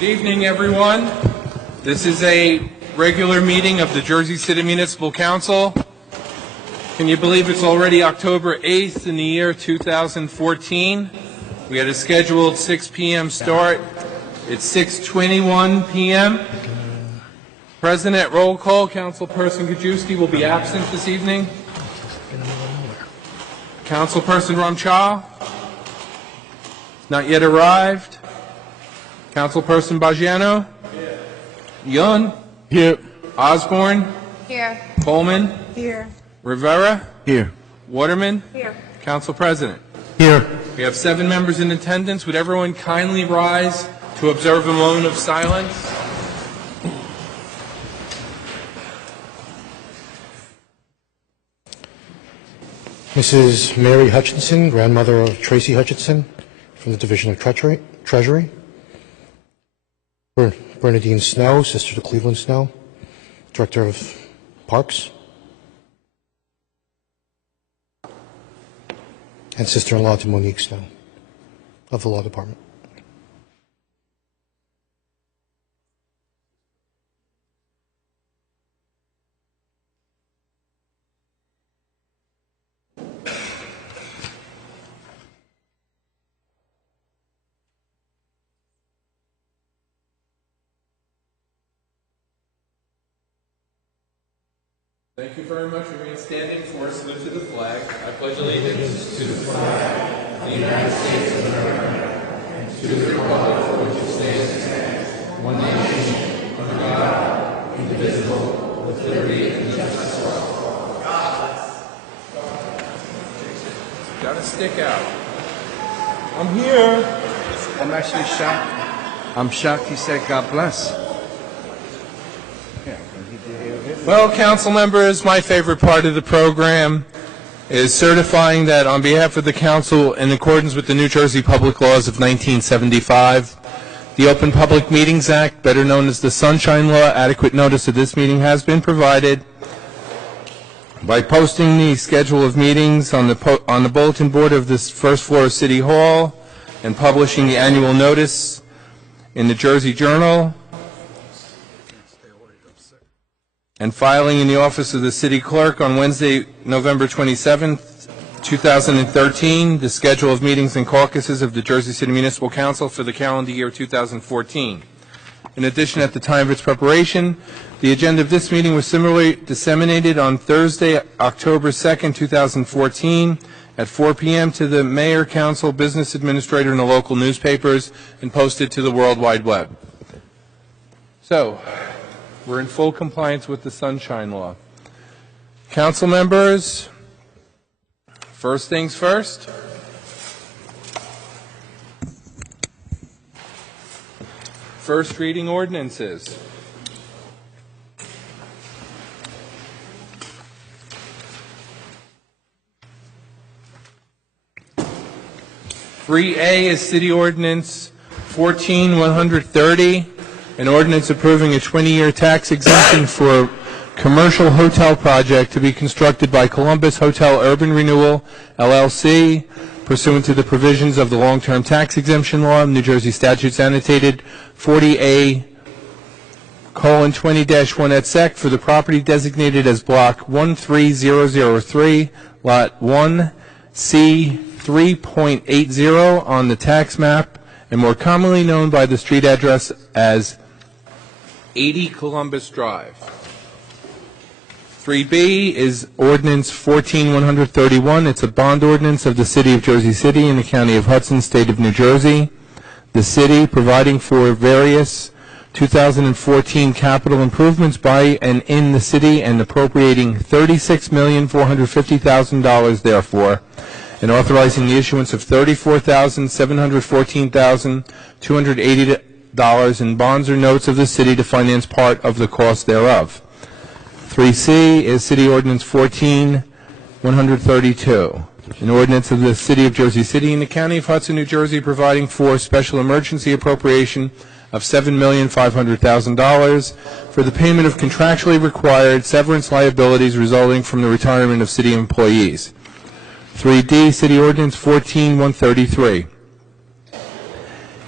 Good evening, everyone. This is a regular meeting of the Jersey City Municipal Council. Can you believe it's already October 8th in the year 2014? We had a scheduled 6 p.m. start. It's 6:21 p.m. President, roll call. Councilperson Gajewski will be absent this evening. Councilperson Ramchal, not yet arrived. Councilperson Baggiano? Here. Yun? Here. Osborne? Here. Coleman? Here. Rivera? Here. Waterman? Here. Council President? Here. We have 7 members in attendance. Would everyone kindly rise to observe a moment of silence? Mrs. Mary Hutchinson, grandmother of Tracy Hutchinson, from the Division of Treasury. Bernadine Snow, sister to Cleveland Snow, Director of Parks. And sister-in-law to Monique Snow of the Law Department. Thank you very much. Remain standing for a salute to the flag. I pledge allegiance to the flag of the United States of America and to the republic for which it stands, one nation, under God, indivisible, with liberty and justice for all. Gotta stick out. I'm here. I'm actually shocked. I'm shocked he said God bless. Well, council members, my favorite part of the program is certifying that on behalf of the council, in accordance with the New Jersey Public Laws of 1975, the Open Public Meetings Act, better known as the Sunshine Law, adequate notice of this meeting has been provided by posting the schedule of meetings on the bulletin board of this first floor of City Hall and publishing the annual notice in the Jersey Journal, and filing in the office of the city clerk on Wednesday, November 27th, 2013, the schedule of meetings and caucuses of the Jersey City Municipal Council for the calendar year 2014. In addition, at the time of its preparation, the agenda of this meeting was similarly disseminated on Thursday, October 2nd, 2014, at 4 p.m. to the mayor, council, business administrator, and the local newspapers, and posted to the World Wide Web. So, we're in full compliance with the Sunshine Law. Council members, first things first. First reading ordinances. (3A) is City Ordinance 14-130. An ordinance approving a 20-year tax exemption for a commercial hotel project to be constructed by Columbus Hotel Urban Renewal, LLC, pursuant to the provisions of the long-term tax exemption law, New Jersey Statutes Annotated 40A:20-1 et sec, for the property designated as Block 13003, Lot 1, C 3.80 on the tax map, and more commonly known by the street address as 80 Columbus Drive. 3B is Ordinance 14-131. It's a bond ordinance of the City of Jersey City in the County of Hudson, State of New Jersey. The city providing for various 2014 capital improvements by and in the city and appropriating $36,450,000 therefore, and authorizing the issuance of $34,714,280 in bonds or notes of the city to finance part of the cost thereof. 3C is City Ordinance 14-132, an ordinance of the City of Jersey City in the County of Hudson, New Jersey, providing for special emergency appropriation of $7,500,000 for the payment of contractually required severance liabilities resulting from the retirement of city employees. 3D, City Ordinance 14-133,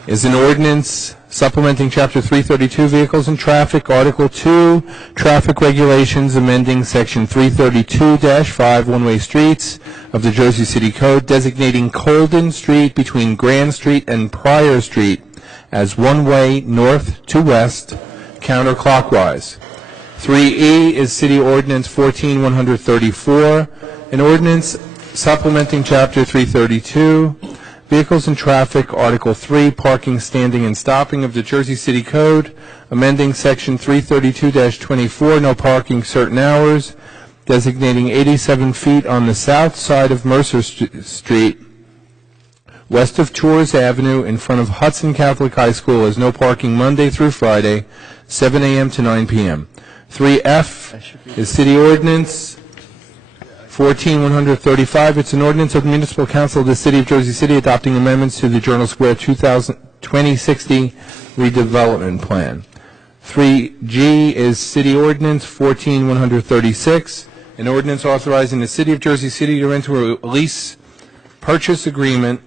is an ordinance supplementing Chapter 332 Vehicles and Traffic, Article 2, Traffic Regulations, amending Section 332-5 One-Way Streets of the Jersey City Code, designating Colden Street between Grand Street and Pryor Street as one-way north to west, counterclockwise. 3E is City Ordinance 14134, an ordinance supplementing Chapter 332, Vehicles and Traffic, Article 3, Parking, Standing, and Stopping of the Jersey City Code, amending Section 332-24, No Parking Certain Hours, designating 87 feet on the south side of Mercer Street, west of Tours Avenue, in front of Hudson Catholic High School as no parking Monday through Friday, 7 a.m. to 9 p.m. 3F is City Ordinance 14135. It's an ordinance of the Municipal Council of the City of Jersey City adopting amendments to the Journal Square 2060 redevelopment plan. 3G is City Ordinance 14136, an ordinance authorizing the City of Jersey City to enter a lease purchase agreement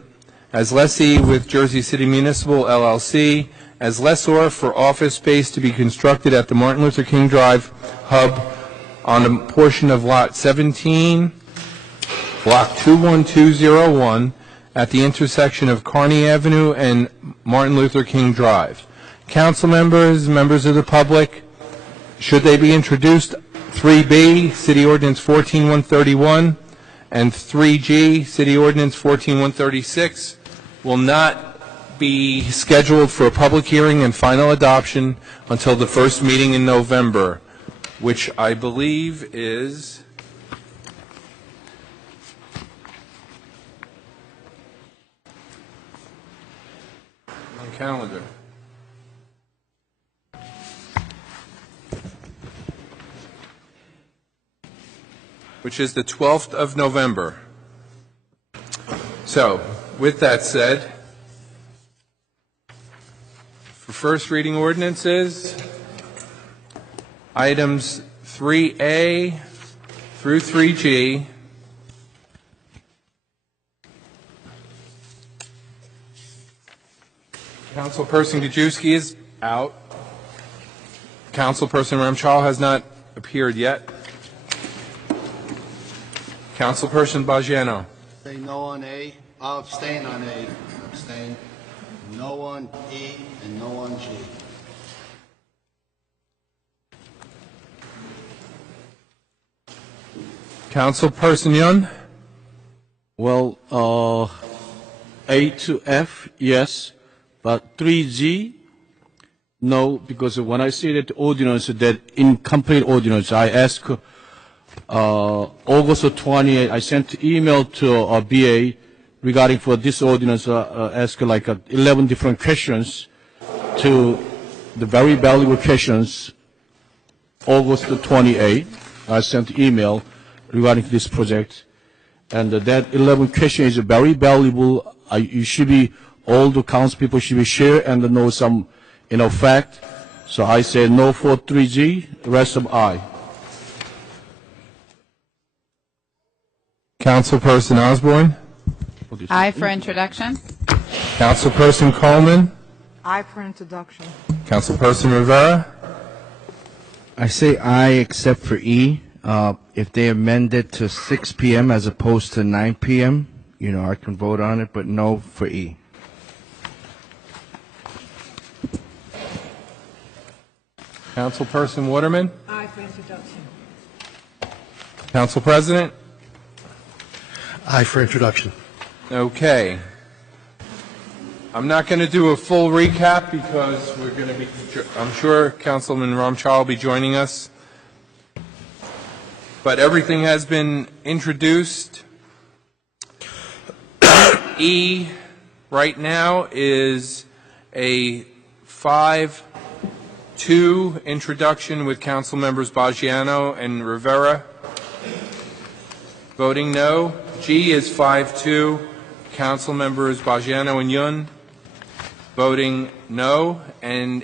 as lessee with Jersey City Municipal LLC as lessor for office space to be constructed at the Martin Luther King Drive hub on a portion of Lot 17, Block 21201, at the intersection of Kearney Avenue and Martin Luther King Drive. Council members, members of the public, should they be introduced, 3B, City Ordinance 14131, and 3G, City Ordinance 14136, will not be scheduled for a public hearing and final adoption until the first meeting in November, which I believe is on calendar. Which is the 12th of November. So, with that said, for first reading ordinances, items 3A through 3G, Councilperson Gajewski is out. Councilperson Ramchal has not appeared yet. Councilperson Bajano. Say no on A. I'll abstain on A. Abstain. No on E and no on G. Councilperson Yun. Well, A to F, yes, but 3G, no, because when I see that ordinance, that incomplete ordinance, I ask August 28, I sent email to BA regarding for this ordinance, ask like 11 different questions to the very valuable questions. August 28, I sent email regarding this project, and that 11 question is very valuable. You should be, all the council people should be share and know some, fact. So I say no for 3G, rest of I. Councilperson Osborne. Aye for introduction. Councilperson Coleman. Aye for introduction. Councilperson Rivera. I say aye except for E. If they amend it to 6 p.m. as opposed to 9 p.m., I can vote on it, but no for E. Councilperson Waterman. Aye for introduction. Council President. Aye for introduction. Okay. I'm not going to do a full recap because we're going to be, I'm sure Councilman Ramchal will be joining us. But everything has been introduced. E right now is a 5-2 introduction with Council members Bajano and Rivera voting no. G is 5-2. Council members Bajano and Yun voting no. And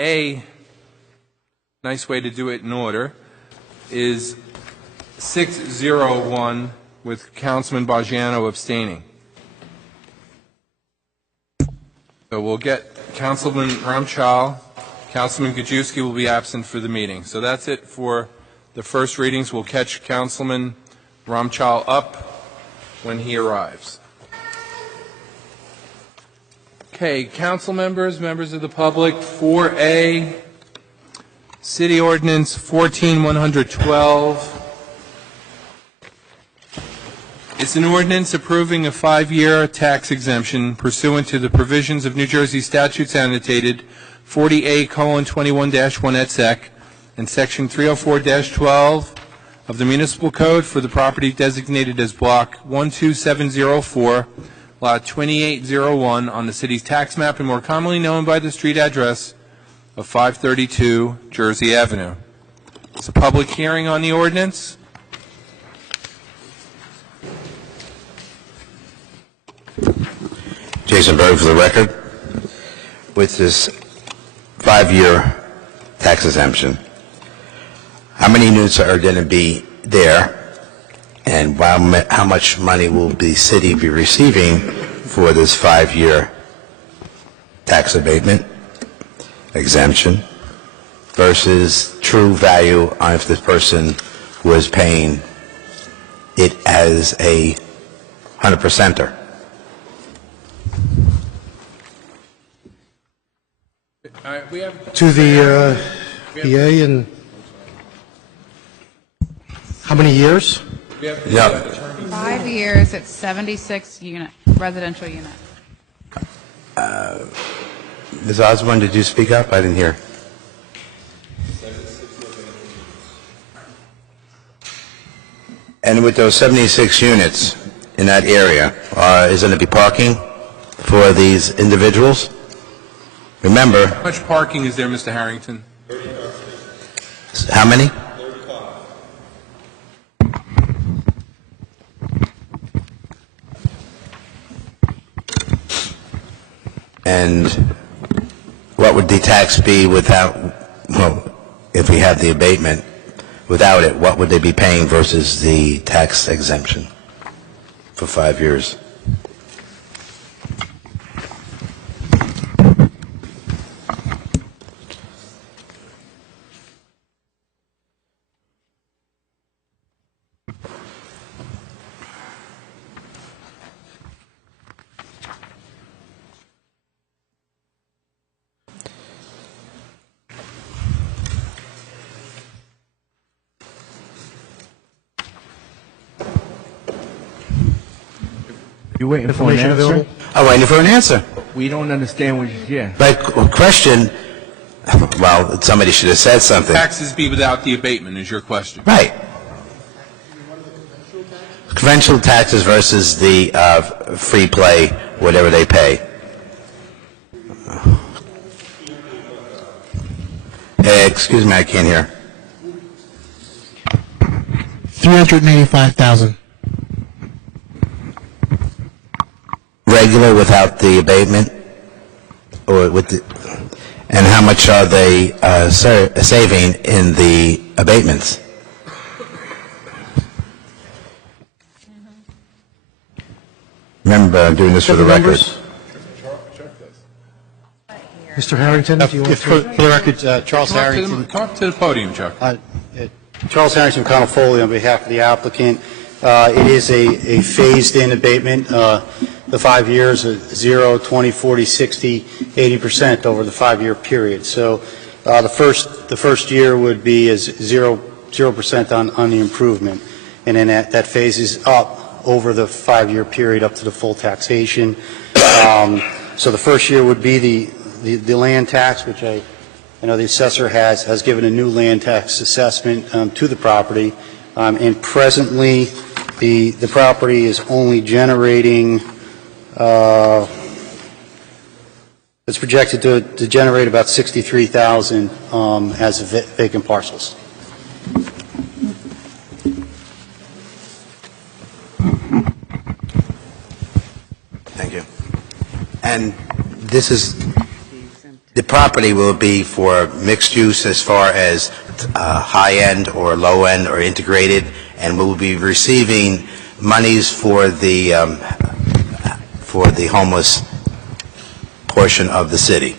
A, nice way to do it in order, is 6-0-1 with Councilman Bajano abstaining. So we'll get Councilman Ramchal. Councilman Gajewski will be absent for the meeting. So that's it for the first readings. We'll catch Councilman Ramchal up when he arrives. Okay, council members, members of the public, 4A, City Ordinance 14112. It's an ordinance approving a 5-year tax exemption pursuant to the provisions of New Jersey statutes annotated 40A:21-1 et sec. and Section 304-12 of the Municipal Code for the property designated as Block 12704, Lot 2801 on the city's tax map and more commonly known by the street address of 532 Jersey Avenue. It's a public hearing on the ordinance. Jason Berg for the record. With this 5-year tax exemption, how many units are going to be there, and how much money will the city be receiving for this 5-year tax abatement exemption versus true value on if the person was paying it as a 100%er? We have To the PA, and how many years? Yeah. 5 years, it's 76 residential unit. Ms. Osborne, did you speak up? I didn't hear. And with those 76 units in that area, is going to be parking for these individuals? Remember, how much parking is there, Mr. Harrington? how many? And what would the tax be without, well, if we had the abatement, without it, what would they be paying versus the tax exemption for 5 years? You waiting for an Information answer? available? I'm waiting for an answer. We don't understand what you, yeah. But question, well, somebody should have said something. Taxes be without the abatement is your question. Right. Conventional taxes versus the free play, whatever they pay. Excuse me, I can't hear. 385,000. Regular without the abatement, or with the, and how much are they saving in the abatements? Remember, I'm doing this for the record. Mr. Harrington, do you want For to? the record, Charles Harrington. Talk to the podium, Chuck. Charles Harrington, Connell Foley, on behalf of the applicant. It is a phased-in abatement. The 5 years, 0, 20, 40, 60, 80% over the 5-year period. So the first year would be as 0% on the improvement, and then that phases up over the 5-year period up to the full taxation. So the first year would be the land tax, which I know the assessor has given a new land tax assessment to the property, and presently the property is only generating, it's projected to generate about 63,000 as vacant parcels. Thank you. And this is, the property will be for mixed use as far as high-end or low-end or integrated, and we will be receiving monies for the homeless portion of the city.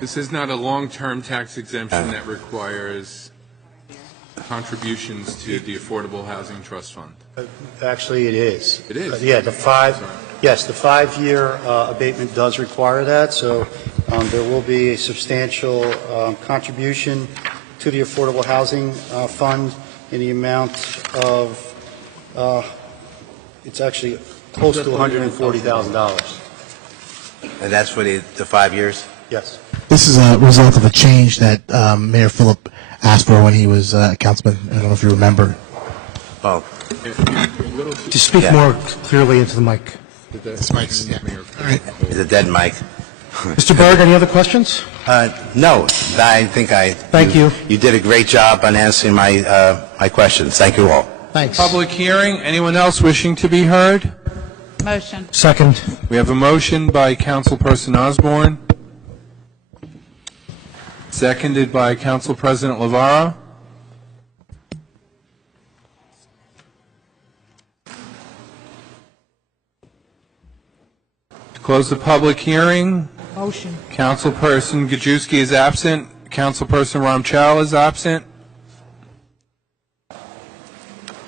This is not a long-term tax exemption that requires contributions to the Affordable Housing Trust Fund. Actually, it is. It is? Yeah, the 5-year abatement does require that, so there will be a substantial contribution to the Affordable Housing Fund in the amount of, it's actually close to $140,000. And that's for the 5 years? Yes. This is a result of a change that Mayor Phillip asked for when he was councilman. I don't know if you remember. Oh, To speak Yeah. more clearly into the mic. This mic's, yeah. All right. it's a dead mic. Mr. Berg, any other questions? No, I think Thank you. You did a great job on answering my questions. Thank you all. Thanks. Public hearing. Anyone else wishing to be heard? Motion. Second. We have a motion by Councilperson Osborne, seconded by Council President Lavara. To close the public hearing, Motion. Councilperson Gajewski is absent. Councilperson Ramchal is absent.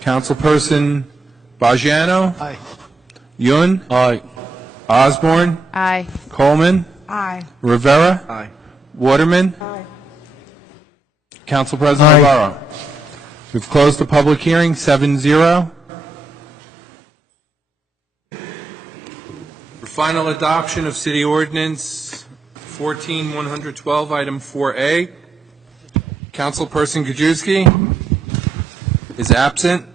Councilperson Bajano. Aye. Yun. Aye. Osborne. Aye. Coleman. Aye. Rivera. Aye. Waterman. Aye. Council President Aye. Navarro. We've closed the public hearing, 7-0. For final adoption of City Ordinance 14-112, Item 4A, Councilperson Gajewski is absent.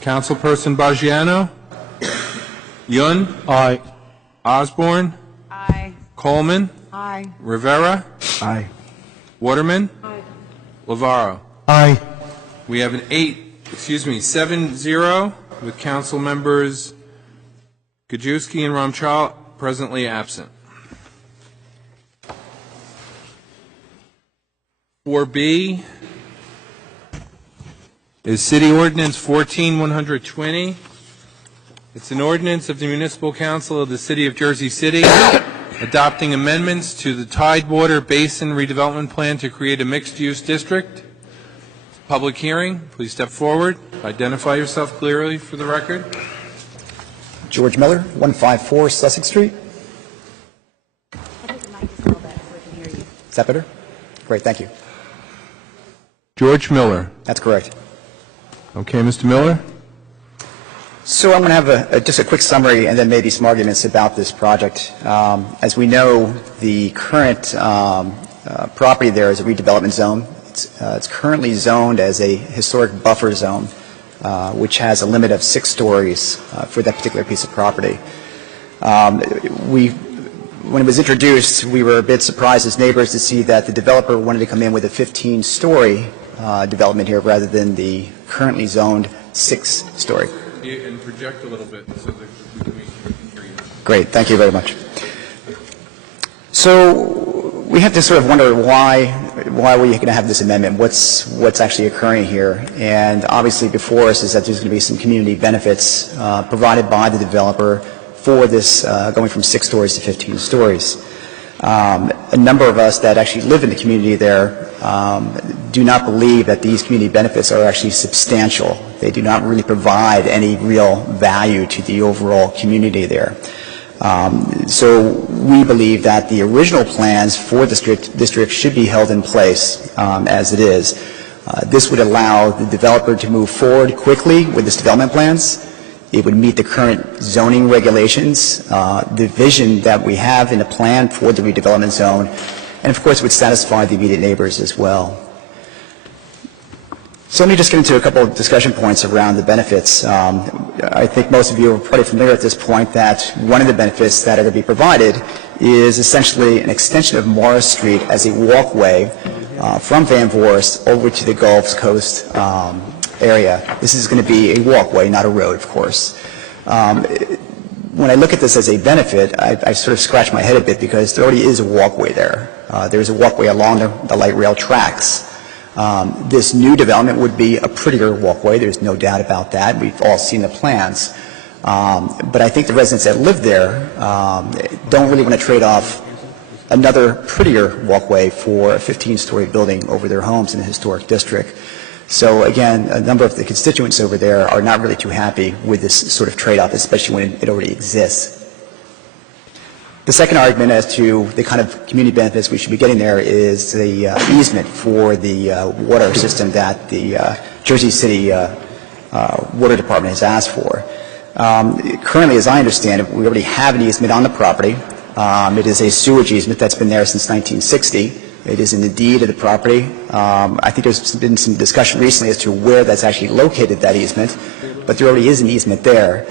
Councilperson Bajano. Yun. Aye. Osborne. Aye. Coleman. Aye. Rivera. Aye. Waterman. Aye. Lavaro. Aye. We have an 7-0 with council members Gajewski and Ramchal presently absent. 4B is City Ordinance 14-120. It's an ordinance of the Municipal Council of the City of Jersey City adopting amendments to the Tidewater Basin Redevelopment Plan to create a mixed-use district. Public hearing. Please step forward. Identify yourself clearly for the record. George Miller, 154 Sussex Street. I think the mic is a little bit so we can hear you. Is that better? Great, thank you. George Miller. That's correct. Okay, Mr. Miller. So I'm going to have just a quick summary and then maybe some arguments about this project. As we know, the current property there is a redevelopment zone. It's currently zoned as a historic buffer zone, which has a limit of 6 stories for that particular piece of property. When it was introduced, we were a bit surprised as neighbors to see that the developer wanted to come in with a 15-story development here rather than the currently zoned 6-story. And project a little bit so that we can hear you. Great, thank you very much. So we have to sort of wonder why are we going to have this amendment? What's actually occurring here? And obviously before us is that there's going to be some community benefits provided by the developer for this going from 6 stories to 15 stories. A number of us that actually live in the community there do not believe that these community benefits are actually substantial. They do not really provide any real value to the overall community there. So we believe that the original plans for the district should be held in place as it is. This would allow the developer to move forward quickly with his development plans. It would meet the current zoning regulations, the vision that we have in the plan for the redevelopment zone, and of course would satisfy the immediate neighbors as well. So let me just get into a couple of discussion points around the benefits. I think most of you are pretty familiar at this point that one of the benefits that are going to be provided is essentially an extension of Morris Street as a walkway from Van Voorst over to the Gulf Coast area. This is going to be a walkway, not a road, of course. When I look at this as a benefit, I sort of scratch my head a bit because there already is a walkway there. There's a walkway along the light rail tracks. This new development would be a prettier walkway. There's no doubt about that. We've all seen the plans. But I think the residents that live there don't really want to trade off another prettier walkway for a 15-story building over their homes in the historic district. So again, a number of the constituents over there are not really too happy with this sort of trade-off, especially when it already exists. The second argument as to the kind of community benefits we should be getting there is the easement for the water system that the Jersey City Water Department has asked for. Currently, as I understand it, we already have an easement on the property. It is a sewage easement that's been there since 1960. It is in the deed of the property. I think there's been some discussion recently as to where that's actually located, that easement, but there already is an easement there.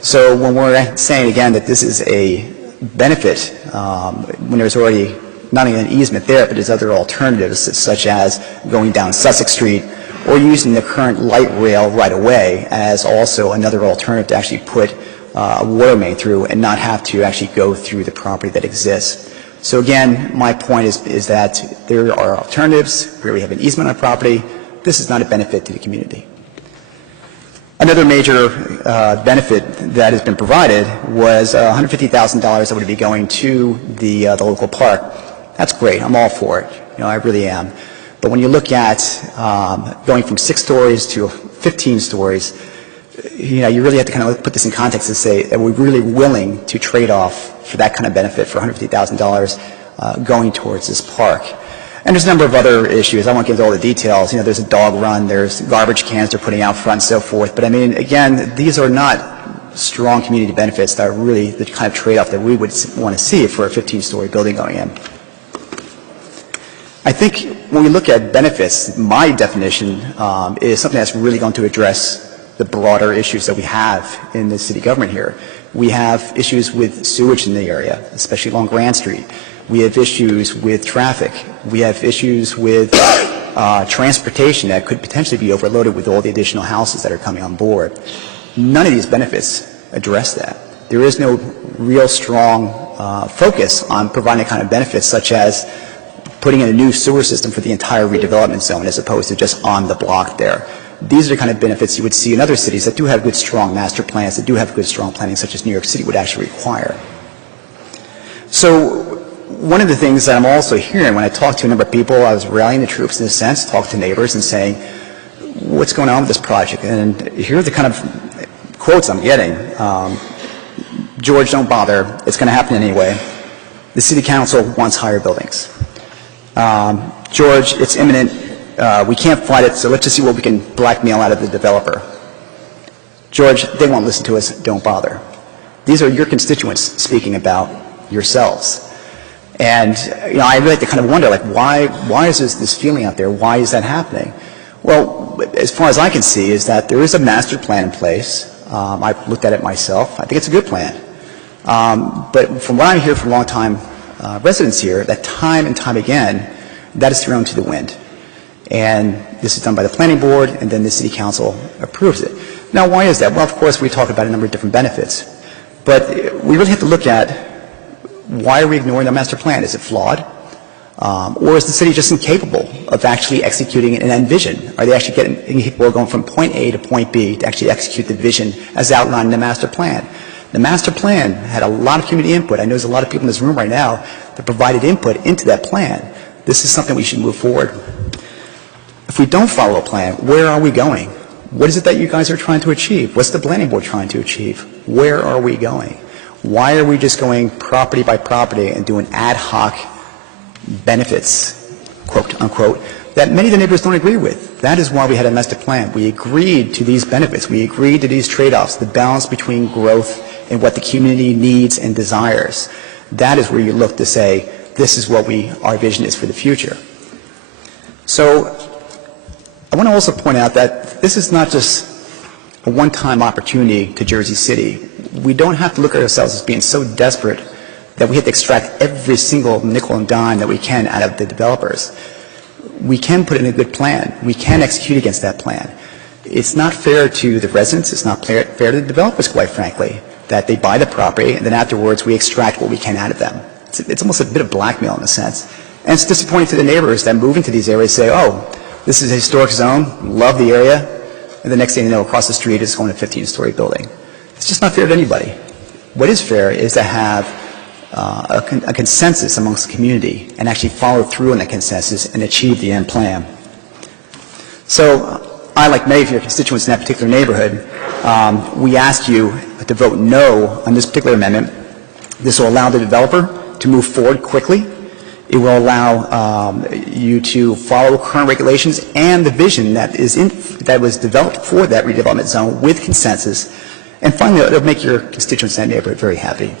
So when we're saying again that this is a benefit, when there's already not only an easement there, but there's other alternatives such as going down Sussex Street or using the current light rail right away as also another alternative to actually put a water main through and not have to actually go through the property that exists. So again, my point is that there are alternatives where we have an easement on property. This is not a benefit to the community. Another major benefit that has been provided was $150,000 that would be going to the local park. That's great. I'm all for it. I really am. But when you look at going from 6 stories to 15 stories, you really have to kind of put this in context and say, are we really willing to trade off for that kind of benefit for $150,000 going towards this park? And there's a number of other issues. I won't get into all the details. There's a dog run, there's garbage cans they're putting out front and so forth. But I mean, again, these are not strong community benefits that are really the kind of trade-off that we would want to see for a 15-story building going in. I think when we look at benefits, my definition is something that's really going to address the broader issues that we have in the city government here. We have issues with sewage in the area, especially along Grand Street. We have issues with traffic. We have issues with transportation that could potentially be overloaded with all the additional houses that are coming on board. None of these benefits address that. There is no real strong focus on providing the kind of benefits such as putting in a new sewer system for the entire redevelopment zone as opposed to just on the block there. These are the kind of benefits you would see in other cities that do have good, strong master plans, that do have good, strong planning, such as New York City would actually require. So one of the things that I'm also hearing when I talk to a number of people, I was rallying the troops in a sense, talk to neighbors and saying, what's going on with this project? And here are the kind of quotes I'm getting. George, don't bother. It's going to happen anyway. The city council wants higher buildings. George, it's imminent. We can't fight it, so let's just see what we can blackmail out of the developer. George, they won't listen to us. Don't bother. These are your constituents speaking about yourselves. And, I really have to kind of wonder, why is this feeling out there? Why is that happening? Well, as far as I can see is that there is a master plan in place. I've looked at it myself. I think it's a good plan. But from what I hear from long-time residents here, that time and time again, that is thrown to the wind. And this is done by the planning board, and then the city council approves it. Now, why is that? Well, of course, we talk about a number of different benefits. But we really have to look at, why are we ignoring the master plan? Is it flawed? Or is the city just incapable of actually executing an end vision? Are they actually incapable of going from point A to point B to actually execute the vision as outlined in the master plan? The master plan had a lot of community input. I know there's a lot of people in this room right now that provided input into that plan. This is something we should move forward. If we don't follow a plan, where are we going? What is it that you guys are trying to achieve? What's the planning board trying to achieve? Where are we going? Why are we just going property by property and doing ad hoc benefits, quote unquote, that many of the neighbors don't agree with? That is why we had a master plan. We agreed to these benefits. We agreed to these trade-offs, the balance between growth and what the community needs and desires. That is where you look to say, this is what our vision is for the future. So I want to also point out that this is not just a one-time opportunity to Jersey City. We don't have to look at ourselves as being so desperate that we have to extract every single nickel and dime that we can out of the developers. We can put in a good plan. We can execute against that plan. It's not fair to the residents. It's not fair to the developers, quite frankly, that they buy the property and then afterwards we extract what we can out of them. It's almost a bit of blackmail in a sense. And it's disappointing to the neighbors that move into these areas say, oh, this is a historic zone, love the area, and the next thing you know, across the street is going to a 15-story building. It's just not fair to anybody. What is fair is to have a consensus amongst the community and actually follow through on that consensus and achieve the end plan. So I, like many of your constituents in that particular neighborhood, we ask you to vote no on this particular amendment. This will allow the developer to move forward quickly. It will allow you to follow current regulations and the vision that was developed for that redevelopment zone with consensus. And finally, it'll make your constituents in that neighborhood very happy.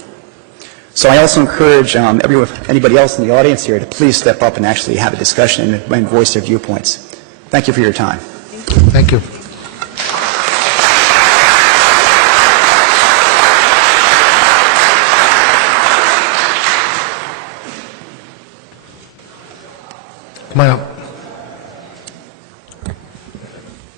So I also encourage anybody else in the audience here to please step up and actually have a discussion and voice their viewpoints. Thank you for your time. Thank you. Come on up.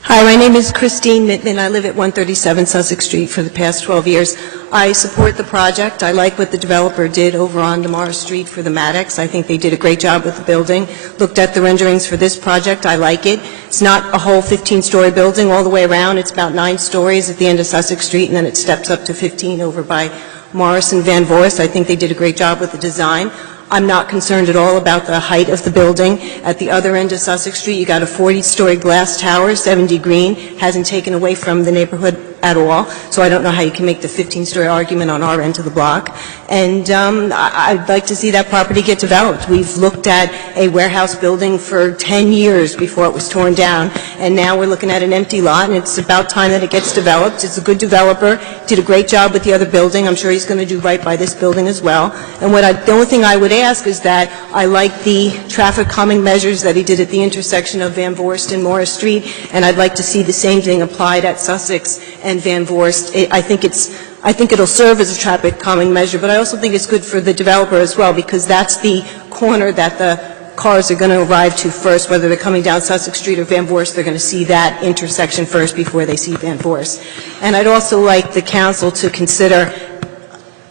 Hi, my name is Christine Mittman. I live at 137 Sussex Street for the past 12 years. I support the project. I like what the developer did over on Demar Street for the Maddox. I think they did a great job with the building. Looked at the renderings for this project. I like it. It's not a whole 15-story building all the way around. It's about 9 stories at the end of Sussex Street, and then it steps up to 15 over by Morris and Van Voorst. I think they did a great job with the design. I'm not concerned at all about the height of the building. At the other end of Sussex Street, you got a 40-story glass tower, 70 green, hasn't taken away from the neighborhood at all, so I don't know how you can make the 15-story argument on our end of the block. And I'd like to see that property get developed. We've looked at a warehouse building for 10 years before it was torn down, and now we're looking at an empty lot, and it's about time that it gets developed. It's a good developer, did a great job with the other building. I'm sure he's going to do right by this building as well. And the only thing I would ask is that I like the traffic calming measures that he did at the intersection of Van Voorst and Morris Street, and I'd like to see the same thing applied at Sussex and Van Voorst. I think it'll serve as a traffic calming measure, but I also think it's good for the developer as well, because that's the corner that the cars are going to arrive to first. Whether they're coming down Sussex Street or Van Voorst, they're going to see that intersection first before they see Van Voorst. And I'd also like the council to consider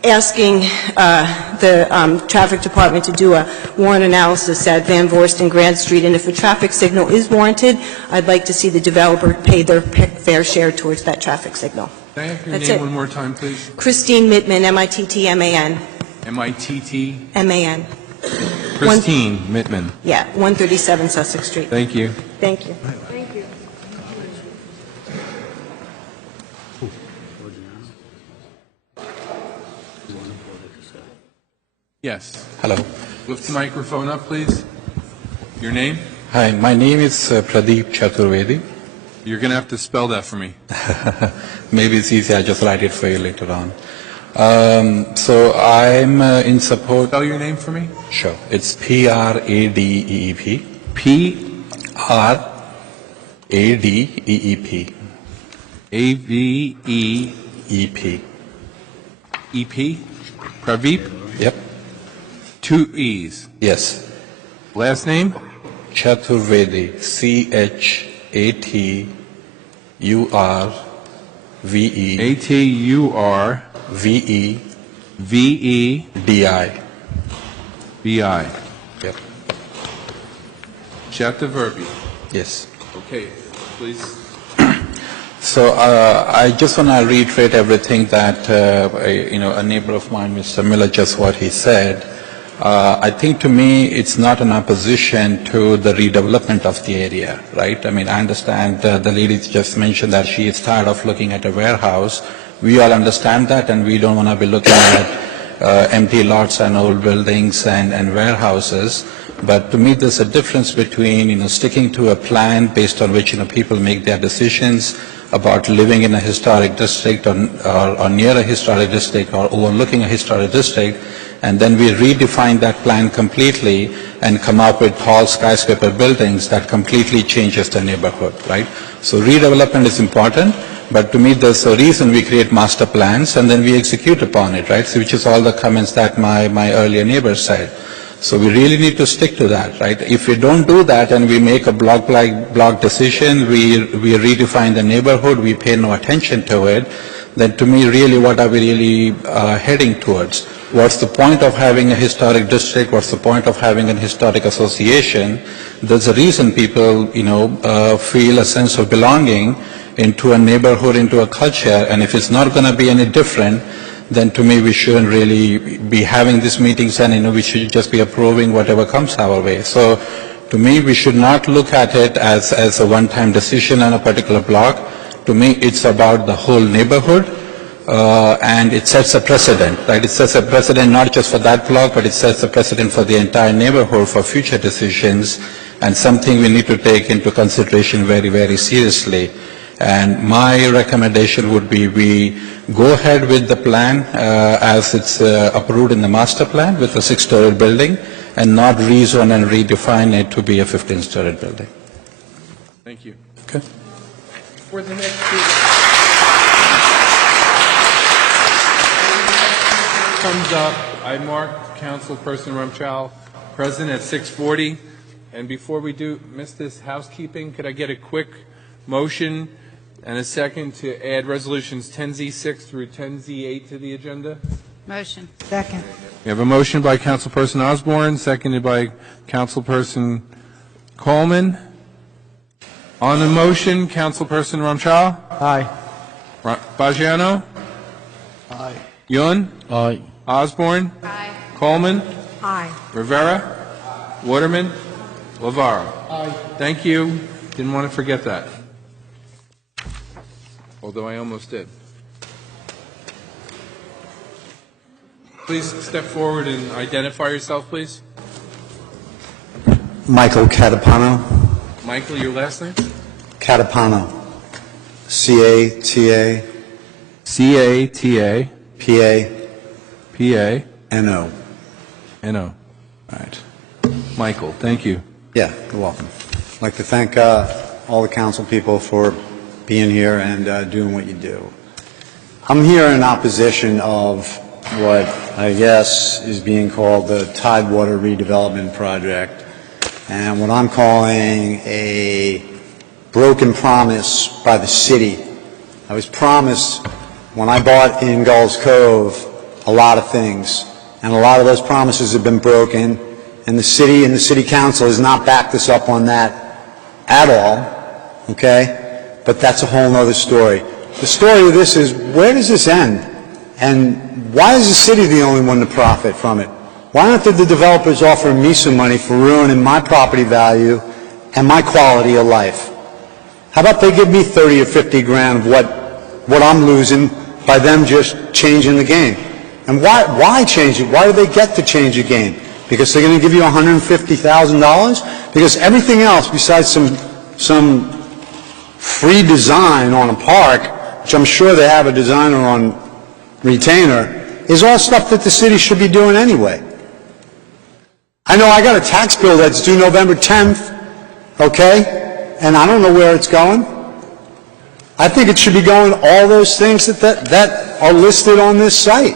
asking the traffic department to do a warrant analysis at Van Voorst and Grand Street, and if a traffic signal is warranted, I'd like to see the developer pay their fair share towards that traffic signal. Can I have your That's name it. one more time, please? Christine Mittman, M-I-T-T-M-A-N. M-I-T-T? M-A-N. Christine Mittman. Yeah, 137 Sussex Street. Thank you. Thank you. Thank you. Yes. Hello. Lift the microphone up, please. Your name? Hi, my name is Pradeep Chaturvedi. You're going to have to spell that for me. Maybe it's easy, I'll just write it for you later on. So I'm in support. Spell your name for me. Sure. It's P-R-A-D-E-E-P. P-R-A-D-E-E-P. A-V-E-E-P. E-P? Praveep? Yep. 2 E's. Yes. Last name? Chaturvedi. C-H-A-T-U-R-V-E. A-T-U-R. V-E. V-E-D-I. D-I. Yep. Chaturvedi. Yes. Okay, please. So I just want to reiterate everything that a neighbor of mine, Mr. Miller, just what he said. I think to me it's not an opposition to the redevelopment of the area, right? I mean, I understand the lady just mentioned that she is tired of looking at a warehouse. We all understand that, and we don't want to be looking at empty lots and old buildings and warehouses. But to me, there's a difference between, sticking to a plan based on which, people make their decisions about living in a historic district or near a historic district or overlooking a historic district, and then we redefine that plan completely and come up with tall skyscraper buildings that completely changes the neighborhood, right? So redevelopment is important, but to me there's a reason we create master plans and then we execute upon it, right? So which is all the comments that my earlier neighbor said. So we really need to stick to that, right? If we don't do that and we make a block decision, we redefine the neighborhood, we pay no attention to it, then to me really what are we really heading towards? What's the point of having a historic district? What's the point of having an historic association? There's a reason people, feel a sense of belonging into a neighborhood, into a culture, and if it's not going to be any different, then to me we shouldn't really be having these meetings, and we should just be approving whatever comes our way. So to me, we should not look at it as a one-time decision on a particular block. To me, it's about the whole neighborhood, and it sets a precedent, right? It sets a precedent not just for that block, but it sets a precedent for the entire neighborhood for future decisions, and something we need to take into consideration very, very seriously. And my recommendation would be we go ahead with the plan as it's approved in the master plan with a 6-story building, and not rezone and redefine it to be a 15-story building. Thank you. Okay. For the next comes up, I marked Councilperson Ramchal present at 6:40. And before we miss this housekeeping, could I get a quick motion and a second to add resolutions 10Z6 through 10Z8 to the agenda? Motion. Second. We have a motion by Councilperson Osborne, seconded by Councilperson Coleman. On the motion, Councilperson Ramchal? Aye. Bajiano? Aye. Yun? Aye. Osborne? Aye. Coleman? Aye. Rivera? Waterman? Lavaro? Aye. Thank you. Didn't want to forget that. Although I almost did. Please step forward and identify yourself, please. Michael Catapano. Michael, your last name? Catapano. C-A-T-A. C-A-T-A. P-A. P-A. N-O. N-O. All right. Michael, thank you. Yeah, you're welcome. I'd like to thank all the council people for being here and doing what you do. I'm here in opposition of what I guess is being called the Tidewater Redevelopment Project, and what I'm calling a broken promise by the city. I was promised when I bought in Gulls Cove a lot of things, and a lot of those promises have been broken, and the city and the city council has not backed us up on that at all, okay? But that's a whole other story. The story of this is, where does this end? And why is the city the only one to profit from it? Why aren't the developers offering me some money for ruining my property value and my quality of life? How about they give me 30 or 50 grand of what I'm losing by them just changing the game? And why change it? Why do they get to change the game? Because they're going to give you $150,000? Because everything else besides some free design on a park, which I'm sure they have a designer on retainer, is all stuff that the city should be doing anyway. I know I got a tax bill that's due November 10th, okay? And I don't know where it's going. I think it should be going all those things that are listed on this site.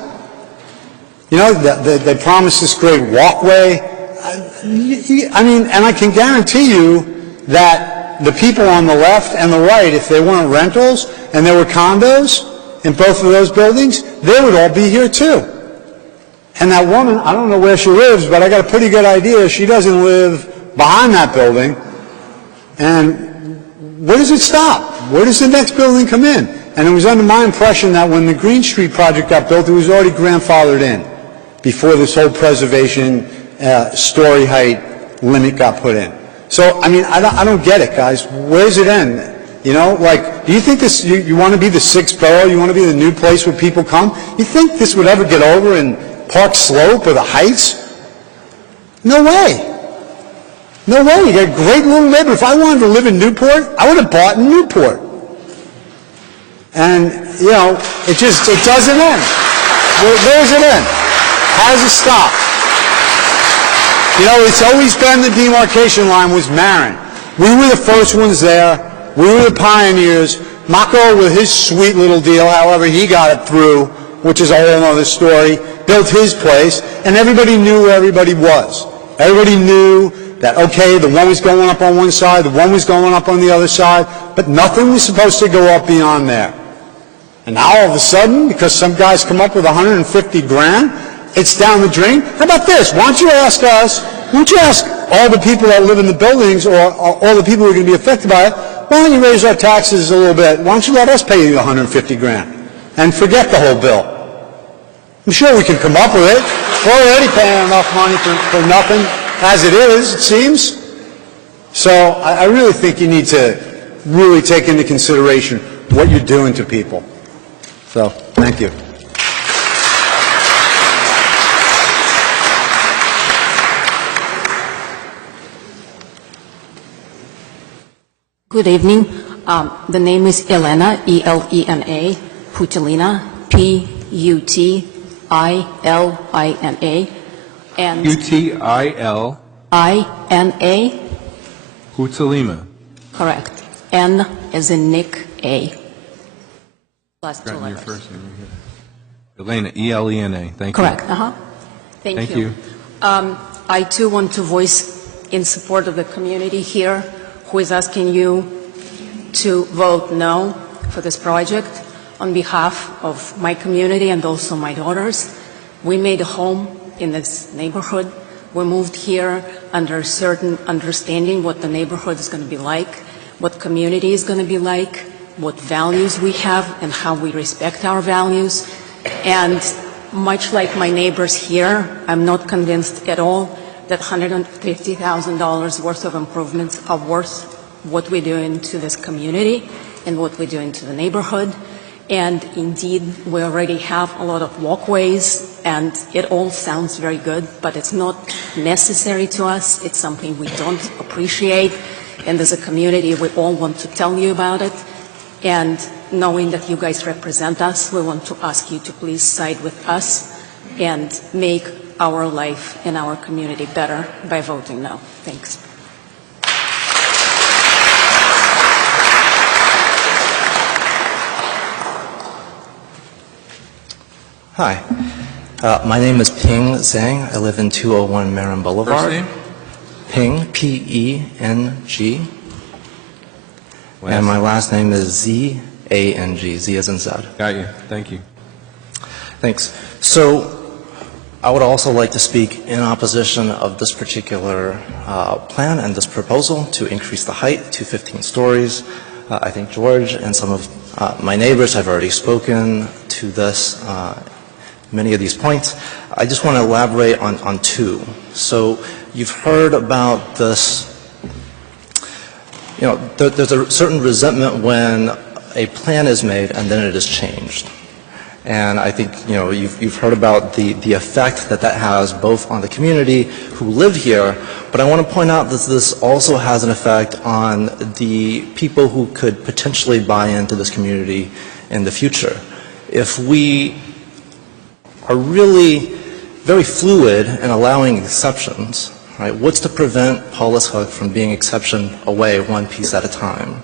You know, they promised this great walkway. I mean, and I can guarantee you that the people on the left and the right, if they weren't rentals and there were condos in both of those buildings, they would all be here too. And that woman, I don't know where she lives, but I got a pretty good idea. She doesn't live behind that building. And where does it stop? Where does the next building come in? And it was under my impression that when the Green Street project got built, it was already grandfathered in before this whole preservation story height limit got put in. So, I mean, I don't get it, guys. Where does it end? You know, like, do you think this, you want to be the sixth borough? You want to be the new place where people come? You think this would ever get over in Park Slope or the Heights? No way. No way. You got a great little neighborhood. If I wanted to live in Newport, I would have bought in Newport. And, you know, it doesn't end. Where does it end? How does it stop? You know, it's always been the demarcation line was Marin. We were the first ones there. We were the pioneers. Mako, with his sweet little deal, however he got it through, which is a whole other story, built his place, and everybody knew where everybody was. Everybody knew that, okay, the one was going up on one side, the one was going up on the other side, but nothing was supposed to go up beyond there. And now all of a sudden, because some guys come up with 150 grand, it's down the drain. How about this? Why don't you ask us, why don't you ask all the people that live in the buildings or all the people who are going to be affected by it, why don't you raise our taxes a little bit? Why don't you let us pay you 150 grand and forget the whole bill? I'm sure we can come up with it. We're already paying enough money for nothing as it is, it seems. So I really think you need to really take into consideration what you're doing to people. So, thank you. Good evening. The name is Elena, E-L-E-N-A, Putilina, P-U-T-I-L-I-N-A. And U-T-I-L. I-N-A. Putilima. Correct. N as in Nick, A. Last two Got your letters. first name right here. Elena, E-L-E-N-A. Thank you. Correct. Thank you. I too want to voice in support of the community here who is asking you to vote no for this project on behalf of my community and also my daughters. We made a home in this neighborhood. We moved here under a certain understanding what the neighborhood is going to be like, what community is going to be like, what values we have and how we respect our values. And much like my neighbors here, I'm not convinced at all that $150,000 worth of improvements are worth what we're doing to this community and what we're doing to the neighborhood. And indeed, we already have a lot of walkways, and it all sounds very good, but it's not necessary to us. It's something we don't appreciate. And as a community, we all want to tell you about it. And knowing that you guys represent us, we want to ask you to please side with us and make our life and our community better by voting no. Thanks. Hi. My name is Ping Zhang. I live in 201 Marin Boulevard. First name? Ping, P-E-N-G. And my last name is Z-A-N-G, Z as in Zed. Got you. Thank you. Thanks. So I would also like to speak in opposition of this particular plan and this proposal to increase the height to 15 stories. I think George and some of my neighbors have already spoken to this, many of these points. I just want to elaborate on two. So you've heard about this, there's a certain resentment when a plan is made and then it is changed. And I think, you've heard about the effect that has both on the community who live here, but I want to point out that this also has an effect on the people who could potentially buy into this community in the future. If we are really very fluid in allowing exceptions, right, what's to prevent Paulus Hook from being exception away one piece at a time?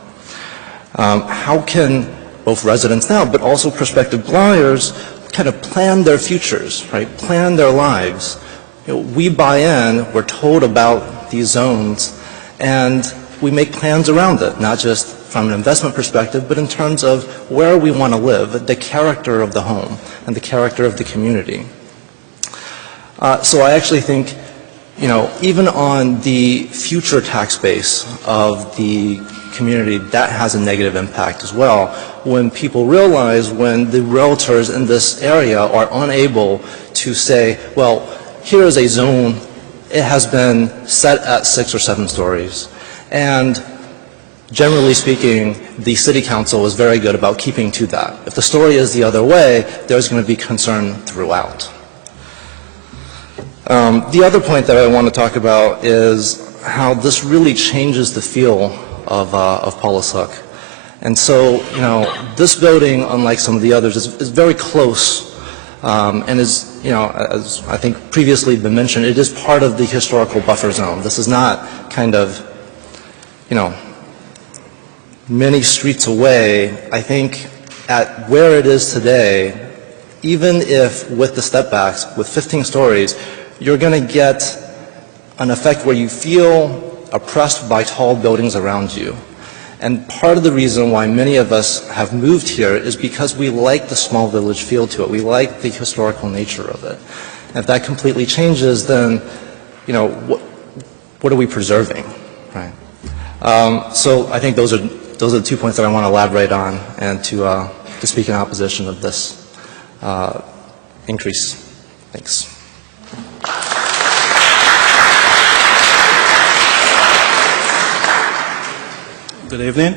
How can both residents now, but also prospective buyers, kind of plan their futures, right? Plan their lives. We buy in, we're told about these zones, and we make plans around it, not just from an investment perspective, but in terms of where we want to live, the character of the home, and the character of the community. So I actually think, even on the future tax base of the community, that has a negative impact as well. When people realize, when the realtors in this area are unable to say, well, here is a zone, it has been set at 6 or 7 stories. And generally speaking, the city council is very good about keeping to that. If the story is the other way, there's going to be concern throughout. The other point that I want to talk about is how this really changes the feel of Paulus Hook. And so, this building, unlike some of the others, is very close and is, as I think previously been mentioned, it is part of the historical buffer zone. This is not kind of, many streets away. I think at where it is today, even if with the step backs, with 15 stories, you're going to get an effect where you feel oppressed by tall buildings around you. And part of the reason why many of us have moved here is because we like the small village feel to it. We like the historical nature of it. And if that completely changes, then, what are we preserving, right? So I think those are those are the 2 points that I want to elaborate on and to speak in opposition of this increase. Thanks. Good evening.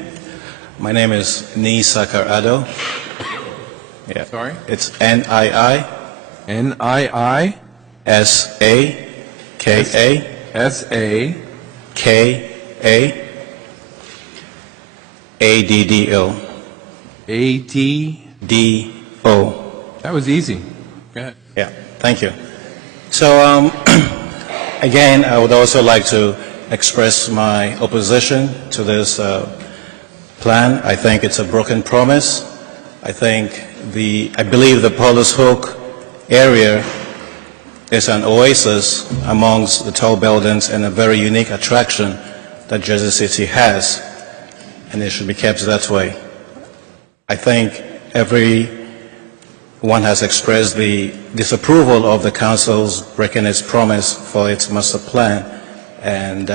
My name is Nii Sakar Ado. Yeah. Sorry? It's Nii. Nii. S-A-K-A. S-A. A-D-D-O. A-D. That was easy. Go ahead. Yeah, thank you. So, again, I would also like to express my opposition to this plan. I think it's a broken promise. I believe the Paulus Hook area is an oasis amongst the tall buildings and a very unique attraction that Jersey City has, and it should be kept that way. I think everyone has expressed the disapproval of the council's breaking its promise for its master plan, and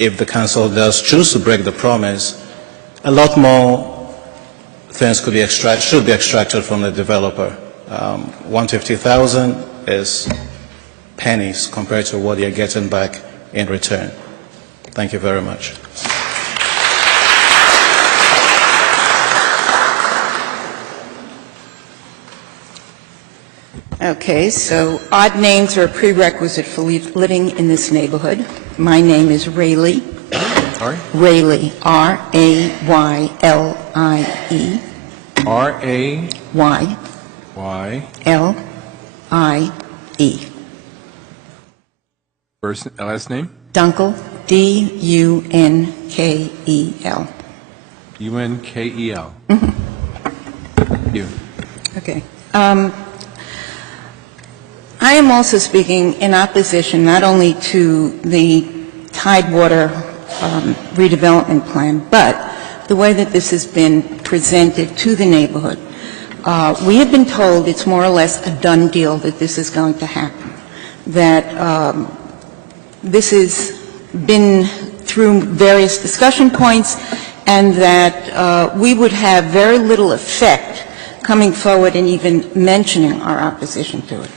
if the council does choose to break the promise, a lot more things should be extracted from the developer. 150,000 is pennies compared to what you're getting back in return. Thank you very much. Okay, so odd names are a prerequisite for living in this neighborhood. My name is Rayleigh. Sorry? Rayleigh, R-A-Y-L-I-E. R-A-Y. L-I-E. Last name? Dunkel, D-U-N-K-E-L. U-N-K-E-L. Thank you. Okay. I am also speaking in opposition not only to the Tidewater redevelopment plan, but the way that this has been presented to the neighborhood. We have been told it's more or less a done deal that this is going to happen, that this has been through various discussion points, and that we would have very little effect coming forward and even mentioning our opposition to it.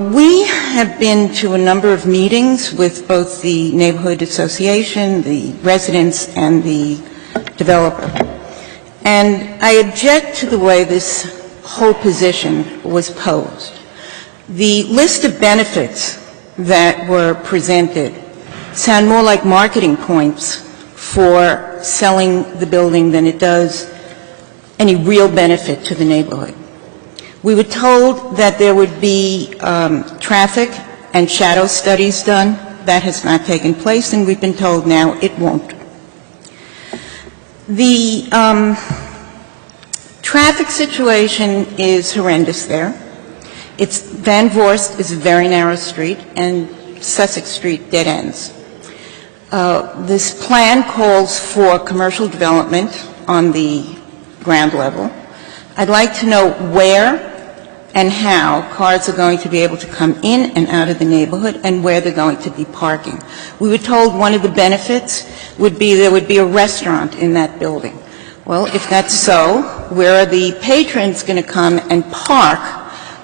We have been to a number of meetings with both the neighborhood association, the residents, and the developer. And I object to the way this whole position was posed. The list of benefits that were presented sound more like marketing points for selling the building than it does any real benefit to the neighborhood. We were told that there would be traffic and shadow studies done. That has not taken place, and we've been told now it won't. The traffic situation is horrendous there. Van Voorst is a very narrow street, and Sussex Street dead ends. This plan calls for commercial development on the ground level. I'd like to know where and how cars are going to be able to come in and out of the neighborhood and where they're going to be parking. We were told one of the benefits would be there would be a restaurant in that building. Well, if that's so, where are the patrons going to come and park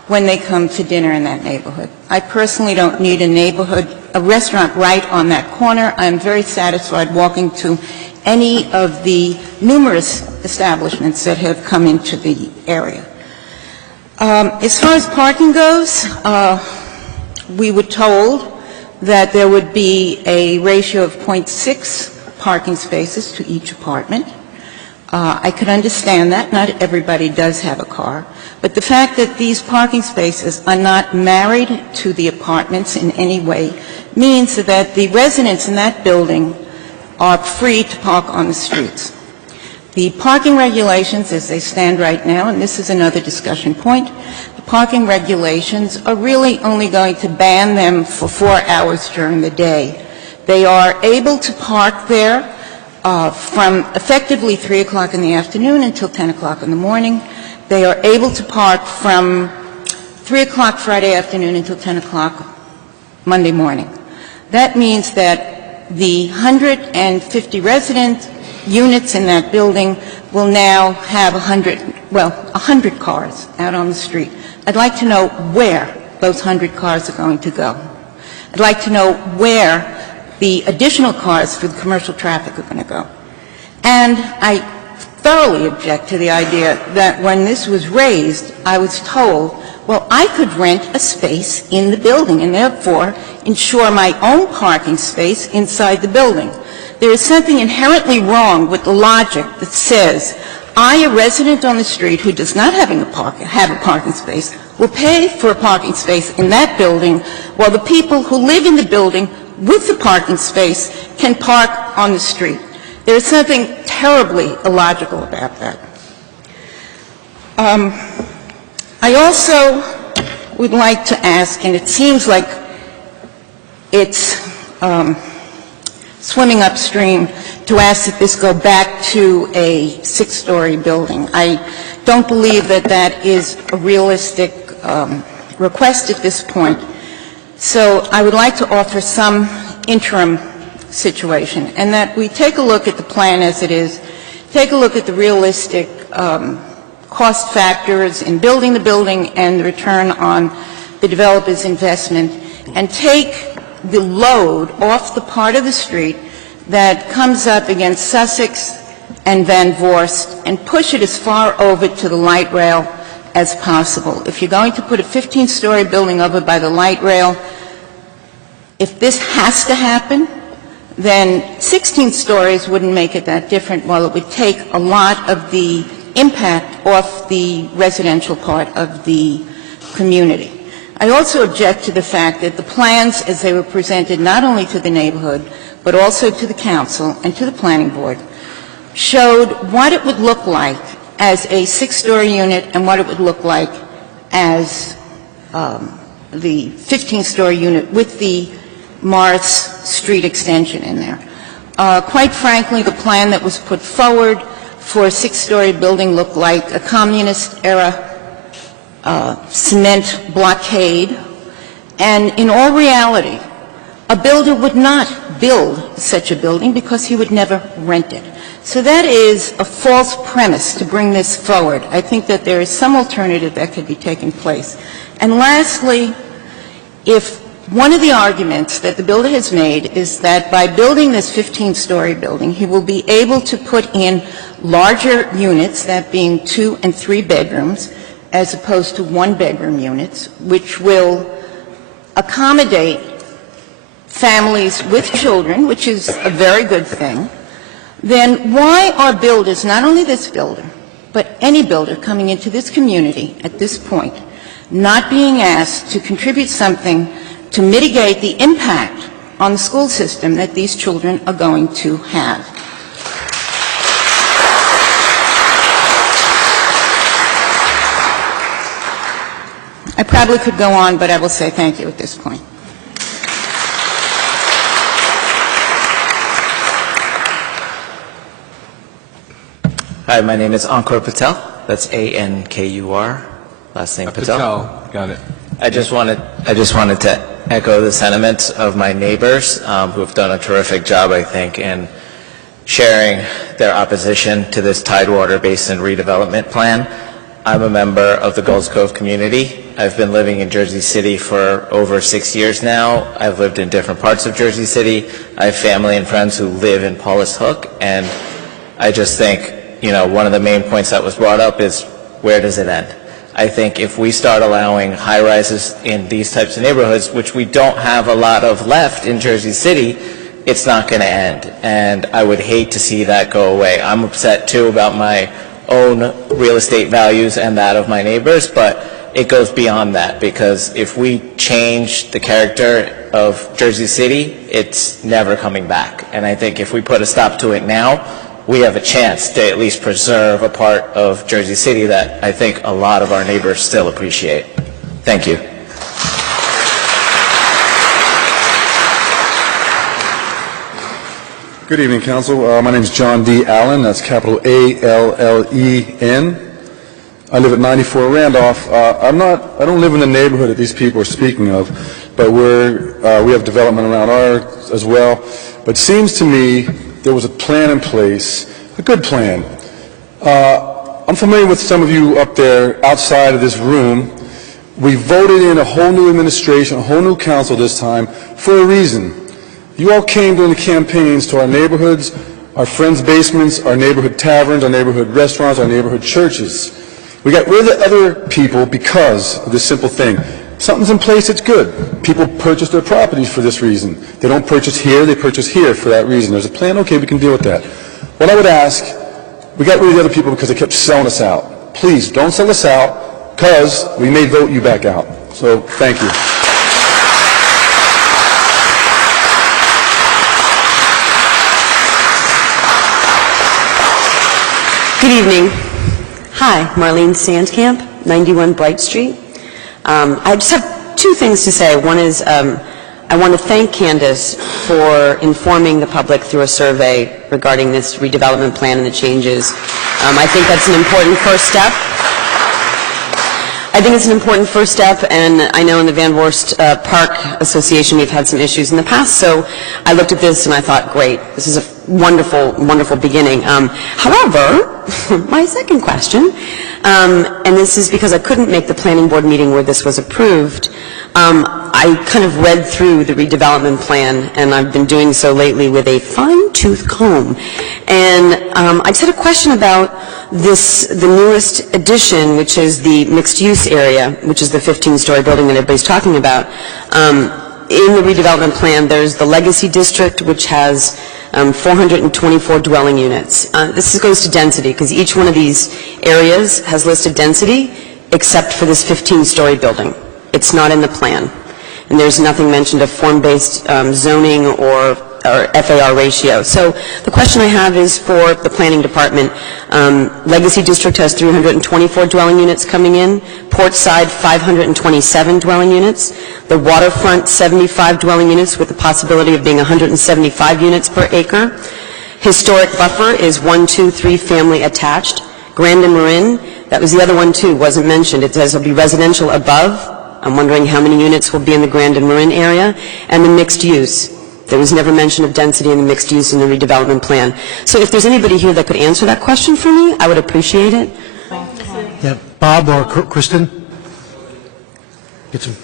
when they come to dinner in that neighborhood? I personally don't need a restaurant right on that corner. I'm very satisfied walking to any of the numerous establishments that have come into the area. As far as parking goes, we were told that there would be a ratio of 0.6 parking spaces to each apartment. I could understand that. Not everybody does have a car. But the fact that these parking spaces are not married to the apartments in any way means that the residents in that building are free to park on the streets. The parking regulations as they stand right now, and this is another discussion point, the parking regulations are really only going to ban them for 4 hours during the day. They are able to park there from effectively 3 o'clock in the afternoon until 10 o'clock in the morning. They are able to park from 3 o'clock Friday afternoon until 10 o'clock Monday morning. That means that the 150 resident units in that building will now have 100 cars out on the street. I'd like to know where those 100 cars are going to go. I'd like to know where the additional cars for the commercial traffic are going to go. And I thoroughly object to the idea that when this was raised, I was told, well, I could rent a space in the building and therefore ensure my own parking space inside the building. There is something inherently wrong with the logic that says I, a resident on the street who does not have a parking space, will pay for a parking space in that building while the people who live in the building with the parking space can park on the street. There is something terribly illogical about that. I also would like to ask, and it seems like it's swimming upstream, to ask that this go back to a 6-story building. I don't believe that that is a realistic request at this point. So I would like to offer some interim situation, and that we take a look at the plan as it is, take a look at the realistic cost factors in building the building and the return on the developer's investment, and take the load off the part of the street that comes up against Sussex and Van Voorst and push it as far over to the light rail as possible. If you're going to put a 15-story building over by the light rail, if this has to happen, then 16 stories wouldn't make it that different, while it would take a lot of the impact off the residential part of the community. I also object to the fact that the plans as they were presented not only to the neighborhood, but also to the council and to the planning board, showed what it would look like as a 6-story unit and what it would look like as the 15-story unit with the Morris Street extension in there. Quite frankly, the plan that was put forward for a 6-story building looked like a communist-era cement blockade, and in all reality, a builder would not build such a building because he would never rent it. So that is a false premise to bring this forward. I think that there is some alternative that could be taken place. And lastly, if one of the arguments that the builder has made is that by building this 15-story building, he will be able to put in larger units, that being 2 and 3 bedrooms, as opposed to 1-bedroom units, which will accommodate families with children, which is a very good thing, then why are builders, not only this builder, but any builder coming into this community at this point, not being asked to contribute something to mitigate the impact on the school system that these children are going to have? I probably could go on, but I will say thank you at this point. Hi, my name is Ankur Patel. That's A-N-K-U-R. Last name Patel. Got it. I just wanted to echo the sentiments of my neighbors who have done a terrific job, I think, in sharing their opposition to this Tidewater Basin redevelopment plan. I'm a member of the Gulls Cove community. I've been living in Jersey City for over 6 years now. I've lived in different parts of Jersey City. I have family and friends who live in Paulus Hook, and I just think, one of the main points that was brought up is, where does it end? I think if we start allowing high-rises in these types of neighborhoods, which we don't have a lot of left in Jersey City, it's not going to end. And I would hate to see that go away. I'm upset, too, about my own real estate values and that of my neighbors, but it goes beyond that, because if we change the character of Jersey City, it's never coming back. And I think if we put a stop to it now, we have a chance to at least preserve a part of Jersey City that I think a lot of our neighbors still appreciate. Thank you. Good evening, Council. My name is John D. Allen. That's capital A-L-L-E-N. I live at 94 Randolph. I don't live in the neighborhood that these people are speaking of, but we have development around ours as well. but seems to me there was a plan in place, a good plan. I'm familiar with some of you up there outside of this room. We voted in a whole new administration, a whole new council this time for a reason. You all came during the campaigns to our neighborhoods, our friends' basements, our neighborhood taverns, our neighborhood restaurants, our neighborhood churches. We got rid of the other people because of this simple thing. Something's in place that's good. People purchase their properties for this reason. They don't purchase here, they purchase here for that reason. There's a plan, okay, we can deal with that. What I would ask, we got rid of the other people because they kept selling us out. Please, don't sell us out, because we may vote you back out. So, thank you. Good evening. Hi, Marlene Sandcamp, 91 Bright Street. I just have two things to say. One is I want to thank Candace for informing the public through a survey regarding this redevelopment plan and the changes. I think that's an important first step. I think it's an important first step, and I know in the Van Voorst Park Association we've had some issues in the past, so I looked at this and I thought, great, this is a wonderful, wonderful beginning. However, my second question, and this is because I couldn't make the planning board meeting where this was approved, I kind of read through the redevelopment plan, and I've been doing so lately with a fine-tooth comb. And I just had a question about the newest addition, which is the mixed-use area, which is the 15-story building that everybody's talking about. In the redevelopment plan, there's the Legacy District, which has 424 dwelling units. This goes to density, because each one of these areas has listed density, except for this 15-story building. It's not in the plan. And there's nothing mentioned of form-based zoning or FAR ratio. So the question I have is for the planning department. Legacy District has 324 dwelling units coming in. Portside, 527 dwelling units. The waterfront, 75 dwelling units with the possibility of being 175 units per acre. Historic buffer is 1, 2, 3 family attached. Grand and Marin, that was the other one too, wasn't mentioned. It says it'll be residential above. I'm wondering how many units will be in the Grand and Marin area. And the mixed use. There was never mention of density in the mixed use in the redevelopment plan. So if there's anybody here that could answer that question for me, I would appreciate it. Yeah, Bob or Kristen? Get some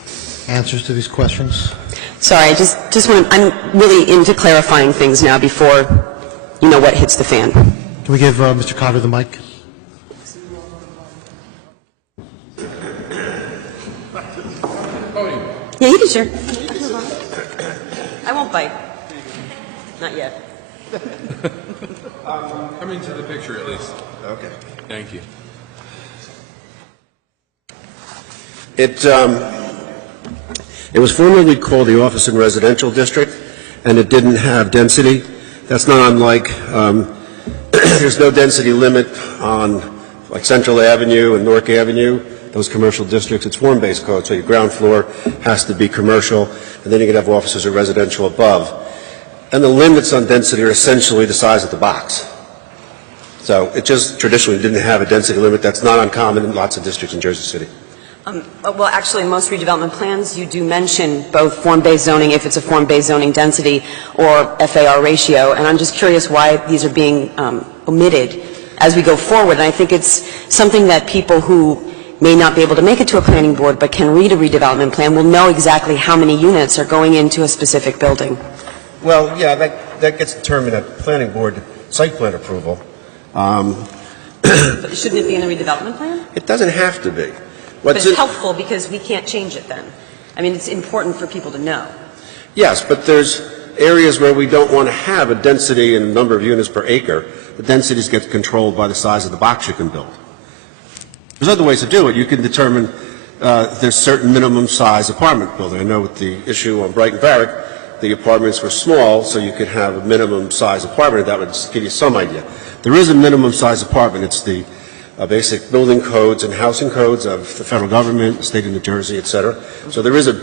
answers to these questions. Sorry, I just want to, I'm really into clarifying things now before, you know, what hits the fan. Can we give Mr. Cotter the mic? Yeah, you can share. I won't bite. Not yet. Come into the picture at least. Okay. Thank you. It was formerly called the Office and Residential District, and it didn't have density. That's not unlike, there's no density limit on like Central Avenue and Newark Avenue, those commercial districts. It's form-based code, so your ground floor has to be commercial, and then you can have offices or residential above. And the limits on density are essentially the size of the box. So it just traditionally didn't have a density limit. That's not uncommon in lots of districts in Jersey City. Well, actually, in most redevelopment plans, you do mention both form-based zoning, if it's a form-based zoning density, or FAR ratio, and I'm just curious why these are being omitted as we go forward. And I think it's something that people who may not be able to make it to a planning board but can read a redevelopment plan will know exactly how many units are going into a specific building. Well, yeah, that gets determined at planning board site plan approval. But shouldn't it be in the redevelopment plan? It doesn't have to be. But it's helpful because we can't change it then. I mean, it's important for people to know. Yes, but there's areas where we don't want to have a density and number of units per acre. The densities get controlled by the size of the box you can build. There's other ways to do it. You can determine there's certain minimum size apartment building. I know with the issue on Brighton Barrack, the apartments were small, so you could have a minimum size apartment. That would give you some idea. There is a minimum size apartment. It's the basic building codes and housing codes of the federal government, the state of New Jersey, et cetera. So there is an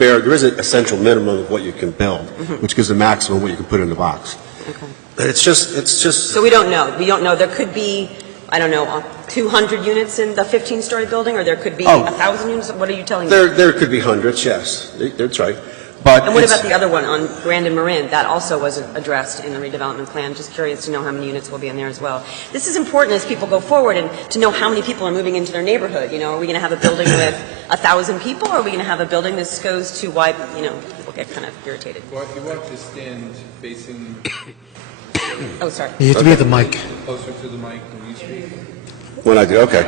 essential minimum of what you can build, which gives the maximum of what you can put in the box. Okay. But it's just. So we don't know. We don't know. There could be, I don't know, 200 units in the 15-story building, or there could be 1,000 units. What are you telling me? There could be hundreds, yes. That's right. But And what it's- about the other one on Grand and Marin? That also wasn't addressed in the redevelopment plan. Just curious to know how many units will be in there as well. This is important as people go forward and to know how many people are moving into their neighborhood. You know, are we going to have a building with 1,000 people, or are we going to have a building that goes too wide? You know, people get kind of irritated. Well, you want to stand facing... Oh, sorry. You have to be at the mic. Closer to the mic when you speak. When I do, okay.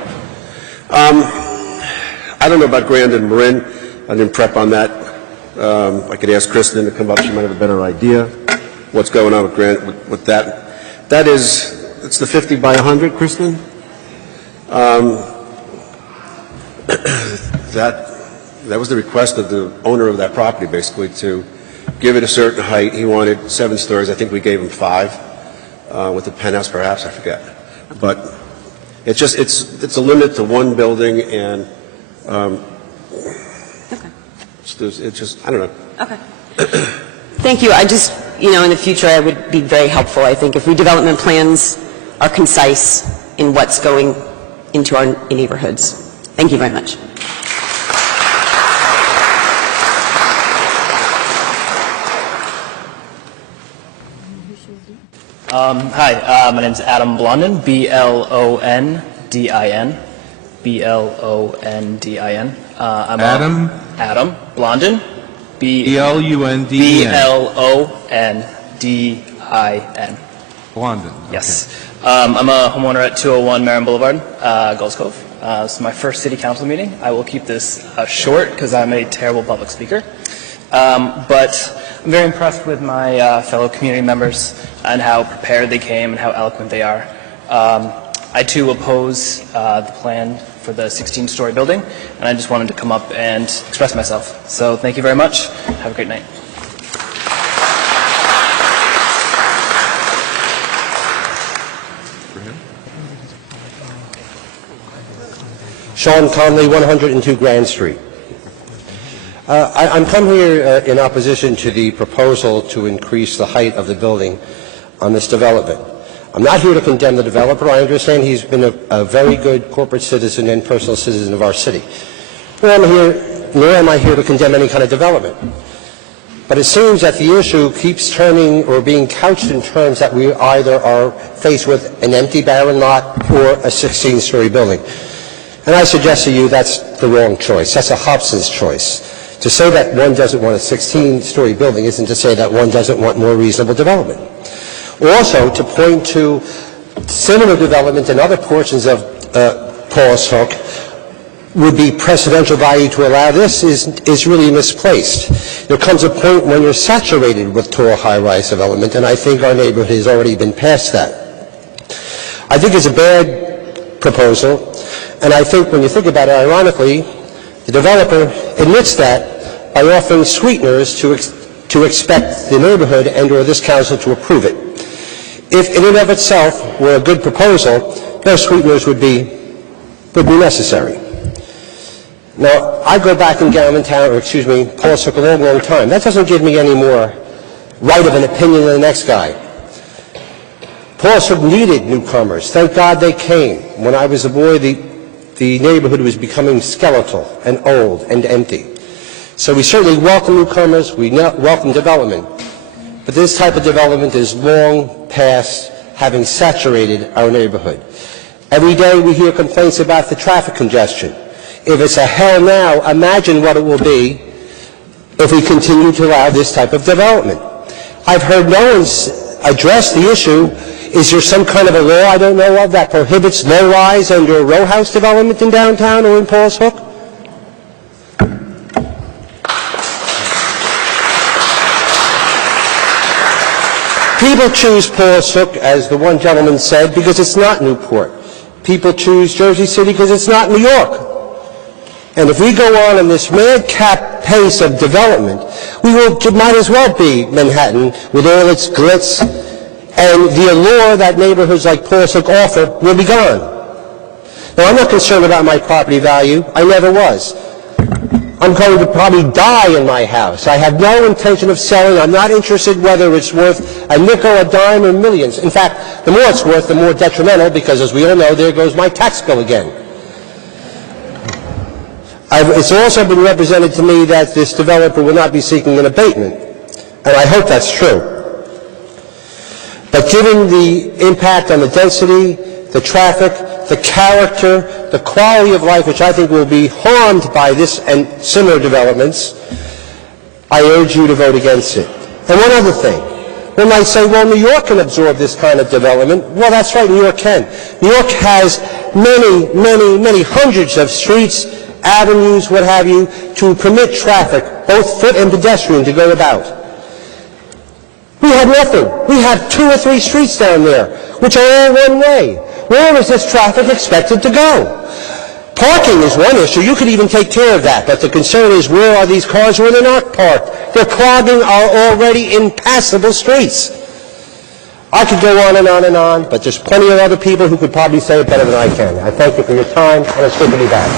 I don't know about Grand and Marin. I didn't prep on that. I could ask Kristen to come up. She might have a better idea what's going on with Grand, with that. That is, it's the 50 by 100, Kristen? That was the request of the owner of that property, basically, to give it a certain height. He wanted 7 stories. I think we gave him 5, with the penthouse, perhaps. I forget. But it's just, it's a limit to one building, and it's just, I don't know. Okay. Thank you. I just, you know, in the future, I would be very helpful, I think, if redevelopment plans are concise in what's going into our neighborhoods. Thank you very much. Hi, my name is Adam Blondin, B-L-O-N-D-I-N. B-L-O-N-D-I-N. I'm Adam Blondin. B-L-U-N-D-I-N. B-L-O-N-D-I-N. Blondin. Yes. I'm a homeowner at 201 Marin Boulevard, Gulls Cove. This is my first city council meeting. I will keep this short because I'm a terrible public speaker. But I'm very impressed with my fellow community members and how prepared they came and how eloquent they are. I too oppose the plan for the 16-story building, and I just wanted to come up and express myself. So thank you very much. Have a great night. Sean Conley, 102 Grand Street. I'm come here in opposition to the proposal to increase the height of the building on this development. I'm not here to condemn the developer. I understand he's been a very good corporate citizen and personal citizen of our city. Nor am I here to condemn any kind of development. But it seems that the issue keeps turning or being couched in terms that we either are faced with an empty barren lot or a 16-story building. And I suggest to you that's the wrong choice. That's a Hobson's choice. To say that one doesn't want a 16-story building isn't to say that one doesn't want more reasonable development. Also, to point to similar development in other portions of Paul's Hook would be precedential value to allow this is really misplaced. There comes a point when you're saturated with tall high-rise development, and I think our neighborhood has already been past that. I think it's a bad proposal, and I think when you think about it, ironically, the developer admits that by offering sweeteners to expect the neighborhood and or this council to approve it. If in and of itself were a good proposal, no sweeteners would be necessary. Now, I go back in Paul's Hook a long, long time. That doesn't give me any more right of an opinion than the next guy. Paul's Hook needed newcomers. Thank God they came. When I was a boy, the neighborhood was becoming skeletal and old and empty. So we certainly welcome newcomers, we welcome development. But this type of development is long past having saturated our neighborhood. Every day we hear complaints about the traffic congestion. If it's a hell now, imagine what it will be if we continue to allow this type of development. I've heard no one's addressed the issue. Is there some kind of a law I don't know of that prohibits low-rise and or row house development in downtown or in Paul's Hook? People choose Paul's Hook, as the one gentleman said, because it's not Newport. People choose Jersey City because it's not New York. And if we go on this madcap pace of development, might as well be Manhattan with all its glitz, and the allure that neighborhoods like Paul's Hook offer will be gone. Now, I'm not concerned about my property value. I never was. I'm going to probably die in my house. I have no intention of selling. I'm not interested whether it's worth a nickel, a dime, or millions. In fact, the more it's worth, the more detrimental, because as we all know, there goes my tax bill again. It's also been represented to me that this developer will not be seeking an abatement, and I hope that's true. But given the impact on the density, the traffic, the character, the quality of life, which I think will be harmed by this and similar developments, I urge you to vote against it. And one other thing. One might say, well, New York can absorb this kind of development. Well, that's right, New York can. New York has many hundreds of streets, avenues, what have you, to permit traffic, both foot and pedestrian, to go about. We have nothing. We have 2 or 3 streets down there, which are all one way. Where is this traffic expected to go? Parking is one issue. You could even take care of that. But the concern is, where are these cars when they're not parked? They're clogging our already impassable streets. I could go on and on and on, but there's plenty of other people who could probably say it better than I can. I thank you for your time, and it's good to be back.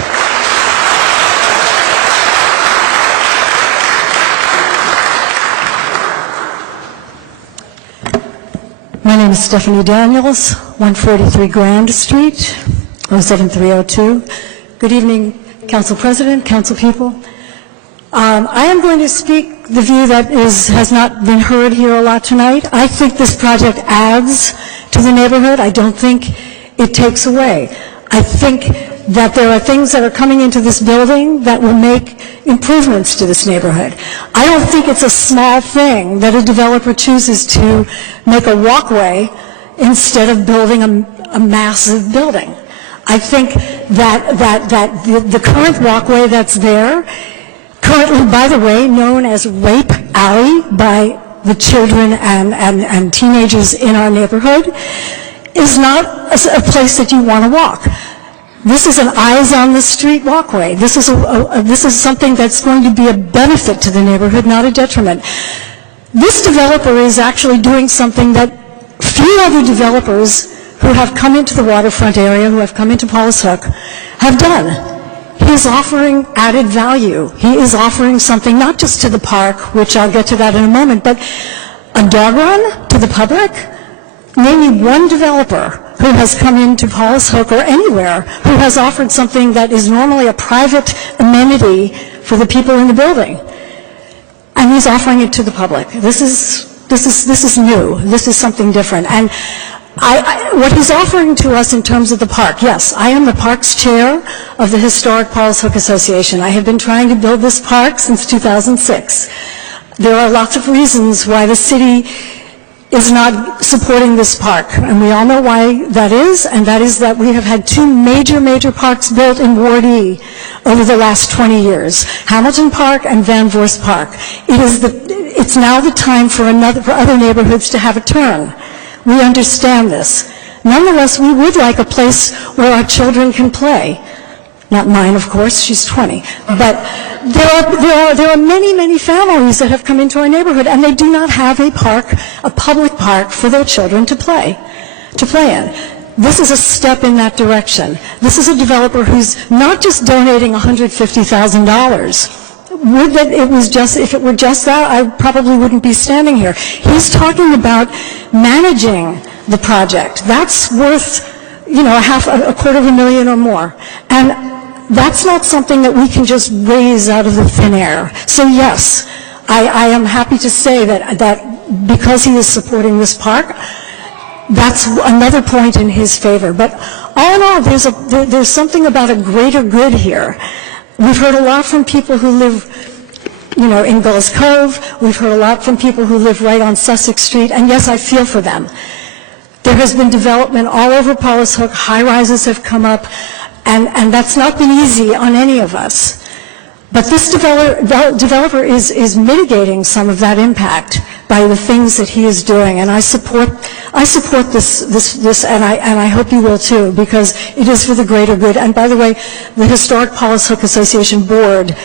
My name is Stephanie Daniels, 143 Grand Street, 07302. Good evening, Council President, Council people. I am going to speak the view that has not been heard here a lot tonight. I think this project adds to the neighborhood. I don't think it takes away. I think that there are things that are coming into this building that will make improvements to this neighborhood. I don't think it's a small thing that a developer chooses to make a walkway instead of building a massive building. I think that the current walkway that's there, currently, by the way, known as Rape Alley by the children and teenagers in our neighborhood, is not a place that you want to walk. This is an eyes-on-the-street walkway. This is something that's going to be a benefit to the neighborhood, not a detriment. This developer is actually doing something that few other developers who have come into the waterfront area, who have come into Paulus Hook, have done. He is offering added value. He is offering something not just to the park, which I'll get to that in a moment, but a dog run to the public. Name me one developer who has come into Paulus Hook or anywhere who has offered something that is normally a private amenity for the people in the building. And he's offering it to the public. This is new. This is something different. And what he's offering to us in terms of the park, yes, I am the parks chair of the Historic Paulus Hook Association. I have been trying to build this park since 2006. There are lots of reasons why the city is not supporting this park, and we all know why that is, and that is that we have had 2 major parks built in Ward E over the last 20 years, Hamilton Park and Van Voorst Park. It's now the time for other neighborhoods to have a turn. We understand this. Nonetheless, we would like a place where our children can play. Not mine, of course, she's 20. But there are many families that have come into our neighborhood, and they do not have a public park for their children to play in. This is a step in that direction. This is a developer who's not just donating $150,000. If it were just that, I probably wouldn't be standing here. He's talking about managing the project. That's worth, a $250,000 or more. And that's not something that we can just raise out of the thin air. So yes, I am happy to say that because he is supporting this park, that's another point in his favor. But all in all, there's something about a greater good here. We've heard a lot from people who live, in Gulls Cove. We've heard a lot from people who live right on Sussex Street. And yes, I feel for them. There has been development all over Paulus Hook. High-rises have come up. And that's not been easy on any of us. But this developer is mitigating some of that impact by the things that he is doing. And I support this, and I hope you will too, because it is for the greater good. And by the way, the Historic Paulus Hook Association Board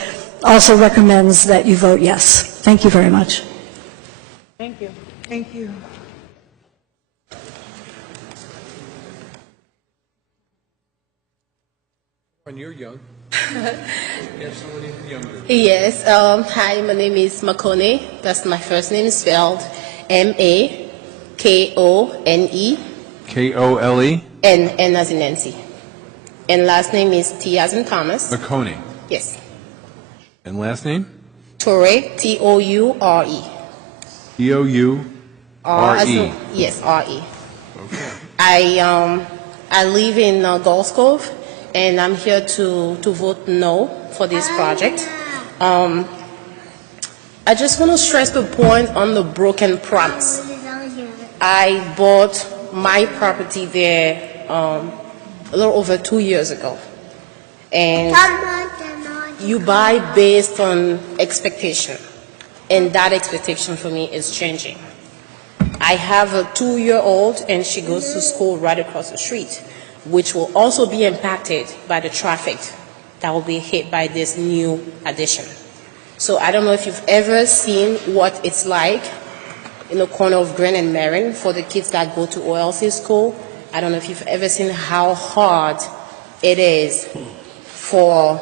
also recommends that you vote yes. Thank you very much. Thank you. Thank you. When you're young, you have someone even younger. Yes. Hi, my name is Makone. That's my first name spelled Makone. Kole? N as in Nancy. And last name is T as in Thomas. Makone. Yes. And last name? Toure, Toure. D-O-U-R-E. Yes, R-E. I live in Gulls Cove, and I'm here to vote no for this project. I just want to stress the point on the broken promise. I bought my property there a little over 2 years ago. And you buy based on expectation, and that expectation for me is changing. I have a 2-year-old, and she goes to school right across the street, which will also be impacted by the traffic that will be hit by this new addition. So I don't know if you've ever seen what it's like in the corner of Grand and Marin for the kids that go to OLC school. I don't know if you've ever seen how hard it is for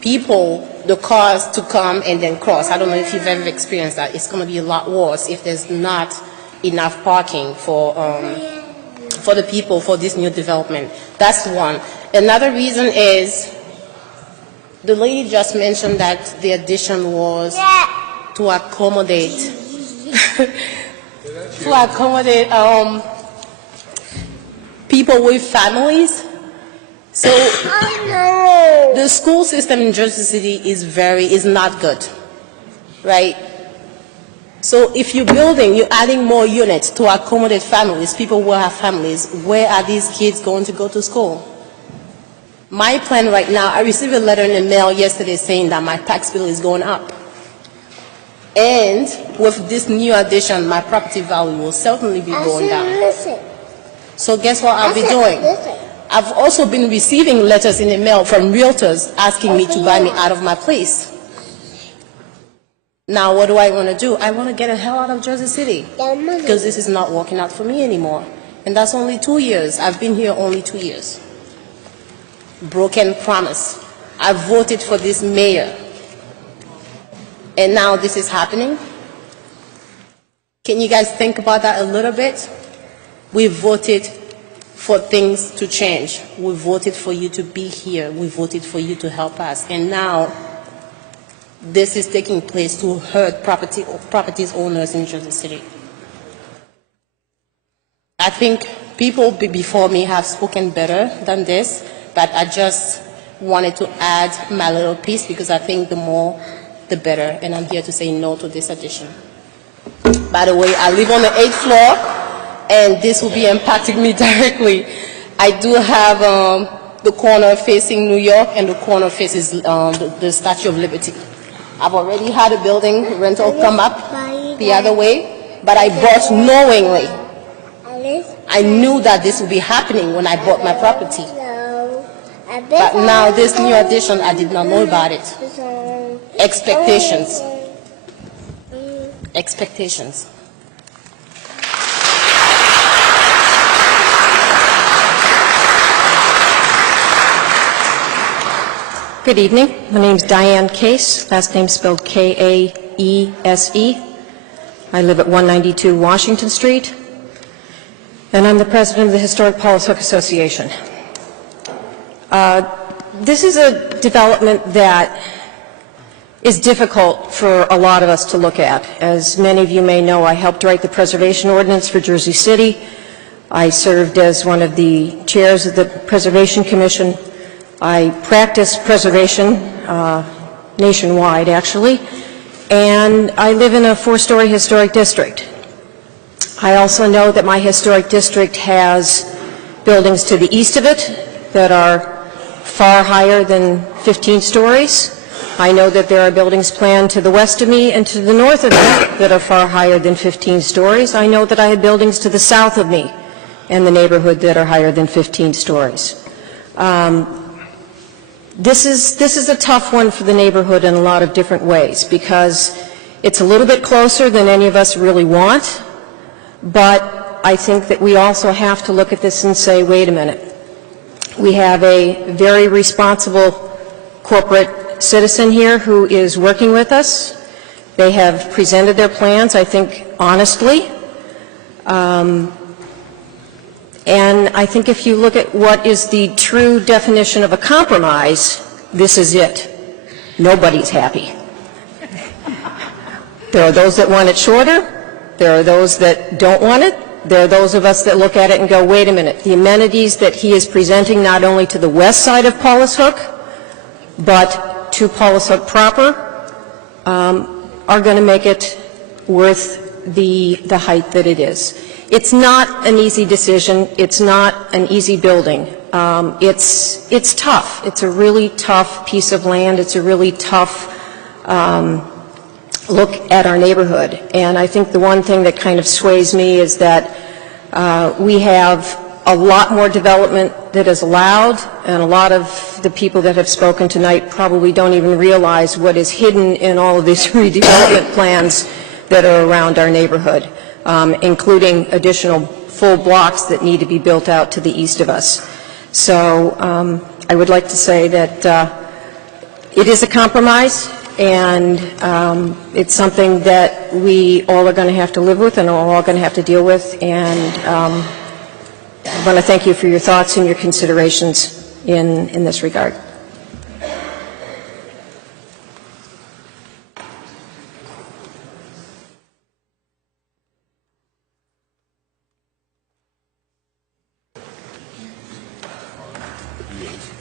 people, the cars to come and then cross. I don't know if you've ever experienced that. It's going to be a lot worse if there's not enough parking for the people for this new development. That's one. Another reason is the lady just mentioned that the addition was to accommodate people with families. So the school system in Jersey City is not good, right? So if you're adding more units to accommodate families, people who have families, where are these kids going to go to school? My plan right now, I received a letter in the mail yesterday saying that my tax bill is going up. And with this new addition, my property value will certainly be going down. So guess what I'll be doing? I've also been receiving letters in the mail from realtors asking me to buy me out of my place. Now, what do I want to do? I want to get the hell out of Jersey City because this is not working out for me anymore. And that's only 2 years. I've been here only 2 years. Broken promise. I voted for this mayor. And now this is happening. Can you guys think about that a little bit? We voted for things to change. We voted for you to be here. We voted for you to help us. And now this is taking place to hurt properties owners in Jersey City. I think people before me have spoken better than this, but I just wanted to add my little piece because I think the more, the better, and I'm here to say no to this addition. By the way, I live on the 8th floor, and this will be impacting me directly. I do have the corner facing New York, and the corner faces the Statue of Liberty. I've already had a building rental come up the other way, but I bought knowingly. I knew that this would be happening when I bought my property. But now this new addition, I did not know about it. Expectations. Expectations. Good evening. My name is Diane Case, last name spelled K-A-E-S-E. I live at 192 Washington Street, and I'm the president of the Historic Paulus Hook Association. This is a development that is difficult for a lot of us to look at. As many of you may know, I helped write the preservation ordinance for Jersey City. I served as one of the chairs of the Preservation Commission. I practice preservation nationwide, actually, and I live in a 4-story historic district. I also know that my historic district has buildings to the east of it that are far higher than 15 stories. I know that there are buildings planned to the west of me and to the north of me that are far higher than 15 stories. I know that I have buildings to the south of me and the neighborhood that are higher than 15 stories. This is a tough one for the neighborhood in a lot of different ways because it's a little bit closer than any of us really want, but I think that we also have to look at this and say, wait a minute. We have a very responsible corporate citizen here who is working with us. They have presented their plans, I think, honestly. And I think if you look at what is the true definition of a compromise, this is it. Nobody's happy. There are those that want it shorter. There are those that don't want it. There are those of us that look at it and go, wait a minute, the amenities that he is presenting not only to the west side of Paulus Hook, but to Paulus Hook proper, are going to make it worth the height that it is. It's not an easy decision. It's not an easy building. It's tough. It's a really tough piece of land. It's a really tough look at our neighborhood. And I think the one thing that kind of sways me is that we have a lot more development that is allowed, and a lot of the people that have spoken tonight probably don't even realize what is hidden in all of these redevelopment plans that are around our neighborhood, including additional full blocks that need to be built out to the east of us. So I would like to say that it is a compromise, and it's something that we all are going to have to live with and are all going to have to deal with. And I want to thank you for your thoughts and your considerations in this regard.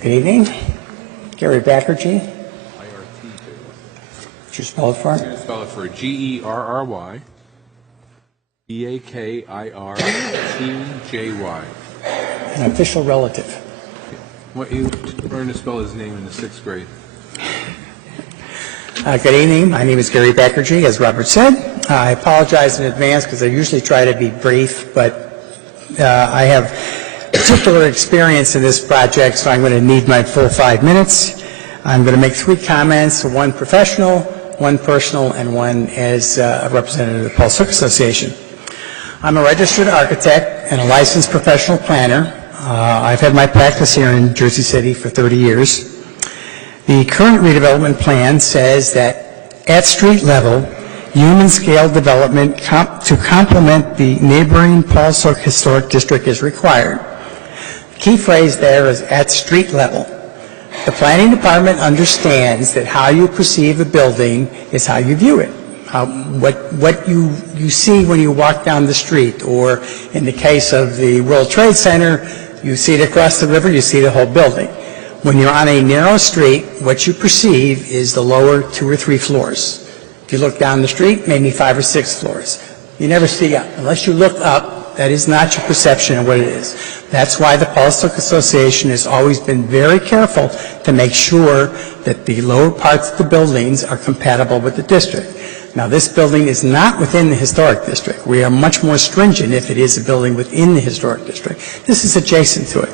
Good evening. Gary Backergy. Could you spell it for me? Spell it for Gerry Beakirtjy. An official relative. What you learned to spell his name in the 6th grade. Good evening. My name is Gary Backergy, as Robert said. I apologize in advance because I usually try to be brief, but I have particular experience in this project, so I'm going to need my full 5 minutes. I'm going to make 3 comments, one professional, one personal, and one as a representative of the Paulus Hook Association. I'm a registered architect and a licensed professional planner. I've had my practice here in Jersey City for 30 years. The current redevelopment plan says that at street level, human-scale development to complement the neighboring Paulus Hook Historic District is required. The key phrase there is at street level. The planning department understands that how you perceive a building is how you view it. What you see when you walk down the street, or in the case of the World Trade Center, you see it across the river, you see the whole building. When you're on a narrow street, what you perceive is the lower 2 or 3 floors. If you look down the street, maybe 5 or 6 floors. You never see up. Unless you look up, that is not your perception of what it is. That's why the Paulus Hook Association has always been very careful to make sure that the lower parts of the buildings are compatible with the district. Now, this building is not within the historic district. We are much more stringent if it is a building within the historic district. This is adjacent to it.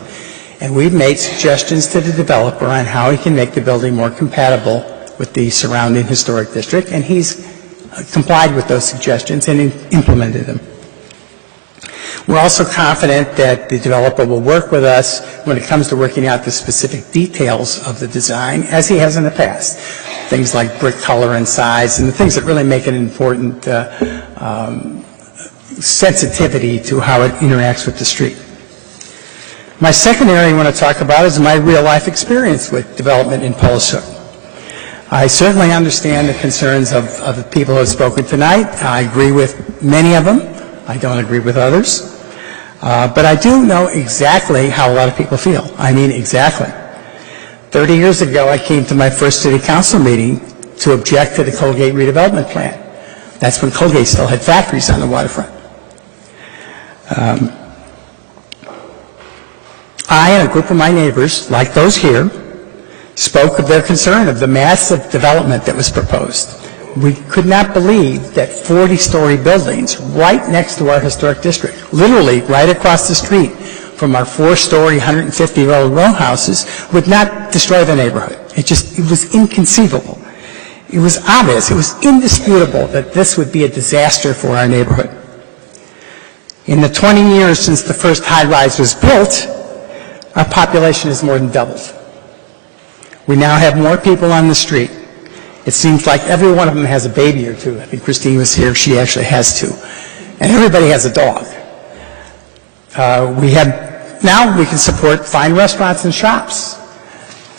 And we've made suggestions to the developer on how he can make the building more compatible with the surrounding historic district, and he's complied with those suggestions and implemented them. We're also confident that the developer will work with us when it comes to working out the specific details of the design, as he has in the past. Things like brick color and size, and the things that really make an important sensitivity to how it interacts with the street. My second area I want to talk about is my real-life experience with development in Paulus Hook. I certainly understand the concerns of the people who have spoken tonight. I agree with many of them. I don't agree with others. But I do know exactly how a lot of people feel. I mean, exactly. 30 years ago, I came to my first city council meeting to object to the Colgate redevelopment plan. That's when Colgate still had factories on the waterfront. I and a group of my neighbors, like those here, spoke of their concern of the massive development that was proposed. We could not believe that 40-story buildings right next to our historic district, literally right across the street from our 4-story, 150-year-old row houses, would not destroy the neighborhood. It was inconceivable. It was obvious, it was indisputable that this would be a disaster for our neighborhood. In the 20 years since the first high-rise was built, our population has more than doubled. We now have more people on the street. It seems like every one of them has a baby or two. I think Christine was here. She actually has 2. And everybody has a dog. Now we can support fine restaurants and shops.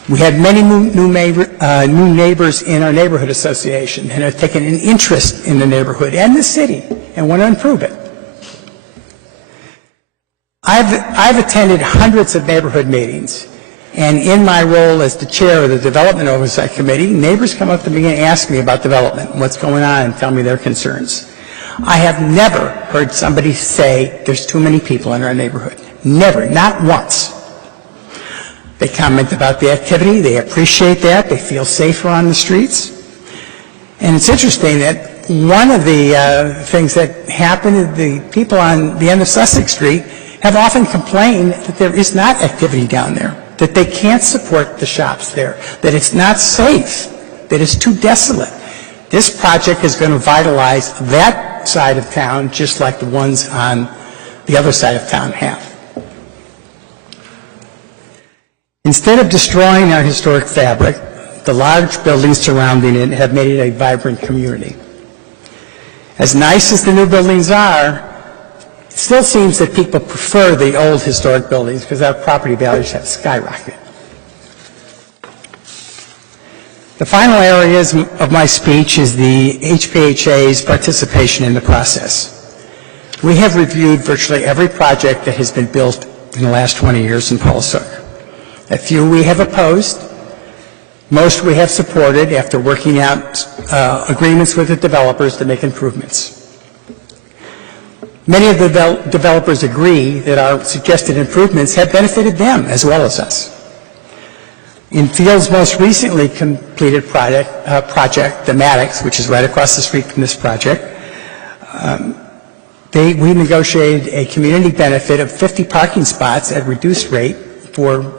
We had many new neighbors in our neighborhood association and have taken an interest in the neighborhood and the city and want to improve it. I've attended hundreds of neighborhood meetings, and in my role as the chair of the Development Oversight Committee, neighbors come up to me and ask me about development, what's going on, and tell me their concerns. I have never heard somebody say there's too many people in our neighborhood. Never, not once. They comment about the activity, they appreciate that, they feel safer on the streets. And it's interesting that one of the things that happened, the people on the end of Sussex Street have often complained that there is not activity down there, that they can't support the shops there, that it's not safe, that it's too desolate. This project is going to vitalize that side of town just like the ones on the other side of town have. Instead of destroying our historic fabric, the large buildings surrounding it have made it a vibrant community. As nice as the new buildings are, it still seems that people prefer the old historic buildings because our property values have skyrocketed. The final area of my speech is the HPHA's participation in the process. We have reviewed virtually every project that has been built in the last 20 years in Pulaski. A few we have opposed. Most we have supported after working out agreements with the developers to make improvements. Many of the developers agree that our suggested improvements have benefited them as well as us. In Field's most recently completed project, the Maddox, which is right across the street from this project, we negotiated a community benefit of 50 parking spots at reduced rate for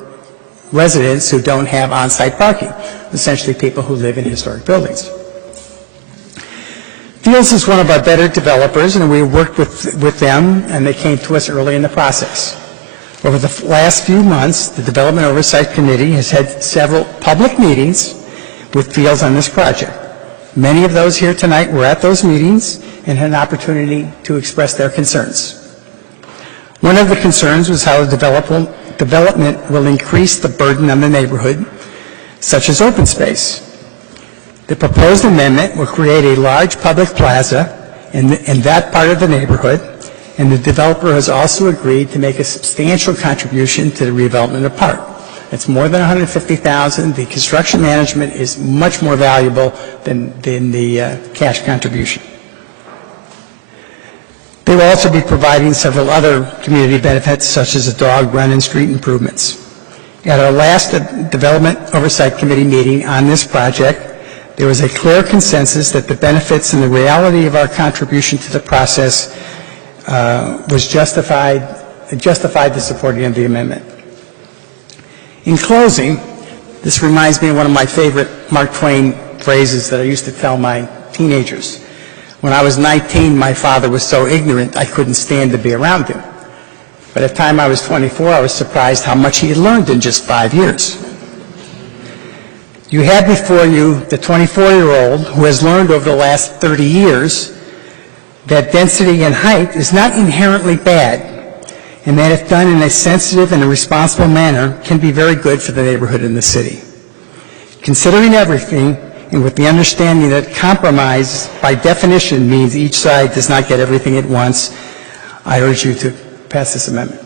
residents who don't have on-site parking, essentially people who live in historic buildings. Fields is one of our better developers, and we worked with them, and they came to us early in the process. Over the last few months, the Development Oversight Committee has had several public meetings with Fields on this project. Many of those here tonight were at those meetings and had an opportunity to express their concerns. One of the concerns was how the development will increase the burden on the neighborhood, such as open space. The proposed amendment will create a large public plaza in that part of the neighborhood, and the developer has also agreed to make a substantial contribution to the redevelopment of the park. It's more than $150,000. The construction management is much more valuable than the cash contribution. They will also be providing several other community benefits, such as a dog run and street improvements. At our last Development Oversight Committee meeting on this project, there was a clear consensus that the benefits and the reality of our contribution to the process justified the supporting of the amendment. In closing, this reminds me of one of my favorite Mark Twain phrases that I used to tell my teenagers. When I was 19, my father was so ignorant I couldn't stand to be around him. By the time I was 24, I was surprised how much he had learned in just 5 years. You have before you the 24-year-old who has learned over the last 30 years that density and height is not inherently bad, and that if done in a sensitive and a responsible manner, can be very good for the neighborhood and the city. Considering everything, and with the understanding that compromise, by definition, means each side does not get everything at once, I urge you to pass this amendment.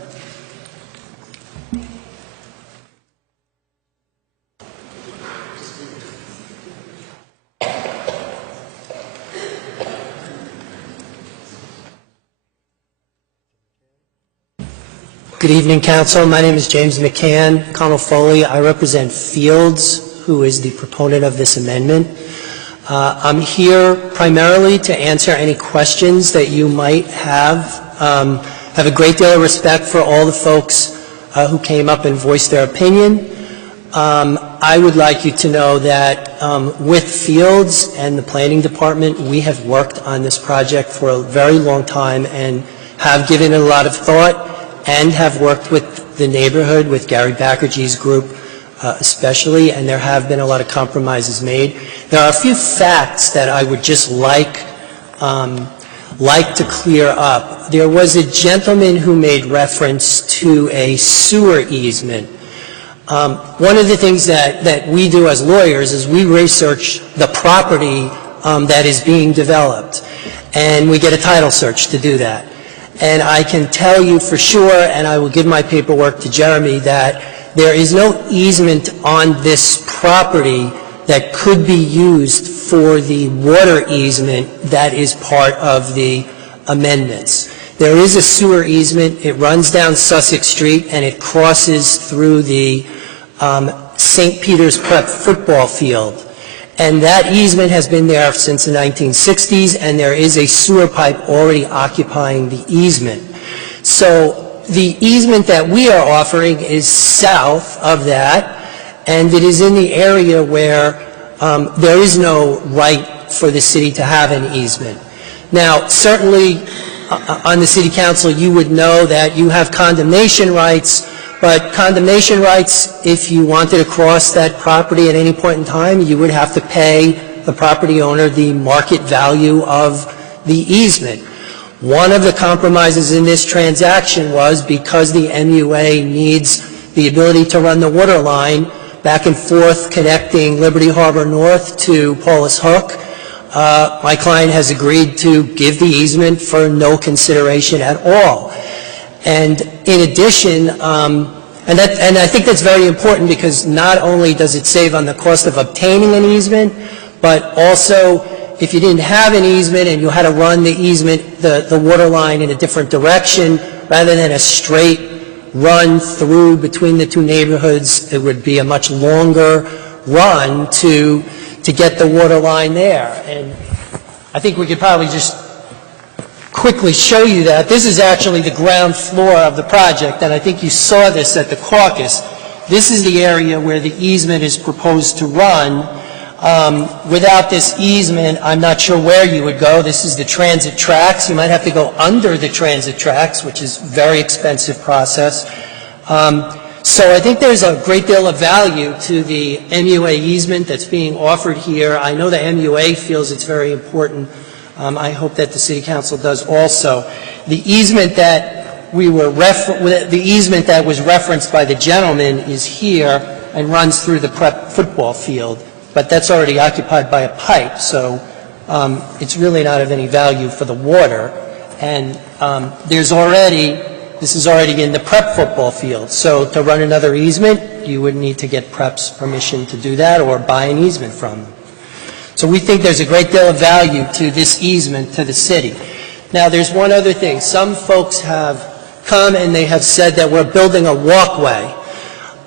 Good evening, Council. My name is James McCann, Connell Foley. I represent Fields, who is the proponent of this amendment. I'm here primarily to answer any questions that you might have. Have a great deal of respect for all the folks who came up and voiced their opinion. I would like you to know that with Fields and the Planning Department, we have worked on this project for a very long time and have given it a lot of thought, and have worked with the neighborhood, with Gary Backergy's group especially, and there have been a lot of compromises made. There are a few facts that I would just like to clear up. There was a gentleman who made reference to a sewer easement. One of the things that we do as lawyers is we research the property that is being developed, and we get a title search to do that. And I can tell you for sure, and I will give my paperwork to Jeremy, that there is no easement on this property that could be used for the water easement that is part of the amendments. There is a sewer easement. It runs down Sussex Street, and it crosses through the St. Peter's Prep football field. And that easement has been there since the 1960s, and there is a sewer pipe already occupying the easement. So the easement that we are offering is south of that, and it is in the area where there is no right for the city to have an easement. Now, certainly on the city council, you would know that you have condemnation rights, but condemnation rights, if you wanted to cross that property at any point in time, you would have to pay the property owner the market value of the easement. One of the compromises in this transaction was because the MUA needs the ability to run the water line back and forth connecting Liberty Harbor North to Paulus Hook, my client has agreed to give the easement for no consideration at all. And in addition, and I think that's very important because not only does it save on the cost of obtaining an easement, but also if you didn't have an easement and you had to run the easement, the water line in a different direction rather than a straight run through between the two neighborhoods, it would be a much longer run to get the water line there. And I think we could probably just quickly show you that. This is actually the ground floor of the project, and I think you saw this at the caucus. This is the area where the easement is proposed to run. Without this easement, I'm not sure where you would go. This is the transit tracks. You might have to go under the transit tracks, which is a very expensive process. So I think there's a great deal of value to the MUA easement that's being offered here. I know the MUA feels it's very important. I hope that the City Council does also. The easement that was referenced by the gentleman is here and runs through the Prep football field, but that's already occupied by a pipe, so it's really not of any value for the water. And this is already in the Prep football field, so to run another easement, you would need to get Prep's permission to do that or buy an easement from them. So we think there's a great deal of value to this easement to the city. Now, there's one other thing. Some folks have come and they have said that we're building a walkway.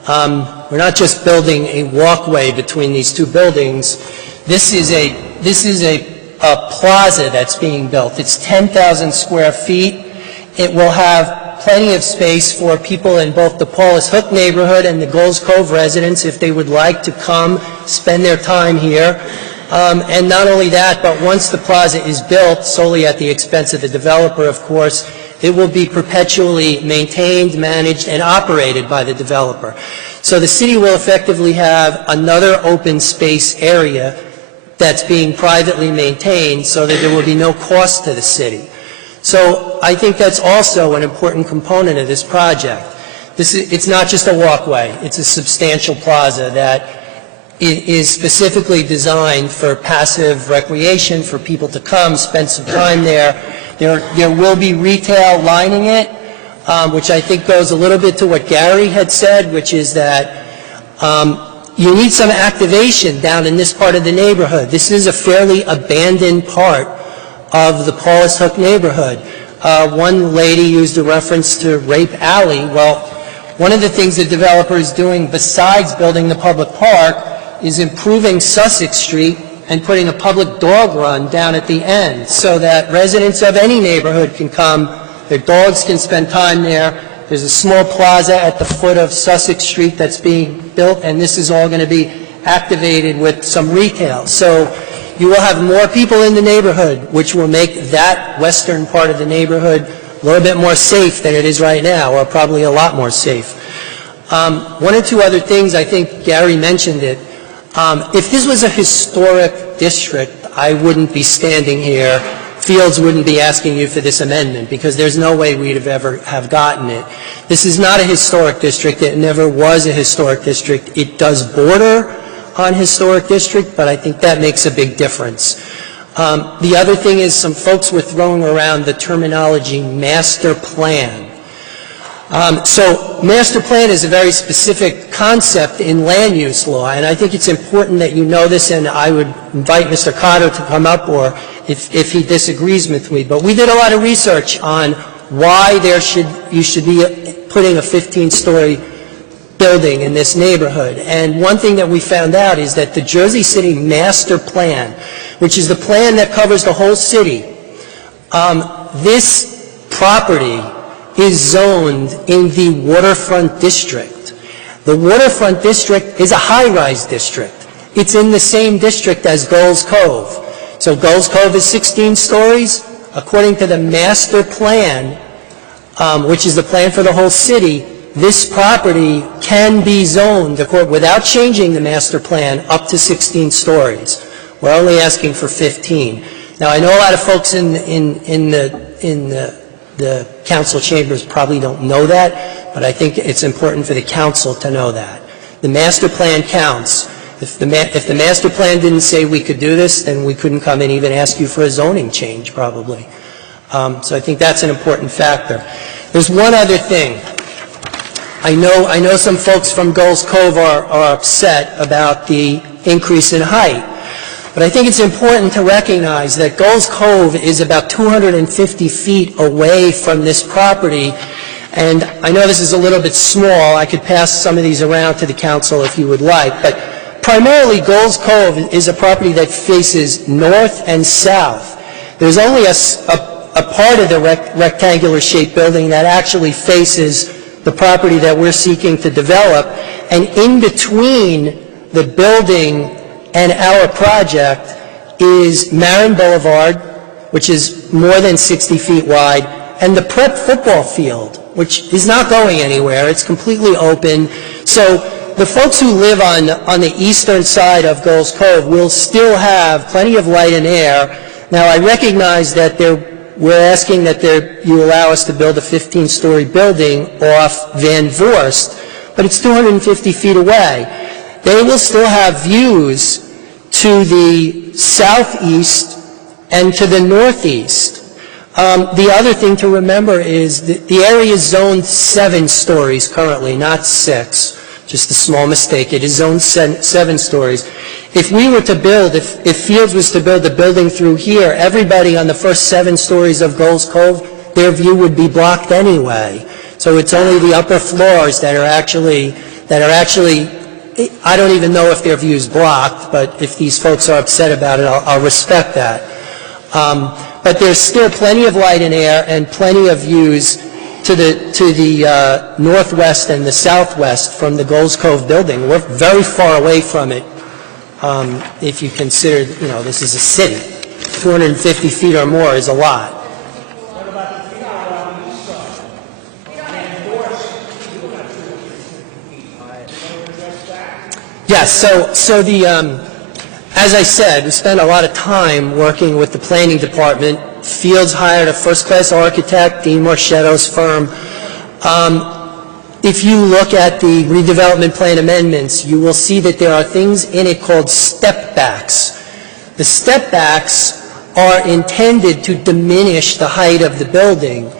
We're not just building a walkway between these two buildings. This is a plaza that's being built. It's 10,000 square feet. It will have plenty of space for people in both the Paulus Hook neighborhood and the Gulls Cove residents if they would like to come spend their time here. And not only that, but once the plaza is built, solely at the expense of the developer, of course, it will be perpetually maintained, managed, and operated by the developer. So the city will effectively have another open space area that's being privately maintained so that there will be no cost to the city. So I think that's also an important component of this project. It's not just a walkway. It's a substantial plaza that is specifically designed for passive recreation, for people to come, spend some time there. There will be retail lining it, which I think goes a little bit to what Gary had said, which is that you need some activation down in this part of the neighborhood. This is a fairly abandoned part of the Paulus Hook neighborhood. One lady used a reference to Rape Alley. Well, one of the things the developer is doing besides building the public park is improving Sussex Street and putting a public dog run down at the end so that residents of any neighborhood can come, their dogs can spend time there. There's a small plaza at the foot of Sussex Street that's being built, and this is all going to be activated with some retail. So you will have more people in the neighborhood, which will make that western part of the neighborhood a little bit more safe than it is right now, or probably a lot more safe. One or two other things, I think Gary mentioned it. If this was a historic district, I wouldn't be standing here Fields wouldn't be asking you for this amendment, because there's no way we'd have ever have gotten it. This is not a historic district. It never was a historic district. It does border on historic district, but I think that makes a big difference. The other thing is some folks were throwing around the terminology master plan. So master plan is a very specific concept in land use law, and I think it's important that you know this, and I would invite Mr. Cotto to come up, or if he disagrees with me. But we did a lot of research on why you should be putting a 15-story building in this neighborhood. And one thing that we found out is that the Jersey City Master Plan, which is the plan that covers the whole city, this property is zoned in the waterfront district. The waterfront district is a high-rise district. It's in the same district as Gulls Cove. So Gulls Cove is 16 stories. According to the master plan, which is the plan for the whole city, this property can be zoned without changing the master plan up to 16 stories. We're only asking for 15. Now, I know a lot of folks in the council chambers probably don't know that, but I think it's important for the council to know that. The master plan counts. If the master plan didn't say we could do this, then we couldn't come and even ask you for a zoning change, probably. So I think that's an important factor. There's one other thing. I know some folks from Gulls Cove are upset about the increase in height. But I think it's important to recognize that Gulls Cove is about 250 feet away from this property. And I know this is a little bit small. I could pass some of these around to the council if you would like. But primarily, Gulls Cove is a property that faces north and south. There's only a part of the rectangular-shaped building that actually faces the property that we're seeking to develop. And in between the building and our project is Marin Boulevard, which is more than 60 feet wide, and the prep football field, which is not going anywhere. It's completely open. So the folks who live on the eastern side of Gulls Cove will still have plenty of light and air. Now, I recognize that we're asking that you allow us to build a 15-story building off Van Voorst, but it's 250 feet away. They will still have views to the southeast and to the northeast. The other thing to remember is that the area is zoned 7 stories currently, not 6. Just a small mistake. It is zoned 7 stories. If we were to build, if Fields was to build a building through here, everybody on the first 7 stories of Gulls Cove, their view would be blocked anyway. So it's only the upper floors that are actually, I don't even know if their view is blocked, but if these folks are upset about it, I'll respect that. But there's still plenty of light and air and plenty of views to the northwest and the southwest from the Gulls Cove building. We're very far away from it if you consider, this is a city. 250 feet or more is a lot. Yes, so as I said, we spent a lot of time working with the planning department. Fields hired a first-class architect, Dean Marchetto's firm. If you look at the redevelopment plan amendments, you will see that there are things in it called step backs. The step backs are intended to diminish the height of the building.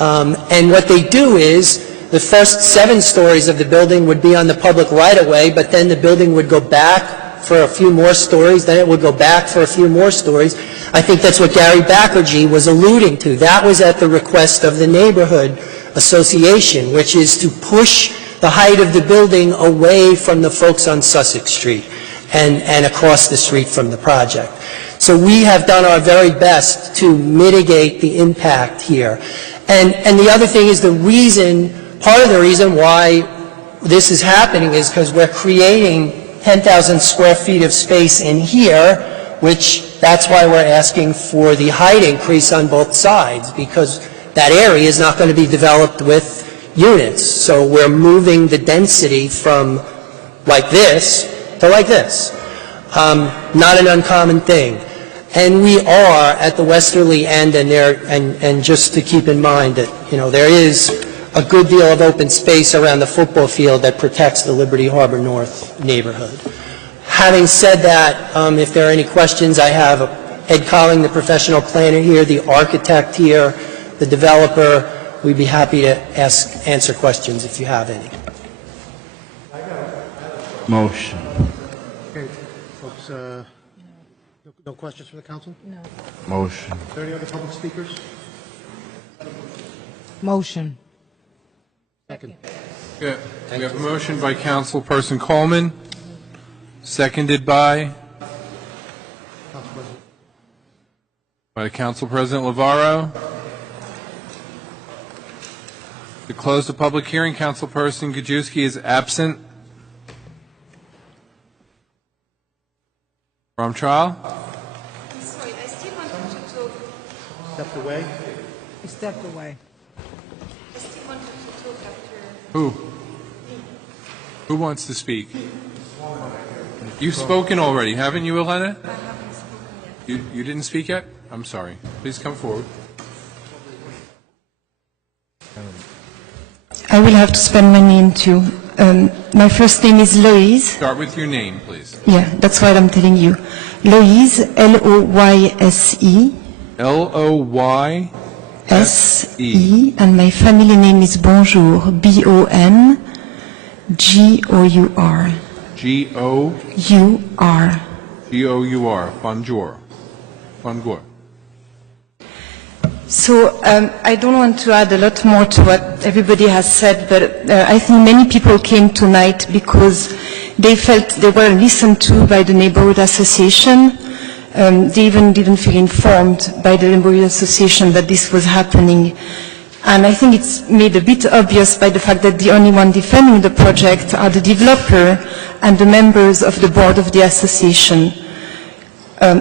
And what they do is, the first 7 stories of the building would be on the public right-of-way, but then the building would go back for a few more stories, then it would go back for a few more stories. I think that's what Gary Backergy was alluding to. That was at the request of the neighborhood association, which is to push the height of the building away from the folks on Sussex Street and across the street from the project. So we have done our very best to mitigate the impact here. And the other thing is part of the reason why this is happening is because we're creating 10,000 square feet of space in here, which that's why we're asking for the height increase on both sides, because that area is not going to be developed with units. So we're moving the density from like this to like this. Not an uncommon thing. And we are at the westerly end, and just to keep in mind that, there is a good deal of open space around the football field that protects the Liberty Harbor North neighborhood. Having said that, if there are any questions, I have Ed Colling, the professional planner here, the architect here, the developer. We'd be happy to answer questions if you have any. Motion. Okay, folks, no questions from the council? No. Motion. Are there any other public speakers? Motion. Second. Good. We have a motion by Councilperson Coleman, seconded by Council President Lavaro. To close the public hearing, Councilperson Gajewski is absent. From trial? Sorry, I still wanted to talk. Stepped away. He stepped away. I still wanted to talk after. Who? Who wants to speak? You've spoken already, haven't you, Elena? I haven't spoken yet. You didn't speak yet? I'm sorry. Please come forward. I will have to spell my name too. My first name is Loise. Start with your name, please. Yeah, that's what I'm telling you. Loise, L-O-Y-S-E. L-O-Y? S-E. And my family name is Bonjour, B-O-N-G-O-U-R. G-O? G-O-U-R. Bonjour. Bonjour. So I don't want to add a lot more to what everybody has said, but I think many people came tonight because they felt they were listened to by the neighborhood association. They even didn't feel informed by the neighborhood association that this was happening. And I think it's made a bit obvious by the fact that the only one defending the project are the developer and the members of the board of the association.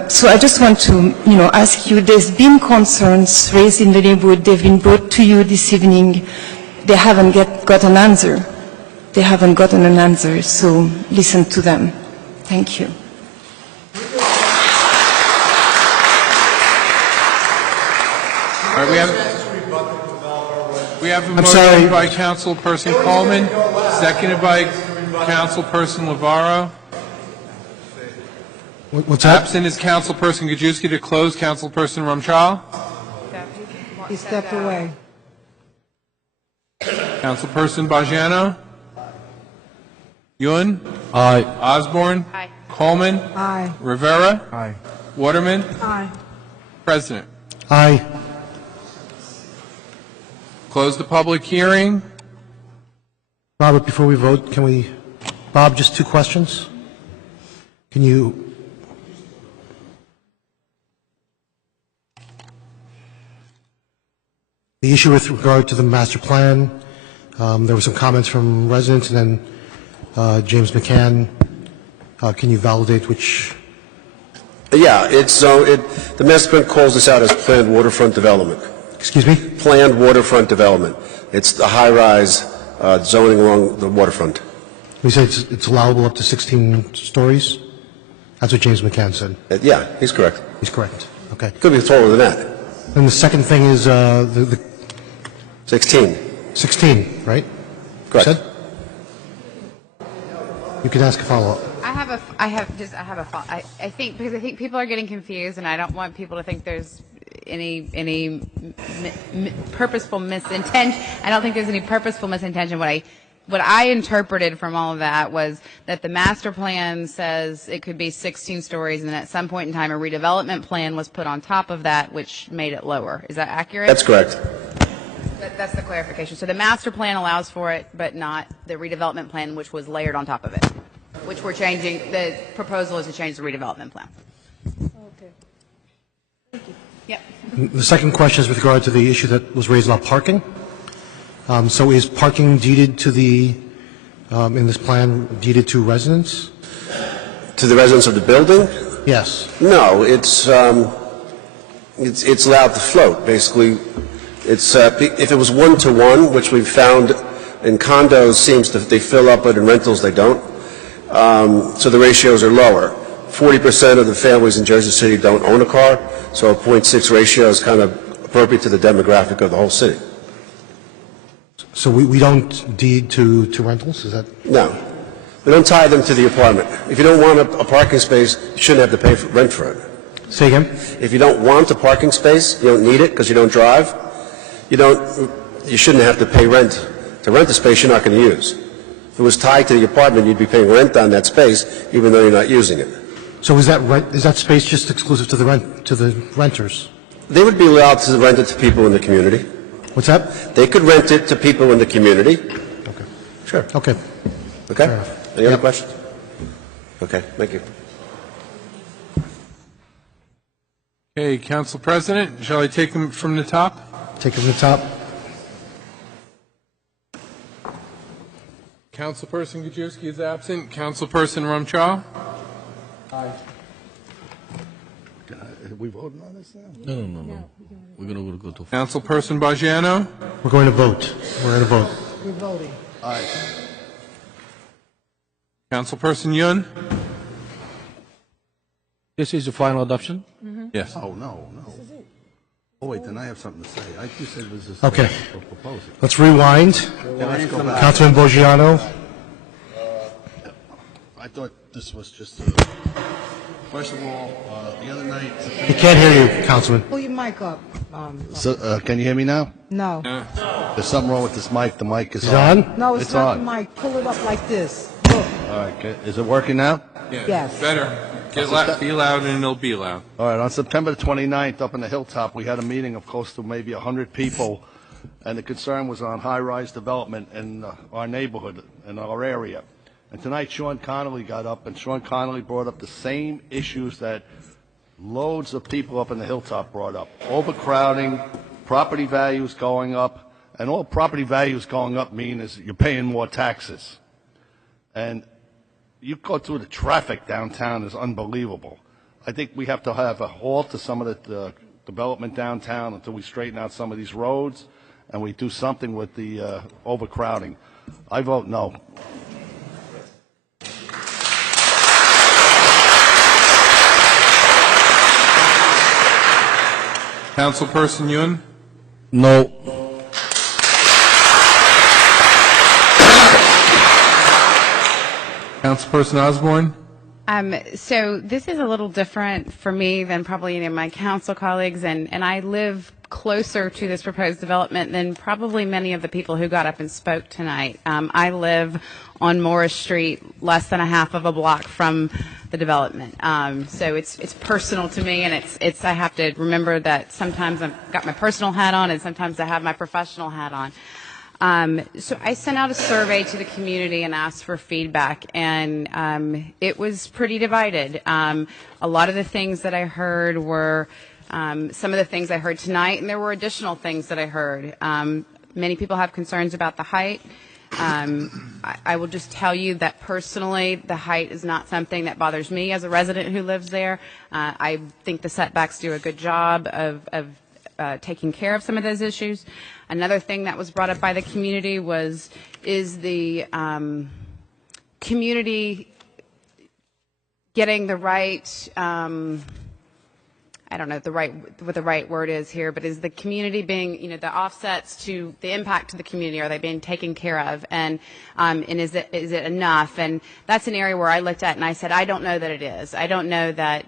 So I just want to, ask you, there's been concerns raised in the neighborhood, they've been brought to you this evening, they haven't got an answer. They haven't gotten an answer, so listen to them. Thank you. All right, we have a motion by Councilperson Coleman, seconded by Councilperson Lavaro. What's that? Absent is Councilperson Gajewski. To close, Councilperson Rumchal. He stepped away. Councilperson Bajano. Yun. Aye. Osborne. Aye. Coleman. Aye. Rivera. Aye. Waterman. Aye. President. Aye. Close the public hearing. Robert, before we vote, Bob, just two questions. Can you... The issue with regard to the master plan, there were some comments from residents, and then James McCann. Can you validate which? Yeah, the master plan calls this out as planned waterfront development. Excuse me? Planned waterfront development. It's the high-rise zoning along the waterfront. We say it's allowable up to 16 stories? That's what James McCann said. Yeah, he's correct. He's correct. Okay. Could be taller than that. And the second thing is the 16. 16, right? Correct. You said? You can ask a follow-up. I think people are getting confused, and I don't want people to think there's any purposeful misintention. I don't think there's any purposeful misintention. What I interpreted from all of that was that the master plan says it could be 16 stories, and then at some point in time a redevelopment plan was put on top of that, which made it lower. Is that accurate? That's correct. That's the clarification. So the master plan allows for it, but not the redevelopment plan, which was layered on top of it, which we're changing. The proposal is to change the redevelopment plan. Okay. Thank you. Yep. The second question is with regard to the issue that was raised about parking. So is parking deeded to in this plan, deeded to residents? To the residents of the building? Yes. No, it's allowed to float, basically. If it was one-to-one, which we've found in condos, they fill up, but in rentals they don't. So the ratios are lower. 40% of the families in Jersey City don't own a car, so a 0.6 ratio is kind of appropriate to the demographic of the whole city. So we don't deed to rentals, is that? No. We don't tie them to the apartment. If you don't want a parking space, you shouldn't have to pay rent for it. Say again? If you don't want a parking space, you don't need it because you don't drive, you shouldn't have to pay rent to rent a space you're not going to use. If it was tied to the apartment, you'd be paying rent on that space even though you're not using it. So is that space just exclusive to the renters? They would be allowed to rent it to people in the community. What's that? They could rent it to people in the community. Okay. Sure. Okay. Okay? Fair enough. Any other questions? Okay, thank you. Okay, Council President, shall I take them from the top? Take it from the top. Councilperson Gajewski is absent. Councilperson Rumchaw? Aye. We voting on this now? No. We're going to go to... Councilperson Bajano? We're going to vote. We're going to vote. We're voting. Aye. Councilperson Yun? This is the final adoption? Yes. Oh, no. Oh, wait, then I have something to say. You said it was this Okay. proposal. Let's rewind. Councilman Boggiano. I thought this was just... First of all, the other night... We can't hear you, Councilman. Pull your mic up. Can you hear me now? No. There's something wrong with this mic. The mic is Is it on? No, it's not on. the mic. Pull it up like this. Look. All right. Is it working now? Yes. Better. Be loud and it'll be loud. All right, on September 29th, up in the Hilltop, we had a meeting of close to maybe 100 people, and the concern was on high-rise development in our neighborhood, in our area. And tonight, Sean Connolly got up, and Sean Connolly brought up the same issues that loads of people up in the Hilltop brought up. Overcrowding, property values going up, and all property values going up mean is you're paying more taxes. And you go through the traffic downtown is unbelievable. I think we have to have a halt to some of the development downtown until we straighten out some of these roads and we do something with the overcrowding. I vote no. Councilperson Yun? No. Councilperson Osborne? So this is a little different for me than probably any of my council colleagues, and I live closer to this proposed development than probably many of the people who got up and spoke tonight. I live on Morris Street, less than a half of a block from the development. So it's personal to me, and it's I have to remember that sometimes I've got my personal hat on and sometimes I have my professional hat on. So I sent out a survey to the community and asked for feedback, and it was pretty divided. A lot of the things that I heard were some of the things I heard tonight, and there were additional things that I heard. Many people have concerns about the height. I will just tell you that personally, the height is not something that bothers me as a resident who lives there. I think the setbacks do a good job of taking care of some of those issues. Another thing that was brought up by the community is the community getting the right, I don't know what the right word is here, but is the community being, the offsets to the impact to the community, are they being taken care of? And is it enough? And that's an area where I looked at and I said, I don't know that it is. I don't know that,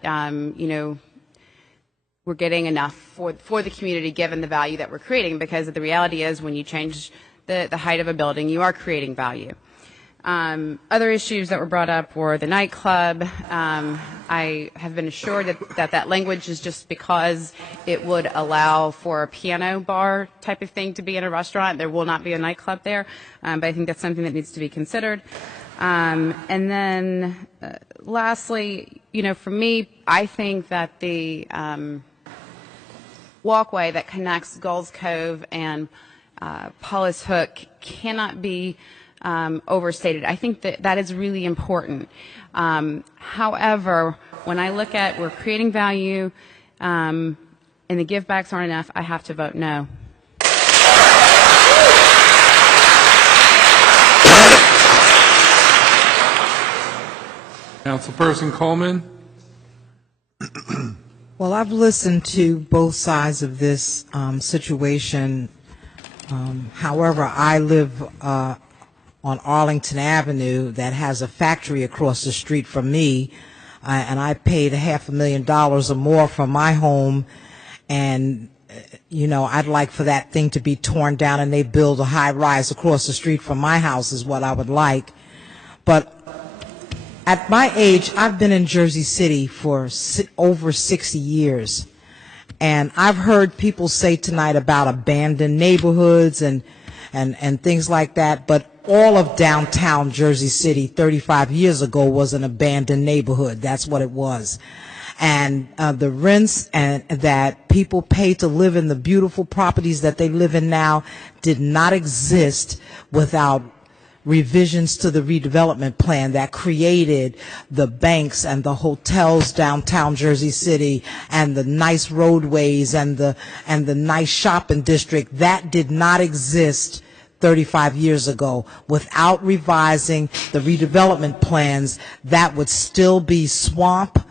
we're getting enough for the community given the value that we're creating, because the reality is when you change the height of a building, you are creating value. Other issues that were brought up were the nightclub. I have been assured that language is just because it would allow for a piano bar type of thing to be in a restaurant. There will not be a nightclub there, but I think that's something that needs to be considered. And then lastly, for me, I think that the walkway that connects Gulls Cove and Paulus Hook cannot be overstated. I think that is really important. However, when I look at we're creating value and the givebacks aren't enough, I have to vote no. Councilperson Coleman? Well, I've listened to both sides of this situation. However, I live on Arlington Avenue that has a factory across the street from me, and I paid $500,000 or more for my home, and you know, I'd like for that thing to be torn down and they build a high rise across the street from my house is what I would like. But at my age, I've been in Jersey City for over 60 years. And I've heard people say tonight about abandoned neighborhoods and things like that. But all of downtown Jersey City 35 years ago was an abandoned neighborhood. That's what it was. And the rents that people pay to live in the beautiful properties that they live in now did not exist without revisions to the redevelopment plan that created the banks and the hotels downtown Jersey City and the nice roadways and the nice shopping district. That did not exist 35 years ago. Without revising the redevelopment plans, that would still be swamp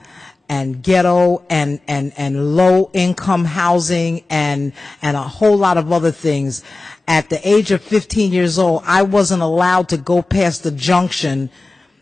and ghetto and low income housing and a whole lot of other things. At the age of 15 years old, I wasn't allowed to go past the junction,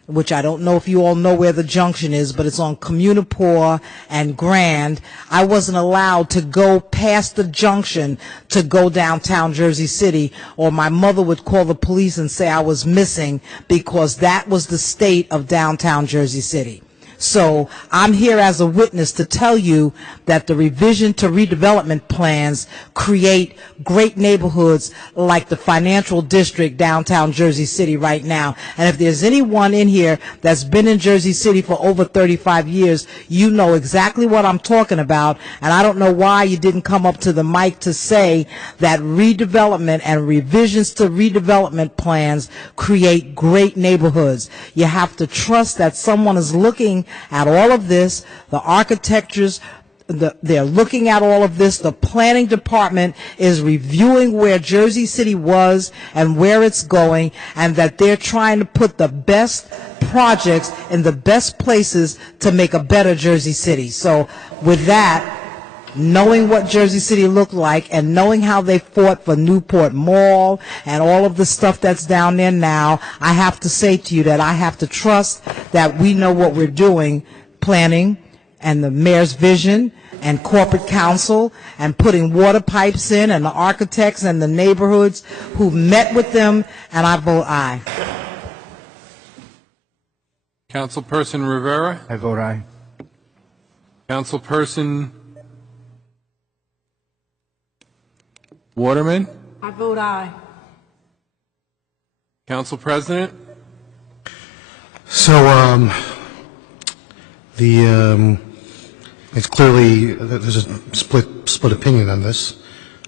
which I don't know if you all know where the junction is, but it's on Communipaw and Grand. I wasn't allowed to go past the junction to go downtown Jersey City, or my mother would call the police and say I was missing, because that was the state of downtown Jersey City. So I'm here as a witness to tell you that the revision to redevelopment plans create great neighborhoods like the financial district downtown Jersey City right now. And if there's anyone in here that's been in Jersey City for over 35 years, you know exactly what I'm talking about. And I don't know why you didn't come up to the mic to say that redevelopment and revisions to redevelopment plans create great neighborhoods. You have to trust that someone is looking at all of this, the architectures, they're looking at all of this, the planning department is reviewing where Jersey City was and where it's going, and that they're trying to put the best projects in the best places to make a better Jersey City. So with that, knowing what Jersey City looked like and knowing how they fought for Newport Mall and all of the stuff that's down there now, I have to say to you that I have to trust that we know what we're doing, planning and the mayor's vision and corporate council and putting water pipes in, and the architects and the neighborhoods who met with them, and I vote aye. Councilperson Rivera? I vote aye. Councilperson Waterman? I vote aye. Council President? So, it's clearly, there's a split opinion on this.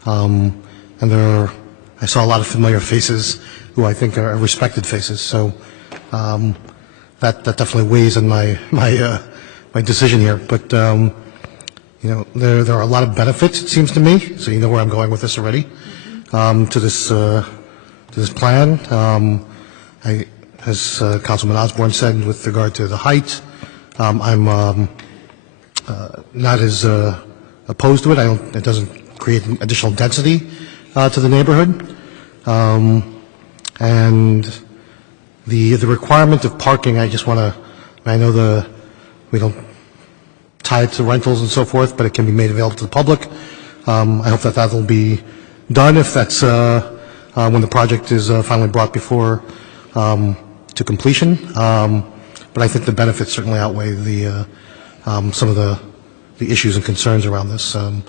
And I saw a lot of familiar faces who I think are respected faces. So, that definitely weighs on my decision here. But, you know, there are a lot of benefits, it seems to me. So you know where I'm going with this already. To this plan. As Councilman Osborne said, with regard to the height, I'm not as opposed to it. It doesn't create additional density to the neighborhood. And the requirement of parking, I just want to, I know we don't tie it to rentals and so forth, but it can be made available to the public. I hope that will be done if that's when the project is finally brought before to completion. But I think the benefits certainly outweigh some of the issues and concerns around this. And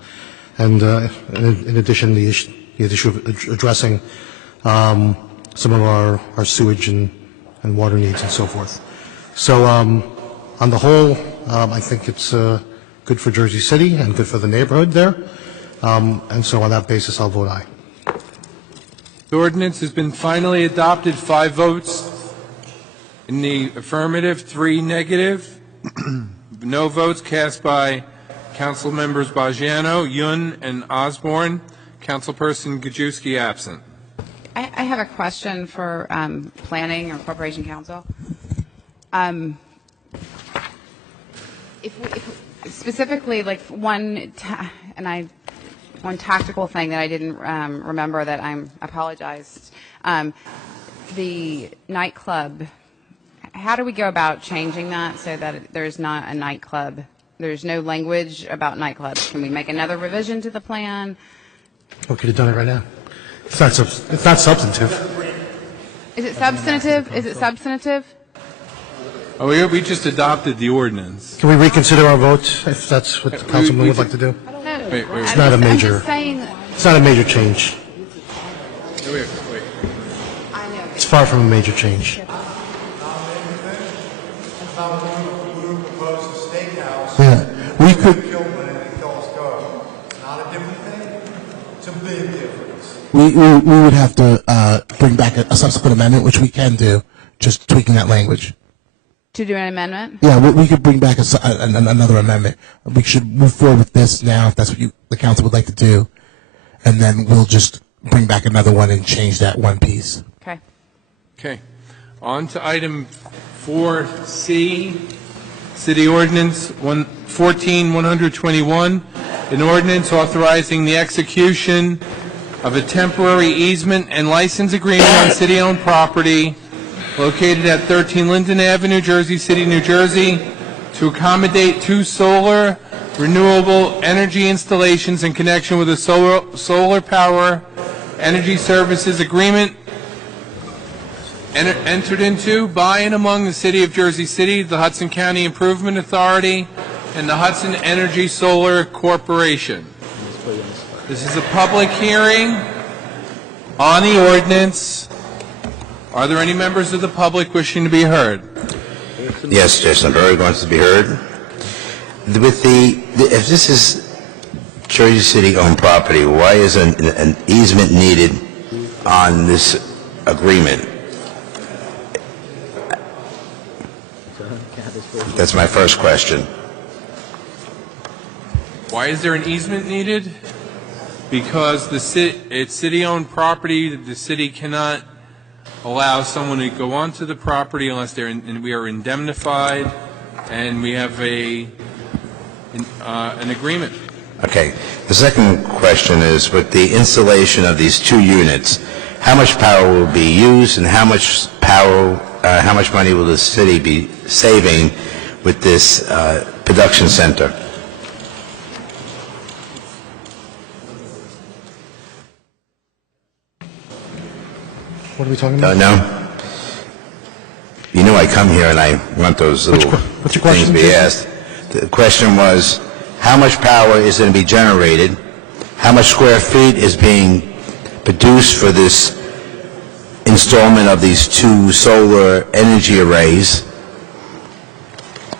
in addition, the issue of addressing some of our sewage and water needs and so forth. So on the whole, I think it's good for Jersey City and good for the neighborhood there. And so on that basis, I'll vote aye. The ordinance has been finally adopted, 5 votes in the affirmative, 3 negative. No votes cast by Council members Bajano, Yun, and Osborne. Councilperson Gajewski absent. I have a question for Planning or Corporation Council. specifically, like, one tactical thing that I didn't remember that I apologized. The nightclub, how do we go about changing that so that there's not a nightclub? There's no language about nightclubs. Can we make another revision to the plan? We could have done it right now. It's not substantive. Is it substantive? Is it substantive? Oh, we just adopted the ordinance. Can we reconsider our vote if that's what the councilman would like to do? I don't know. Wait. It's not a major. I'm just saying. It's not a major change. Wait. I know. It's far from a major change. Yeah, we could. We would have to bring back a subsequent amendment, which we can do, just tweaking that language. To do an amendment? Yeah, we could bring back another amendment. We should move forward with this now, if that's what the council would like to do, and then we'll just bring back another one and change that one piece. Okay. On to item 4C, City Ordinance 14121, an ordinance authorizing the execution of a temporary easement and license agreement on city-owned property located at 13 Linden Avenue, Jersey City, New Jersey, to accommodate 2 solar renewable energy installations in connection with a solar power energy services agreement entered into by and among the City of Jersey City, the Hudson County Improvement Authority, and the Hudson Energy Solar Corporation. This is a public hearing on the ordinance. Are there any members of the public wishing to be heard? Yes, Jason Berg wants to be heard. If this is Jersey City-owned property, why is an easement needed on this agreement? That's my first question. Why is there an easement needed? Because it's city-owned property. The city cannot allow someone to go onto the property unless we are indemnified and we have an agreement. Okay. The second question is, with the installation of these 2 units, how much power will be used, and how much money will the city be saving with this production center? What are we talking about? No. You know I come here and I want those little what's your things question, to be Jason? asked. The question was, how much power is going to be generated? How much square feet is being produced for this installment of these 2 solar energy arrays?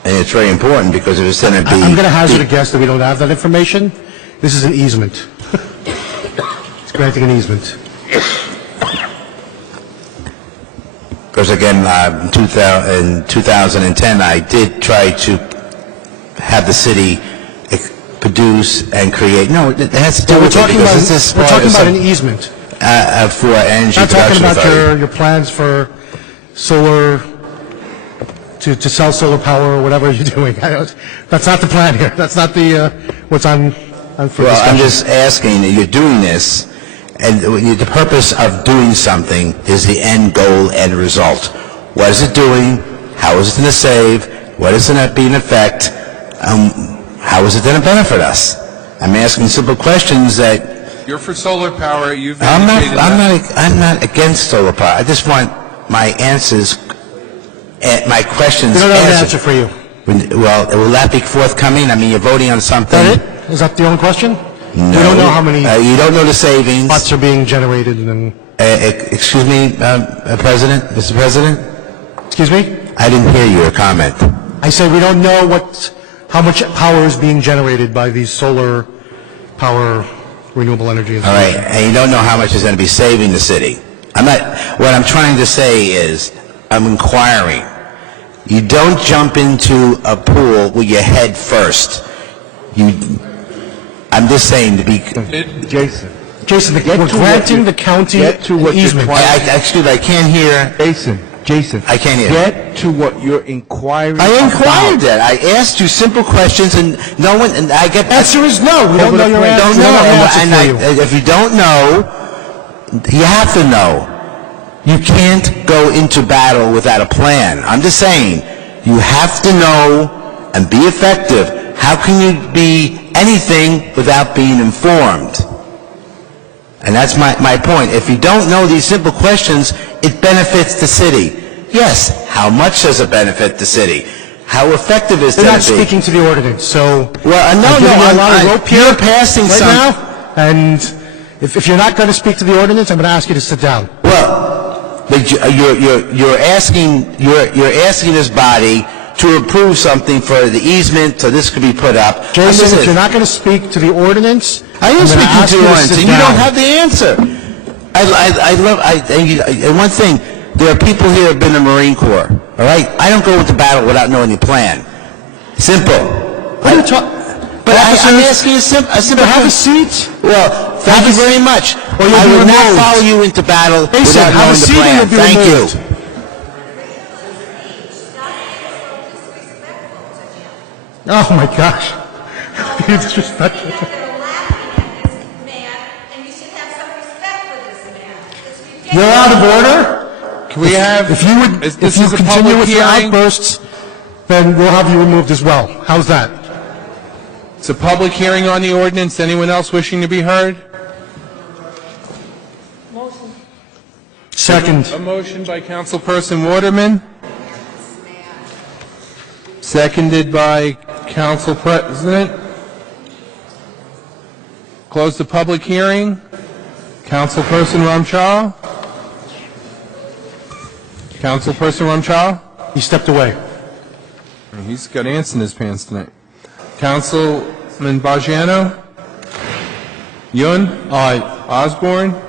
And it's very important because if it's going to be... I'm going to hazard a guess that we don't have that information. This is an easement. It's granting an easement. Because again, in 2010, I did try to have the city produce and create. No, it has to do with it because this is we're talking about an easement. For energy Not talking production about authority. your plans for solar, to sell solar power or whatever you're doing. That's not the plan here. That's not the what's on for discussion. Well, I'm just asking that you're doing this, and the purpose of doing something is the end goal, end result. What is it doing? How is it going to save? What is going to be in effect? How is it going to benefit us? I'm asking simple questions that... You're for solar power. I'm not against solar power. I just want my answers, my questions We don't have an answered. answer for you. Well, will that be forthcoming? I mean, you're voting on something... Is that it? Is that the only question? No. We don't know how many... you don't know the savings. Lots are being generated and... Excuse me, President? Mr. President? Excuse me? I didn't hear your comment. I said we don't know how much power is being generated by these solar power renewable energy. All right, and you don't know how much is going to be saving the city. What I'm trying to say is, I'm inquiring. You don't jump into a pool with your head first. I'm just saying to be... Jason, we're granting the county an easement. Excuse me, I can't hear... Jason, Jason. I can't hear. Get to what you're inquiring I about. inquired that. I asked you simple questions, and no one. And I get. Answer is no. We don't know your answer. Don't We don't know. have an answer And for you. if you don't know, you have to know. You can't go into battle without a plan. I'm just saying, you have to know and be effective. How can you be anything without being informed? And that's my point. If you don't know these simple questions, it benefits the city. Yes, how much does it benefit the city? How effective is that? They're not speaking to the ordinance, so... Well, I'm giving you a lot of rope here you're passing right now, and if you're not going to speak to the ordinance, I'm going to ask you to sit down. Well, but you're asking this body to approve something for the easement, so this could be put up. Jason, if you're not going to speak to the ordinance, I am speaking to the ordinance, and you down. don't have the answer. And one thing, there are people here who have been in the Marine Corps, all right? I don't go into battle without knowing the plan. Simple. What are you talking... But I'm asking a simple have a seat. Well, thank you very much. Or you'll I be will not removed. follow you into battle Jason, without have a knowing the seat and plan. you'll be Thank removed. you. Oh, my gosh. You're disrespectful. You're out of order. Can we have... If you would, This if you is a continue public with your hearing. outbursts, then we'll have you removed as well. How's that? It's a public hearing on the ordinance. Anyone else wishing to be heard? Second. A motion by Councilperson Waterman. Seconded by Council President. Close the public hearing. Councilperson Ramchal. Councilperson Ramchal. He stepped away. He's got ants in his pants tonight. Councilman Bajano. Yun. Aye. Osborne.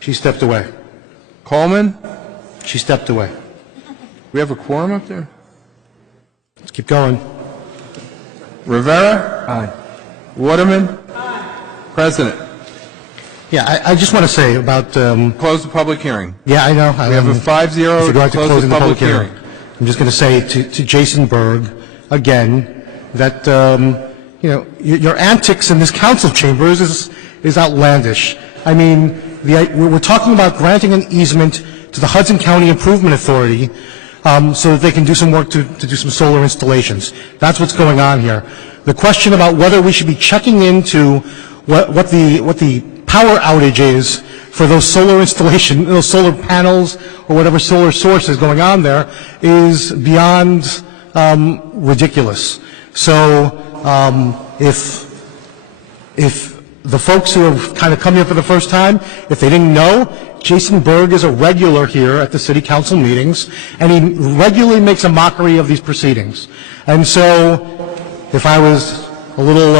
She stepped away. Coleman. She stepped away. We have a quorum up there? Let's keep going. Rivera. Aye. Waterman. President. Yeah, I just want to say about... Close the public hearing. Yeah, I know. We have a 5-0 With regard to to close closing the public hearing. I'm just going to say to Jason Berg, again, that, your antics in this council chamber is outlandish. I mean, we're talking about granting an easement to the Hudson County Improvement Authority so that they can do some work to do some solar installations. That's what's going on here. The question about whether we should be checking into what the power outage is for those solar installation, those solar panels or whatever solar source is going on there is beyond ridiculous. So if the folks who have kind of come here for the first time, if they didn't know, Jason Berg is a regular here at the city council meetings, and he regularly makes a mockery of these proceedings. And so if I was a little,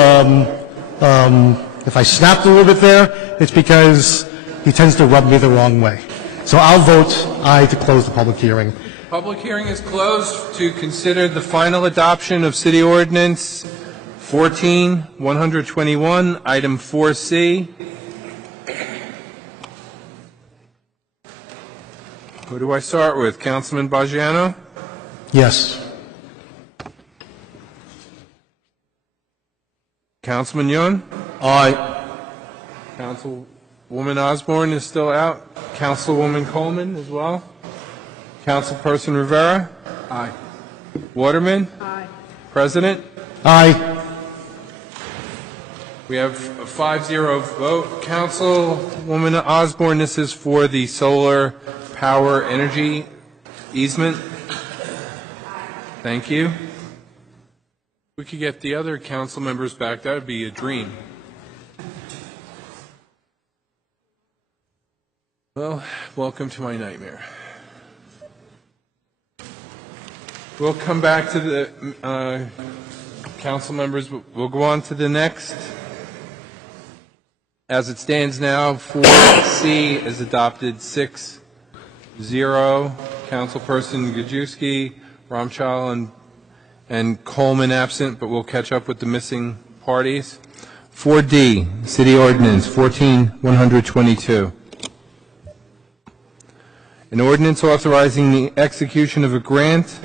if I snapped a little bit there, it's because he tends to rub me the wrong way. So I'll vote aye to close the public hearing. Public hearing is closed to consider the final adoption of City Ordinance 14-121, Item 4C. Who do I start with? Councilman Bajano? Yes. Councilman Yun? Aye. Councilwoman Osborne is still out. Councilwoman Coleman as well. Councilperson Rivera? Aye. Waterman? Aye. President? Aye. We have a 5-0 vote. Councilwoman Osborne, this is for the solar power energy easement. Thank you. If we could get the other council members back, that would be a dream. Well, welcome to my nightmare. We'll come back to the council members. We'll go on to the next. As it stands now, 4C is adopted 6-0. Councilperson Gajewski, Ramchal, and Coleman absent, but we'll catch up with the missing parties. 4D, City Ordinance 14-122. An ordinance authorizing the execution of a grant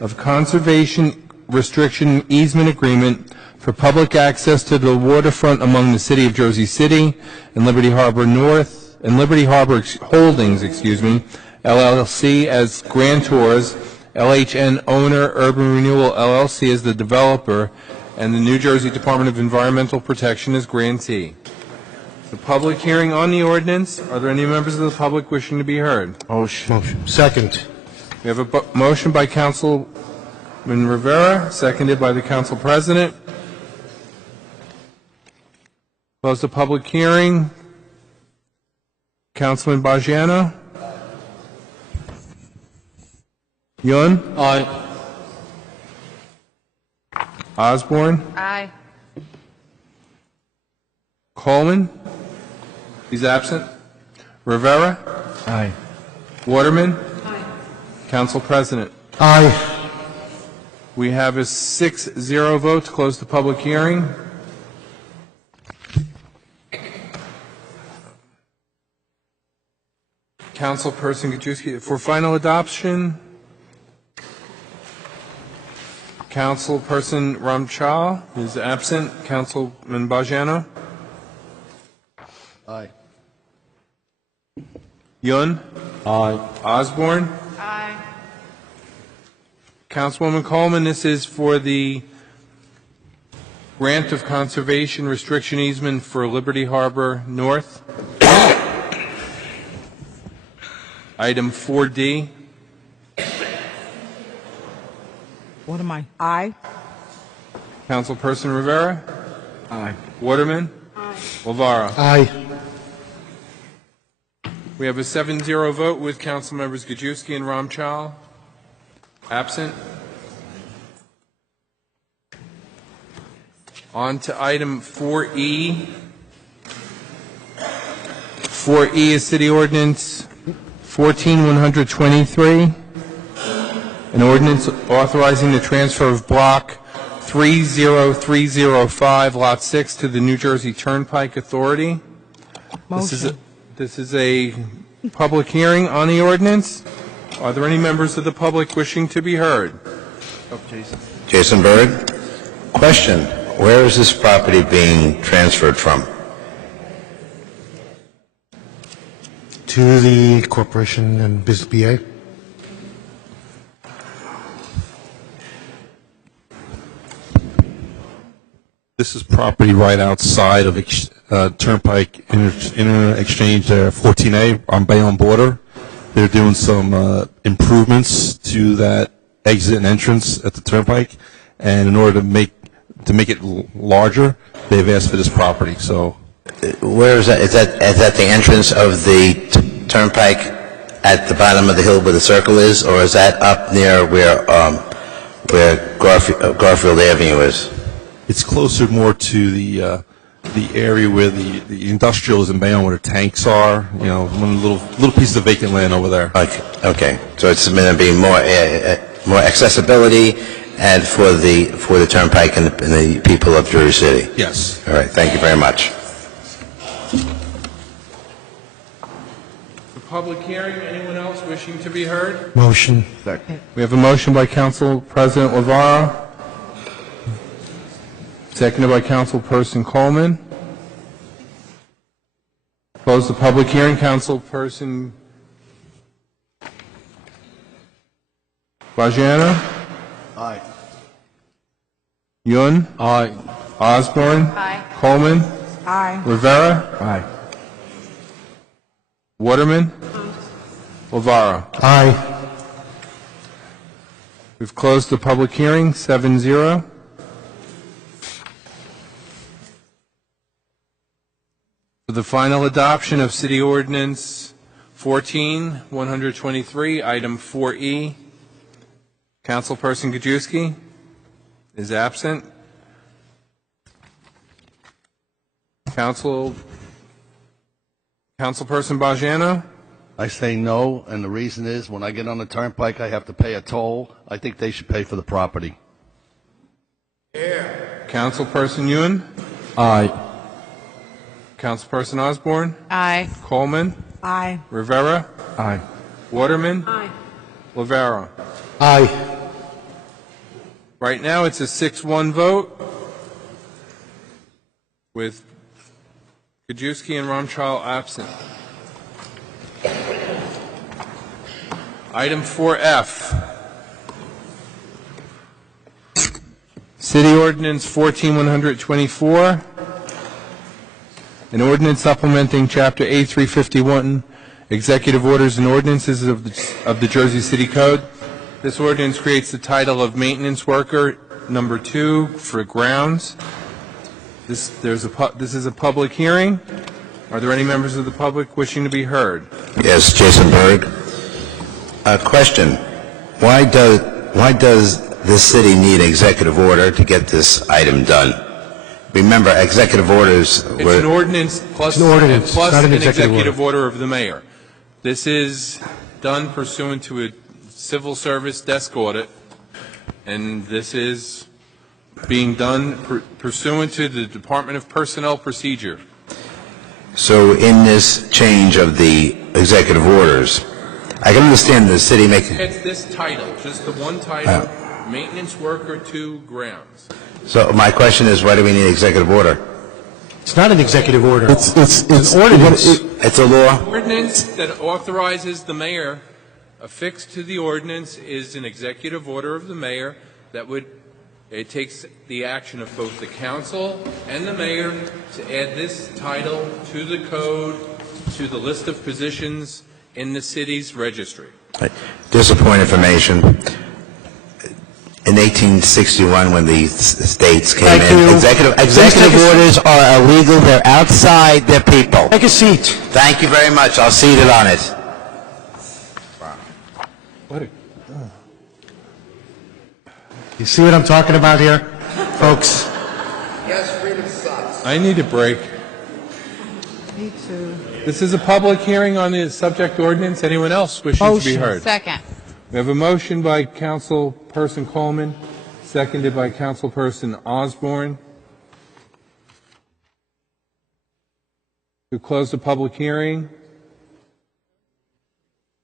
of conservation restriction easement agreement for public access to the waterfront among the City of Jersey City and Liberty Harbor North, and Liberty Harbor Holdings, LLC as grantors, LHN owner, Urban Renewal LLC as the developer, and the New Jersey Department of Environmental Protection as grantee. The public hearing on the ordinance, are there any members of the public wishing to be heard? Motion. Second. We have a motion by Councilman Rivera, seconded by the Council President. Close the public hearing. Councilman Bajano? Yun? Aye. Osborne? Aye. Coleman? He's absent. Rivera? Aye. Waterman? Aye. Council President? Aye. We have a 6-0 vote to close the public hearing. Councilperson Gajewski, for final adoption, Councilperson Ramchal is absent. Councilman Bajano? Aye. Yun? Aye. Osborne? Aye. Councilwoman Coleman, this is for the grant of conservation restriction easement for Liberty Harbor North. Item 4D. What am I? Aye. Councilperson Rivera? Aye. Waterman? Aye. Olvara? Aye. We have a 7-0 vote with Council members Gajewski and Ramchal absent. On to item 4E. 4E is City Ordinance 14-123, an ordinance authorizing the transfer of Block 30305, Lot 6, to the New Jersey Turnpike Authority. Motion. This is a public hearing on the ordinance. Are there any members of the public wishing to be heard? Jason Bird. Question, where is this property being transferred from? To the corporation and BA. This is property right outside of Turnpike Inter Exchange 14A on Bayonne border. They're doing some improvements to that exit and entrance at the Turnpike, and in order to make it larger, they've asked for this property. So, Where is that? Is that the entrance of the Turnpike at the bottom of the hill where the circle is, or is that up near where Garfield Avenue is? it's closer more to the area where the industrial is in Bayonne, where the tanks are. You know, one little piece of vacant land over there. Okay. So it's going to be more accessibility and for the Turnpike and the people of Jersey City. Yes. All right. Thank you very much. The public hearing, anyone else wishing to be heard? Motion. We have a motion by Council President Lavara, seconded by Councilperson Coleman. Close the public hearing. Councilperson Bajano? Aye. Yun? Aye. Osborne? Aye. Coleman? Aye. Rivera? Aye. Waterman? Lavara? Aye. We've closed the public hearing, 7-0. For the final adoption of City Ordinance 14-123, Item 4E, Councilperson Gajewski is absent. Councilperson Bajano? I say no, and the reason is, when I get on the Turnpike, I have to pay a toll. I think they should pay for the property. Councilperson Yun? Aye. Councilperson Osborne? Aye. Coleman? Aye. Rivera? Aye. Waterman. Aye. Lavera. Aye. Right now, it's a 6-1 vote with Gajewski and Ramchal absent. Item 4F. City Ordinance 14124, an ordinance supplementing Chapter A351, Executive Orders and Ordinances of the Jersey City Code. This ordinance creates the title of Maintenance Worker Number 2 for grounds. This is a public hearing. Are there any members of the public wishing to be heard? Yes, Jason Berg. A question. Why does this city need executive order to get this item done? Remember, executive orders It's an ordinance plus It's an ordinance, plus not an an executive executive order of the mayor. This is done pursuant to a civil service desk audit, and this is being done pursuant to the Department of Personnel procedure. So in this change of the executive orders, I can understand the city making... It's this title, just the one title, Maintenance Worker 2 Grounds. So my question is, why do we need executive order? It's not an executive order. It's an ordinance. It's a law? Ordinance that authorizes the mayor, affixed to the ordinance is an executive order of the mayor that it takes the action of both the council and the mayor to add this title to the code, to the list of positions in the city's registry. Just a point of information. In 1861, when the states came in, executive orders are illegal. They're outside their people. Take a seat. Thank you very much. I'll seat it on it. You see what I'm talking about here, folks? I need a break. Me too. This is a public hearing on the subject ordinance. Anyone else wishing to be Motion. heard? Second. We have a motion by Councilperson Coleman, seconded by Councilperson Osborne, to close the public hearing.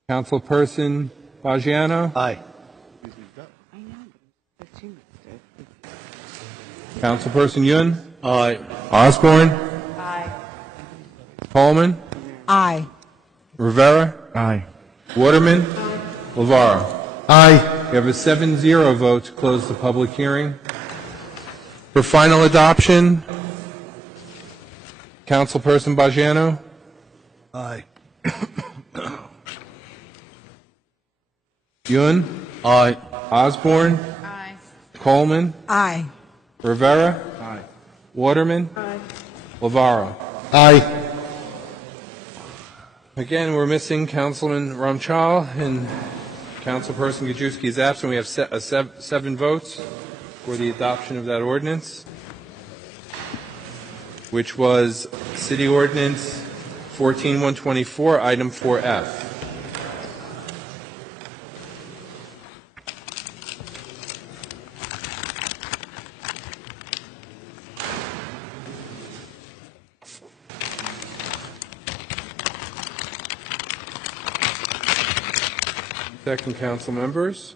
Councilperson Bajiano? Aye. Councilperson Yun? Aye. Osborne? Aye. Coleman? Aye. Rivera? Aye. Waterman? Lavara? Aye. We have a 7-0 vote to close the public hearing. For final adoption, Councilperson Bajiano? Aye. Yun? Aye. Osborne? Aye. Coleman? Aye. Rivera? Aye. Waterman? Aye. Lavara? Aye. Again, we're missing Councilman Ramchal, and Councilperson Gajewski is absent. We have 7 votes for the adoption of that ordinance, which was City Ordinance 14124, Item 4F. Second, council members.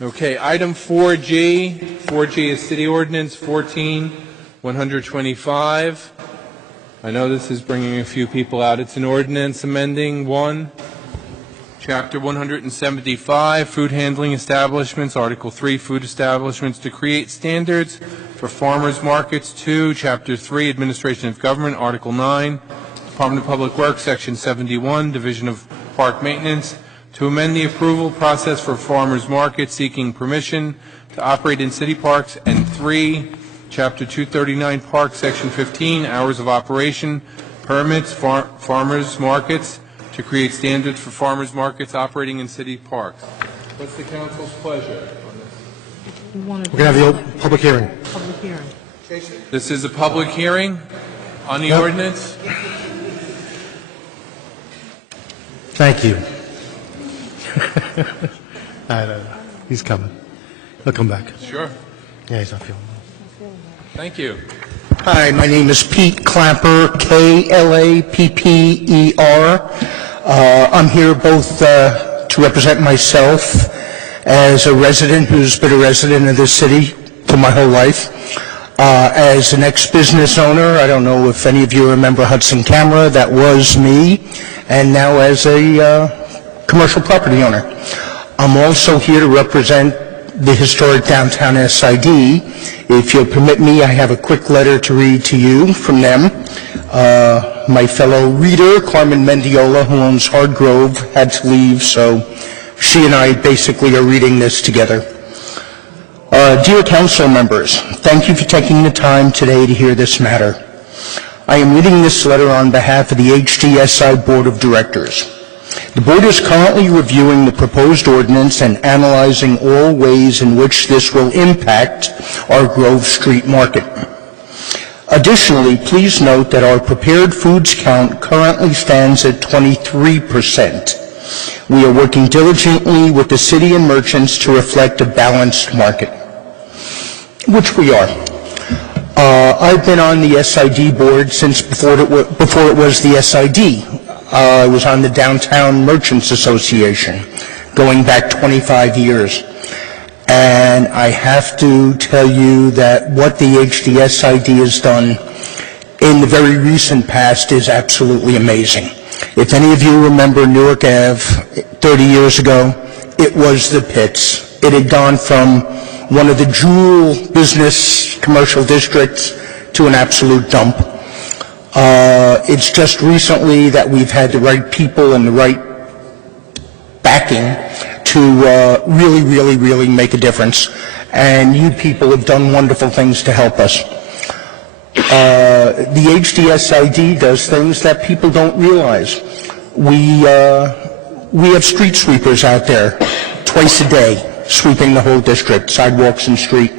Okay, item 4G. 4G is City Ordinance 14125. I know this is bringing a few people out. It's an ordinance amending Chapter 175, Food Handling Establishments, Article 3, Food Establishments, to create standards for farmers markets. 2, Chapter 3, Administration of Government, Article 9, Department of Public Works, Section 71, Division of Park Maintenance, to amend the approval process for farmers markets seeking permission to operate in city parks. And 3, Chapter 239, Park, Section 15, Hours of Operation, Permits, Farmers Markets, to create standards for farmers markets operating in city parks. What's the council's pleasure on this? We're going to have the public hearing. Public hearing. This is a public hearing on the Yep. ordinance. Thank you. I don't know. He's coming. He'll come back. Sure. Yeah, he's not feeling well. Thank you. Hi, my name is Pete Clapper, Klapper. I'm here both to represent myself as a resident who's been a resident of this city for my whole life, as an ex-business owner. I don't know if any of you remember Hudson Camera, that was me, and now as a commercial property owner. I'm also here to represent the historic downtown SID. If you'll permit me, I have a quick letter to read to you from them. My fellow reader, Carmen Mendiola, who owns Hardgrove, had to leave, so she and I basically are reading this together. Dear council members, thank you for taking the time today to hear this matter. I am reading this letter on behalf of the HDSI Board of Directors. The board is currently reviewing the proposed ordinance and analyzing all ways in which this will impact our Grove Street market. Additionally, please note that our prepared foods count currently stands at 23%. We are working diligently with the city and merchants to reflect a balanced market, which we are. I've been on the SID board since before it was the SID. I was on the Downtown Merchants Association going back 25 years. And I have to tell you that what the HDSID has done in the very recent past is absolutely amazing. If any of you remember Newark Ave 30 years ago, it was the pits. It had gone from one of the jewel business commercial districts to an absolute dump. It's just recently that we've had the right people and the right backing to really make a difference. And you people have done wonderful things to help us. The HDSID does things that people don't realize. We have street sweepers out there twice a day sweeping the whole district, sidewalks and street.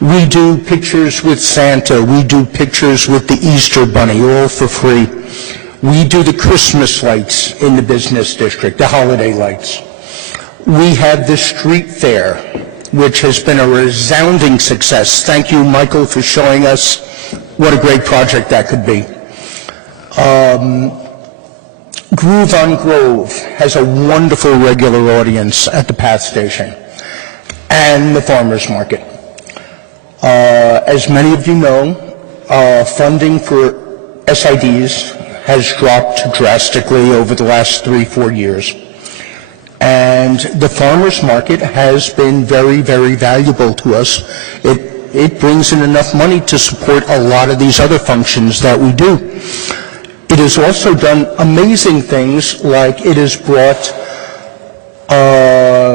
We do pictures with Santa. We do pictures with the Easter Bunny, all for free. We do the Christmas lights in the business district, the holiday lights. We have the street fair, which has been a resounding success. Thank you, Michael, for showing us what a great project that could be. Groove on Grove has a wonderful regular audience at the Path Station and the Farmers Market. As many of you know, funding for SIDs has dropped drastically over the last 3-4 years. And the farmers market has been very valuable to us. It brings in enough money to support a lot of these other functions that we do. It has also done amazing things, like it has brought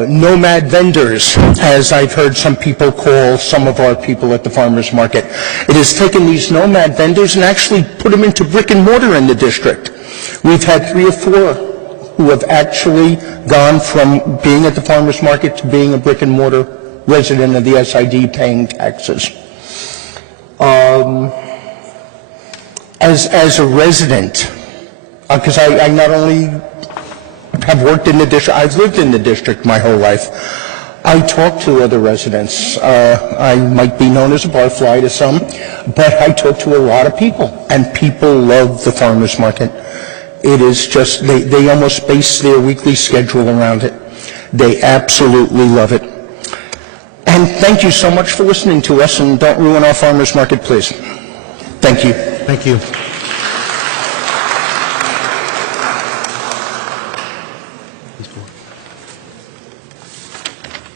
nomad vendors, as I've heard some people call some of our people at the farmers market. It has taken these nomad vendors and actually put them into brick and mortar in the district. We've had 3 or 4 who have actually gone from being at the farmers market to being a brick and mortar resident of the SID paying taxes. As a resident, because I not only have worked in the district, I've lived in the district my whole life. I talk to other residents. I might be known as a barfly to some, but I talk to a lot of people, and people love the farmers market. It is just, they almost base their weekly schedule around it. They absolutely love it. And thank you so much for listening to us, and don't ruin our farmers market, please. Thank you. Thank you.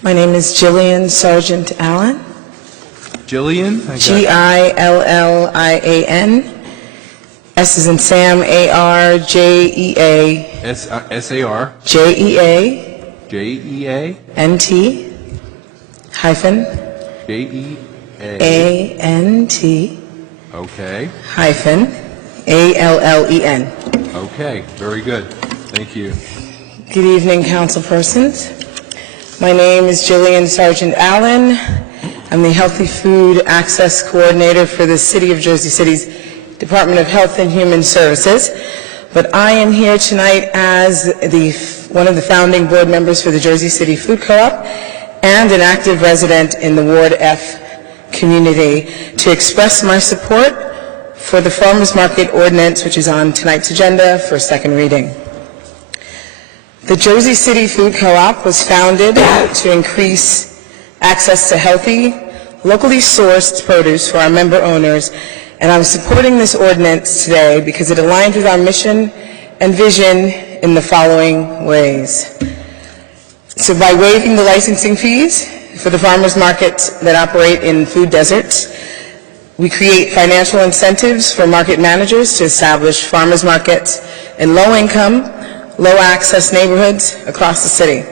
My name is Jillian Sargent Allen. Jillian? Gillian. S is in Sam, A-R-J-E-A. S-A-R. J-E-A. J-E-A. N-T. Hyphen. J-E-A. A-N-T. Okay. Hyphen. A-L-L-E-N. Okay, very good. Thank you. Good evening, council persons. My name is Jillian Sargent Allen. I'm the Healthy Food Access Coordinator for the City of Jersey City's Department of Health and Human Services. But I am here tonight as one of the founding board members for the Jersey City Food Co-op and an active resident in the Ward F community to express my support for the farmers market ordinance, which is on tonight's agenda for second reading. The Jersey City Food Co-op was founded to increase access to healthy, locally sourced produce for our member owners, and I'm supporting this ordinance today because it aligns with our mission and vision in the following ways. So by waiving the licensing fees for the farmers markets that operate in food deserts, we create financial incentives for market managers to establish farmers markets in low-income, low-access neighborhoods across the city.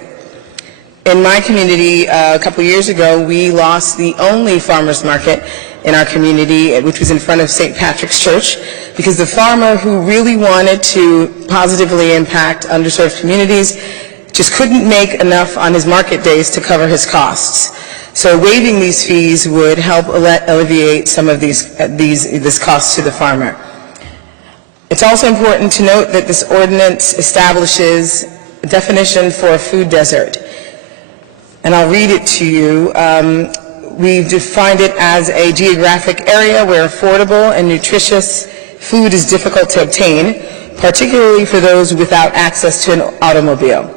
In my community, a couple years ago, we lost the only farmers market in our community, which was in front of St. Patrick's Church, because the farmer who really wanted to positively impact underserved communities just couldn't make enough on his market days to cover his costs. So waiving these fees would help alleviate some of this cost to the farmer. It's also important to note that this ordinance establishes a definition for a food desert. And I'll read it to you. We've defined it as a geographic area where affordable and nutritious food is difficult to obtain, particularly for those without access to an automobile.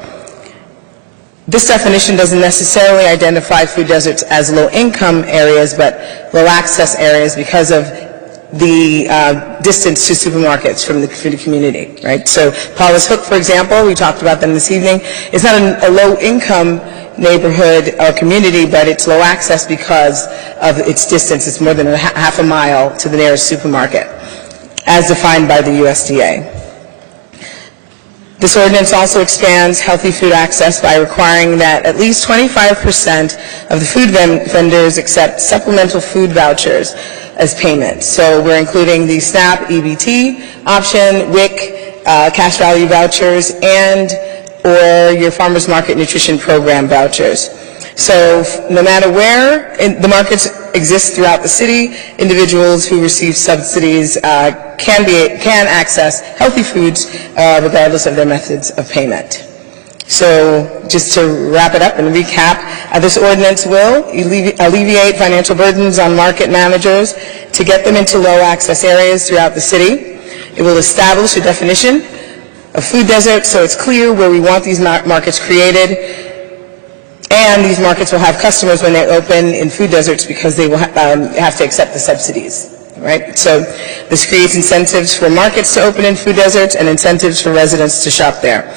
This definition doesn't necessarily identify food deserts as low-income areas, but low-access areas because of the distance to supermarkets from the community, right? So Paula's Hook, for example, we talked about them this evening, is not a low-income neighborhood or community, but it's low access because of its distance. It's more than half a mile to the nearest supermarket, as defined by the USDA. This ordinance also expands healthy food access by requiring that at least 25% of the food vendors accept supplemental food vouchers as payment. So we're including the SNAP EBT option, WIC, cash value vouchers, and or your farmers market nutrition program vouchers. So no matter where the markets exist throughout the city, individuals who receive subsidies can access healthy foods regardless of their methods of payment. So just to wrap it up and recap, this ordinance will alleviate financial burdens on market managers to get them into low access areas throughout the city. It will establish a definition of food desert so it's clear where we want these markets created, and these markets will have customers when they open in food deserts because they will have to accept the subsidies, right? So this creates incentives for markets to open in food deserts and incentives for residents to shop there.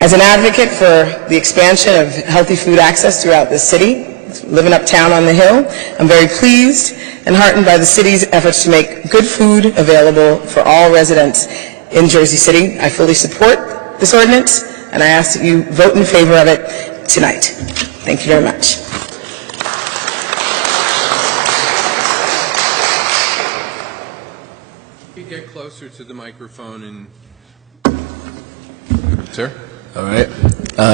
As an advocate for the expansion of healthy food access throughout the city, living uptown on the Hill, I'm very pleased and heartened by the city's efforts to make good food available for all residents in Jersey City. I fully support this ordinance, and I ask that you vote in favor of it tonight. Thank you very much. Can you get closer to the microphone and... Sir? All right.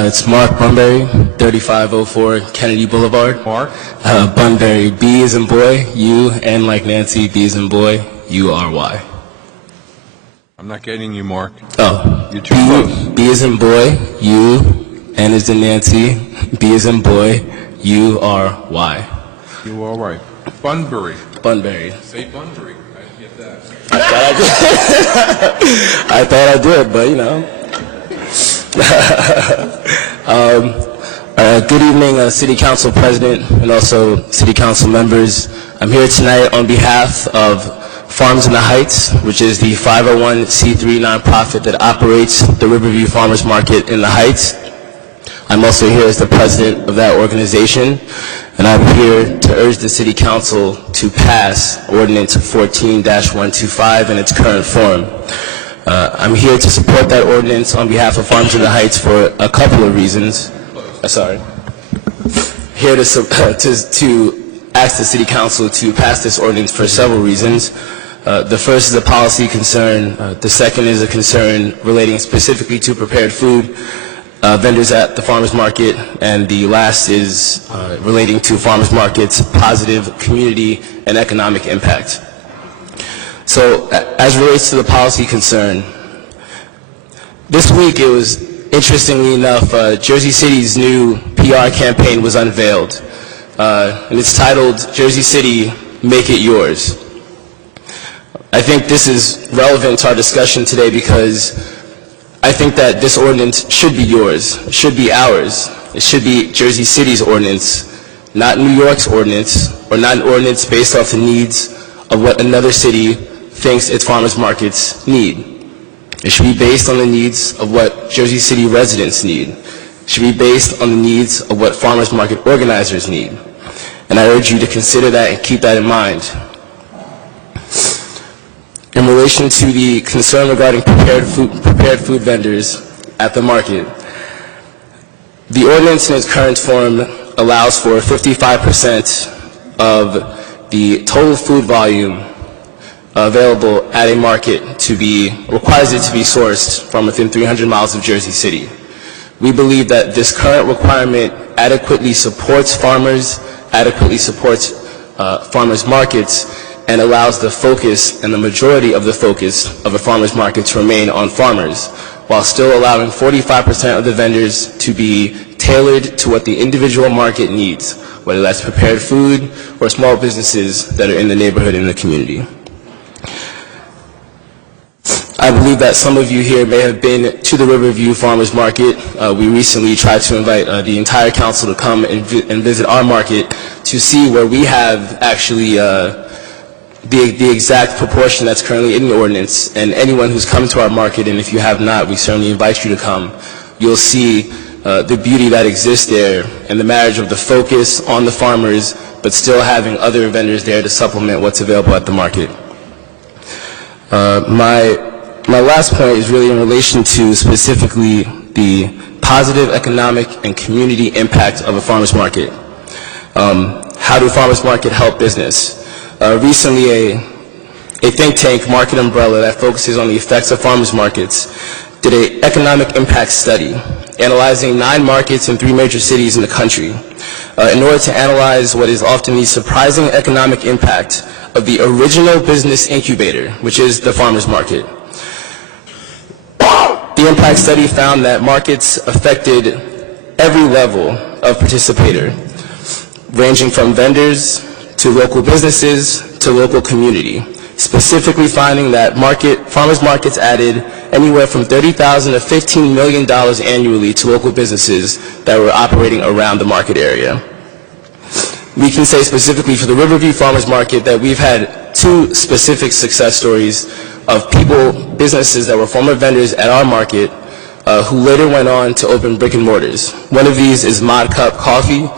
It's Mark Bunbury, 3504 Kennedy Boulevard. Mark? Bunbury, B as in boy, U, N like Nancy, B as in boy, U-R-Y. I'm not getting you, Mark. Oh. You're too close. B as in boy, U, N as in Nancy, B as in boy, U-R-Y. You all right. Bunbury. Bunbury. Say Bunbury. I didn't get that. I thought I did, but you know. Good evening, City Council President and also City Council members. I'm here tonight on behalf of Farms in the Heights, which is the 501c3 nonprofit that operates the Riverview Farmers Market in the Heights. I'm also here as the president of that organization, and I'm here to urge the City Council to pass Ordinance 14-125 in its current form. I'm here to support that ordinance on behalf of Farms in the Heights for a couple of reasons. Here to ask the City Council to pass this ordinance for several reasons. The first is a policy concern. The second is a concern relating specifically to prepared food vendors at the farmers market. And the last is relating to farmers market's positive community and economic impact. So as it relates to the policy concern, this week it was, interestingly enough, Jersey City's new PR campaign was unveiled. and it's titled Jersey City, Make It Yours. I think this is relevant to our discussion today because I think that this ordinance should be yours, should be ours. It should be Jersey City's ordinance, not New York's ordinance, or not an ordinance based off the needs of what another city thinks its farmers markets need. It should be based on the needs of what Jersey City residents need. It should be based on the needs of what farmers market organizers need. And I urge you to consider that and keep that in mind. In relation to the concern regarding prepared food vendors at the market, the ordinance in its current form allows for 55% of the total food volume available at a market requires it to be sourced from within 300 miles of Jersey City. We believe that this current requirement adequately supports farmers, adequately supports farmers markets, and allows the focus and the majority of the focus of a farmer's market to remain on farmers, while still allowing 45% of the vendors to be tailored to what the individual market needs, whether that's prepared food or small businesses that are in the neighborhood and the community. I believe that some of you here may have been to the Riverview Farmers Market. We recently tried to invite the entire council to come and visit our market to see where we have actually the exact proportion that's currently in the ordinance. And anyone who's come to our market, and if you have not, we certainly invite you to come, you'll see the beauty that exists there and the marriage of the focus on the farmers, but still having other vendors there to supplement what's available at the market. My last point is really in relation to specifically the positive economic and community impact of a farmer's market. How do farmers market help business? Recently, a think tank, Market Umbrella, that focuses on the effects of farmers markets, did an economic impact study analyzing 9 markets in 3 major cities in the country in order to analyze what is often the surprising economic impact of the original business incubator, which is the farmers market. The impact study found that markets affected every level of participator, ranging from vendors to local businesses to local community, specifically finding that farmers markets added anywhere from $30,000 to $15 million annually to local businesses that were operating around the market area. We can say specifically for the Riverview Farmers Market that we've had 2 specific success stories of businesses that were former vendors at our market who later went on to open brick and mortars. One of these is Mod Cup Coffee,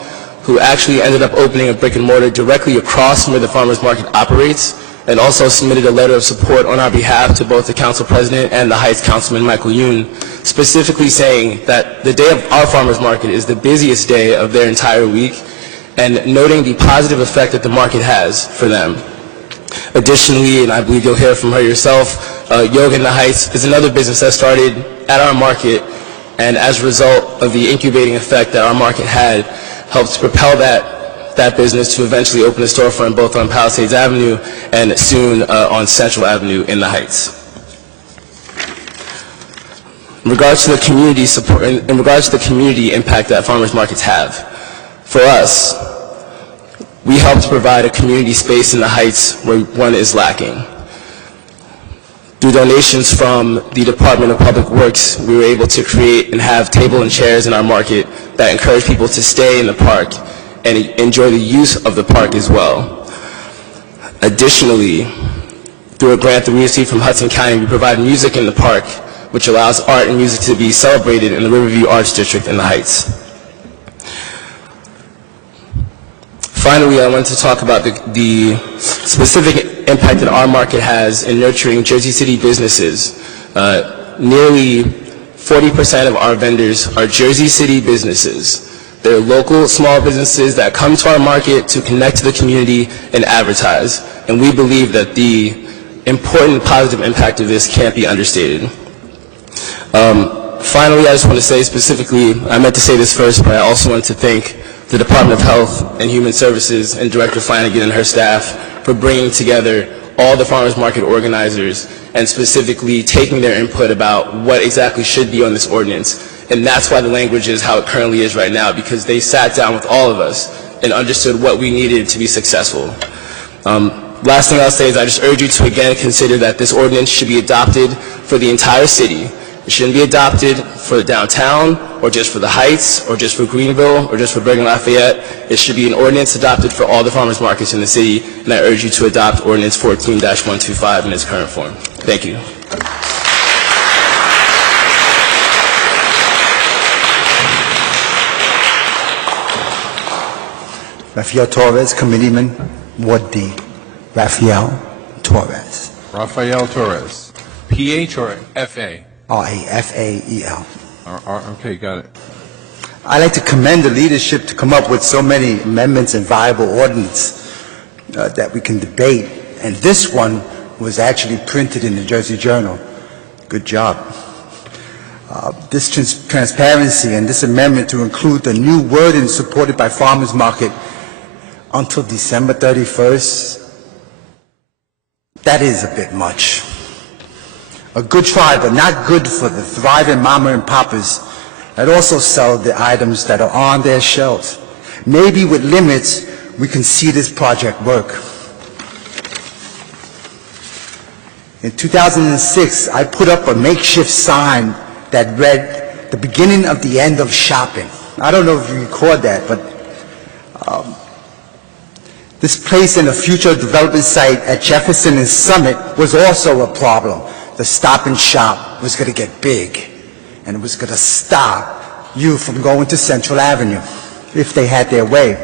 who actually ended up opening a brick and mortar directly across from where the farmers market operates, and also submitted a letter of support on our behalf to both the council president and the Heights Councilman Michael Yoon, specifically saying that the day of our farmers market is the busiest day of their entire week, and noting the positive effect that the market has for them. Additionally, and I believe you'll hear from her yourself, Yoga in the Heights is another business that started at our market, and as a result of the incubating effect that our market had, helped propel that business to eventually open a storefront both on Palisades Avenue and soon on Central Avenue in the Heights. In regards to the community support, in regards to the community impact that farmers markets have, for us, we help to provide a community space in the Heights where one is lacking. Through donations from the Department of Public Works, we were able to create and have table and chairs in our market that encourage people to stay in the park and enjoy the use of the park as well. Additionally, through a grant that we received from Hudson County, we provide music in the park, which allows art and music to be celebrated in the Riverview Arts District in the Heights. Finally, I wanted to talk about the specific impact that our market has in nurturing Jersey City businesses. Nearly 40% of our vendors are Jersey City businesses. They're local small businesses that come to our market to connect to the community and advertise. And we believe that the important positive impact of this can't be understated. Finally, I just want to say specifically, I meant to say this first, but I also want to thank the Department of Health and Human Services and Director Flanagan and her staff for bringing together all the farmers market organizers and specifically taking their input about what exactly should be on this ordinance. And that's why the language is how it currently is right now, because they sat down with all of us and understood what we needed to be successful. Last thing I'll say is I just urge you to again consider that this ordinance should be adopted for the entire city. It shouldn't be adopted for downtown, or just for the Heights, or just for Greenville, or just for Bergen Lafayette. It should be an ordinance adopted for all the farmers markets in the city, and I urge you to adopt Ordinance 14-125 in its current form. Thank you. Rafael Torres, Committeeman, Ward D. Rafael Torres. Rafael Torres. P-H or F-A? R-A-F-A-E-L. Okay, got it. I'd like to commend the leadership to come up with so many amendments and viable ordinance that we can debate. And this one was actually printed in the Jersey Journal. Good job. This transparency and this amendment to include the new wording supported by Farmers Market until December 31st, that is a bit much. A good try, but not good for the thriving mama and papas that also sell the items that are on their shelves. Maybe with limits, we can see this project work. In 2006, I put up a makeshift sign that read, "The beginning of the end of shopping." I don't know if you record that, but this place in a future development site at Jefferson and Summit was also a problem. The Stop and Shop was going to get big, and it was going to stop you from going to Central Avenue if they had their way.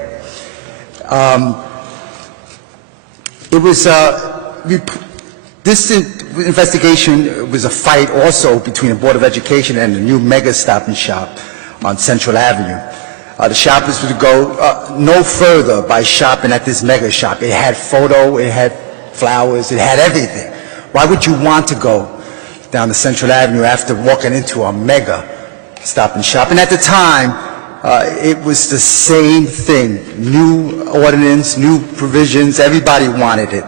This investigation was a fight also between the Board of Education and the new mega Stop and Shop on Central Avenue. The shoppers would go no further by shopping at this mega shop. It had photo, it had flowers, it had everything. Why would you want to go down to Central Avenue after walking into a mega Stop and Shop? And at the time, it was the same thing. New ordinance, new provisions, everybody wanted it.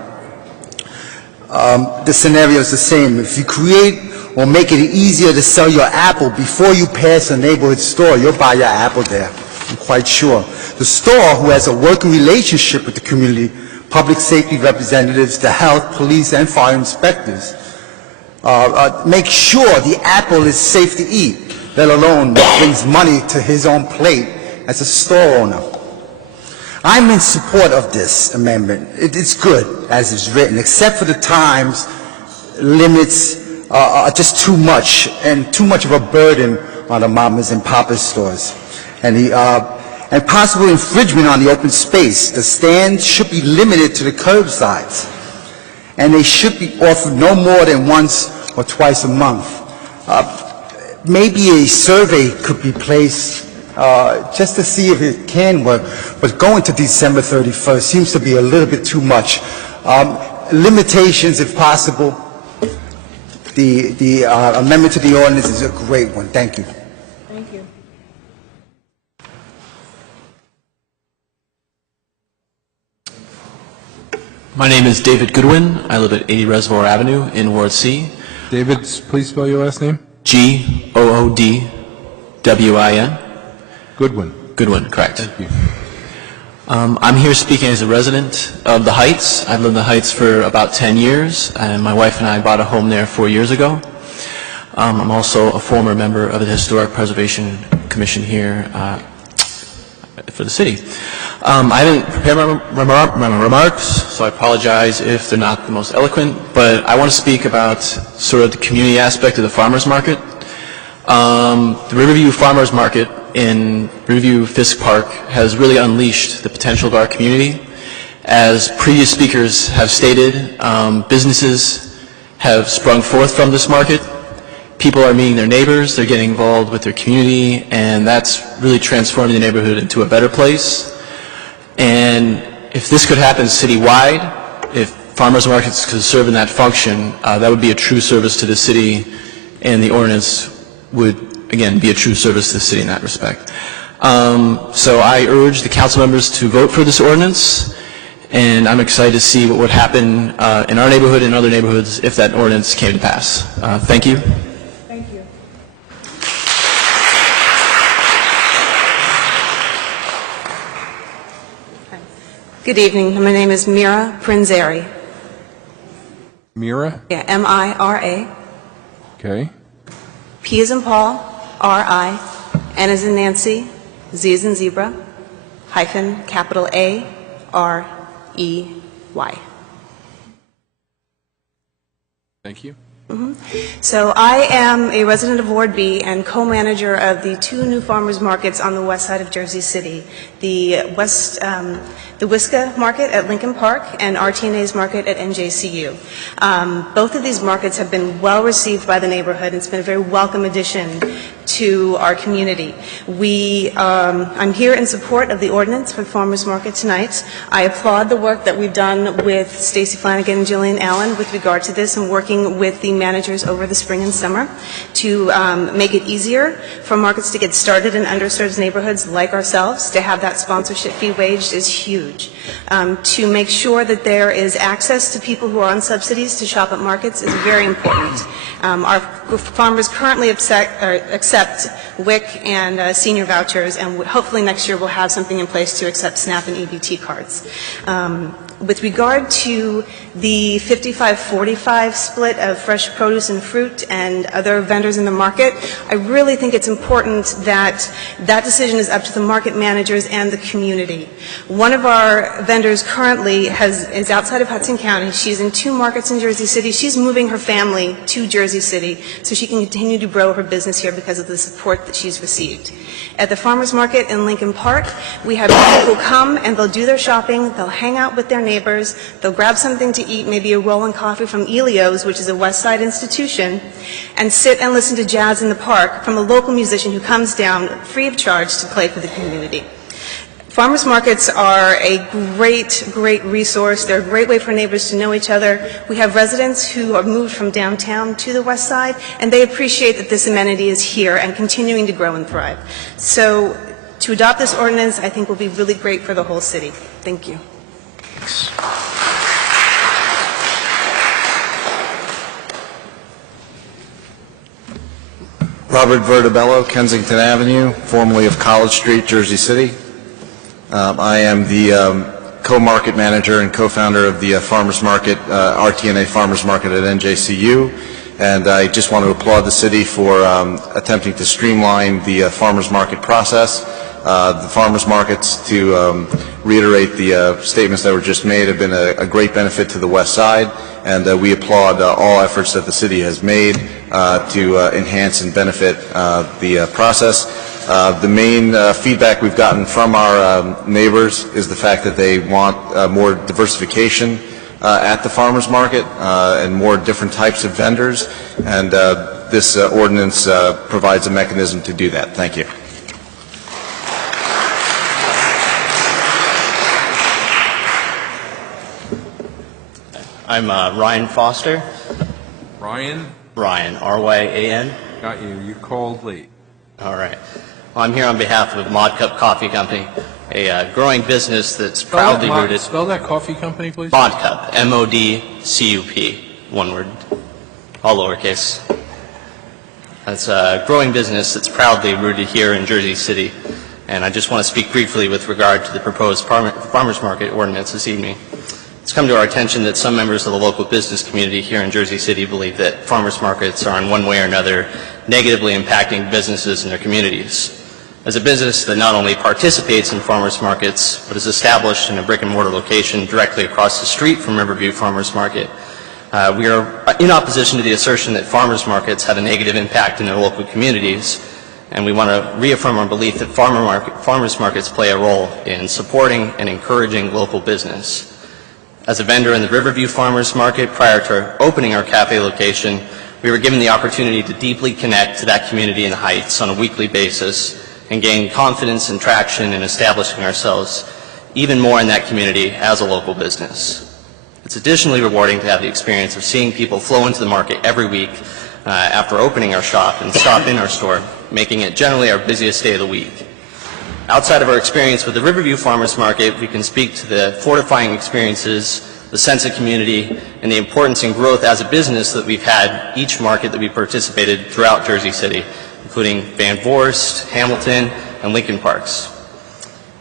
The scenario is the same. If you create or make it easier to sell your apple before you pass a neighborhood store, you'll buy your apple there, I'm quite sure. The store, who has a working relationship with the community, public safety representatives, the health, police, and fire inspectors, make sure the apple is safe to eat, let alone brings money to his own plate as a store owner. I'm in support of this amendment. It's good as it's written, except for the times limits are just too much, and too much of a burden on the mamas and papas stores. And possible infringement on the open space. The stands should be limited to the curbsides, and they should be offered no more than once or twice a month. Maybe a survey could be placed just to see if it can work, but going to December 31st seems to be a little bit too much. Limitations, if possible. The amendment to the ordinance is a great one. Thank you. Thank you. My name is David Goodwin. I live at 80 Reservoir Avenue in Ward C. David, please spell your last name. Goodwin. Goodwin, correct. Thank you. I'm here speaking as a resident of the Heights. I've lived in the Heights for about 10 years, and my wife and I bought a home there 4 years ago. I'm also a former member of the Historic Preservation Commission here for the city. I haven't prepared my remarks, so I apologize if they're not the most eloquent, but I want to speak about sort of the community aspect of the farmers market. The Riverview Farmers Market in Riverview Fisk Park has really unleashed the potential of our community. As previous speakers have stated, businesses have sprung forth from this market. People are meeting their neighbors, they're getting involved with their community, and that's really transforming the neighborhood into a better place. And if this could happen citywide, if farmers markets could serve in that function, that would be a true service to the city, and the ordinance would, again, be a true service to the city in that respect. So I urge the council members to vote for this ordinance, and I'm excited to see what would happen in our neighborhood and other neighborhoods if that ordinance came to pass. Thank you. Thank you. Good evening. My name is Mira Prinzari. Mira? Yeah, M-I-R-A. Okay. P as in Paul, R-I, N as in Nancy, Z as in zebra, hyphen, capital A-R-E-Y. Thank you. So I am a resident of Ward B and co-manager of the two new farmers markets on the west side of Jersey City, the Wisca Market at Lincoln Park and RTNA's Market at NJCU. Both of these markets have been well received by the neighborhood, and it's been a very welcome addition to our community. I'm here in support of the ordinance for the farmers market tonight. I applaud the work that we've done with Stacy Flanagan and Jillian Allen with regard to this, and working with the managers over the spring and summer to make it easier for markets to get started in underserved neighborhoods like ourselves. To have that sponsorship fee waived is huge. To make sure that there is access to people who are on subsidies to shop at markets is very important. Our farmers currently accept WIC and senior vouchers, and hopefully next year we'll have something in place to accept SNAP and EBT cards. With regard to the 55-45 split of fresh produce and fruit and other vendors in the market, I really think it's important that that decision is up to the market managers and the community. One of our vendors currently is outside of Hudson County. She's in 2 markets in Jersey City. She's moving her family to Jersey City so she can continue to grow her business here because of the support that she's received. At the farmers market in Lincoln Park, we have people who come and they'll do their shopping, they'll hang out with their neighbors, they'll grab something to eat, maybe a roll and coffee from Elio's, which is a West Side institution, and sit and listen to jazz in the park from a local musician who comes down free of charge to play for the community. Farmers markets are a great, great resource. They're a great way for neighbors to know each other. We have residents who have moved from downtown to the west side, and they appreciate that this amenity is here and continuing to grow and thrive. So to adopt this ordinance, I think will be really great for the whole city. Thank you. Robert Vertibello, Kensington Avenue, formerly of College Street, Jersey City. I am the co-market manager and co-founder of the Farmers Market, RTNA Farmers Market at NJCU, and I just want to applaud the city for attempting to streamline the farmers market process. The farmers markets, to reiterate the statements that were just made, have been a great benefit to the west side, and we applaud all efforts that the city has made to enhance and benefit the process. The main feedback we've gotten from our neighbors is the fact that they want more diversification at the farmers market and more different types of vendors, and this ordinance provides a mechanism to do that. Thank you. I'm Ryan Foster. Ryan? Ryan, R-Y-A-N. Got you. You called late. All right. Well, I'm here on behalf of Mod Cup Coffee Company, a growing business that's proudly rooted. Spell that coffee company, please. Mod Cup, M-O-D-C-U-P, one word, all lowercase. It's a growing business that's proudly rooted here in Jersey City, and I just want to speak briefly with regard to the proposed farmers market ordinance this evening. It's come to our attention that some members of the local business community here in Jersey City believe that farmers markets are in one way or another negatively impacting businesses in their communities. As a business that not only participates in farmers markets, but is established in a brick and mortar location directly across the street from Riverview Farmers Market, we are in opposition to the assertion that farmers markets have a negative impact in their local communities, and we want to reaffirm our belief that farmers markets play a role in supporting and encouraging local business. As a vendor in the Riverview Farmers Market, prior to opening our cafe location, we were given the opportunity to deeply connect to that community in the Heights on a weekly basis and gain confidence and traction in establishing ourselves even more in that community as a local business. It's additionally rewarding to have the experience of seeing people flow into the market every week after opening our shop and stop in our store, making it generally our busiest day of the week. Outside of our experience with the Riverview Farmers Market, we can speak to the fortifying experiences, the sense of community, and the importance and growth as a business that we've had each market that we participated throughout Jersey City, including Van Voorst, Hamilton, and Lincoln Parks.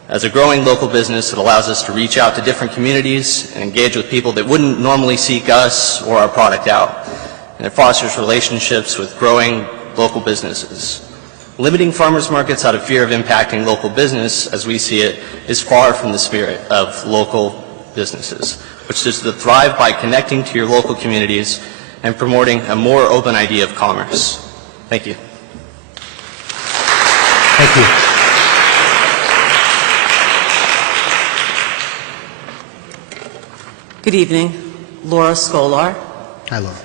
As a growing local business, it allows us to reach out to different communities and engage with people that wouldn't normally seek us or our product out. And it fosters relationships with growing local businesses. Limiting farmers markets out of fear of impacting local business, as we see it, is far from the spirit of local businesses, which is to thrive by connecting to your local communities and promoting a more open idea of commerce. Thank you. Thank you. Good evening. Laura Scolar. Hi, Laura.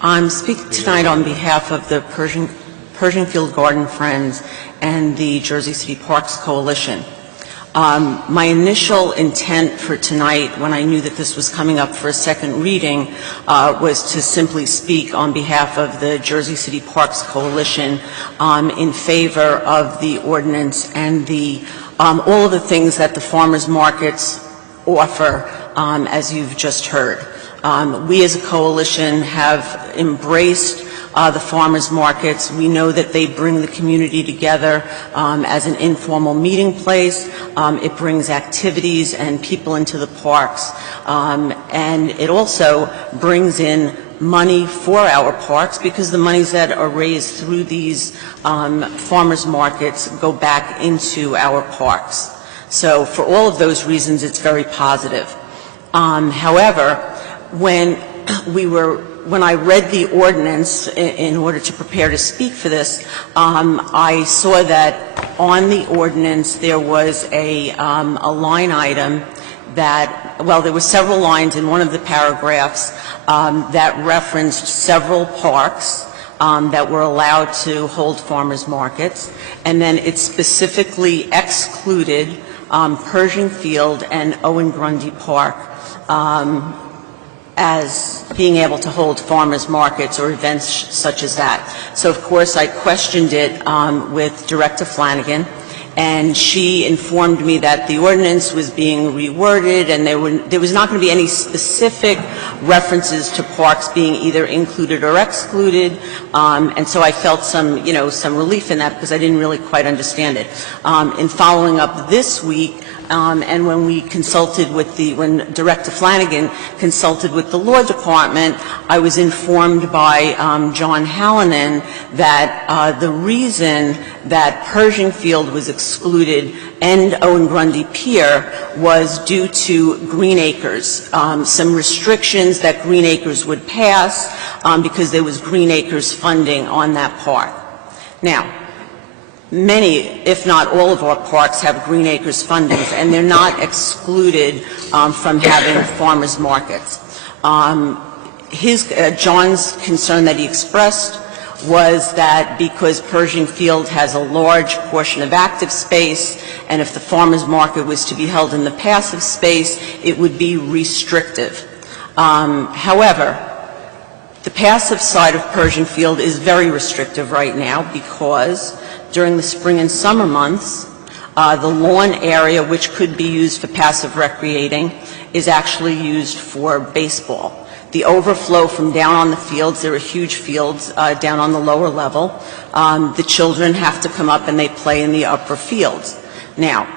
I'm speaking tonight on behalf of the Pershing Field Garden Friends and the Jersey City Parks Coalition. My initial intent for tonight, when I knew that this was coming up for a second reading, was to simply speak on behalf of the Jersey City Parks Coalition in favor of the ordinance and all of the things that the farmers markets offer, as you've just heard. We as a coalition have embraced the farmers markets. We know that they bring the community together as an informal meeting place. It brings activities and people into the parks. And it also brings in money for our parks, because the monies that are raised through these farmers markets go back into our parks. So for all of those reasons, it's very positive. However, when I read the ordinance in order to prepare to speak for this, I saw that on the ordinance there was a line item that, well, there were several lines in one of the paragraphs that referenced several parks that were allowed to hold farmers markets, and then it specifically excluded Pershing Field and Owen Grundy Park as being able to hold farmers markets or events such as that. So, of course, I questioned it with Director Flanagan, and she informed me that the ordinance was being reworded and there was not going to be any specific references to parks being either included or excluded, and so I felt some relief in that, because I didn't really quite understand it. In following up this week, and when we consulted with when Director Flanagan consulted with the Law Department, I was informed by John Hallinan that the reason that Pershing Field was excluded and Owen Grundy Pier was due to Green Acres, some restrictions that Green Acres would pass because there was Green Acres funding on that park. Now, many, if not all of our parks have Green Acres fundings, and they're not excluded from having farmers markets. John's concern that he expressed was that because Pershing Field has a large portion of active space, and if the farmers market was to be held in the passive space, it would be restrictive. However, the passive side of Pershing Field is very restrictive right now, because during the spring and summer months, the lawn area, which could be used for passive recreating, is actually used for baseball. The overflow from down on the fields, there are huge fields down on the lower level. The children have to come up and they play in the upper fields. Now,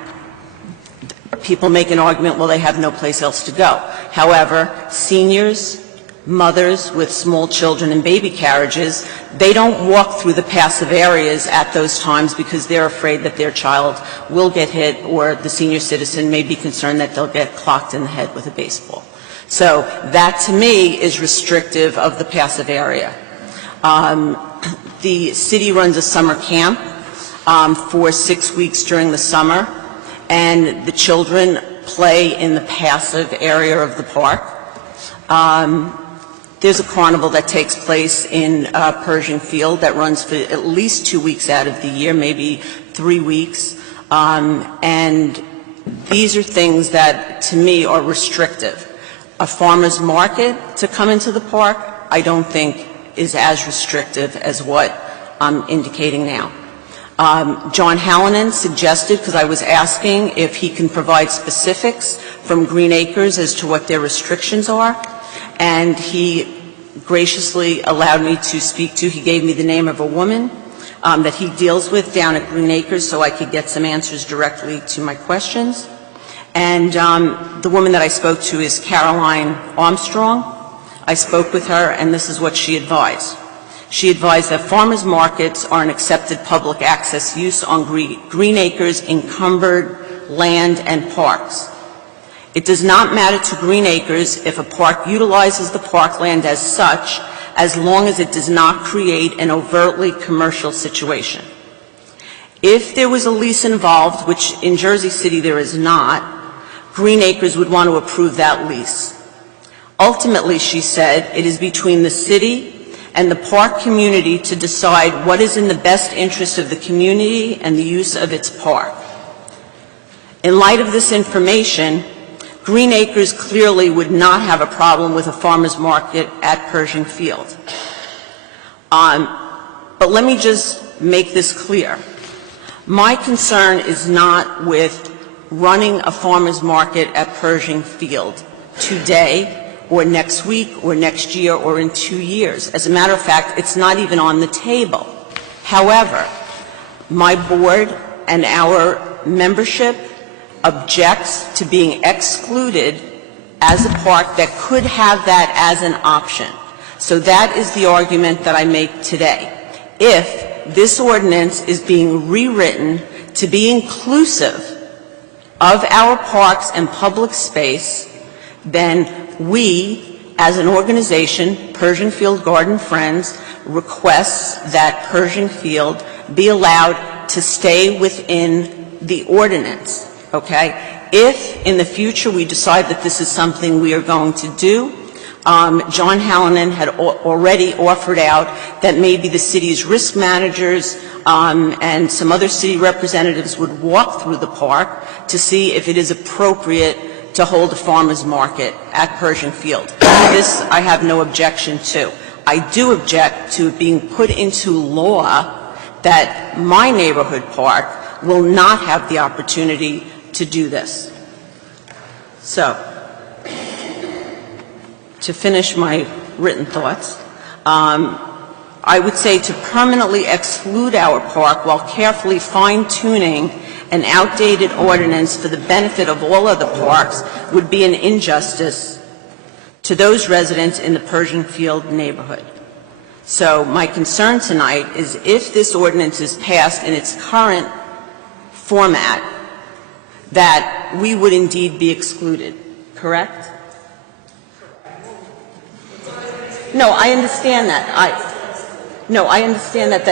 people make an argument, well, they have no place else to go. However, seniors, mothers with small children and baby carriages, they don't walk through the passive areas at those times because they're afraid that their child will get hit, or the senior citizen may be concerned that they'll get clocked in the head with a baseball. So that, to me, is restrictive of the passive area. The city runs a summer camp for 6 weeks during the summer, and the children play in the passive area of the park. There's a carnival that takes place in Pershing Field that runs for at least 2 weeks out of the year, maybe 3 weeks. And these are things that, to me, are restrictive. A farmer's market to come into the park, I don't think is as restrictive as what I'm indicating now. John Hallinan suggested, because I was asking if he can provide specifics from Green Acres as to what their restrictions are, and he graciously allowed me to speak to, he gave me the name of a woman that he deals with down at Green Acres so I could get some answers directly to my questions. And the woman that I spoke to is Caroline Armstrong. I spoke with her, and this is what she advised. She advised that farmers markets are an accepted public access use on Green Acres encumbered land and parks. It does not matter to Green Acres if a park utilizes the parkland as such, as long as it does not create an overtly commercial situation. If there was a lease involved, which in Jersey City there is not, Green Acres would want to approve that lease. Ultimately, she said, it is between the city and the park community to decide what is in the best interest of the community and the use of its park. In light of this information, Green Acres clearly would not have a problem with a farmer's market at Pershing Field. But let me just make this clear. My concern is not with running a farmer's market at Pershing Field today or next week or next year or in 2 years. As a matter of fact, it's not even on the table. However, my board and our membership objects to being excluded as a park that could have that as an option. So that is the argument that I make today. If this ordinance is being rewritten to be inclusive of our parks and public space, then we, as an organization, Pershing Field Garden Friends, requests that Pershing Field be allowed to stay within the ordinance, okay? If in the future we decide that this is something we are going to do, John Hallinan had already offered out that maybe the city's risk managers and some other city representatives would walk through the park to see if it is appropriate to hold a farmer's market at Pershing Field. This I have no objection to. I do object to it being put into law that my neighborhood park will not have the opportunity to do this. So, to finish my written thoughts, I would say to permanently exclude our park while carefully fine-tuning an outdated ordinance for the benefit of all other parks would be an injustice to those residents in the Pershing Field neighborhood. So my concern tonight is if this ordinance is passed in its current format, that we would indeed be excluded, correct? No, I understand that. I understand that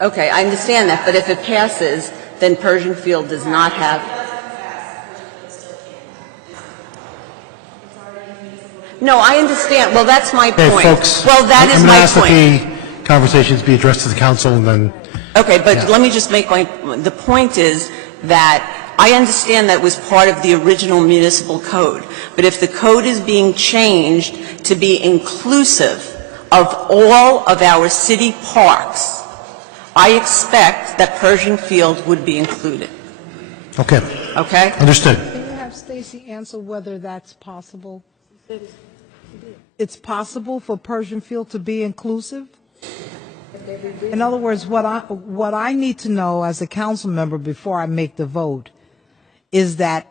okay, I understand that, but if it passes, then Pershing Field does not have. No, I understand. Well, that's my point. Hey, folks. Well, that is my point. I'm going to ask that the conversations be addressed to the council and then. Okay, but let me just make the point is that I understand that was part of the original municipal code, but if the code is being changed to be inclusive of all of our city parks, I expect that Pershing Field would be included. Okay. Okay? Understood. Can you have Stacy answer whether that's possible? It's possible for Pershing Field to be inclusive? In other words, what I need to know as a council member before I make the vote is that,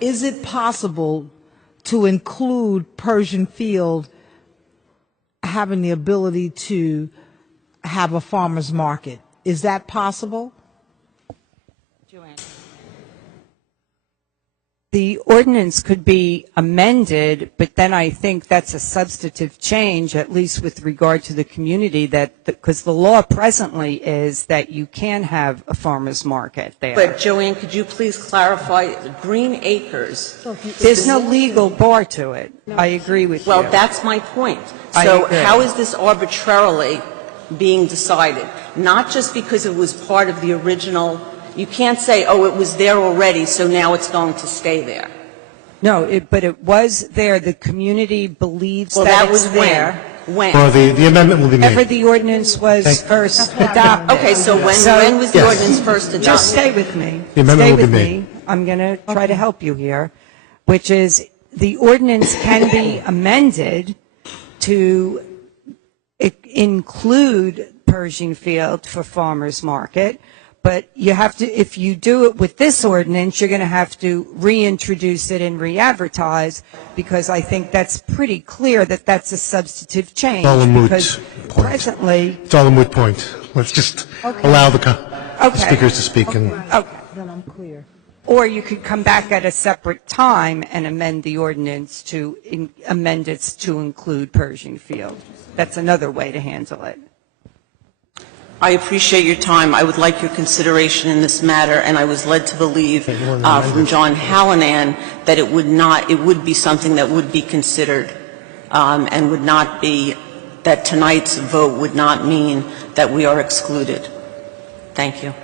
is it possible to include Pershing Field having the ability to have a farmer's market? Is that possible? Joanne. The ordinance could be amended, but then I think that's a substantive change, at least with regard to the community, that because the law presently is that you can have a farmer's market there. But, Joanne, could you please clarify, Green Acres? There's no legal bar to it. I agree with you. Well, that's my point. I So agree. how is this arbitrarily being decided? Not just because it was part of the original. You can't say, oh, it was there already, so now it's going to stay there. No, but it was there. The community believes Well, that that it's was there. when? When? Well, the amendment will be Whenever made. the ordinance was first adopted. Okay, so when was the Yes. ordinance first adopted? Just stay with me. The amendment Stay will be with made. me. I'm going to try to help you here, which is the ordinance can be amended to include Pershing Field for farmers market, but you have to, if you do it with this ordinance, you're going to have to reintroduce it and re-advertise, because I think that's pretty clear that that's a substantive change. It's all a moot because point. presently, It's all a moot point. Let's just allow the speakers to speak. And okay. Then I'm clear. Or you could come back at a separate time and amend the ordinance to amend it to include Pershing Field. That's another way to handle it. I appreciate your time. I would like your consideration in this matter, and I was led to believe from John Hallinan that it would be something that would be considered, and would not be, that tonight's vote would not mean that we are excluded. Thank you.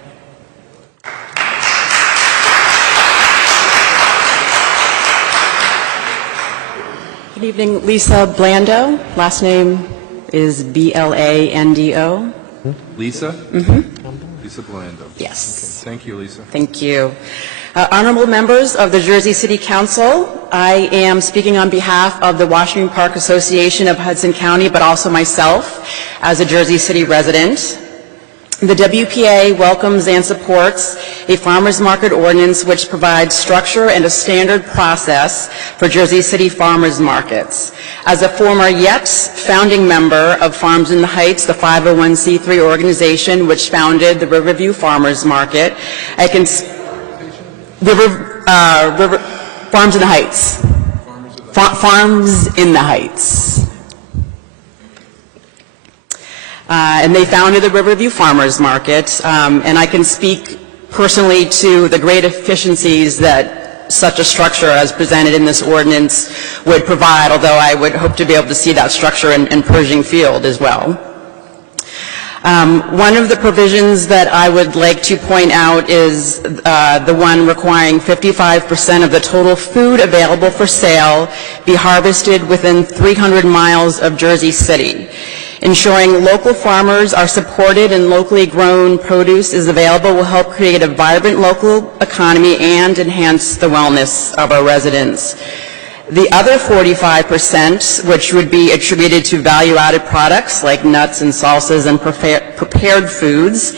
Good evening, Lisa Blando. Last name is Blando. Lisa? Mm-hmm. Lisa Blando. Yes. Okay. Thank you, Lisa. Thank you. Honorable members of the Jersey City Council, I am speaking on behalf of the Washington Park Association of Hudson County, but also myself as a Jersey City resident. The WPA welcomes and supports a farmers market ordinance which provides structure and a standard process for Jersey City farmers markets. As a former yet founding member of Farms in the Heights, the 501c3 organization which founded the Riverview Farmers Market, I can Farms in the Heights. Farms in the Heights. And they founded the Riverview Farmers Market, and I can speak personally to the great efficiencies that such a structure as presented in this ordinance would provide, although I would hope to be able to see that structure in Pershing Field as well. One of the provisions that I would like to point out is the one requiring 55% of the total food available for sale be harvested within 300 miles of Jersey City. Ensuring local farmers are supported and locally grown produce is available will help create a vibrant local economy and enhance the wellness of our residents. The other 45%, which would be attributed to value-added products like nuts and salsas and prepared foods,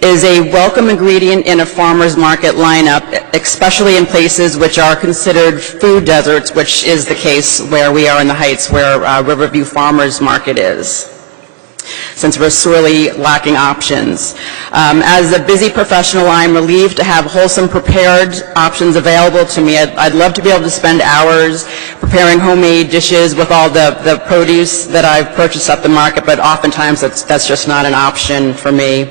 is a welcome ingredient in a farmer's market lineup, especially in places which are considered food deserts, which is the case where we are in the Heights, where Riverview Farmers Market is, since we're sorely lacking options. As a busy professional, I'm relieved to have wholesome prepared options available to me. I'd love to be able to spend hours preparing homemade dishes with all the produce that I've purchased at the market, but oftentimes that's just not an option for me.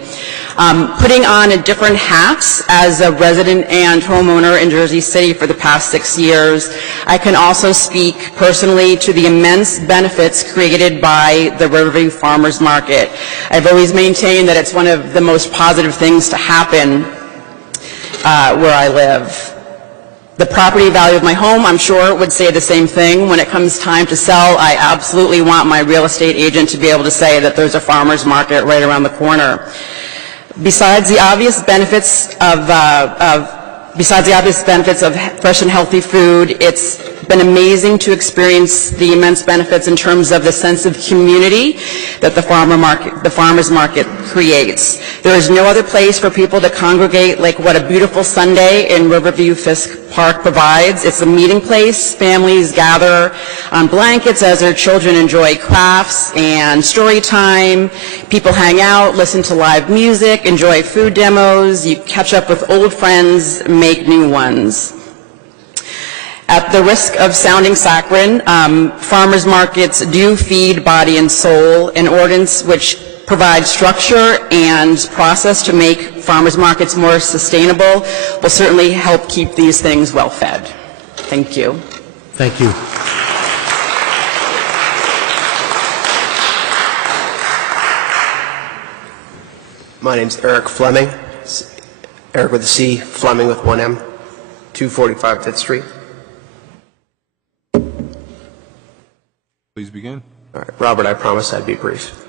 Putting on a different hats as a resident and homeowner in Jersey City for the past 6 years, I can also speak personally to the immense benefits created by the Riverview Farmers Market. I've always maintained that it's one of the most positive things to happen where I live. The property value of my home, I'm sure, would say the same thing. When it comes time to sell, I absolutely want my real estate agent to be able to say that there's a farmer's market right around the corner. Besides the obvious benefits of fresh and healthy food, it's been amazing to experience the immense benefits in terms of the sense of community that the farmers market creates. There is no other place for people to congregate like what a beautiful Sunday in Riverview Fisk Park provides. It's a meeting place. Families gather on blankets as their children enjoy crafts and story time. People hang out, listen to live music, enjoy food demos. You catch up with old friends, make new ones. At the risk of sounding saccharine, farmers markets do feed body and soul. An ordinance which provides structure and process to make farmers markets more sustainable will certainly help keep these things well fed. Thank you. Thank you. My name's Eric Fleming. Eric with a C, Fleming with one M, 245 5th Street. Please begin. All right, Robert, I promise I'd be brief.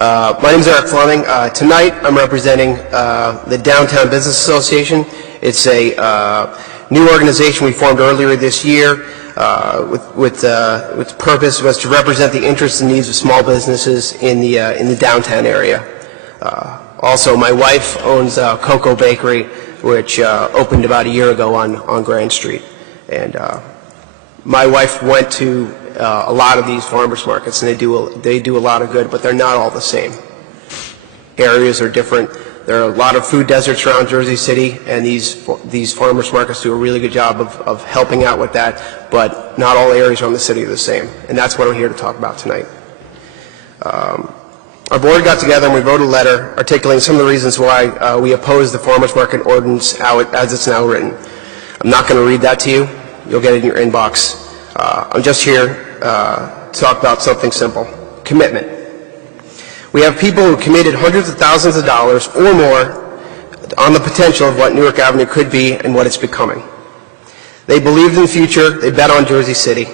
My name is Eric Fleming. Tonight, I'm representing the Downtown Business Association. It's a new organization we formed earlier this year with the purpose was to represent the interests and needs of small businesses in the downtown area. Also, my wife owns Cocoa Bakery, which opened about a year ago on Grand Street. And my wife went to a lot of these farmers markets, and they do a lot of good, but they're not all the same. Areas are different. There are a lot of food deserts around Jersey City, and these farmers markets do a really good job of helping out with that, but not all areas around the city are the same, and that's what I'm here to talk about tonight. Our board got together and we wrote a letter articulating some of the reasons why we oppose the farmers market ordinance as it's now written. I'm not going to read that to you. You'll get it in your inbox. I'm just here to talk about something simple: commitment. We have people who committed hundreds of thousands of dollars or more on the potential of what Newark Avenue could be and what it's becoming. They believed in the future. They bet on Jersey City.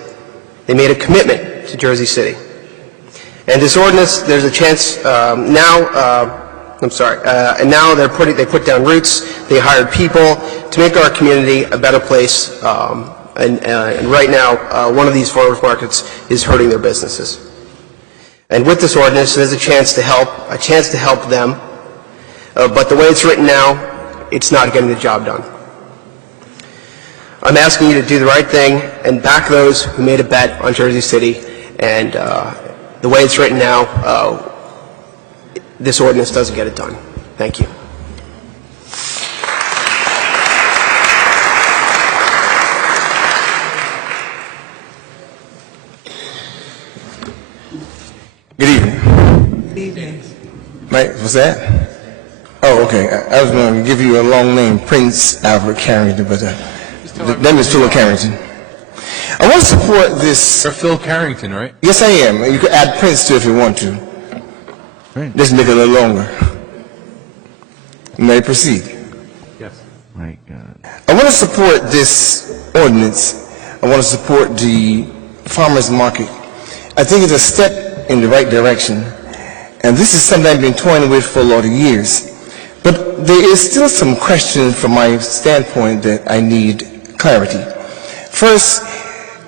They made a commitment to Jersey City. And this ordinance, there's a chance and now they put down roots. They hired people to make our community a better place. And right now, one of these farmers markets is hurting their businesses. And with this ordinance, there's a chance to help them. But the way it's written now, it's not getting the job done. I'm asking you to do the right thing and back those who made a bet on Jersey City. And the way it's written now, this ordinance doesn't get it done. Thank you. Good evening. Good evening. Mike, what's that? Oh, okay. I was going to give you a long name, Prince Albert Carrington, but the name is Philip Carrington. I want to support this. You're Phil Carrington, right? Yes, I am. You could add Prince to it if you want to. Right. Just make it a little longer. May I proceed? Yes. My God. I want to support this ordinance. I want to support the farmers market. I think it's a step in the right direction. And this is something I've been toying with for a lot of years. But there is still some questions from my standpoint that I need clarity. First,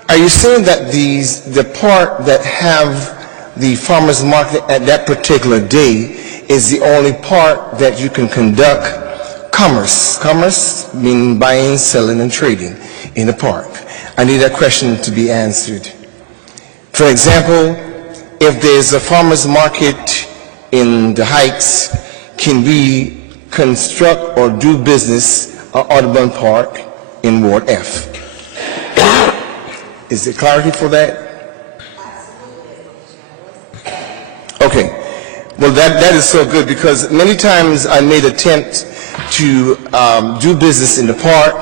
are you saying that the part that have the farmers market at that particular day is the only part that you can conduct commerce? Commerce meaning buying, selling, and trading in the park. I need that question to be answered. For example, if there's a farmers market in the Heights, can we construct or do business at Audubon Park in Ward F? Is there clarity for that? Okay. Well, that is so good, because many times I made attempt to do business in the park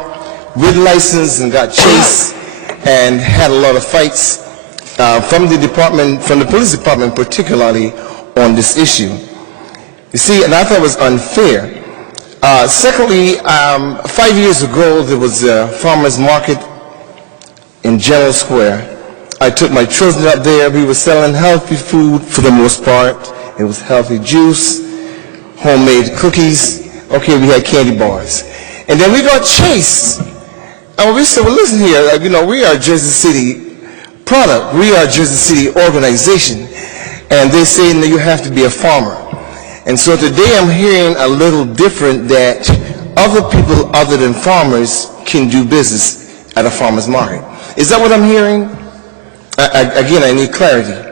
with license and got chased and had a lot of fights from the police department particularly on this issue. You see, and I thought it was unfair. Secondly, 5 years ago there was a farmers market in General Square. I took my children up there. We were selling healthy food for the most part. It was healthy juice, homemade cookies. Okay, we had candy bars. And then we got chased. And we said, well, listen here, we are Jersey City product. We are Jersey City organization. And they say that you have to be a farmer. And so today I'm hearing a little different, that other people other than farmers can do business at a farmer's market. Is that what I'm hearing? Again, I need clarity.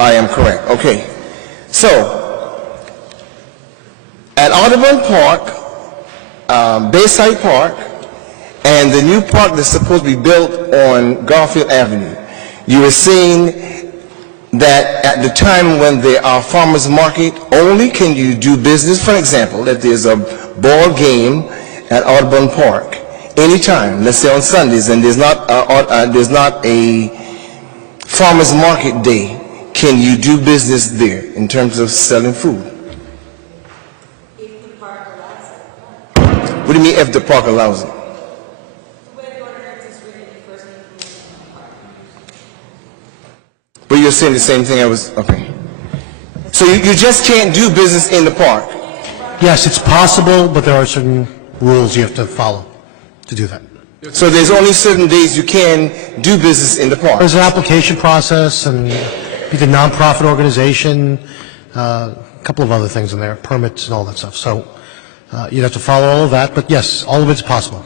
I am correct. Okay. So, at Audubon Park, Bayside Park, and the new park that's supposed to be built on Garfield Avenue, you were saying that at the time when there are farmers market, only can you do business. For example, if there's a ball game at Audubon Park, anytime, let's say on Sundays, and there's not a farmers market day, can you do business there in terms of selling food? If the park allows it. What do you mean if the park allows it? you're saying the same thing I was, okay. So you just can't do business in the park? Yes, it's possible, but there are certain rules you have to follow to do that. So there's only certain days you can do business in the park? There's an application process and be the nonprofit organization, a couple of other things in there, permits and all that stuff. So you'd have to follow all of that, but yes, all of it's possible.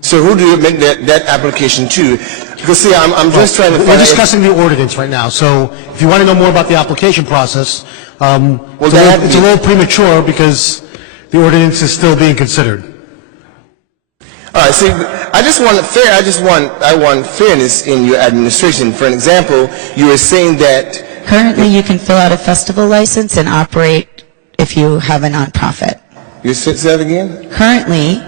So who do you make that application to? Because see, I'm just trying to find out. We're discussing the ordinance right now, so if you want to know more about the application process, it's a little premature because the ordinance is still being considered. All right, see, I want fairness in your administration. For an example, you were saying that Currently, you can fill out a festival license and operate if you have a nonprofit. You say that again? Currently,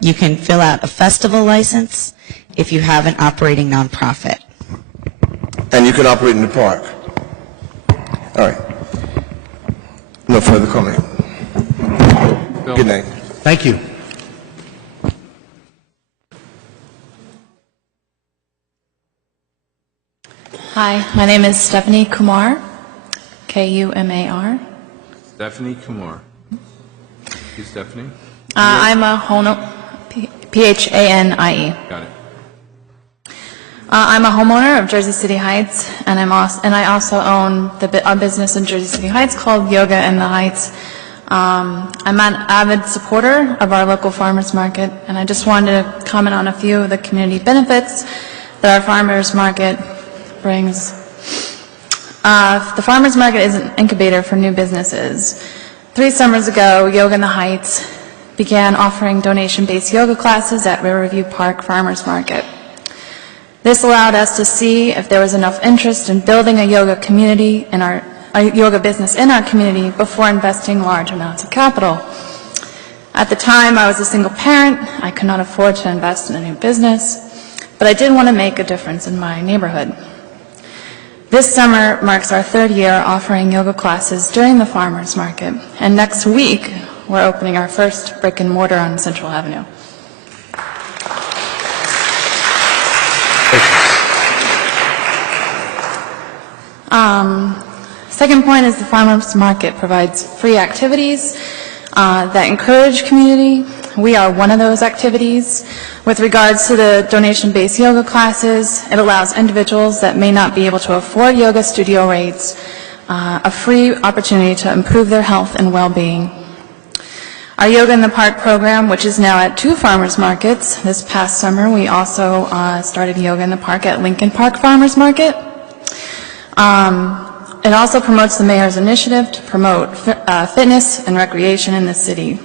you can fill out a festival license if you have an operating nonprofit. And you can operate in the park. All right. No further comment. Good night. Thank you. Hi, my name is Stephanie Kumar, Kumar. Stephanie Kumar. You Stephanie? I'm a Phanie. Got it. I'm a homeowner of Jersey City Heights, and I also own a business in Jersey City Heights called Yoga in the Heights. I'm an avid supporter of our local farmers market, and I just wanted to comment on a few of the community benefits that our farmers market brings. The farmers market is an incubator for new businesses. 3 summers ago, Yoga in the Heights began offering donation-based yoga classes at Riverview Park Farmers Market. This allowed us to see if there was enough interest in building a yoga community in a yoga business in our community before investing large amounts of capital. At the time, I was a single parent. I could not afford to invest in a new business, but I did want to make a difference in my neighborhood. This summer marks our 3rd year offering yoga classes during the farmers market, and next week we're opening our first brick and mortar on Central Avenue. Second point is the farmers market provides free activities that encourage community. We are one of those activities. With regards to the donation-based yoga classes, it allows individuals that may not be able to afford yoga studio rates a free opportunity to improve their health and well-being. Our Yoga in the Park program, which is now at 2 farmers markets, this past summer we also started Yoga in the Park at Lincoln Park Farmers Market. It also promotes the mayor's initiative to promote fitness and recreation in the city.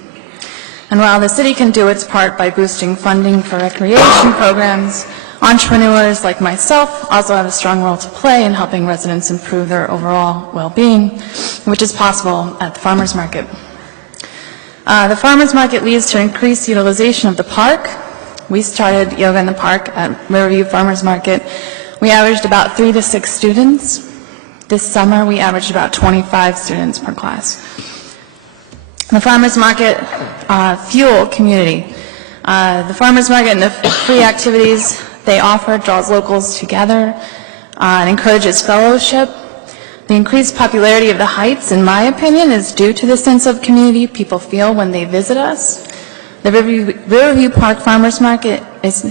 And while the city can do its part by boosting funding for recreation programs, entrepreneurs like myself also have a strong role to play in helping residents improve their overall well-being, which is possible at the farmers market. The farmers market leads to increased utilization of the park. We started Yoga in the Park at Riverview Farmers Market. We averaged about 3 to 6 students. This summer, we averaged about 25 students per class. The farmers market fuel community. The farmers market and the free activities they offer draws locals together and encourages fellowship. The increased popularity of the Heights, in my opinion, is due to the sense of community people feel when they visit us. The Riverview Park Farmers Market is,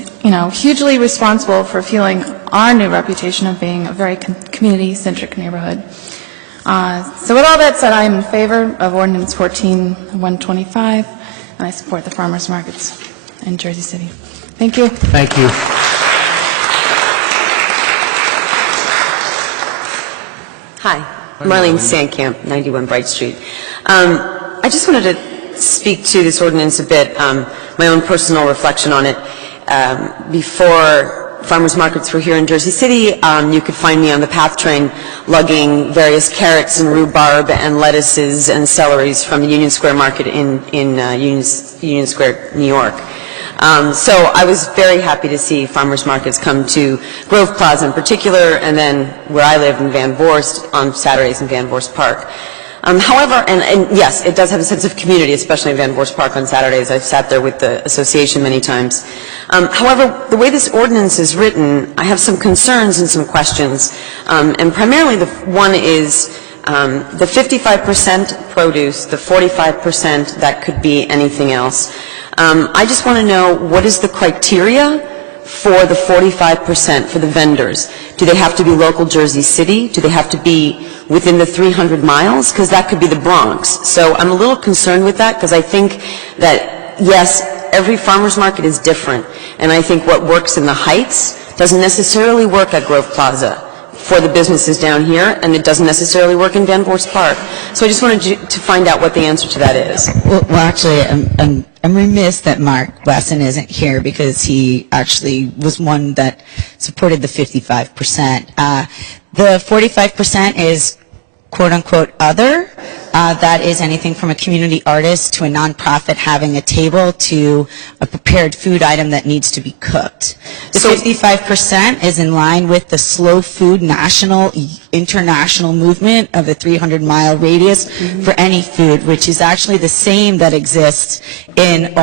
hugely responsible for fueling our new reputation of being a very community-centric neighborhood. So with all that said, I am in favor of Ordinance 14-125, and I support the farmers markets in Jersey City. Thank you. Thank you. Hi, Marlene Sandkamp, 91 Bright Street. I just wanted to speak to this ordinance a bit, my own personal reflection on it. Before farmers markets were here in Jersey City, you could find me on the PATH train lugging various carrots and rhubarb and lettuces and celeries from the Union Square Market in Union Square, New York. So I was very happy to see farmers markets come to Grove Plaza in particular, and then where I live in Van Voorst on Saturdays in Van Voorst Park. However, and yes, it does have a sense of community, especially in Van Voorst Park on Saturdays. I've sat there with the association many times. However, the way this ordinance is written, I have some concerns and some questions. And primarily, the one is the 55% produce, the 45% that could be anything else. I just want to know, what is the criteria for the 45% for the vendors? Do they have to be local Jersey City? Do they have to be within the 300 miles? Because that could be the Bronx. So I'm a little concerned with that, because I think that, yes, every farmer's market is different. And I think what works in the Heights doesn't necessarily work at Grove Plaza for the businesses down here, and it doesn't necessarily work in Van Voorst Park. So I just wanted to find out what the answer to that is. Well, actually, I'm remiss that Mark Wesson isn't here, because he actually was one that supported the 55%. The 45% is quote-unquote other. That is anything from a community artist to a nonprofit having a table to a prepared food item that needs to be cooked. The 55% is in line with the slow food national, international movement of the 300-mile radius for any food, which is actually the same that exists in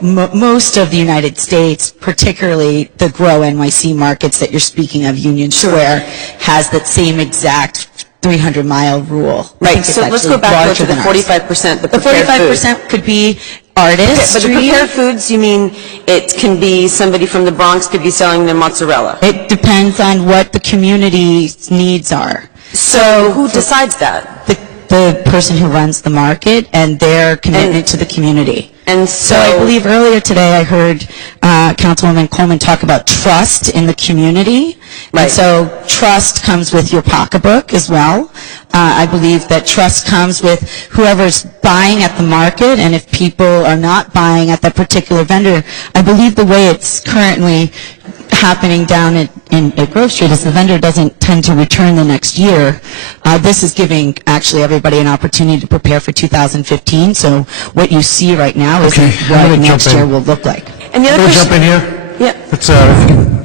most of the United States, particularly the Grow NYC markets that you're speaking of. Union Square has that same exact 300-mile rule. Right, so let's go back to the 45%, the prepared 45% could be artists. Okay, but the prepared foods, you mean it can be somebody from the Bronx could be selling their mozzarella? It depends on what the community's needs are. So who decides that? The person who runs the market and their commitment to the community. And so I believe earlier today I heard Councilwoman Coleman talk about trust in the community. Right. And so trust comes with your pocketbook as well. I believe that trust comes with whoever's buying at the market, and if people are not buying at that particular vendor, I believe the way it's currently happening down at Grove Street is the vendor doesn't tend to return the next year. This is giving actually everybody an opportunity to prepare for 2015. So what you see right now is what next year will look like. And the other question, jump in here? Yeah. Let's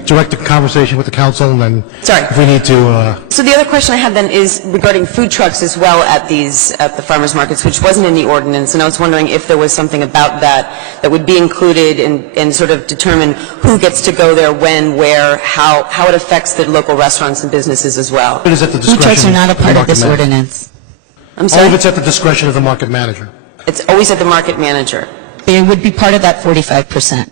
direct the conversation with the council, and then if we need to. So the other question I had then is regarding food trucks as well at the farmers markets, which wasn't in the ordinance, and I was wondering if there was something about that would be included and sort of determine who gets to go there, when, where, how it affects the local restaurants and businesses as well. It is at the discretion. Food trucks are not a part of this ordinance. I'm sorry? All of it's at the discretion of the market manager. It's always at the market manager. They would be part of that 45%.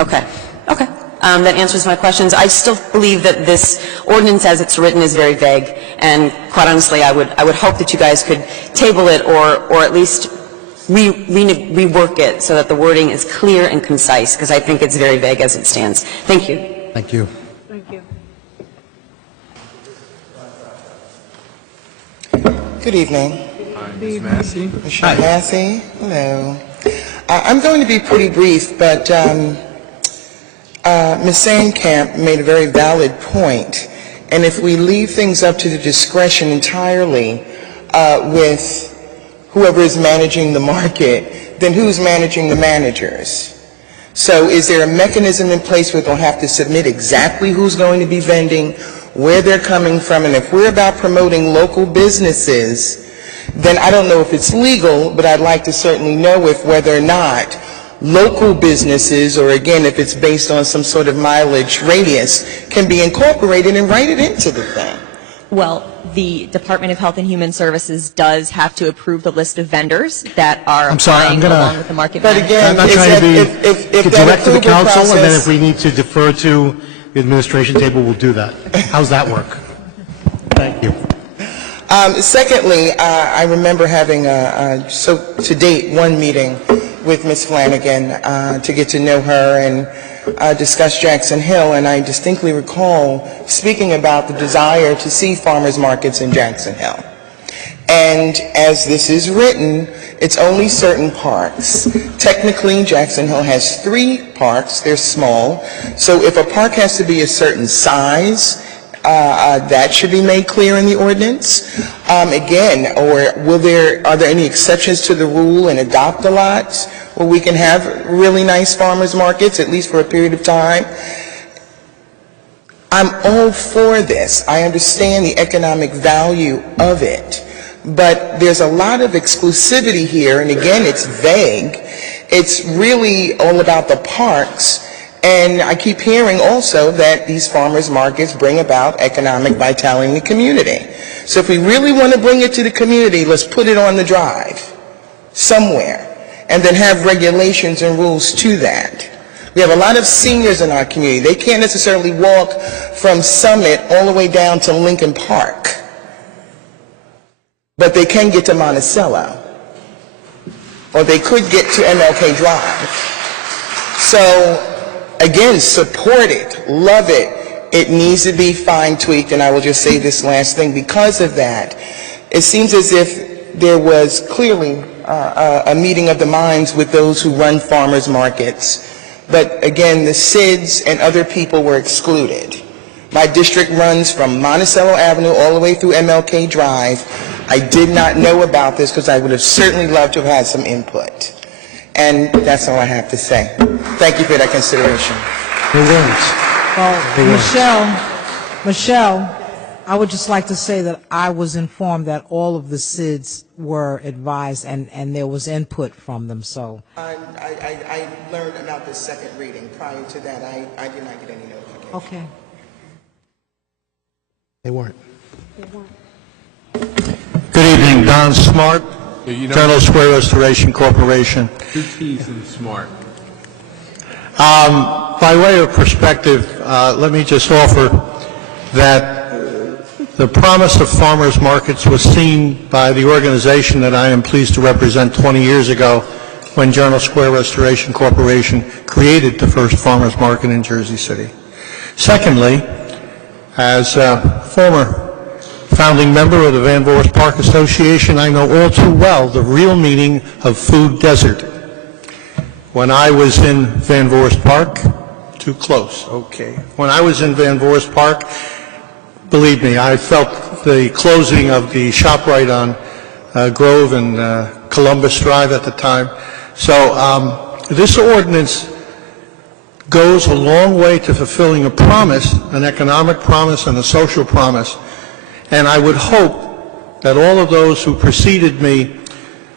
Okay. Okay. That answers my questions. I still believe that this ordinance as it's written is very vague, and quite honestly, I would hope that you guys could table it or at least rework it so that the wording is clear and concise, because I think it's very vague as it stands. Thank you. Thank you. Thank you. Good evening. Hi, Ms. Massey. Michelle Massey. Hello. I'm going to be pretty brief, but Ms. Sandkamp made a very valid point, and if we leave things up to the discretion entirely with whoever is managing the market, then who's managing the managers? So is there a mechanism in place where they'll have to submit exactly who's going to be vending, where they're coming from? And if we're about promoting local businesses, then I don't know if it's legal, but I'd like to certainly know if whether or not local businesses, or again, if it's based on some sort of mileage radius, can be incorporated and write it into the thing. Well, the Department of Health and Human Services does have to approve the list of vendors that are applying along with the market manager. But again, I'm not trying to be if direct to the council, process, and then if we need to defer to the administration table, we'll do that. How's that work? Thank you. Secondly, I remember having, so to date, one meeting with Ms. Flanagan to get to know her and discuss Jackson Hill, and I distinctly recall speaking about the desire to see farmers markets in Jackson Hill. And as this is written, it's only certain parks. Technically, Jackson Hill has 3 parks. They're small. So if a park has to be a certain size, that should be made clear in the ordinance. Again, or are there any exceptions to the rule and adopt-a-lots where we can have really nice farmers markets, at least for a period of time? I'm all for this. I understand the economic value of it. but there's a lot of exclusivity here, and again, it's vague. It's really all about the parks, and I keep hearing also that these farmers markets bring about economic vitality in the community. So if we really want to bring it to the community, let's put it on the drive somewhere, and then have regulations and rules to that. We have a lot of seniors in our community. They can't necessarily walk from Summit all the way down to Lincoln Park, but they can get to Monticello, or they could get to MLK Drive. So again, support it, love it. It needs to be fine-tweaked, and I will just say this last thing. Because of that, it seems as if there was clearly a meeting of the minds with those who run farmers markets. But again, the SIDS and other people were excluded. My district runs from Monticello Avenue all the way through MLK Drive. I did not know about this because I would have certainly loved to have had some input. And that's all I have to say. Thank you for that consideration. Well, Michelle, I would just like to say that I was informed that all of the SIDS were advised and there was input from them, so. I learned about the second reading. Prior to that, I did not get any notification. Okay. They weren't. Good evening, Don Smart, Colonel Square Restoration Corporation. 2 T's in smart. By way of perspective, let me just offer that the promise of farmers markets was seen by the organization that I am pleased to represent 20 years ago when Journal Square Restoration Corporation created the first farmers market in Jersey City. Secondly, as a former founding member of the Van Voorst Park Association, I know all too well the real meaning of food desert. When I was in Van Voorst Park, too close, okay. When I was in Van Voorst Park, believe me, I felt the closing of the ShopRite on Grove and Columbus Drive at the time. So this ordinance goes a long way to fulfilling a promise, an economic promise and a social promise. And I would hope that all of those who preceded me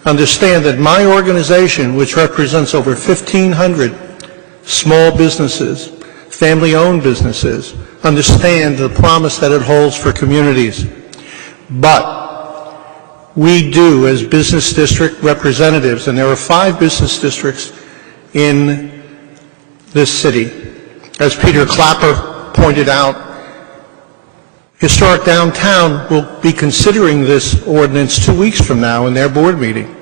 understand that my organization, which represents over 1,500 small businesses, family-owned businesses, understand the promise that it holds for communities. But we do, as business district representatives, and there are 5 business districts in this city. As Peter Clapper pointed out, Historic Downtown will be considering this ordinance 2 weeks from now in their board meeting.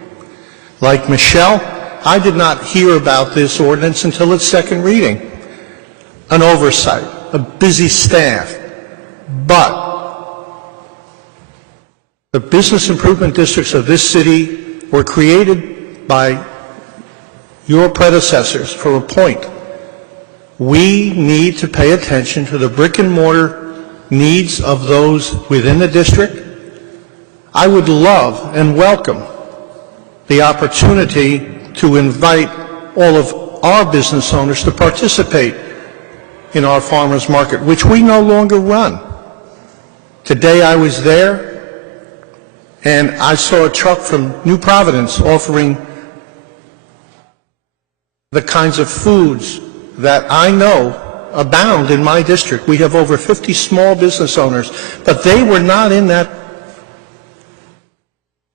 Like Michelle, I did not hear about this ordinance until its second reading. An oversight, a busy staff, but the business improvement districts of this city were created by your predecessors for a point. We need to pay attention to the brick and mortar needs of those within the district. I would love and welcome the opportunity to invite all of our business owners to participate in our farmers market, which we no longer run. Today I was there and I saw a truck from New Providence offering the kinds of foods that I know abound in my district. We have over 50 small business owners, but they were not in that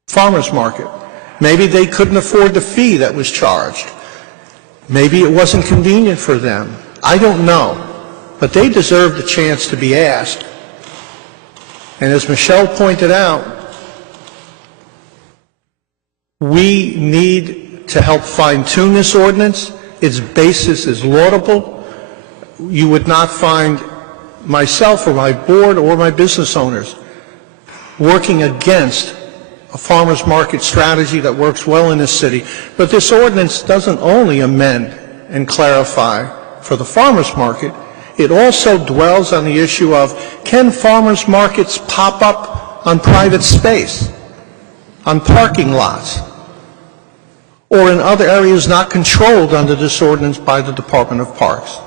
farmers market. Maybe they couldn't afford the fee that was charged. Maybe it wasn't convenient for them. I don't know. But they deserved a chance to be asked. And as Michelle pointed out, we need to help fine-tune this ordinance. Its basis is laudable. You would not find myself or my board or my business owners working against a farmers market strategy that works well in this city. But this ordinance doesn't only amend and clarify for the farmers market, it also dwells on the issue of, can farmers markets pop up on private space, on parking lots, or in other areas not controlled under this ordinance by the Department of Parks?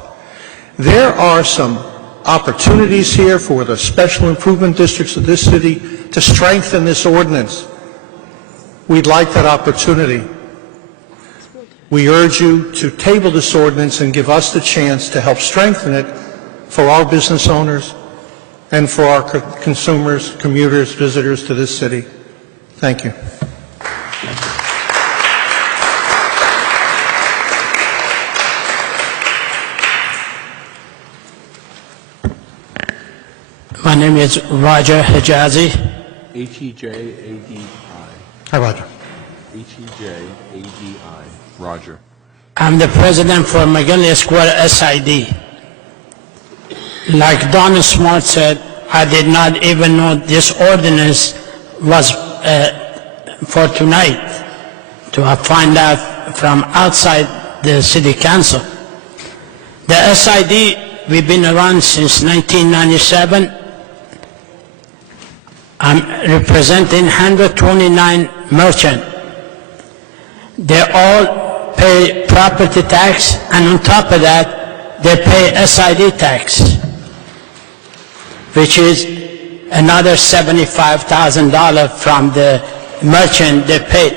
There are some opportunities here for the special improvement districts of this city to strengthen this ordinance we'd like that opportunity. We urge you to table this ordinance and give us the chance to help strengthen it for our business owners and for our consumers, commuters, visitors to this city. Thank you. My name is Roger Hijazi. H-E-J-A-D-I. Hi, Roger. H-E-J-A-D-I. Roger. I'm the president for McGinley Square SID. Like Don Smart said, I did not even know this ordinance was for tonight, to find out from outside the city council. The SID, we've been around since 1997. I'm representing 129 merchants. They all pay property tax, and on top of that, they pay SID tax, which is another $75,000 from the merchant they paid.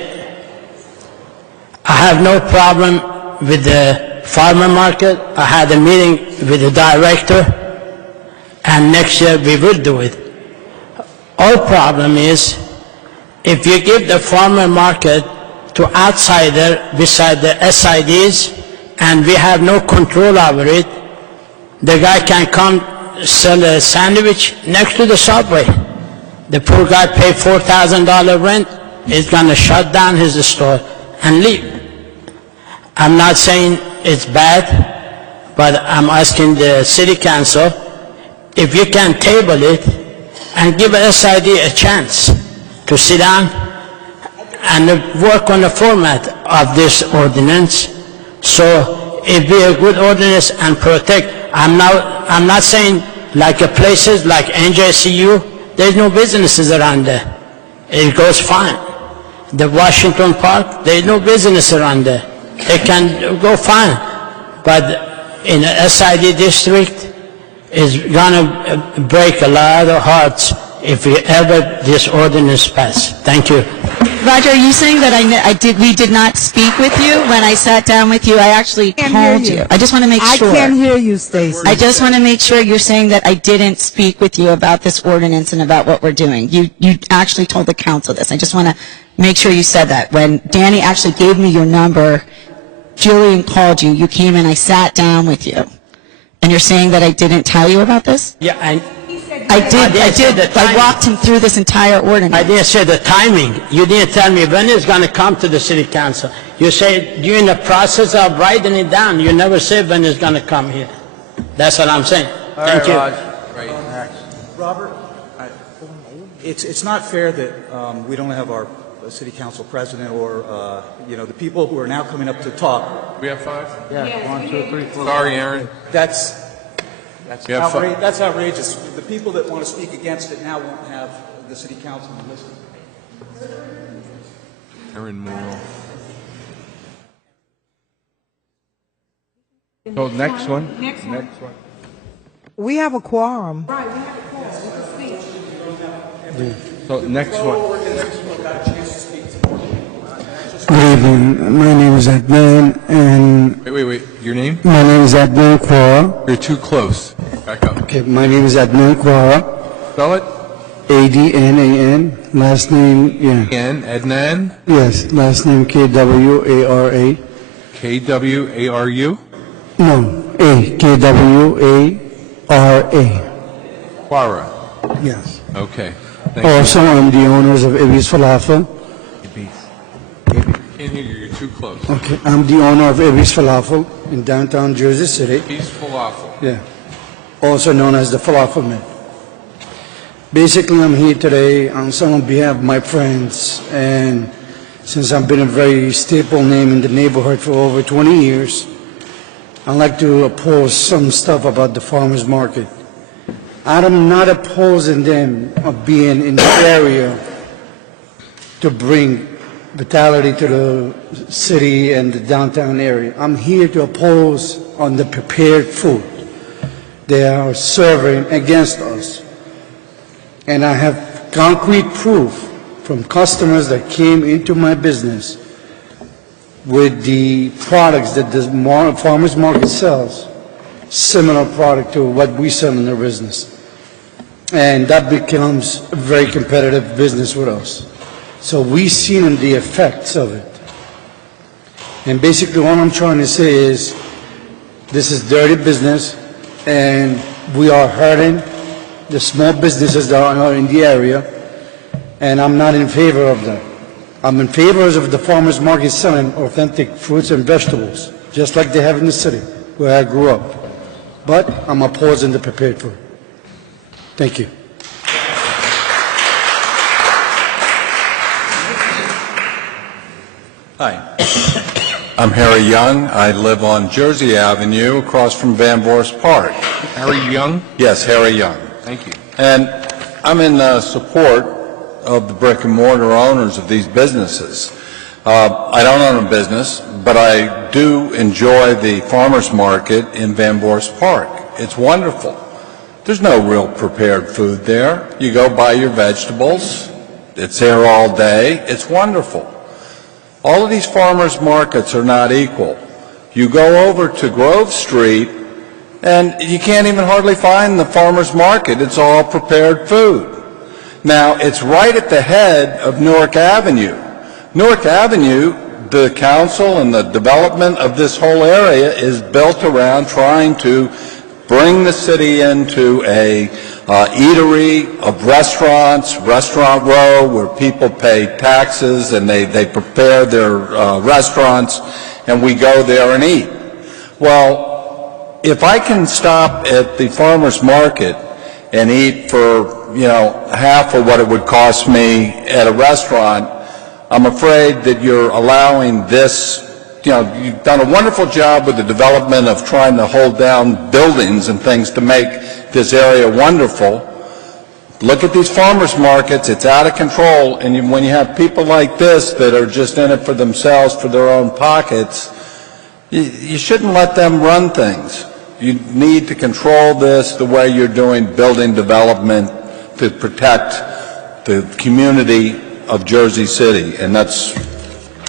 I have no problem with the farmer market. I had a meeting with the director, and next year we will do it. Our problem is, if you give the farmer market to outsider beside the SIDs, and we have no control over it, the guy can come sell a sandwich next to the Subway. The poor guy paid $4,000 rent, he's going to shut down his store and leave. I'm not saying it's bad, but I'm asking the city council if you can table it and give SID a chance to sit down and work on the format of this ordinance, so it be a good ordinance and protect. I'm not saying like places like NJCU, there's no businesses around there. It goes fine. The Washington Park, there's no business around there. It can go fine. But in a SID district, it's gonna break a lot of hearts if this ordinance pass. Thank you. Roger, are you saying that we did not speak with you when I sat down with you? I actually called you. I just want to make sure. I can't hear you, Stacy. I just want to make sure you're saying that I didn't speak with you about this ordinance and about what we're doing. You actually told the council this. I just want to make sure you said that. When Danny actually gave me your number, Julian called you, you came in, I sat down with you. And you're saying that I didn't tell you about this? Yeah, and I did. I walked him through this entire ordinance. I didn't say the timing. You didn't tell me when it's going to come to the city council. You say during the process of writing it down. You never said when it's going to come here. That's what I'm saying. Thank you. Robert, it's not fair that we don't have our city council president or the people who are now coming up to talk. We have 5? Yeah, yes, 1, 2, 3, 4. Sorry, Aaron. That's outrageous. The people that want to speak against it now won't have the city council to listen. Aaron Moore. So next one. Next one. We have a quorum. Yeah. So next one. Good evening. My name is Adnan, and... Wait. Your name? My name is Adnan Quara. You're too close. Back up. Okay, my name is Adnan Quara. Spell it? A-D-N-A-N. Last name, Adnan? Yes, last name K-W-A-R-A. K-W-A-R-U? No, A. K-W-A-R-A. Quara. Yes. Okay. Thank you. Also, I'm the owners of Ibis Falafel. Can't hear you. You're too close. Okay, I'm the owner of Ibis Falafel in downtown Jersey City. Ibis Falafel. Yeah. Also known as the Falafel Man. Basically, I'm here today on behalf of my friends, and since I've been a very staple name in the neighborhood for over 20 years, I'd like to oppose some stuff about the farmers market. I'm not opposing them of being in the area to bring vitality to the city and the downtown area. I'm here to oppose on the prepared food they are serving against us. And I have concrete proof from customers that came into my business with the products that the farmers market sells, similar product to what we sell in our business. And that becomes a very competitive business with us. So we've seen the effects of it. And basically what I'm trying to say is, this is dirty business, and we are hurting the small businesses that are in the area, and I'm not in favor of that. I'm in favor of the farmers market selling authentic fruits and vegetables, just like they have in the city where I grew up. But I'm opposing the prepared food. Thank you. Hi. I'm Harry Young. I live on Jersey Avenue across from Van Voorst Park. Harry Young? Yes, Harry Young. Thank you. And I'm in support of the brick and mortar owners of these businesses. I don't own a business, but I do enjoy the farmers market in Van Voorst Park. It's wonderful. There's no real prepared food there. You go buy your vegetables. It's there all day. It's wonderful. All of these farmers markets are not equal. You go over to Grove Street, and you can't even hardly find the farmers market. It's all prepared food. Now, it's right at the head of Newark Avenue. Newark Avenue, the council and the development of this whole area is built around trying to bring the city into a eatery of restaurants, Restaurant Row, where people pay taxes and they prepare their restaurants, and we go there and eat. Well, if I can stop at the farmer's market and eat for, half of what it would cost me at a restaurant, I'm afraid that you're allowing this. You've done a wonderful job with the development of trying to hold down buildings and things to make this area wonderful. Look at these farmers markets, it's out of control, and when you have people like this that are just in it for themselves, for their own pockets, you shouldn't let them run things. You need to control this the way you're doing building development to protect the community of Jersey City, and that's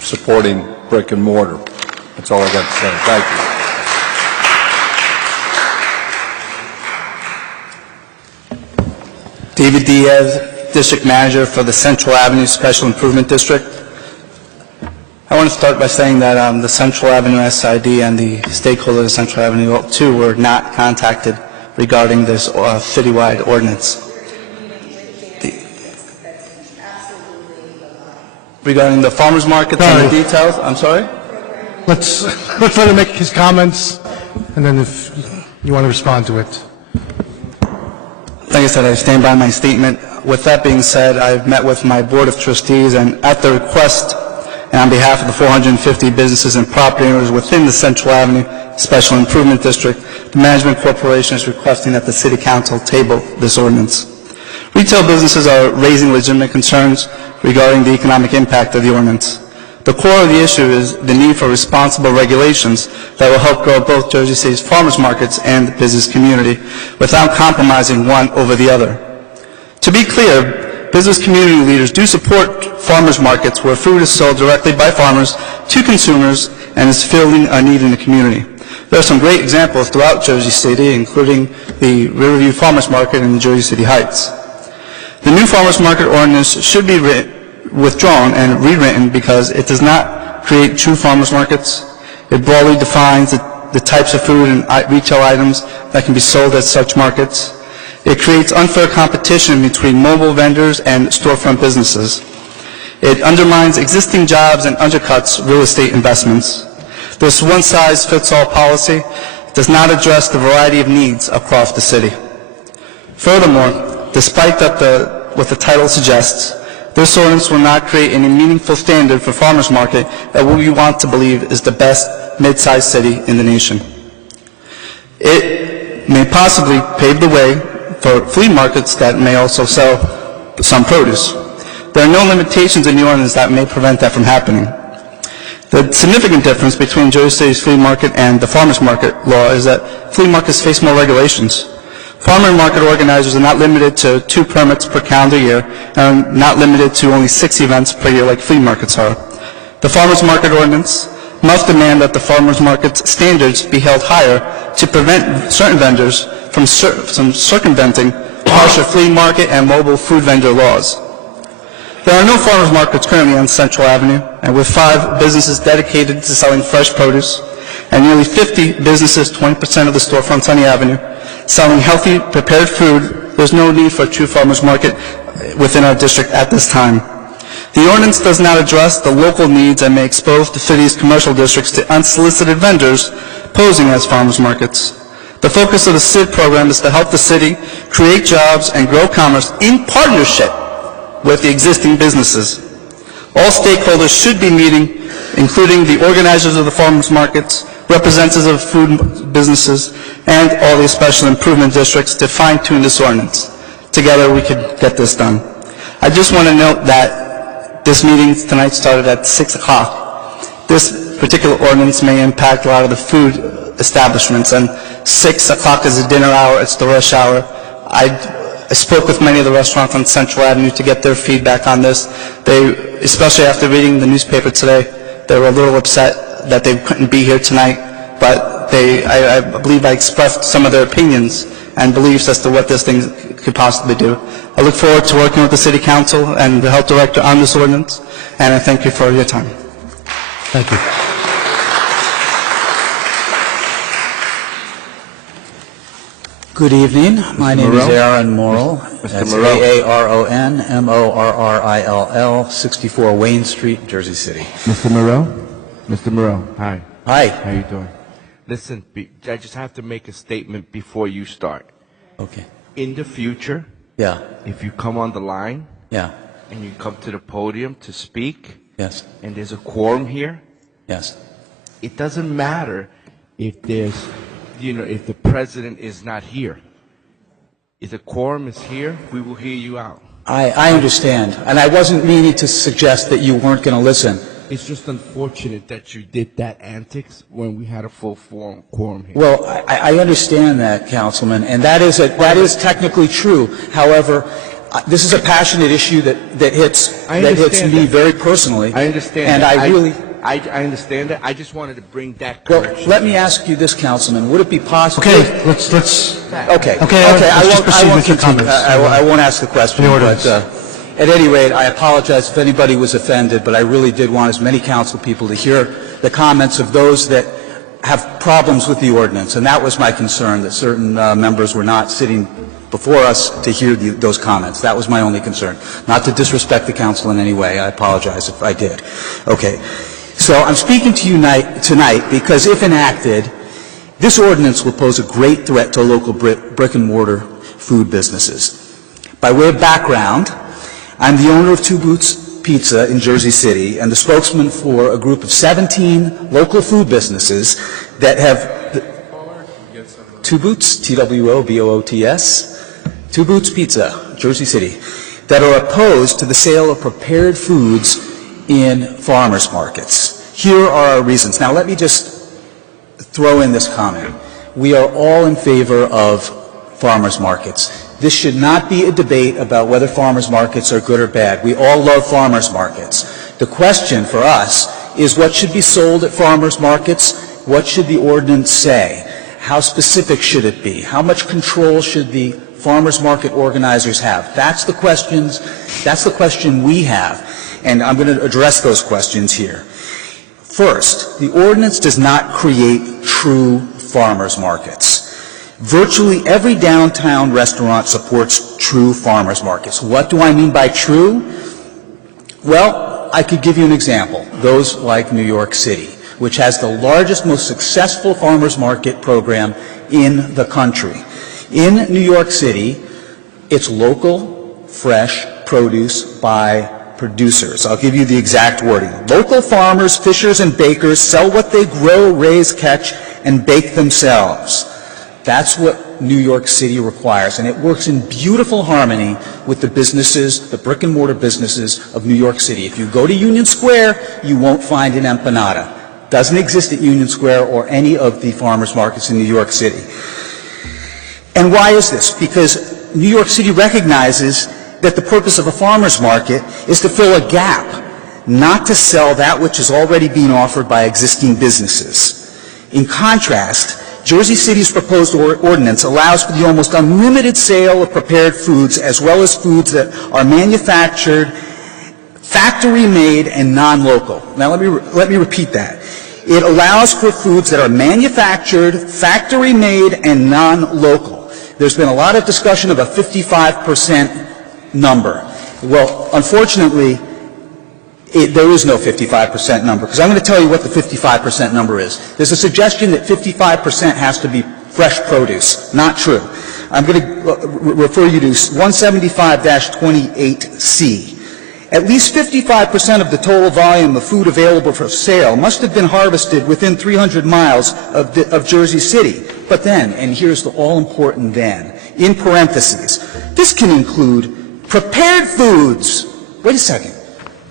supporting brick and mortar. That's all I got to say. Thank you. David Diaz, District Manager for the Central Avenue Special Improvement District. I want to start by saying that the Central Avenue SID and the stakeholders of Central Avenue 2 were not contacted regarding this citywide ordinance. Regarding the farmers markets and the details, I'm sorry? Let's let him make his comments, and then if you want to respond to it. Like I said, I stand by my statement. With that being said, I've met with my Board of Trustees, and at the request and on behalf of the 450 businesses and property owners within the Central Avenue Special Improvement District, the Management Corporation is requesting that the City Council table this ordinance. Retail businesses are raising legitimate concerns regarding the economic impact of the ordinance. The core of the issue is the need for responsible regulations that will help grow both Jersey City's farmers markets and the business community without compromising one over the other. To be clear, business community leaders do support farmers markets where food is sold directly by farmers to consumers and is filling a need in the community. There are some great examples throughout Jersey City, including the Riverview Farmers Market in Jersey City Heights. The new farmers market ordinance should be withdrawn and rewritten because it does not create true farmers markets. It broadly defines the types of food and retail items that can be sold at such markets. It creates unfair competition between mobile vendors and storefront businesses. It undermines existing jobs and undercuts real estate investments. This one-size-fits-all policy does not address the variety of needs across the city. Furthermore, despite what the title suggests, this ordinance will not create any meaningful standard for farmers market that we want to believe is the best mid-sized city in the nation. It may possibly pave the way for flea markets that may also sell some produce. There are no limitations in the ordinance that may prevent that from happening. The significant difference between Jersey City's flea market and the farmers market law is that flea markets face more regulations. Farmer market organizers are not limited to 2 permits per calendar year and are not limited to only 6 events per year like flea markets are. The farmers market ordinance must demand that the farmers market's standards be held higher to prevent certain vendors from circumventing harsher flea market and mobile food vendor laws. There are no farmers markets currently on Central Avenue, and with 5 businesses dedicated to selling fresh produce and nearly 50 businesses, 20% of the storefronts on the avenue, selling healthy, prepared food, there's no need for a true farmers market within our district at this time. The ordinance does not address the local needs and may expose the city's commercial districts to unsolicited vendors posing as farmers markets. The focus of the CID program is to help the city create jobs and grow commerce in partnership with the existing businesses. All stakeholders should be meeting, including the organizers of the farmers markets, representatives of food businesses, and all the special improvement districts to fine-tune this ordinance. Together we could get this done. I just want to note that this meeting tonight started at 6 o'clock. This particular ordinance may impact a lot of the food establishments, and 6 o'clock is the dinner hour, it's the rush hour. I spoke with many of the restaurants on Central Avenue to get their feedback on this. They, especially after reading the newspaper today, they were a little upset that they couldn't be here tonight, but I believe I expressed some of their opinions and beliefs as to what this thing could possibly do. I look forward to working with the City Council and the Health Director on this ordinance, and I thank you for your time. Thank you. Good evening. My name is Aaron Morrill. That's A-A-R-O-N, M-O-R-R-I-L-L, 64 Wayne Street, Jersey City. Mr. Morrill? Mr. Morrill, hi. Hi. How you doing? Listen, I just have to make a statement before you start. Okay. In the future, Yeah. if you come on the line, Yeah. and you come to the podium to speak, Yes. and there's a quorum here, Yes. it doesn't matter if there's, if the president is not here. If the quorum is here, we will hear you out. I understand, and I wasn't meaning to suggest that you weren't going to listen. It's just unfortunate that you did that antics when we had a full quorum here. Well, I understand that, Councilman, and that is technically true. However, this is a passionate issue that hits me very personally. I understand. And I understand that. I just wanted to bring that Well, correction. let me ask you this, Councilman. Would it be possible? Okay, let's. Okay. let's just proceed with your comments. I won't ask the question. The ordinance. But, at any rate, I apologize if anybody was offended, but I really did want as many council people to hear the comments of those that have problems with the ordinance, and that was my concern, that certain members were not sitting before us to hear those comments. That was my only concern. Not to disrespect the council in any way. I apologize if I did. Okay. So I'm speaking to you tonight because if enacted, this ordinance will pose a great threat to local brick and mortar food businesses. By way of background, I'm the owner of Two Boots Pizza in Jersey City and the spokesman for a group of 17 local food businesses that have Two Boots, T-W-O-B-O-O-T-S, Two Boots Pizza, Jersey City, that are opposed to the sale of prepared foods in farmers markets. Here are our reasons. Now let me just throw in this comment. We are all in favor of farmers markets. This should not be a debate about whether farmers markets are good or bad. We all love farmers markets. The question for us is what should be sold at farmers markets? What should the ordinance say? How specific should it be? How much control should the farmers market organizers have? That's the question we have, and I'm going to address those questions here. First, the ordinance does not create true farmers markets. Virtually every downtown restaurant supports true farmers markets. What do I mean by true? Well, I could give you an example. Those like New York City, which has the largest, most successful farmers market program in the country. In New York City, it's local, fresh produce by producers. I'll give you the exact wording. Local farmers, fishers, and bakers sell what they grow, raise, catch, and bake themselves. That's what New York City requires, and it works in beautiful harmony with the businesses, the brick-and-mortar businesses of New York City. If you go to Union Square, you won't find an empanada. Doesn't exist at Union Square or any of the farmers markets in New York City. And why is this? Because New York City recognizes that the purpose of a farmer's market is to fill a gap, not to sell that which is already being offered by existing businesses. In contrast, Jersey City's proposed ordinance allows for the almost unlimited sale of prepared foods as well as foods that are manufactured, factory-made, and non-local. Now let me repeat that. It allows for foods that are manufactured, factory-made, and non-local. There's been a lot of discussion of a 55% number. Well, unfortunately, there is no 55% number, because I'm going to tell you what the 55% number is. There's a suggestion that 55% has to be fresh produce. Not true. I'm going to refer you to 175-28C. At least 55% of the total volume of food available for sale must have been harvested within 300 miles of Jersey City. But then, and here's the all-important then, in parentheses, this can include prepared foods. Wait a second.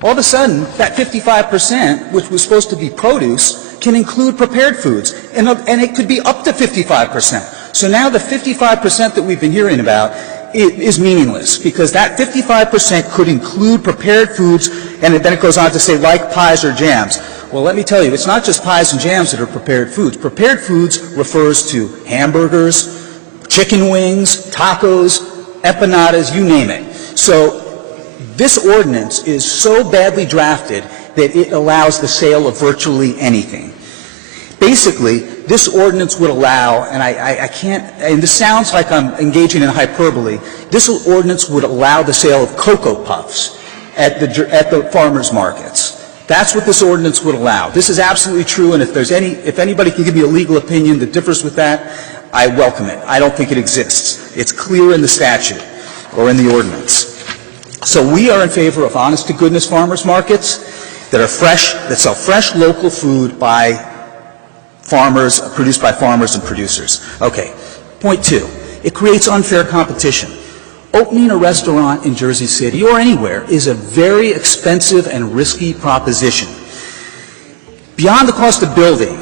All of a sudden, that 55%, which was supposed to be produce, can include prepared foods, and it could be up to 55%. So now the 55% that we've been hearing about is meaningless, because that 55% could include prepared foods, and then it goes on to say, like pies or jams. Well, let me tell you, it's not just pies and jams that are prepared foods. Prepared foods refers to hamburgers, chicken wings, tacos, empanadas, you name it. So this ordinance is so badly drafted that it allows the sale of virtually anything. Basically, this ordinance would allow, and I can't, and this sounds like I'm engaging in hyperbole, this ordinance would allow the sale of Cocoa Puffs at the farmers markets. That's what this ordinance would allow. This is absolutely true, and if anybody can give me a legal opinion that differs with that, I welcome it. I don't think it exists. It's clear in the statute or in the ordinance. So we are in favor of honest-to-goodness farmers markets that are fresh, that sell fresh local food by farmers, produced by farmers and producers. Okay. Point two, it creates unfair competition. Opening a restaurant in Jersey City or anywhere is a very expensive and risky proposition. Beyond the cost of building,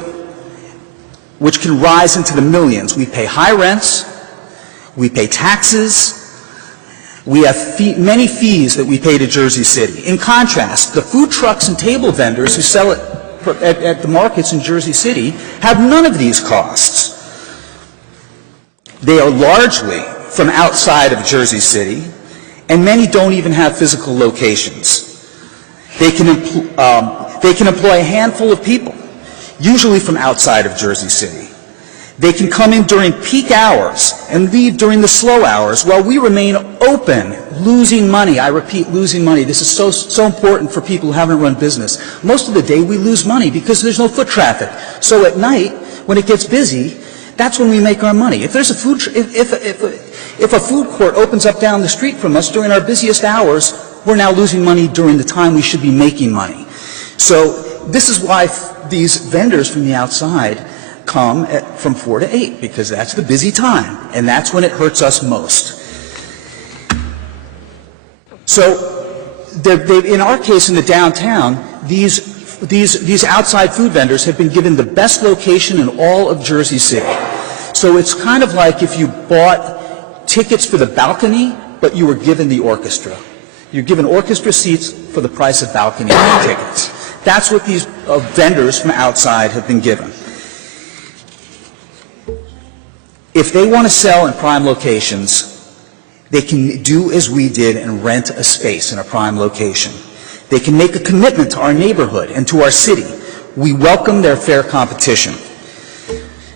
which can rise into the millions, we pay high rents, we pay taxes, we have many fees that we pay to Jersey City. In contrast, the food trucks and table vendors who sell it at the markets in Jersey City have none of these costs. They are largely from outside of Jersey City, and many don't even have physical locations. They can employ a handful of people, usually from outside of Jersey City. They can come in during peak hours and leave during the slow hours while we remain open, losing money. I repeat, losing money. This is so important for people who haven't run business. Most of the day we lose money because there's no foot traffic. So at night, when it gets busy, that's when we make our money. If there's a if a food court opens up down the street from us during our busiest hours, we're now losing money during the time we should be making money. So this is why these vendors from the outside come from 4 to 8, because that's the busy time, and that's when it hurts us most. So in our case in the downtown, these outside food vendors have been given the best location in all of Jersey City. So it's kind of like if you bought tickets for the balcony, but you were given the orchestra. You're given orchestra seats for the price of balcony tickets. That's what these vendors from outside have been given. If they want to sell in prime locations, they can do as we did and rent a space in a prime location. They can make a commitment to our neighborhood and to our city. We welcome their fair competition.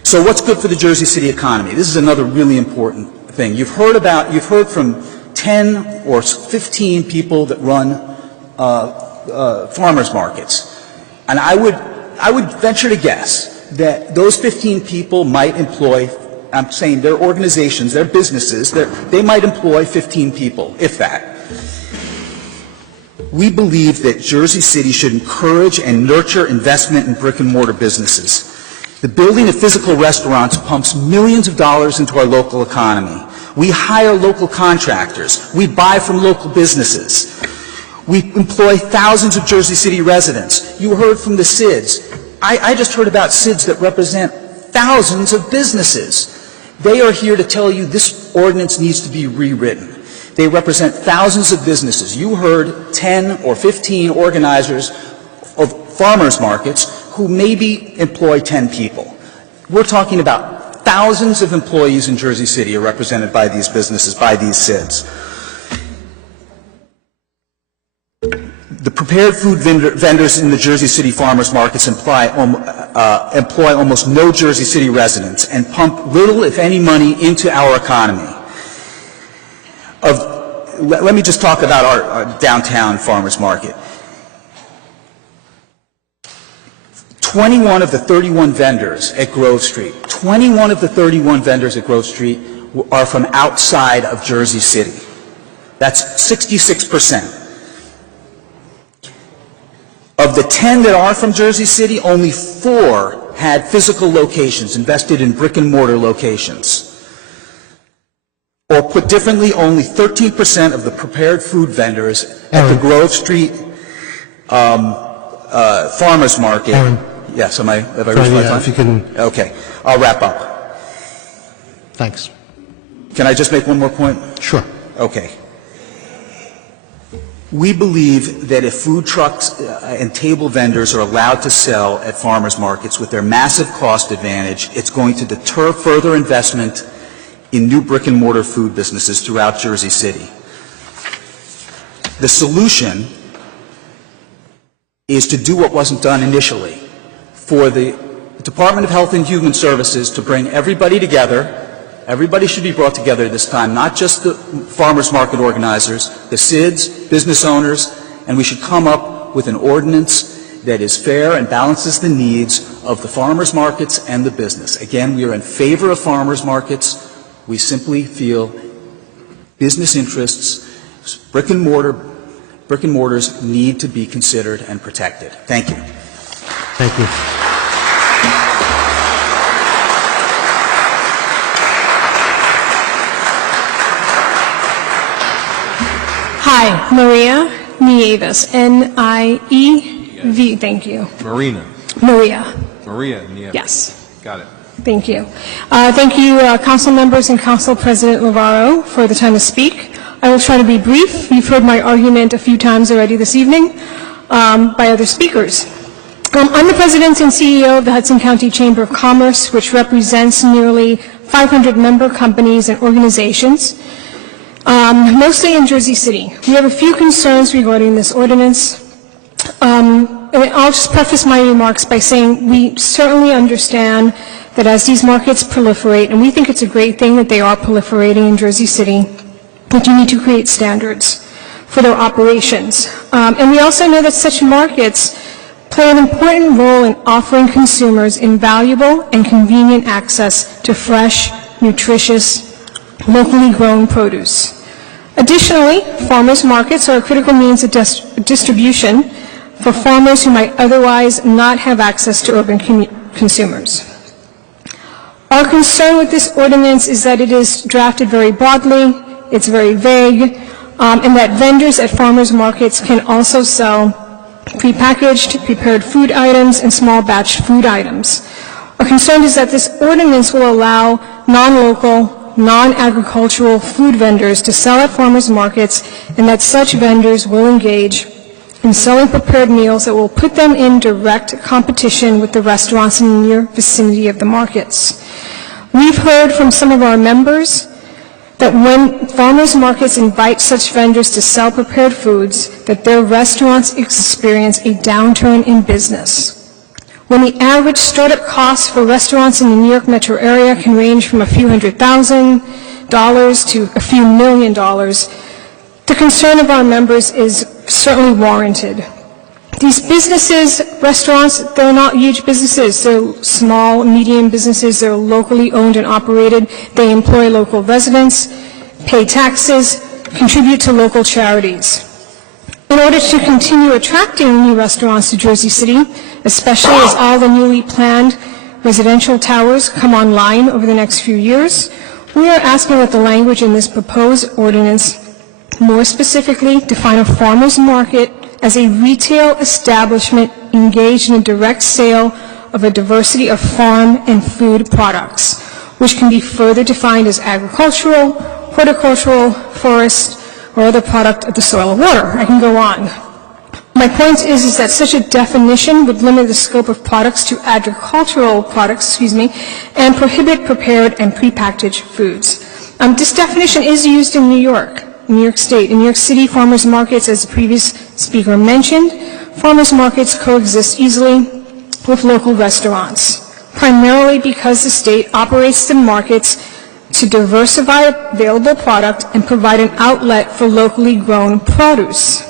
So what's good for the Jersey City economy? This is another really important thing. You've heard from 10 or 15 people that run farmers markets. And I would venture to guess that those 15 people might employ, I'm saying their organizations, their businesses, they might employ 15 people, if that. We believe that Jersey City should encourage and nurture investment in brick-and-mortar businesses. The building of physical restaurants pumps millions of dollars into our local economy. We hire local contractors. We buy from local businesses. We employ thousands of Jersey City residents. You heard from the SIDS. I just heard about SIDS that represent thousands of businesses. They are here to tell you this ordinance needs to be rewritten. They represent thousands of businesses. You heard 10 or 15 organizers of farmers markets who maybe employ 10 people. We're talking about thousands of employees in Jersey City are represented by these businesses, by these SIDs. The prepared food vendors in the Jersey City farmers markets employ almost no Jersey City residents and pump little, if any, money into our economy. Let me just talk about our downtown farmers market. 21 of the 31 vendors at Grove Street, 21 of the 31 vendors at Grove Street are from outside of Jersey City. That's 66%. Of the 10 that are from Jersey City, only 4 had physical locations, invested in brick and mortar locations. Or put differently, only 13% of the prepared food vendors at the Grove Street farmers market. Aaron. Yes, have I reached my time? If you can. Okay, I'll wrap up. Thanks. Can I just make one more point? Sure. Okay. We believe that if food trucks and table vendors are allowed to sell at farmers markets with their massive cost advantage, it's going to deter further investment in new brick and mortar food businesses throughout Jersey City. The solution is to do what wasn't done initially, for the Department of Health and Human Services to bring everybody together. Everybody should be brought together this time, not just the farmers market organizers, the SIDs, business owners, and we should come up with an ordinance that is fair and balances the needs of the farmers markets and the business. Again, we are in favor of farmers markets. We simply feel business interests, brick and mortars need to be considered and protected. Thank you. Thank you. Hi, Maria Nieves, N-I-E-V, thank you. Maria. Maria, Nieves. yes, Got it. thank you. Thank you, council members and Council President Navarro, for the time to speak. I will try to be brief. You've heard my argument a few times already this evening by other speakers. I'm the President and CEO of the Hudson County Chamber of Commerce, which represents nearly 500 member companies and organizations, mostly in Jersey City. We have a few concerns regarding this ordinance. I'll just preface my remarks by saying we certainly understand that as these markets proliferate, and we think it's a great thing that they are proliferating in Jersey City, that you need to create standards for their operations. And we also know that such markets play an important role in offering consumers invaluable and convenient access to fresh, nutritious, locally grown produce. Additionally, farmers markets are a critical means of distribution for farmers who might otherwise not have access to urban consumers. Our concern with this ordinance is that it is drafted very broadly, it's very vague, and that vendors at farmers markets can also sell prepackaged, prepared food items and small batch food items. Our concern is that this ordinance will allow non-local, non-agricultural food vendors to sell at farmers markets, and that such vendors will engage in selling prepared meals that will put them in direct competition with the restaurants in the near vicinity of the markets. We've heard from some of our members that when farmers markets invite such vendors to sell prepared foods, that their restaurants experience a downturn in business. When the average startup costs for restaurants in the New York metro area can range from a few $100,000 to a few $1 million, the concern of our members is certainly warranted. These businesses, restaurants, they're not huge businesses. They're small, medium businesses. They're locally owned and operated. They employ local residents, pay taxes, contribute to local charities. In order to continue attracting new restaurants to Jersey City, especially as all the newly planned residential towers come online over the next few years, we are asking that the language in this proposed ordinance more specifically define a farmer's market as a retail establishment engaged in a direct sale of a diversity of farm and food products. which can be further defined as agricultural, horticultural, forest, or other product of the soil or water. I can go on. My point is that such a definition would limit the scope of products to agricultural products, and prohibit prepared and prepackaged foods. This definition is used in New York State. In New York City, farmers markets, as the previous speaker mentioned, farmers markets coexist easily with local restaurants, primarily because the state operates the markets to diversify available product and provide an outlet for locally grown produce.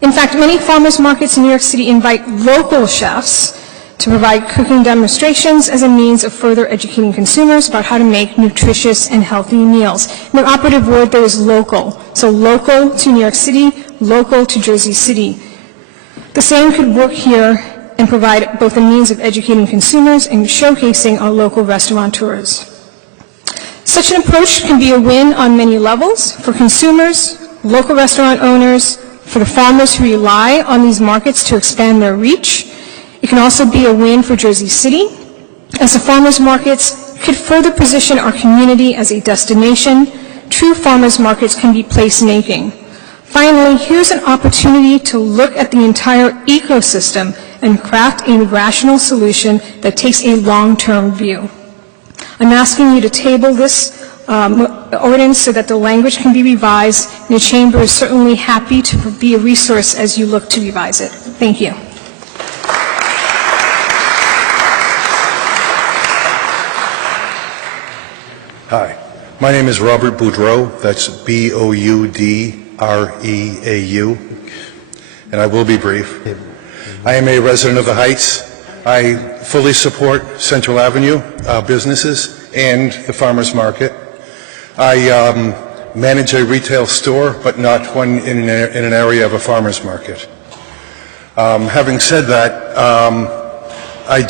In fact, many farmers markets in New York City invite local chefs to provide cooking demonstrations as a means of further educating consumers about how to make nutritious and healthy meals. And the operative word there is local. So local to New York City, local to Jersey City. The same could work here and provide both a means of educating consumers and showcasing our local restaurateurs. Such an approach can be a win on many levels for consumers, local restaurant owners, for the farmers who rely on these markets to expand their reach. It can also be a win for Jersey City, as the farmers markets could further position our community as a destination. True farmers markets can be place-making. Finally, here's an opportunity to look at the entire ecosystem and craft a rational solution that takes a long-term view. I'm asking you to table this ordinance so that the language can be revised, and the Chamber is certainly happy to be a resource as you look to revise it. Thank you. Hi, my name is Robert Boudreau, that's B-O-U-D-R-E-A-U, and I will be brief. I am a resident of the Heights. I fully support Central Avenue businesses and the farmers market. I manage a retail store, but not one in an area of a farmers market. Having said that, I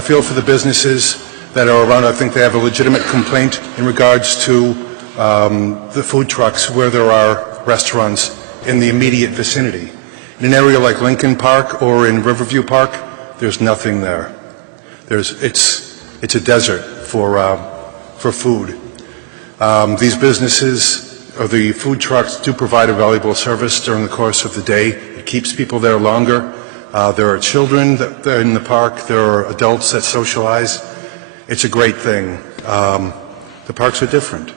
feel for the businesses that are around. I think they have a legitimate complaint in regards to the food trucks where there are restaurants in the immediate vicinity. In an area like Lincoln Park or in Riverview Park, there's nothing there. It's a desert for food. These businesses, or the food trucks, do provide a valuable service during the course of the day. It keeps people there longer. There are children that are in the park. There are adults that socialize. It's a great thing. The parks are different.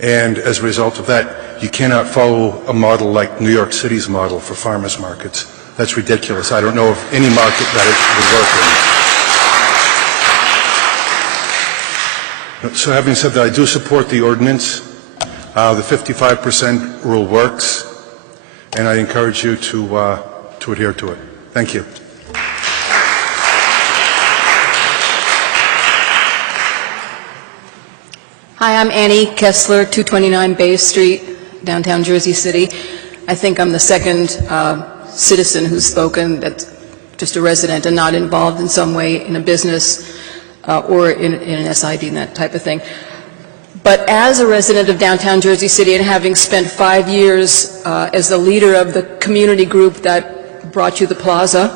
And as a result of that, you cannot follow a model like New York City's model for farmers markets. That's ridiculous. I don't know of any market that it would work in. So having said that, I do support the ordinance. The 55% rule works, and I encourage you to adhere to it. Thank you. Hi, I'm Annie Kessler, 229 Bay Street, downtown Jersey City. I think I'm the second citizen who's spoken that's just a resident and not involved in some way in a business or in an SID and that type of thing. But as a resident of downtown Jersey City and having spent 5 years as the leader of the community group that brought you the plaza,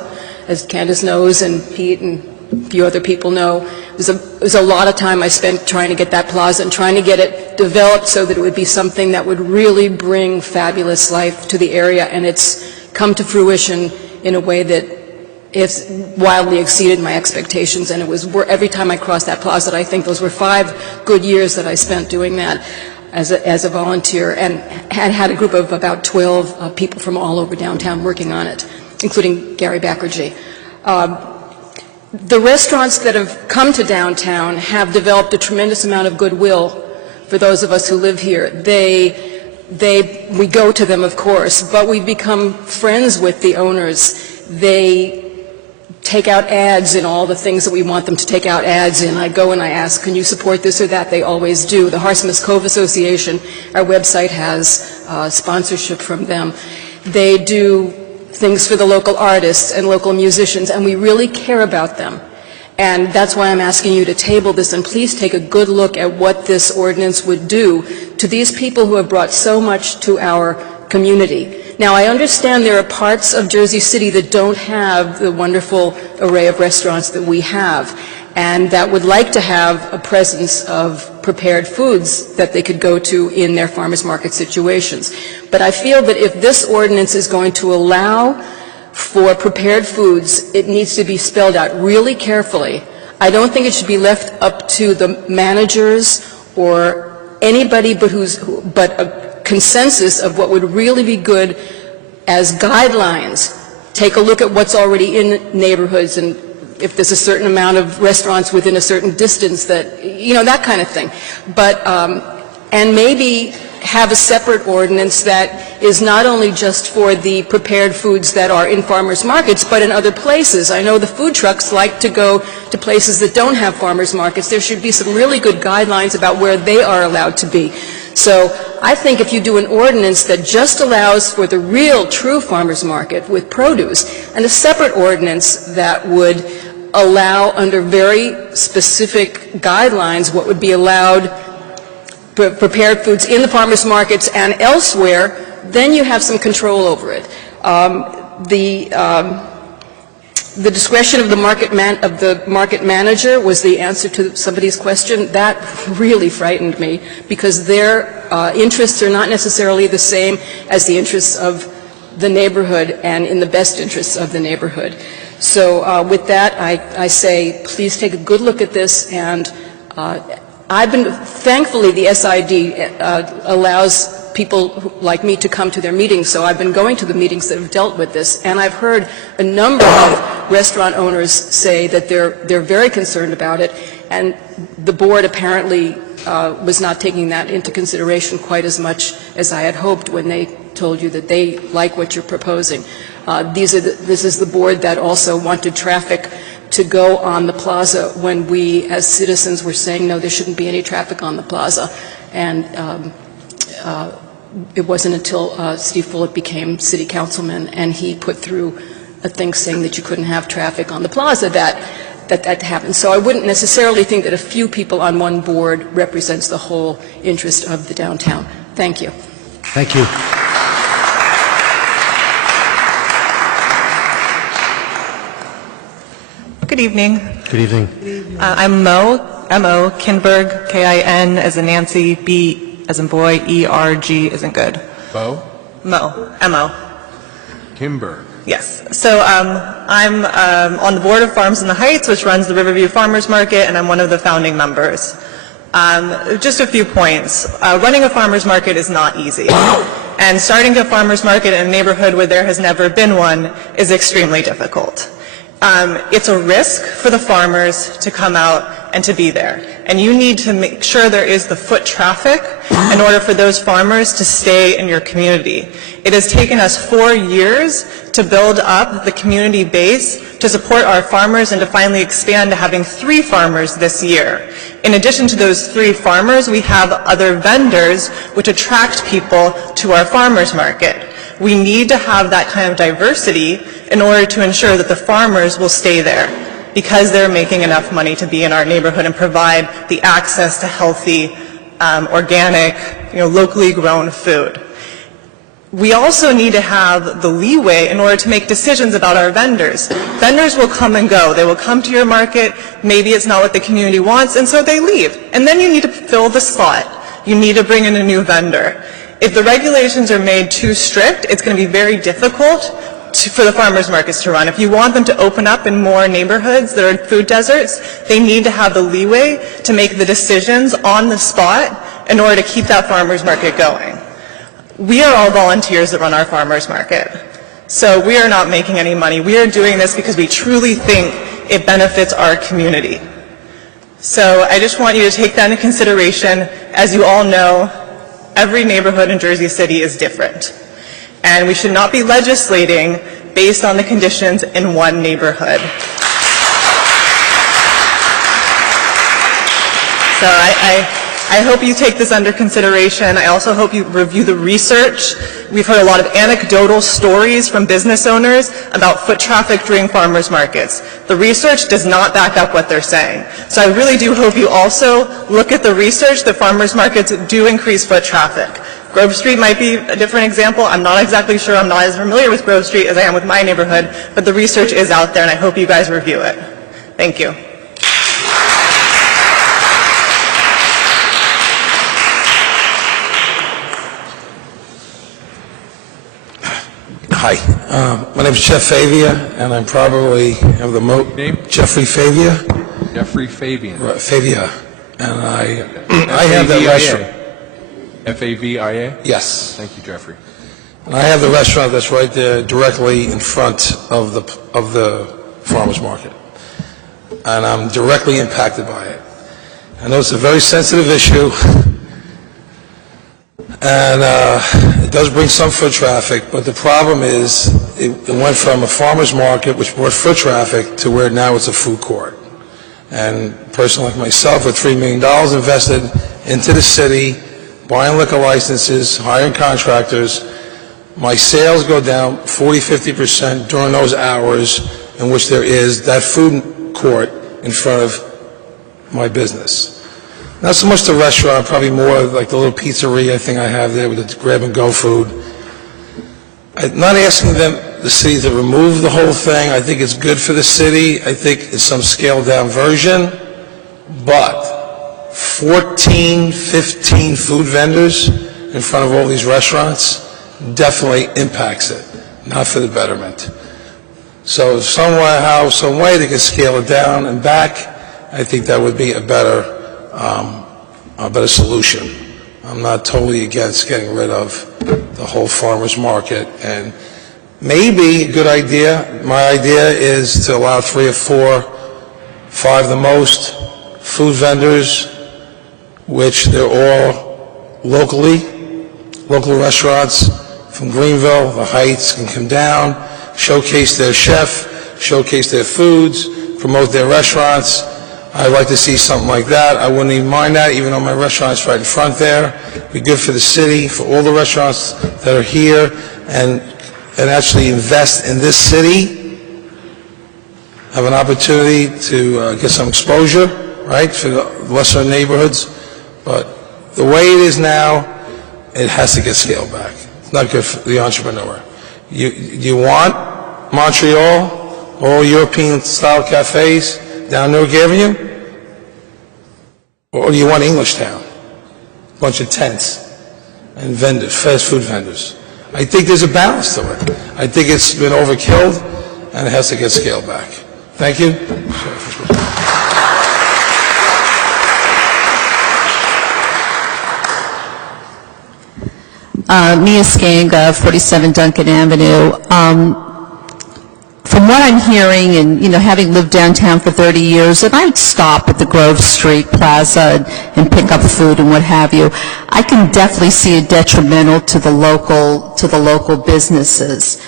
as Candace knows and Pete and a few other people know, it was a lot of time I spent trying to get that plaza and trying to get it developed so that it would be something that would really bring fabulous life to the area, and it's come to fruition in a way that it's wildly exceeded my expectations, and it was every time I crossed that plaza. I think those were 5 good years that I spent doing that as a volunteer, and had a group of about 12 people from all over downtown working on it, including Gary Backergy. The restaurants that have come to downtown have developed a tremendous amount of goodwill for those of us who live here. We go to them, of course, but we've become friends with the owners. They take out ads in all the things that we want them to take out ads in. I go and I ask, can you support this or that? They always do. The Harsmas Cove Association, our website has sponsorship from them. They do things for the local artists and local musicians, and we really care about them. And that's why I'm asking you to table this, and please take a good look at what this ordinance would do to these people who have brought so much to our community. Now, I understand there are parts of Jersey City that don't have the wonderful array of restaurants that we have, and that would like to have a presence of prepared foods that they could go to in their farmers market situations. But I feel that if this ordinance is going to allow for prepared foods, it needs to be spelled out really carefully. I don't think it should be left up to the managers or anybody but a consensus of what would really be good as guidelines. Take a look at what's already in neighborhoods, and if there's a certain amount of restaurants within a certain distance, that, you know, that kind of thing. But, and maybe have a separate ordinance that is not only just for the prepared foods that are in farmers markets, but in other places. I know the food trucks like to go to places that don't have farmers markets. There should be some really good guidelines about where they are allowed to be. So I think if you do an ordinance that just allows for the real, true farmers market with produce, and a separate ordinance that would allow under very specific guidelines what would be allowed prepared foods in the farmers markets and elsewhere, then you have some control over it. The discretion of the market manager was the answer to somebody's question. That really frightened me, because their interests are not necessarily the same as the interests of the neighborhood and in the best interests of the neighborhood. So with that, I say please take a good look at this, and thankfully the SID allows people like me to come to their meetings, so I've been going to the meetings that have dealt with this, and I've heard a number of restaurant owners say that they're very concerned about it, and the board apparently was not taking that into consideration quite as much as I had hoped when they told you that they like what you're proposing. This is the board that also wanted traffic to go on the plaza when we, as citizens, were saying, no, there shouldn't be any traffic on the plaza. And it wasn't until Steve Fullett became city councilman and he put through a thing saying that you couldn't have traffic on the plaza that happened. So I wouldn't necessarily think that a few people on one board represents the whole interest of the downtown. Thank you. Thank you. Good evening. Good evening. I'm Mo, M-O, Kinberg, K-I-N as in Nancy, B as in boy, E-R-G as in good. Bo? Mo, M-O. Kimberg. Yes. So I'm on the board of Farms in the Heights, which runs the Riverview Farmers Market, and I'm one of the founding members. Just a few points. Running a farmers market is not easy. And starting a farmers market in a neighborhood where there has never been one is extremely difficult. It's a risk for the farmers to come out and to be there. And you need to make sure there is the foot traffic in order for those farmers to stay in your community. It has taken us 4 years to build up the community base to support our farmers and to finally expand to having 3 farmers this year. In addition to those 3 farmers, we have other vendors which attract people to our farmers market. We need to have that kind of diversity in order to ensure that the farmers will stay there because they're making enough money to be in our neighborhood and provide the access to healthy, organic, locally grown food. We also need to have the leeway in order to make decisions about our vendors. Vendors will come and go. They will come to your market. Maybe it's not what the community wants, and so they leave. And then you need to fill the slot. You need to bring in a new vendor. If the regulations are made too strict, it's going to be very difficult for the farmers markets to run. If you want them to open up in more neighborhoods that are food deserts, they need to have the leeway to make the decisions on the spot in order to keep that farmers market going. We are all volunteers that run our farmers market. So we are not making any money. We are doing this because we truly think it benefits our community. So I just want you to take that into consideration. As you all know, every neighborhood in Jersey City is different. And we should not be legislating based on the conditions in one neighborhood. So I hope you take this under consideration. I also hope you review the research. We've heard a lot of anecdotal stories from business owners about foot traffic during farmers markets. The research does not back up what they're saying. So I really do hope you also look at the research that farmers markets do increase foot traffic. Grove Street might be a different example. I'm not exactly sure. I'm not as familiar with Grove Street as I am with my neighborhood, but the research is out there, and I hope you guys review it. Thank you. Hi, my name is Jeff Favia, and I'm probably of the Name? Jeffrey Favia. Jeffrey Fabian. Right, Favia, and I have that restaurant. F-A-V-I-A? Yes, Thank you, Jeffrey. and I have the restaurant that's right there, directly in front of the farmers market, and I'm directly impacted by it. I know it's a very sensitive issue. And it does bring some foot traffic, but the problem is it went from a farmer's market, which brought foot traffic, to where now it's a food court. And a person like myself with $3 million invested into the city, buying liquor licenses, hiring contractors, my sales go down 40-50% during those hours in which there is that food court in front of my business. Not so much the restaurant, probably more like the little pizzeria thing I have there with the grab-and-go food. I'm not asking the city to remove the whole thing. I think it's good for the city. I think it's some scaled-down version. But 14, 15 food vendors in front of all these restaurants definitely impacts it, not for the betterment. So somehow, some way they can scale it down and back, I think that would be a better solution. I'm not totally against getting rid of the whole farmer's market, and maybe a good idea, my idea is to allow 3 or 4, 5 the most, food vendors, which they're all local restaurants from Greenville, the Heights, can come down, showcase their chef, showcase their foods, promote their restaurants. I'd like to see something like that. I wouldn't even mind that, even though my restaurant's right in front there. It'd be good for the city, for all the restaurants that are here, and actually invest in this city, have an opportunity to get some exposure, right, for the lesser neighborhoods. But the way it is now, it has to get scaled back. It's not good for the entrepreneur. You want Montreal, all European-style cafes down Newark Avenue? Or do you want English Town? A bunch of tents and vendors, fast food vendors. I think there's a balance to it. I think it's been overkilled, and it has to get scaled back. Thank you. Mia Skanga, 47 Duncan Avenue. From what I'm hearing, and having lived downtown for 30 years, and I'd stop at the Grove Street Plaza and pick up food and what have you, I can definitely see it detrimental to the local businesses.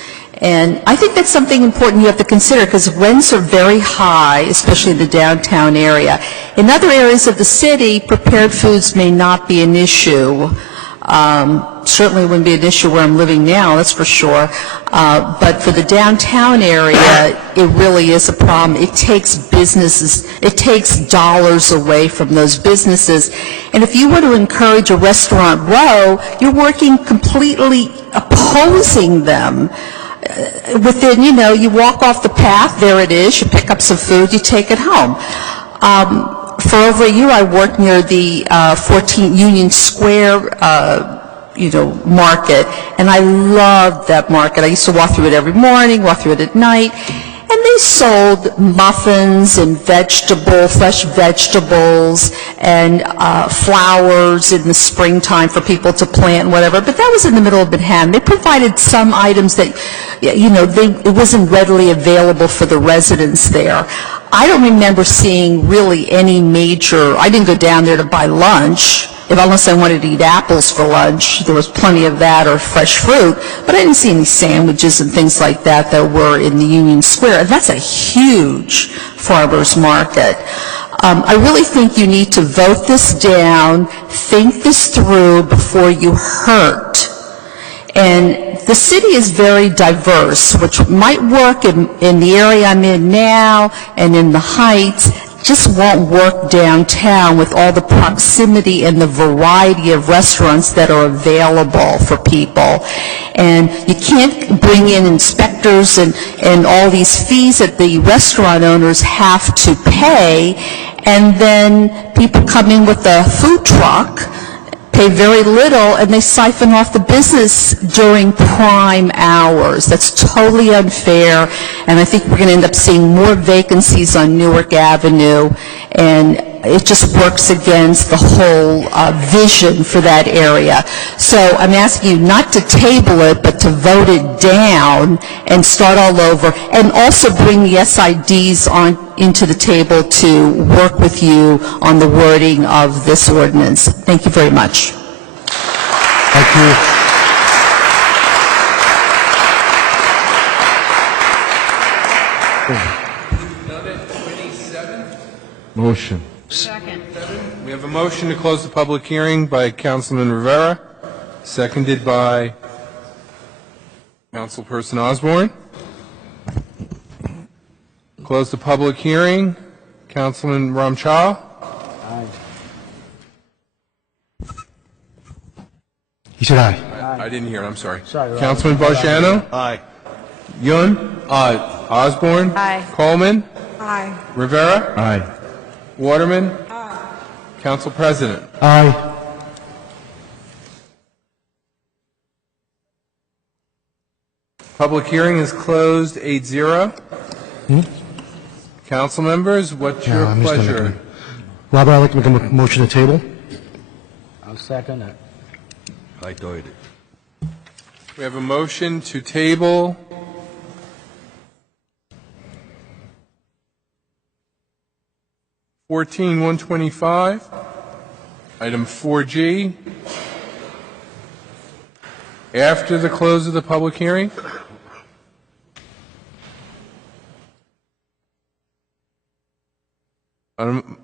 And I think that's something important you have to consider, because rents are very high, especially in the downtown area. In other areas of the city, prepared foods may not be an issue. Certainly wouldn't be an issue where I'm living now, that's for sure. But for the downtown area, it really is a problem. It takes dollars away from those businesses. And if you were to encourage a restaurant row, you're working completely opposing them. Within, you walk off the path, there it is, you pick up some food, you take it home. For over a year, I worked near the 14th Union Square, market, and I loved that market. I used to walk through it every morning, walk through it at night, and they sold muffins and fresh vegetables, and flowers in the springtime for people to plant and whatever, but that was in the middle of Manhattan. They provided some items that, it wasn't readily available for the residents there. I don't remember seeing really any major, I didn't go down there to buy lunch, unless I wanted to eat apples for lunch. There was plenty of that, or fresh fruit, but I didn't see any sandwiches and things like that were in the Union Square. And that's a huge farmers market. I really think you need to vote this down, think this through before you hurt. And the city is very diverse, which might work in the area I'm in now and in the Heights, just won't work downtown with all the proximity and the variety of restaurants that are available for people. And you can't bring in inspectors and all these fees that the restaurant owners have to pay, and then people come in with a food truck pay very little, and they siphon off the business during prime hours. That's totally unfair, and I think we're going to end up seeing more vacancies on Newark Avenue, and it just works against the whole vision for that area. So I'm asking you not to table it, but to vote it down and start all over, and also bring the SIDs into the table to work with you on the wording of this ordinance. Thank you very much. Thank you. Motion. We have a motion to close the public hearing by Councilman Rivera, seconded by Councilperson Osborne. Close the public hearing. Councilman Ramchal. He said aye. I didn't hear it, I'm sorry. Councilman Bajano. Aye. Yun. Aye. Osborne. Aye. Coleman. Aye. Rivera. Aye. Waterman. Council President. Aye. Public hearing is closed, 8-0. Council members, what's your I'm just gonna pleasure? make Robert, I'd like to make a motion to table. I'll second it. We have a motion to table. (14-125), item 4G. After the close of the public hearing.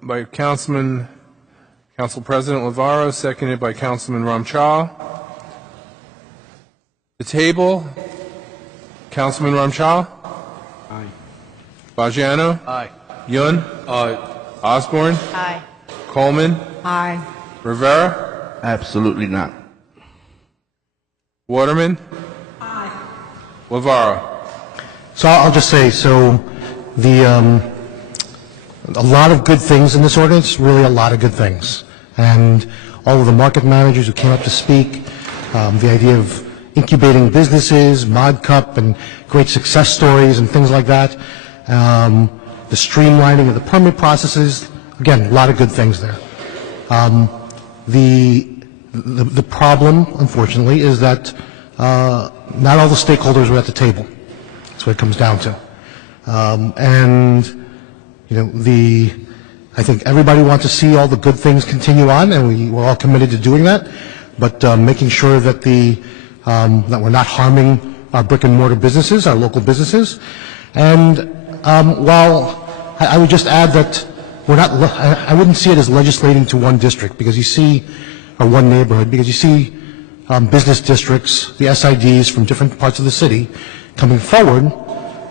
By Council President Lavaro, seconded by Councilman Ramchal. The table, Councilman Ramchal. Aye. Bajano. Aye. Yun. Aye. Osborne. Aye. Coleman. Aye. Rivera. Absolutely not. Waterman. Lavaro. So I'll just say, so a lot of good things in this ordinance, really a lot of good things. And all of the market managers who came up to speak, the idea of incubating businesses, Mod Cup, and great success stories and things like that, the streamlining of the permit processes, again, a lot of good things there. The problem, unfortunately, is that not all the stakeholders were at the table. That's what it comes down to. And, you know, I think everybody wants to see all the good things continue on, and we're all committed to doing that, but making sure that that we're not harming our brick and mortar businesses, our local businesses. And while I would just add that I wouldn't see it as legislating to one district, because you see, or one neighborhood, because you see business districts, the SIDs from different parts of the city coming forward,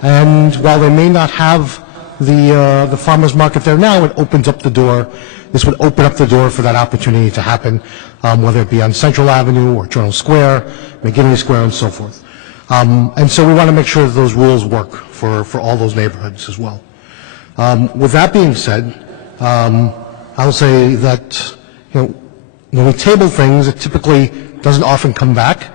and while they may not have the farmers market there now, it opens up the door. This would open up the door for that opportunity to happen, whether it be on Central Avenue or Journal Square, McGinley Square, and so forth. And so we want to make sure that those rules work for all those neighborhoods as well. With that being said, I'll say that, you know, when we table things, it typically doesn't often come back.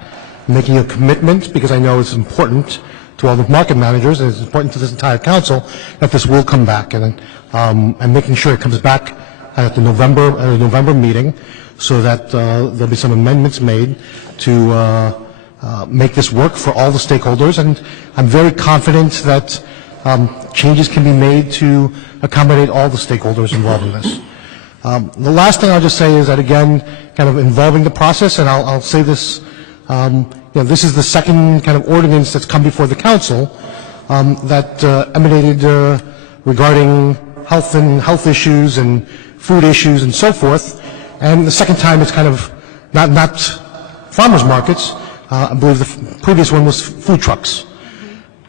Making a commitment, because I know it's important to all the market managers, and it's important to this entire council, that this will come back, and making sure it comes back at the November meeting, so that there'll be some amendments made to make this work for all the stakeholders. And I'm very confident that changes can be made to accommodate all the stakeholders involved in this. The last thing I'll just say is that, again, kind of involving the process, and I'll say this, you know, this is the second kind of ordinance that's come before the council that emanated regarding health issues and food issues and so forth. And the second time it's kind of not farmers markets. I believe the previous one was food trucks.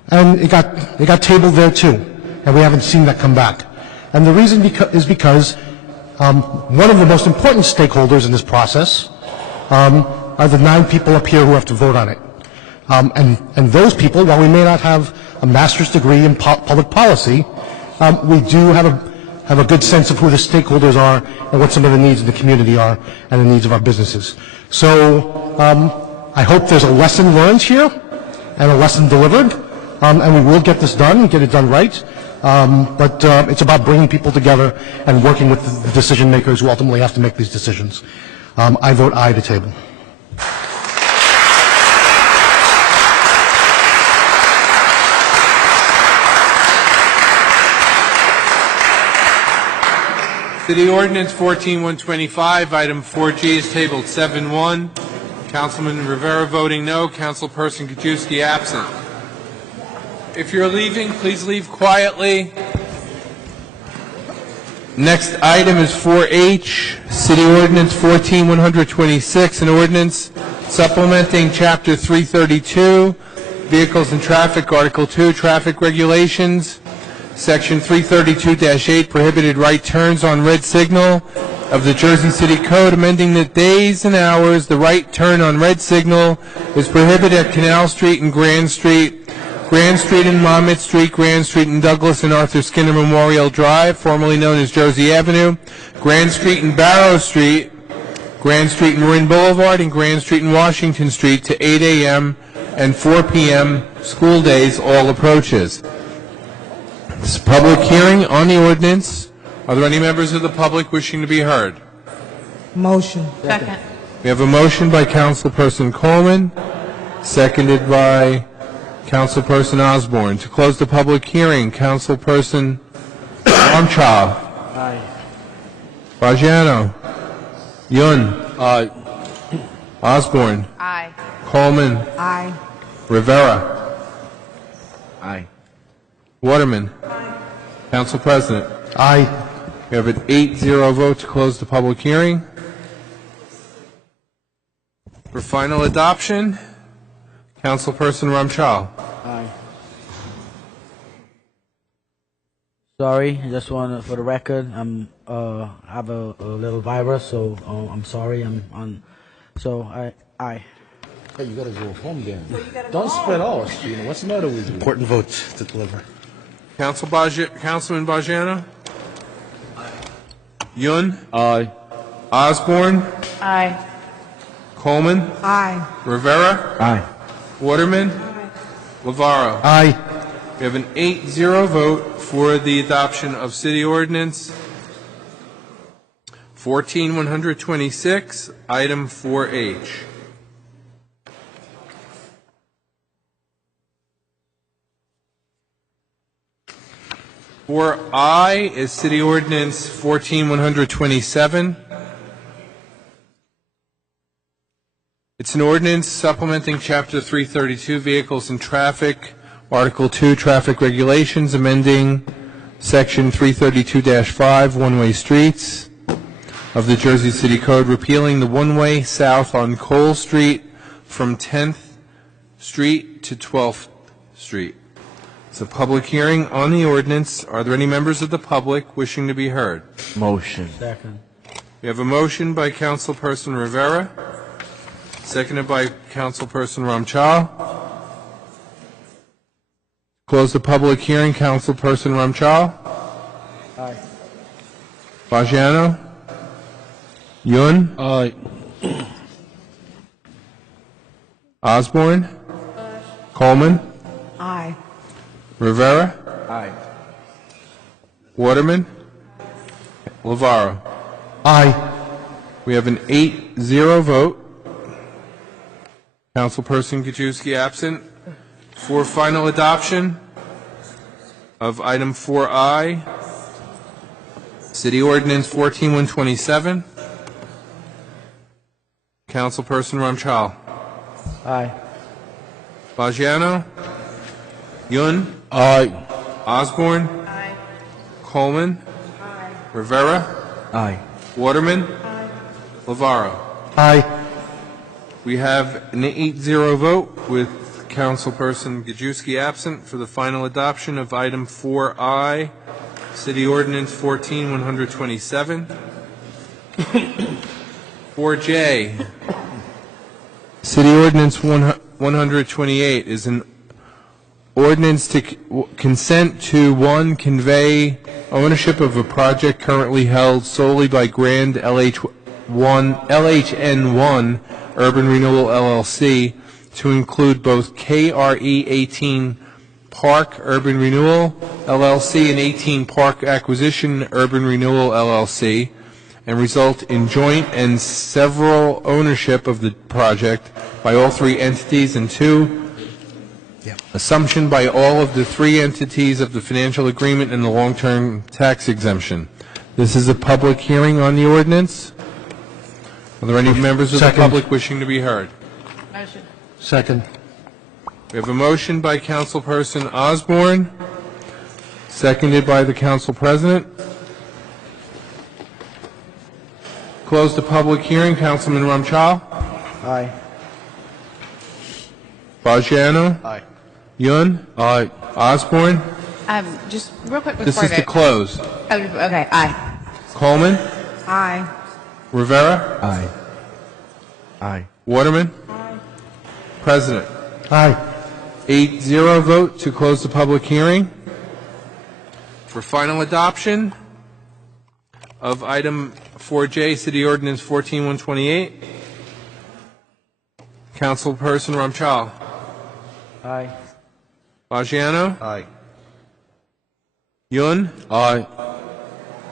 And it got tabled there too, and we haven't seen that come back. And the reason is because one of the most important stakeholders in this process are the 9 people up here who have to vote on it. And those people, while we may not have a master's degree in public policy, we do have have a good sense of who the stakeholders are and what some of the needs of the community are and the needs of our businesses. So I hope there's a lesson learned here and a lesson delivered, and we will get this done, get it done right. But it's about bringing people together and working with the decision makers who ultimately have to make these decisions. I vote aye to table. City Ordinance 14-125, item 4G is tabled 7-1. Councilman Rivera voting no, Councilperson Gajewski absent. If you're leaving, please leave quietly. Next item is 4H, City Ordinance 14-126, an ordinance supplementing Chapter 332, Vehicles and Traffic, Article 2, Traffic Regulations, Section 332-8, prohibited right turns on red signal of the Jersey City Code, amending the days and hours the right turn on red signal is prohibited at Canal Street and Grand Street and Monmouth Street, Grand Street and Douglas and Arthur Skinner Memorial Drive, formerly known as Jersey Avenue, Grand Street and Barrow Street, Grand Street and Marin Boulevard, and Grand Street and Washington Street to 8 a.m. and 4 p.m. school days, all approaches. This is a public hearing on the ordinance. Are there any members of the public wishing to be heard? Motion. Second. We have a motion by Councilperson Coleman, seconded by Councilperson Osborne. To close the public hearing, Councilperson Ramchal. Aye. Bajano. Yun. Aye. Osborne. Aye. Coleman. Aye. Rivera. Aye. Waterman. Council President. Aye. We have an 8-0 vote to close the public hearing. For final adoption, Councilperson Ramchal. Aye. Sorry, I just want for the record, I'm have a little virus, so I'm sorry. Aye. Hey, you gotta go home then. Don't spread out, what's the matter with you? Important votes to deliver. Councilman Bajano? Yun? Aye. Osborne? Aye. Coleman? Aye. Rivera? Aye. Waterman? Lavaro? Aye. We have an 8-0 vote for the adoption of City Ordinance 14-126, item 4H. For I is City Ordinance 14-127. It's an ordinance supplementing Chapter 332, Vehicles and Traffic, Article 2, Traffic Regulations, amending Section 332-5, One-Way Streets of the Jersey City Code, repealing the one-way south on Cole Street from 10th Street to 12th Street. It's a public hearing on the ordinance. Are there any members of the public wishing to be heard? Motion. Second. We have a motion by Councilperson Rivera, seconded by Councilperson Ramchal. Close the public hearing. Councilperson Ramchal. Aye. Bajano. Yun. Aye. Osborne. Coleman. Aye. Rivera. Aye. Waterman. Lavaro. Aye. We have an 8-0 vote. Councilperson Gajewski absent. For final adoption of item 4I, City Ordinance 14-127. Councilperson Ramchal. Aye. Bajano. Yun. Aye. Osborne. Aye. Coleman. Aye. Rivera. Aye. Waterman. Aye. Lavaro. Aye. We have an 8-0 vote with Councilperson Gajewski absent for the final adoption of item 4I, City Ordinance 14-127. 4J, City Ordinance 128 is an ordinance to consent to, one, convey ownership of a project currently held solely by Grand LHN1 Urban Renewal LLC to include both KRE 18 Park Urban Renewal LLC and 18 Park Acquisition Urban Renewal LLC, and result in joint and several ownership of the project by all three entities, and 2, assumption by all of the three entities of the financial agreement and the long-term tax exemption. This is a public hearing on the ordinance. Are there any members of the public wishing to be heard? Motion. Second. We have a motion by Councilperson Osborne, seconded by the Council President. Close the public hearing. Councilman Ramchal? Aye. Bajiano? Aye. Yun? Aye. Osborne? Just real quick before This is to close. Oh, okay, aye. Coleman? Aye. Rivera? Aye. Aye. Waterman? President? Aye. 8-0 vote to close the public hearing. For final adoption of item 4J, City Ordinance 14128. Councilperson Ramchal. Aye. Bajiano? Aye. Yun? Aye.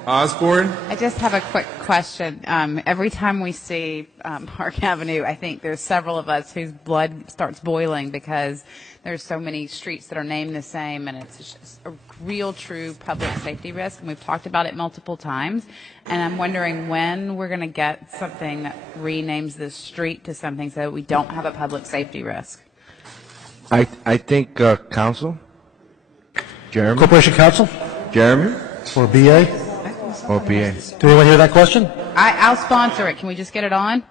Osborne? I just have a quick question. Every time we see Park Avenue, I think there's several of us whose blood starts boiling because there's so many streets that are named the same, and it's just a real, true public safety risk. And we've talked about it multiple times. And I'm wondering when we're going to get something that renames this street to something so that we don't have a public safety risk. I think Council? Jeremy? Corporation Counsel? Jeremy? Or BA? Or PA? Do anyone hear that question? I'll sponsor it. Can we just get it on?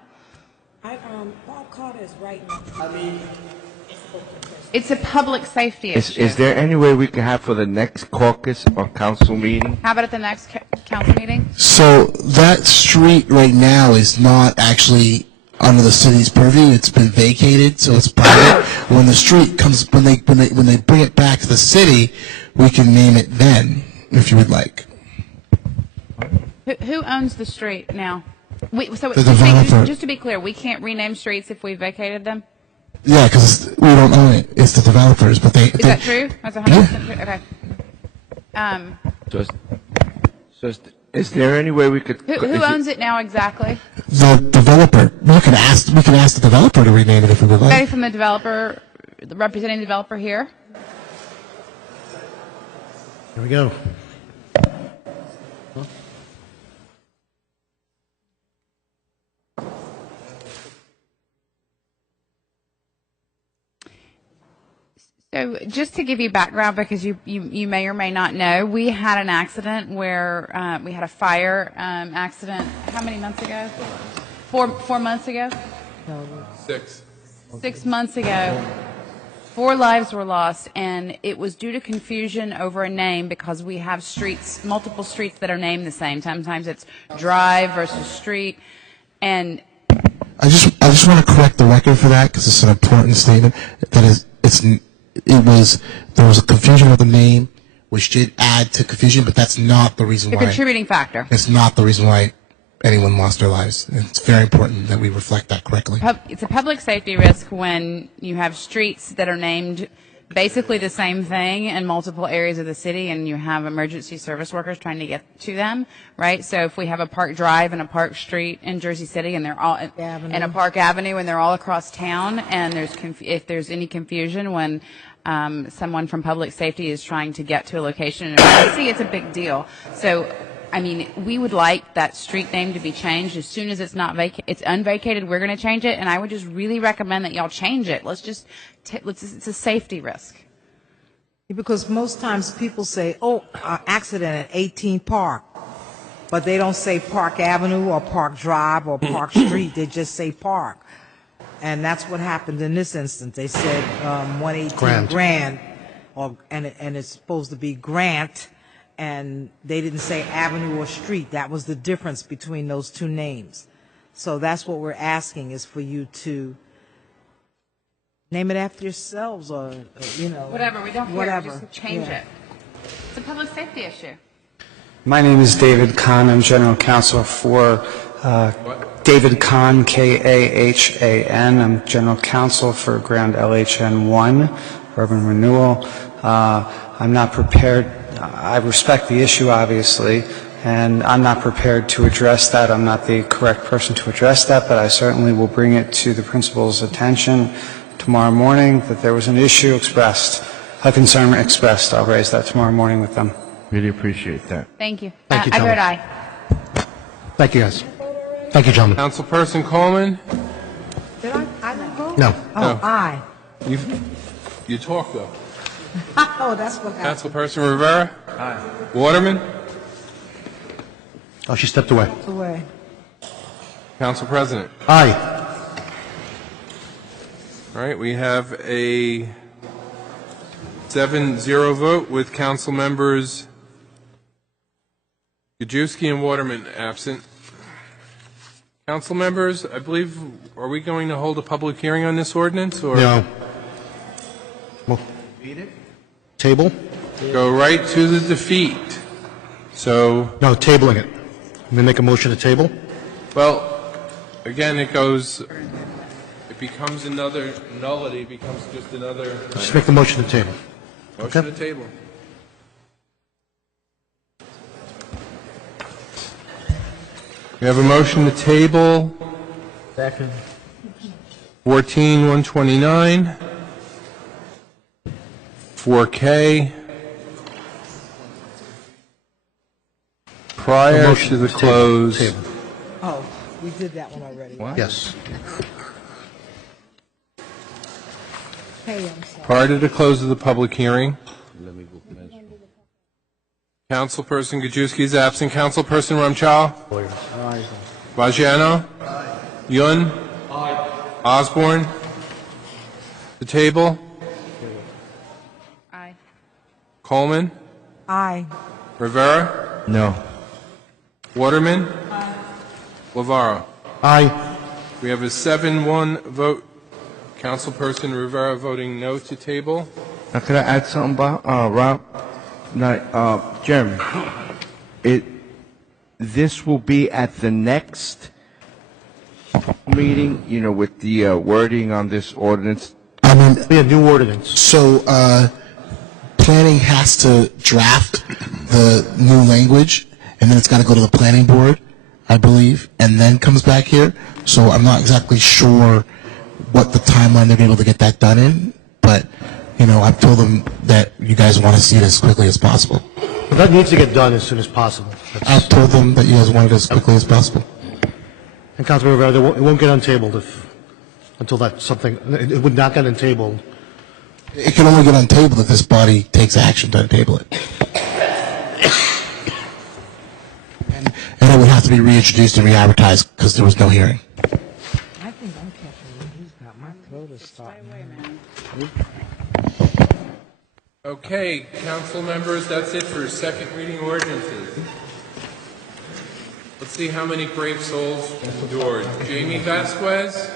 Bob Carter is right now. It's a public safety issue. Is there any way we can have for the next caucus or council meeting? How about at the next council meeting? So that street right now is not actually under the city's purview. It's been vacated, so it's private. When the street comes, when they bring it back to the city, we can name it then, if you would like. Who owns the street now? The developer. Just to be clear, we can't rename streets if we vacated them? Yeah, because we don't own it. It's the developers, but they. Is that true? That's 100% true? Okay. Is there any way we could? Who owns it now exactly? The developer. We can ask the developer to rename it if we would like. Somebody from the developer, representing the developer here? Here we go. So just to give you background, because you may or may not know, we had an accident where we had a fire accident, how many months ago? 4 months ago? 6. 6 months ago. 4 lives were lost, and it was due to confusion over a name because we have streets, multiple streets that are named the same. Sometimes it's drive versus street, and I just want to correct the record for that because it's an important statement. That is, there was a confusion with the name, which did add to confusion, but that's not the reason why. a contributing factor. It's not the reason why anyone lost their lives. And it's very important that we reflect that correctly. It's a public safety risk when you have streets that are named basically the same thing in multiple areas of the city, and you have emergency service workers trying to get to them, right? So if we have a Park Drive and a Park Street in Jersey City, and they're all and a Park Avenue, and they're all across town, and if there's any confusion when someone from public safety is trying to get to a location in an emergency, it's a big deal. So, I mean, we would like that street name to be changed as soon as it's unvacated. We're going to change it, and I would just really recommend that y'all change it. It's a safety risk. Because most times people say, oh, accident at 18 Park, but they don't say Park Avenue or Park Drive or Park Street. They just say Park. And that's what happened in this instance. They said 118 Grand, and it's supposed to be Grant, and they didn't say Avenue or Street. That was the difference between those two names. So that's what we're asking, is for you to name it after yourselves, or whatever. We don't care. whatever. Just change it. It's a public safety issue. My name is David Kahn. I'm General Counsel for David Kahn, K-A-H-A-N. I'm General Counsel for Grand LHN 1, Urban Renewal. I'm not prepared. I respect the issue, obviously, and I'm not prepared to address that. I'm not the correct person to address that, but I certainly will bring it to the principal's attention tomorrow morning that there was an issue expressed, a concern expressed. I'll raise that tomorrow morning with them. Really appreciate that. Thank you. Thank you, I Thomas. vote aye. Thank you, guys. Thank you, gentlemen. Councilperson Coleman? Did I didn't vote? No. Oh, aye. You talk, though. Oh, that's what happened. Councilperson Rivera? Aye. Waterman? Oh, she stepped away. Away. Council President? Aye. All right, we have a 7-0 vote with council members Gajewski and Waterman absent. Council members, I believe, are we going to hold a public hearing on this ordinance, or? No. Well, table? Go right to the defeat. So, No, tabling it. I'm going to make a motion to table. well, again, it becomes another nullity, becomes just another Just make the motion to table. motion Okay. to table. We have a motion to table Second. 14-129, 4K, prior motion to the to table. close. Table. Oh, we did that one already. Yes. Hey, I'm sorry. Prior to the close of the public hearing. Councilperson Gajewski is absent. Councilperson Ramchal? Vagiano? Yun? Osborne? The table? Aye. Coleman? Aye. Rivera? No. Waterman? Lavaro? Aye. We have a 7-1 vote. Councilperson Rivera voting no to table. Now, could I add something, Rob? Jeremy, this will be at the next meeting, with the wording on this ordinance. Be a new ordinance. So, planning has to draft the new language, and then it's got to go to the planning board, I believe, and then comes back here. So I'm not exactly sure what the timeline they're able to get that done in, but, I've told them that you guys want to see it as quickly as possible. But that needs to get done as soon as possible. I've told them that you guys want it as quickly as possible. And Councilman Rivera, it won't get untabled until that's something, it would not get untabled. It can only get untabled if this body takes action to untable it. And it would have to be reintroduced and re-advertised because there was no hearing. I think I'm catching him. He's got my throat is starting. Okay, council members, that's it for second reading ordinances. Let's see how many brave souls endured. Jamie Vasquez?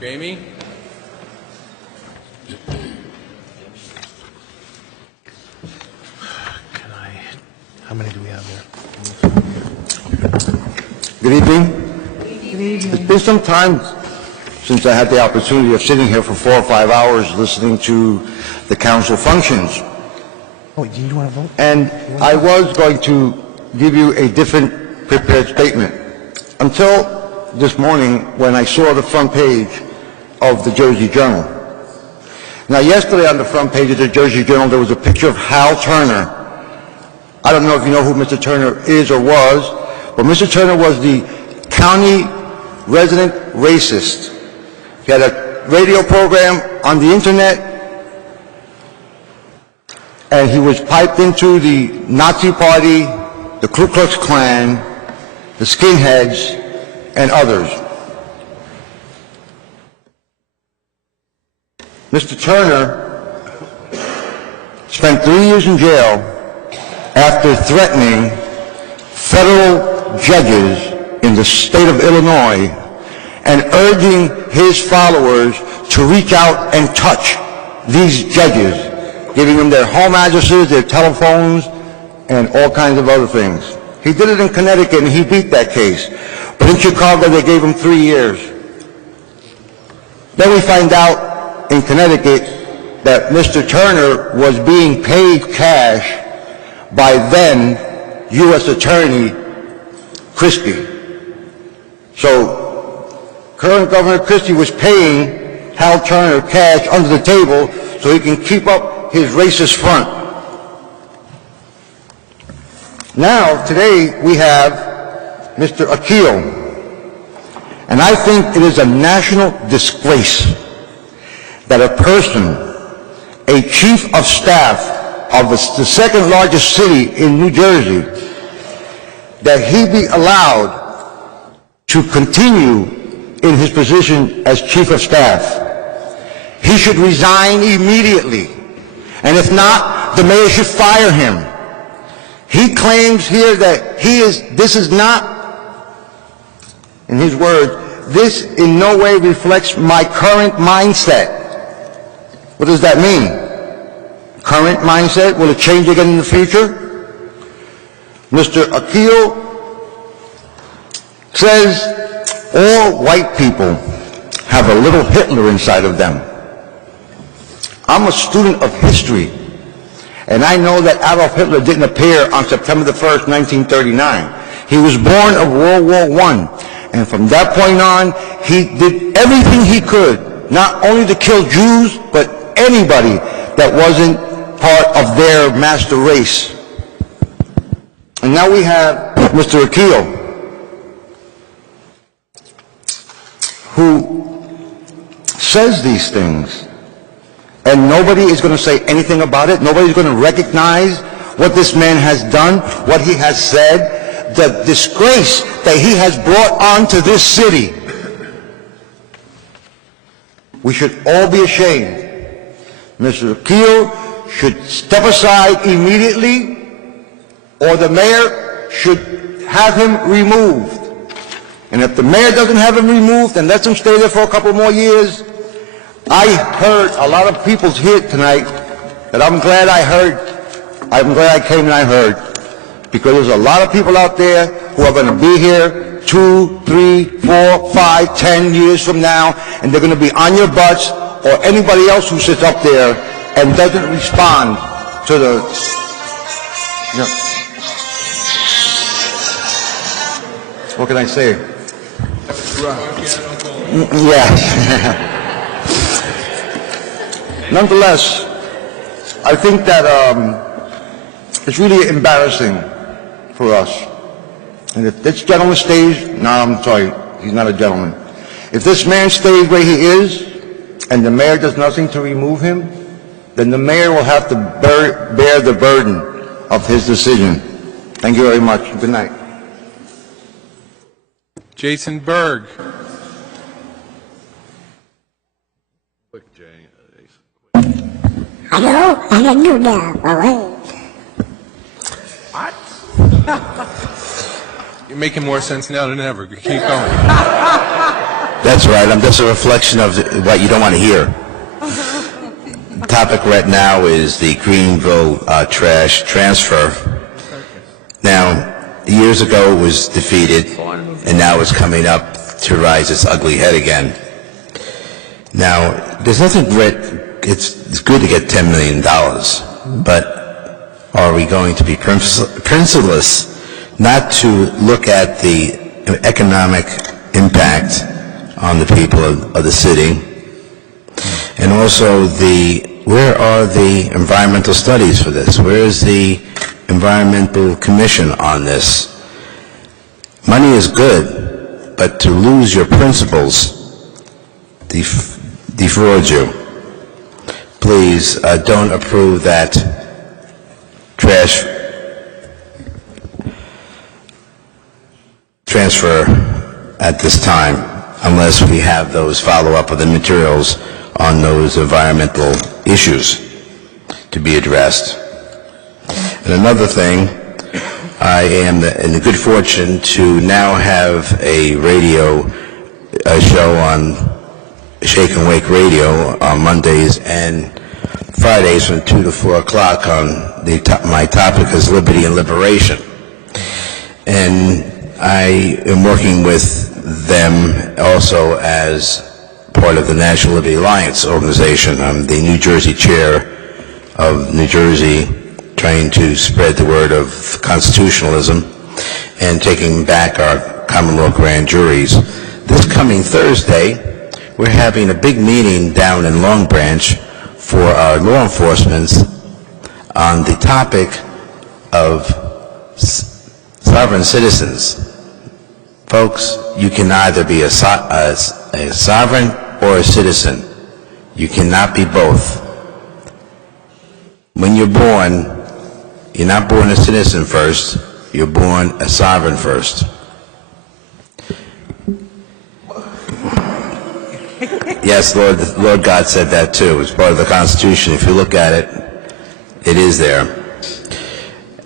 Jamie? How many do we have here? Good evening. Good evening. It's been some time since I had the opportunity of sitting here for 4 or 5 hours listening to the council functions. Oh, do you want to vote? And I was going to give you a different prepared statement until this morning when I saw the front page of the Jersey Journal. Now, yesterday on the front page of the Jersey Journal, there was a picture of Hal Turner. I don't know if you know who Mr. Turner is or was, but Mr. Turner was the county resident racist. He had a radio program on the internet, and he was piped into the Nazi Party, the Ku Klux Klan, the skinheads, and others. Mr. Turner spent 3 years in jail after threatening federal judges in the state of Illinois and urging his followers to reach out and touch these judges, giving them their home addresses, their telephones, and all kinds of other things. He did it in Connecticut, and he beat that case. But in Chicago, they gave him 3 years. Then we find out in Connecticut that Mr. Turner was being paid cash by then U.S. Attorney Christie. So current Governor Christie was paying Hal Turner cash under the table so he can keep up his racist front. Now, today, we have Mr. Akil. And I think it is a national disgrace that a person, a chief of staff of the second largest city in New Jersey, that he be allowed to continue in his position as chief of staff. He should resign immediately. And if not, the mayor should fire him. He claims here that this is not, in his words, this in no way reflects my current mindset. What does that mean? Current mindset? Will it change again in the future? Mr. Akil says all white people have a little Hitler inside of them. I'm a student of history, and I know that Adolf Hitler didn't appear on September the 1st, 1939. He was born of World War I, and from that point on, he did everything he could, not only to kill Jews, but anybody that wasn't part of their master race. And now we have Mr. Akil, who says these things, and nobody is going to say anything about it. Nobody's going to recognize what this man has done, what he has said, the disgrace that he has brought onto this city. We should all be ashamed. Mr. Akil should step aside immediately, or the mayor should have him removed. And if the mayor doesn't have him removed and lets him stay there for a couple more years, I heard a lot of people here tonight that I'm glad I came and I heard, because there's a lot of people out there who are going to be here 2, 3, 4, 5, 10 years from now, and they're going to be on your butts, or anybody else who sits up there and doesn't respond to the... What can I say? Yeah. Nonetheless, I think that it's really embarrassing for us. And if this gentleman stays, no, I'm sorry, he's not a gentleman. If this man stays where he is, and the mayor does nothing to remove him, then the mayor will have to bear the burden of his decision. Thank you very much. Good night. Jason Berg. Hello, I can do that. All right. You're making more sense now than ever. Keep going. That's right. I'm just a reflection of what you don't want to hear. The topic right now is the Greenville trash transfer. Now, years ago it was defeated, and now it's coming up to rise its ugly head again. Now, there's nothing great. It's good to get $10 million, but are we going to be principleless not to look at the economic impact on the people of the city, and also where are the environmental studies for this? Where is the environmental commission on this? Money is good, but to lose your principles defrauds you. Please don't approve that trash transfer at this time unless we have those follow-up of the materials on those environmental issues to be addressed. And another thing, I am in the good fortune to now have a radio show on Shake and Wake Radio on Mondays and Fridays from 2 to 4 o'clock on my topic is liberty and liberation. And I am working with them also as part of the National Liberty Alliance organization. I'm the New Jersey chair of New Jersey, trying to spread the word of constitutionalism and taking back our common law grand juries. This coming Thursday, we're having a big meeting down in Long Branch for our law enforcement on the topic of sovereign citizens. Folks, you can either be a sovereign or a citizen. You cannot be both. When you're born, you're not born a citizen first, you're born a sovereign first. Yes, Lord God said that too. It's part of the Constitution. If you look at it, it is there.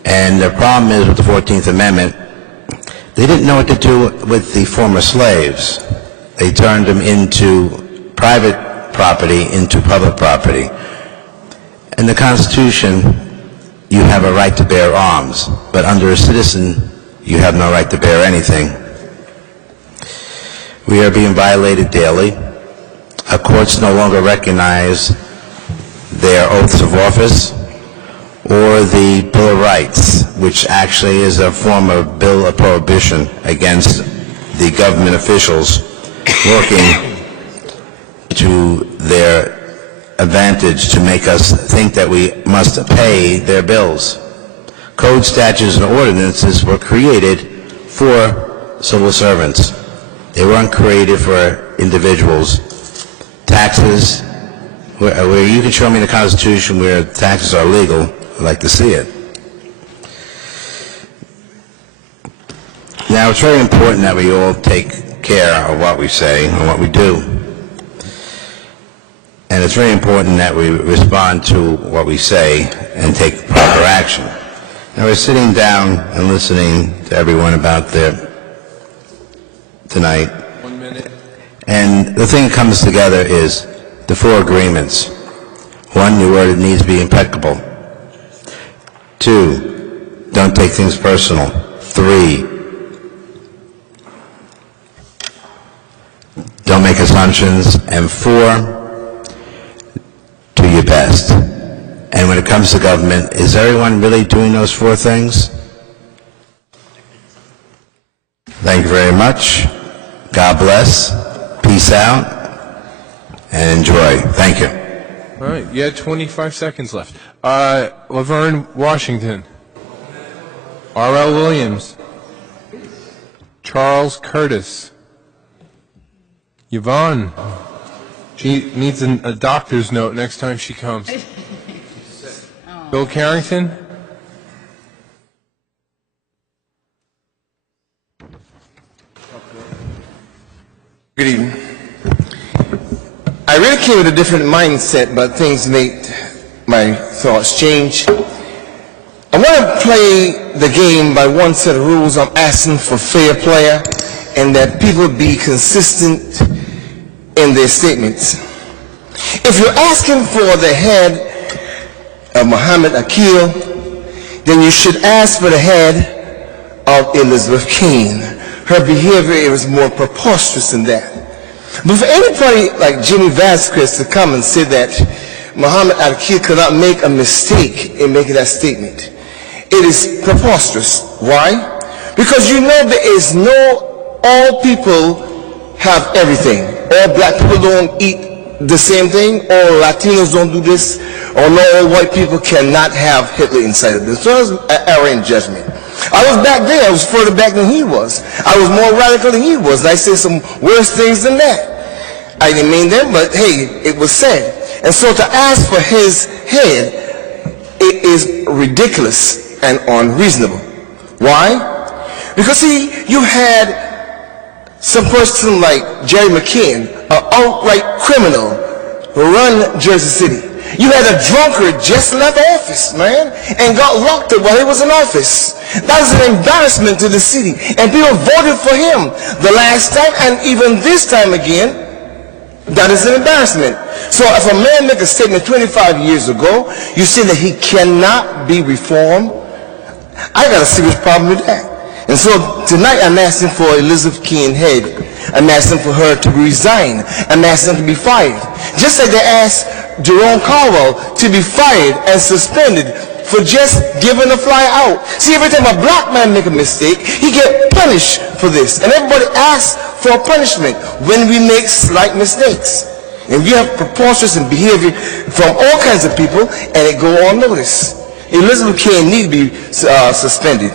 And the problem is with the 14th Amendment, they didn't know what to do with the former slaves. They turned them into private property, into public property. In the Constitution, you have a right to bear arms, but under a citizen, you have no right to bear anything. We are being violated daily. Our courts no longer recognize their oaths of office or the Bill of Rights, which actually is a form of bill of prohibition against the government officials working to their advantage to make us think that we must pay their bills. Code, statutes, and ordinances were created for civil servants. They weren't created for individuals. Taxes, where you can show me in the Constitution where taxes are legal, I'd like to see it. Now, it's very important that we all take care of what we say and what we do. And it's very important that we respond to what we say and take proper action. Now, we're sitting down and listening to everyone about tonight. 1 minute. And the thing that comes together is the 4 agreements. 1, your word needs to be impeccable. 2, don't take things personal. 3, don't make assumptions. And 4, do your best. And when it comes to government, is everyone really doing those 4 things? Thank you very much. God bless. Peace out. And enjoy. Thank you. All right, you had 25 seconds left. Laverne Washington. R.L. Williams. Charles Curtis. Yvonne. She needs a doctor's note next time she comes. Bill Carrington. Good evening. I really came with a different mindset, but things made my thoughts change. I want to play the game by one set of rules. I'm asking for fair play and that people be consistent in their statements. If you're asking for the head of Muhammad Akil, then you should ask for the head of Elizabeth Kane. Her behavior was more preposterous than that. But for anybody like Jimmy Vasquez to come and say that Muhammad Akil could not make a mistake in making that statement, it is preposterous. Why? Because you know there is no, all people have everything. All black people don't eat the same thing, all Latinos don't do this, or no, all white people cannot have Hitler inside of them. So it was an error in judgment. I was back there, I was further back than he was. I was more radical than he was, and I said some worse things than that. I didn't mean them, but hey, it was said. And so to ask for his head, it is ridiculous and unreasonable. Why? Because see, you had some person like Jerry McKeon, an outright criminal, run Jersey City. You had a drunkard just left office, man, and got locked up while he was in office. That is an embarrassment to the city. And people voted for him the last time, and even this time again, that is an embarrassment. So if a man make a statement 25 years ago, you say that he cannot be reformed, I got a serious problem with that. And so tonight I'm asking for Elizabeth Kean Head. I'm asking for her to resign. I'm asking her to be fired. Just like they asked Jerome Caldwell to be fired and suspended for just giving a fly out. See, every time a black man make a mistake, he get punished for this. And everybody asks for a punishment when we make slight mistakes. And we have preposterous in behavior from all kinds of people, and it go unnoticed. Elizabeth Kean need to be suspended.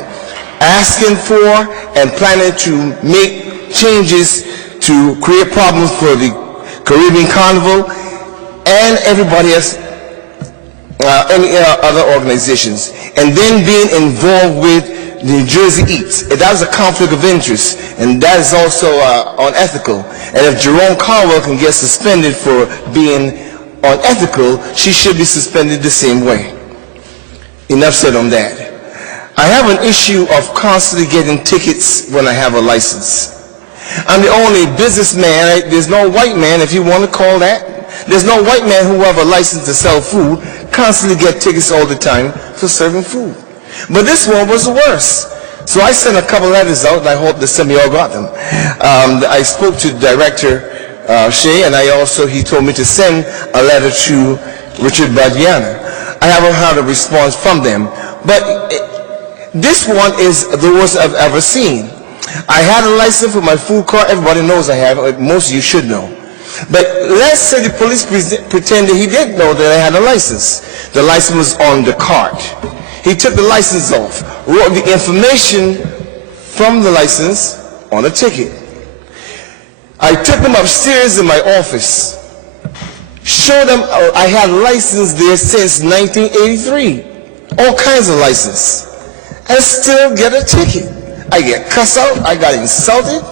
Asking for and planning to make changes to create problems for the Caribbean Carnival and everybody else, any other organizations, and then being involved with New Jersey Eats. That is a conflict of interest, and that is also unethical. And if Jerome Caldwell can get suspended for being unethical, she should be suspended the same way. Enough said on that. I have an issue of constantly getting tickets when I have a license. I'm the only businessman. There's no white man, if you want to call that. There's no white man who have a license to sell food, constantly get tickets all the time for serving food. But this one was worse. So I sent a couple letters out, and I hope that some of y'all got them. I spoke to Director Shea, and he told me to send a letter to Richard Badiana. I haven't had a response from them. But this one is the worst I've ever seen. I had a license for my food cart. Everybody knows I have. Most of you should know. But let's say the police pretended he didn't know that I had a license. The license was on the cart. He took the license off, wrote the information from the license on a ticket. I took them upstairs in my office, showed them I had a license there since 1983, all kinds of license, and still get a ticket. I get cussed out, I got insulted.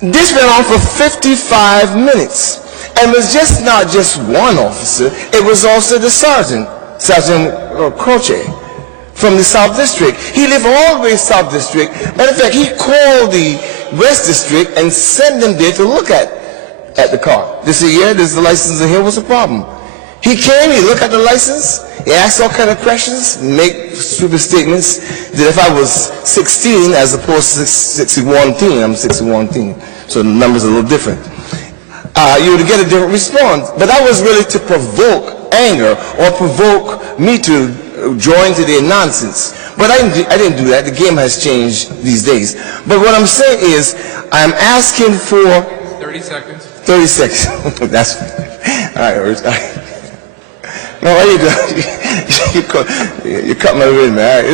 This went on for 55 minutes. And it was not just one officer, it was also the Sergeant Croce from the South District. He lived all the way in South District. Matter of fact, he called the West District and sent them there to look at the car. They said, yeah, there's the license in here, what's the problem? He came, he looked at the license, he asked all kind of questions, make stupid statements that if I was 16 as opposed to 61, I'm 61, so the numbers are a little different. You would get a different response. But that was really to provoke anger or provoke me to join to their nonsense. But I didn't do that. The game has changed these days. But what I'm saying is, I'm asking for 30 seconds. 30 seconds. That's all right. No, what are you doing? You cut my rhythm. All right.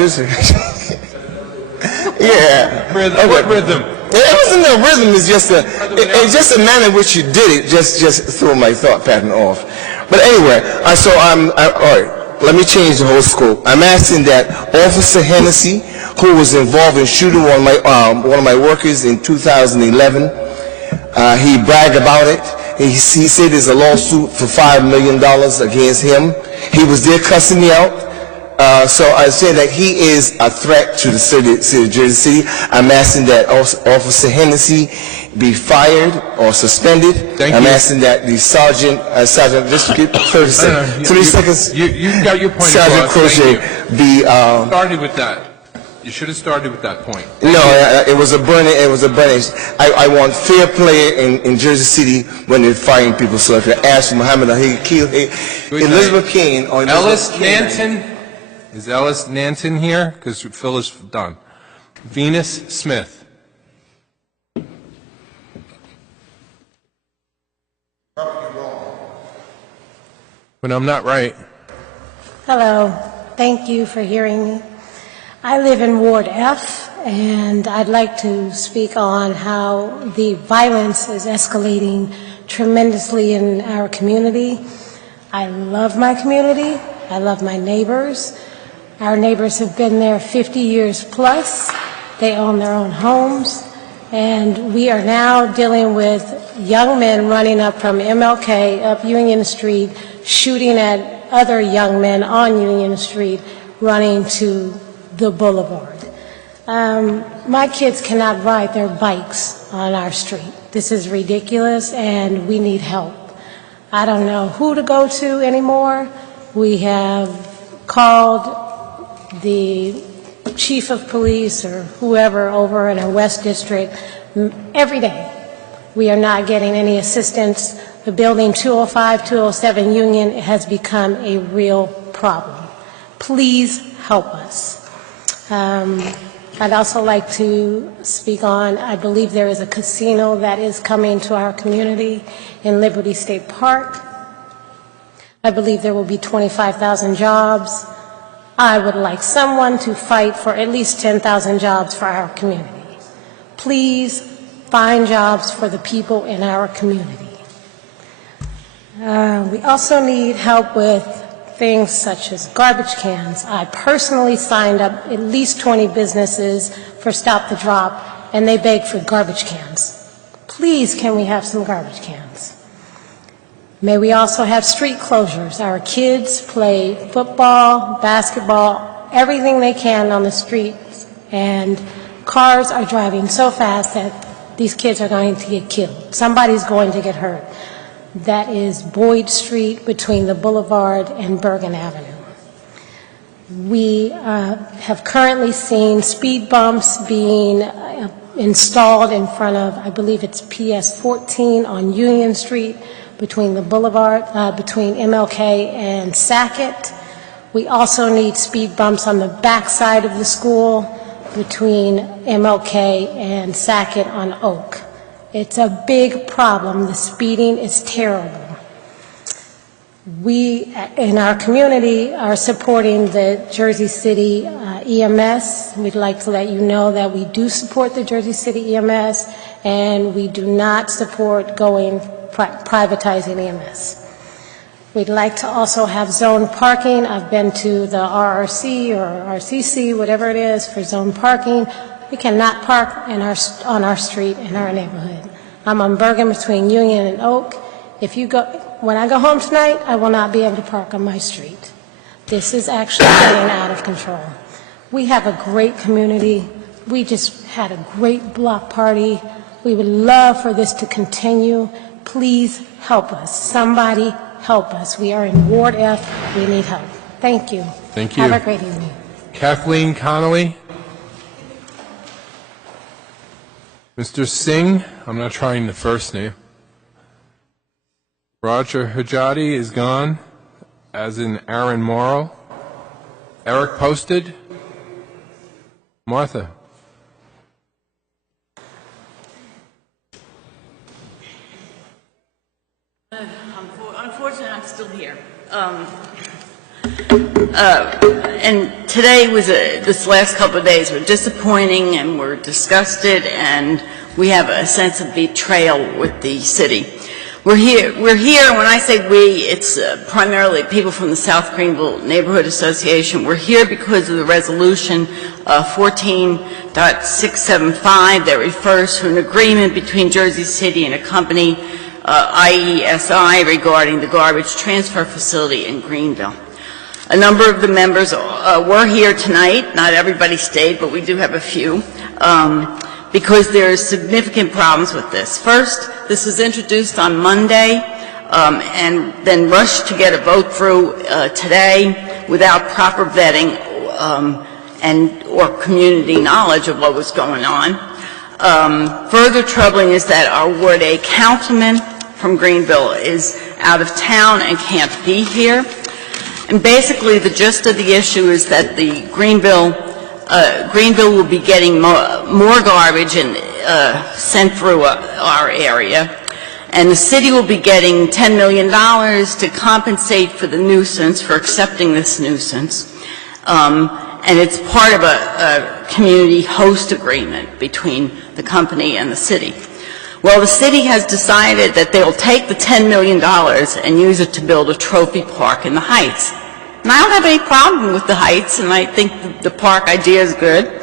Yeah. Rhythm. What rhythm? It wasn't a rhythm. It's just a manner in which you did it. Just threw my thought pattern off. But anyway, all right. Let me change the whole scope. I'm asking that Officer Hennessy, who was involved in shooting one of my workers in 2011, he bragged about it. He said there's a lawsuit for $5 million against him. He was there cussing me out. So I say that he is a threat to the city of Jersey City. I'm asking that Officer Hennessy be fired or suspended. I'm asking that the Sergeant, just keep 30 seconds. 30 seconds. You got your point. Sergeant Croce be started with that. You should have started with that point. No, it was a burning. I want fair play in Jersey City when they're firing people. So if you ask Muhammad Ali, Elizabeth Kean or Ellis Nanton. Is Ellis Nanton here? Because Phil is done. Venus Smith. When I'm not right. Hello. Thank you for hearing me. I live in Ward F, and I'd like to speak on how the violence is escalating tremendously in our community. I love my community. I love my neighbors. Our neighbors have been there 50 years plus. They own their own homes. And we are now dealing with young men running up from MLK up Union Street, shooting at other young men on Union Street, running to the boulevard. My kids cannot ride their bikes on our street. This is ridiculous, and we need help. I don't know who to go to anymore. We have called the chief of police or whoever over in our West District every day. We are not getting any assistance. The building 205, 207 Union has become a real problem. Please help us. I'd also like to speak on, I believe there is a casino that is coming to our community in Liberty State Park. I believe there will be 25,000 jobs. I would like someone to fight for at least 10,000 jobs for our community. Please find jobs for the people in our community. We also need help with things such as garbage cans. I personally signed up at least 20 businesses for Stop the Drop, and they begged for garbage cans. Please, can we have some garbage cans? May we also have street closures. Our kids play football, basketball, everything they can on the streets, and cars are driving so fast that these kids are going to get killed. Somebody's going to get hurt. That is Boyd Street between the Boulevard and Bergen Avenue. We have currently seen speed bumps being installed in front of, I believe it's PS 14 on Union Street between the Boulevard, between MLK and Sackett. We also need speed bumps on the back side of the school between MLK and Sackett on Oak. It's a big problem. The speeding is terrible. We, in our community, are supporting the Jersey City EMS. We'd like to let you know that we do support the Jersey City EMS, and we do not support privatizing EMS. We'd like to also have zone parking. I've been to the RRC or RCC, whatever it is, for zone parking. We cannot park on our street in our neighborhood. I'm on Bergen between Union and Oak. When I go home tonight, I will not be able to park on my street. This is actually getting out of control. We have a great community. We just had a great block party. We would love for this to continue. Please help us. Somebody help us. We are in Ward F. We need help. Thank you. Thank you. Have a great evening. Kathleen Connolly. Mr. Singh, I'm not trying the first name. Roger Hajati is gone, as in Aaron Morrow. Eric Posted. Martha. Unfortunately, I'm still here. And today this last couple of days were disappointing, and we're disgusted, and we have a sense of betrayal with the city. We're here, when I say we, it's primarily people from the South Greenville Neighborhood Association. We're here because of the resolution 14.675 that refers to an agreement between Jersey City and a company, IESI, regarding the garbage transfer facility in Greenville. A number of the members were here tonight. Not everybody stayed, but we do have a few, because there are significant problems with this. First, this was introduced on Monday and then rushed to get a vote through today without proper vetting or community knowledge of what was going on. Further troubling is that our Ward A councilman from Greenville is out of town and can't be here. And basically, the gist of the issue is that the Greenville will be getting more garbage and sent through our area, and the city will be getting $10 million to compensate for the nuisance, for accepting this nuisance. And it's part of a community host agreement between the company and the city. Well, the city has decided that they'll take the $10 million and use it to build a trophy park in the Heights. And I don't have any problem with the Heights, and I think the park idea is good.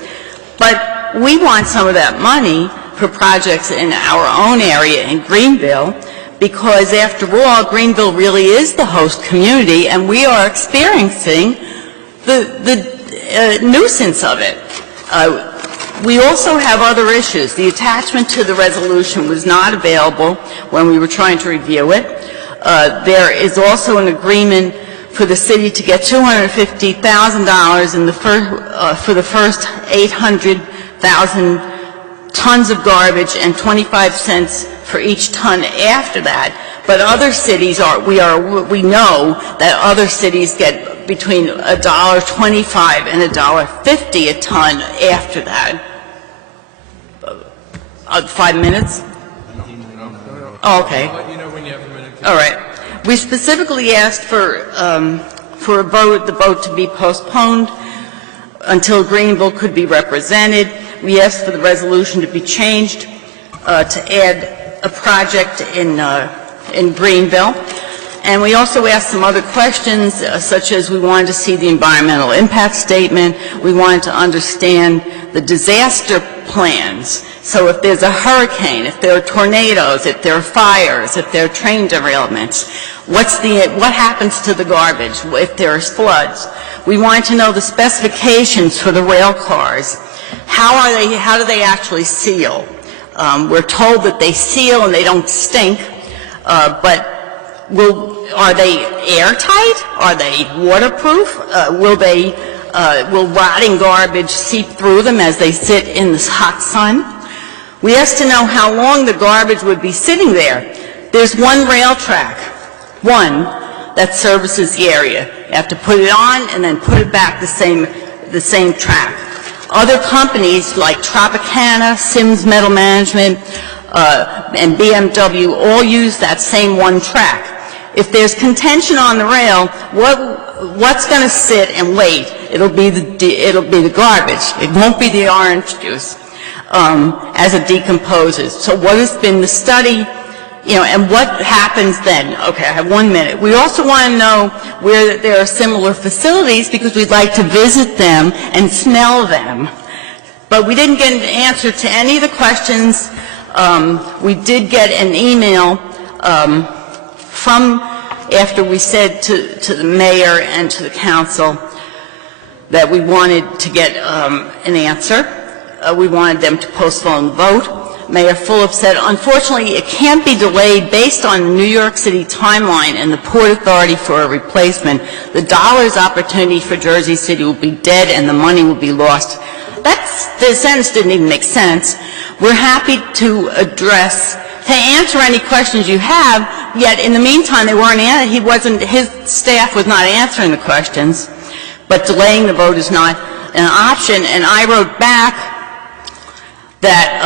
But we want some of that money for projects in our own area in Greenville, because after all, Greenville really is the host community, and we are experiencing the nuisance of it. We also have other issues. The attachment to the resolution was not available when we were trying to review it. There is also an agreement for the city to get $250,000 in the for the first 800,000 tons of garbage and 25 cents for each ton after that. But other cities we know that other cities get between $1.25 and $1.50 a ton after that. 5 minutes? Oh, okay. All right. We specifically asked for the vote to be postponed until Greenville could be represented. We asked for the resolution to be changed to add a project in Greenville. And we also asked some other questions, such as we wanted to see the environmental impact statement. We wanted to understand the disaster plans. So if there's a hurricane, if there are tornadoes, if there are fires, if there are train derailments, what happens to the garbage if there's floods? We wanted to know the specifications for the rail cars. How do they actually seal? We're told that they seal and they don't stink, but are they airtight? Are they waterproof? Will rotting garbage seep through them as they sit in the hot sun? We asked to know how long the garbage would be sitting there. There's one rail track, that services the area. You have to put it on and then put it back the same track. Other companies like Tropicana, Sims Metal Management, and BMW all use that same one track. If there's contention on the rail, what's going to sit and wait? It'll be the garbage. It won't be the orange juice as it decomposes. So what has been the study? And what happens then? Okay, I have 1 minute. We also want to know where there are similar facilities because we'd like to visit them and smell them. But we didn't get an answer to any of the questions. We did get an email from after we said to the mayor and to the council that we wanted to get an answer. We wanted them to postpone the vote. Mayor Fulop said, unfortunately, it can't be delayed based on the New York City timeline and the Port Authority for a replacement. The dollar's opportunity for Jersey City will be dead and the money will be lost. The sentence didn't even make sense. We're happy to answer any questions you have, yet in the meantime, his staff was not answering the questions, but delaying the vote is not an option. And I wrote back that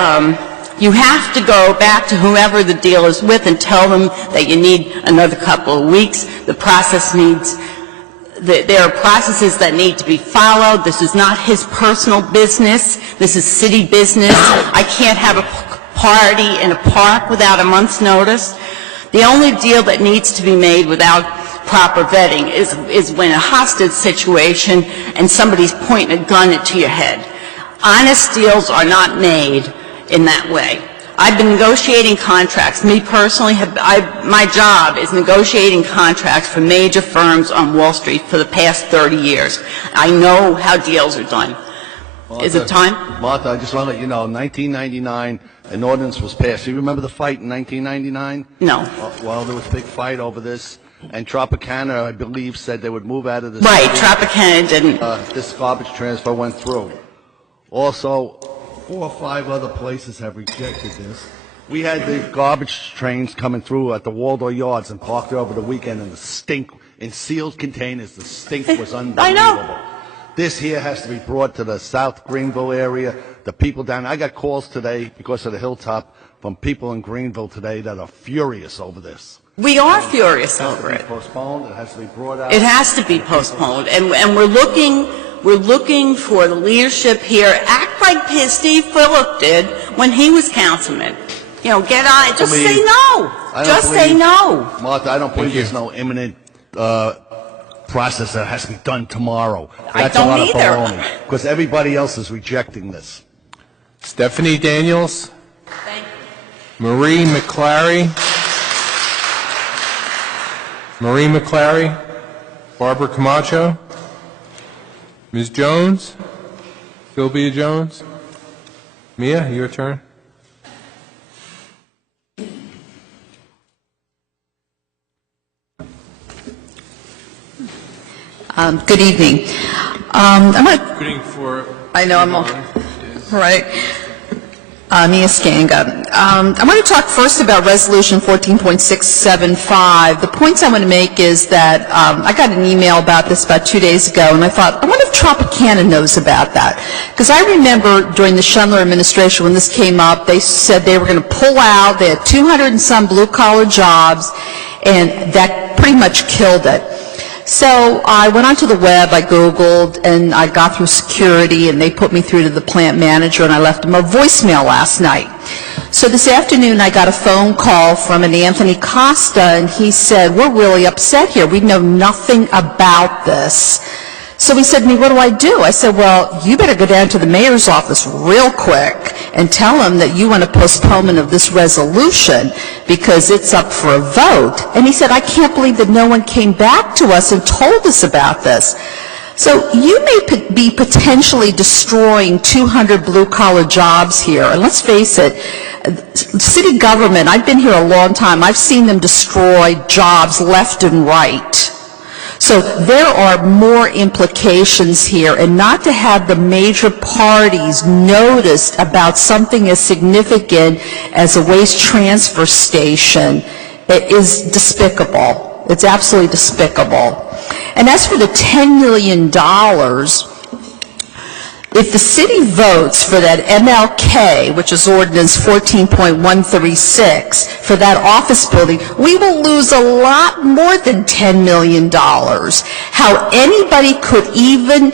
you have to go back to whoever the deal is with and tell them that you need another couple of weeks. There are processes that need to be followed. This is not his personal business. This is city business. I can't have a party in a park without a month's notice. The only deal that needs to be made without proper vetting is when a hostage situation and somebody's pointing a gun to your head. Honest deals are not made in that way. I've been negotiating contracts. Me personally, my job is negotiating contracts for major firms on Wall Street for the past 30 years. I know how deals are done. Is it time? Martha, I just want to let you know, in 1999, an ordinance was passed. Do you remember the fight in 1999? No. Well, there was a big fight over this, and Tropicana, I believe, said they would move out of the city. Right, city. Tropicana didn't. This garbage transfer went through. Also, 4 or 5 other places have rejected this. We had the garbage trains coming through at the Waldorf Yards and parked there over the weekend, and the stink in sealed containers, the stink was unbelievable. I know. This here has to be brought to the South Greenville area. The people down, I got calls today because of the Hilltop from people in Greenville today that are furious over this. We are furious over it. It has to be postponed. It has to be brought out. It has to be postponed, and we're looking for the leadership here. Act like Steve Fulop did when he was councilman. Get on it. Just say no. Just say no. Martha, I don't believe there's no imminent process that has to be done tomorrow. That's I don't a lot either. of baloney, because everybody else is rejecting this. Stephanie Daniels. Thank you. Marie McClary. Barbara Camacho. Ms. Jones. Sylvia Jones. Mia, your turn. Good evening. Good evening for... I know I'm all right. Mia Skanga. I want to talk first about Resolution 14.675. The points I want to make is that I got an email about this about 2 days ago, and I thought, I wonder if Tropicana knows about that. Because I remember during the Schindler administration when this came up, they said they were going to pull out. They had 200 and some blue-collar jobs, and that pretty much killed it. So I went onto the web, I Googled, and I got through security, and they put me through to the plant manager, and I left him a voicemail last night. So this afternoon, I got a phone call from an Anthony Costa, and he said, we're really upset here. We know nothing about this. So he said to me, what do? I said, well, you better go down to the mayor's office real quick and tell him that you want a postponement of this resolution because it's up for a vote. And he said, I can't believe that no one came back to us and told us about this. So you may be potentially destroying 200 blue-collar jobs here. And let's face it, city government, I've been here a long time. I've seen them destroy jobs left and right. So there are more implications here, and not to have the major parties noticed about something as significant as a waste transfer station is despicable. It's absolutely despicable. And as for the $10 million, if the city votes for that MLK, which is Ordinance 14.136, for that office building, we will lose a lot more than $10 million. How anybody could even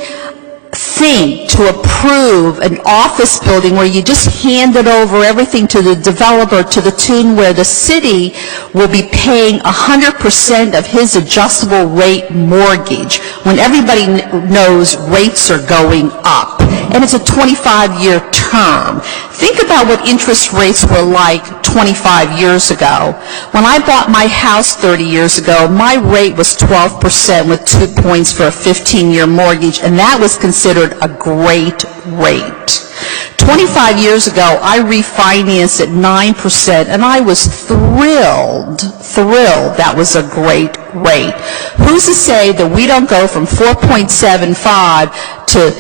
think to approve an office building where you just handed over everything to the developer to the tune where the city will be paying 100% of his adjustable rate mortgage when everybody knows rates are going up. And it's a 25-year term. Think about what interest rates were like 25 years ago. When I bought my house 30 years ago, my rate was 12% with 2 points for a 15-year mortgage, and that was considered a great rate. 25 years ago, I refinanced at 9%, and I was thrilled that was a great rate. Who's to say that we don't go from 4.75 to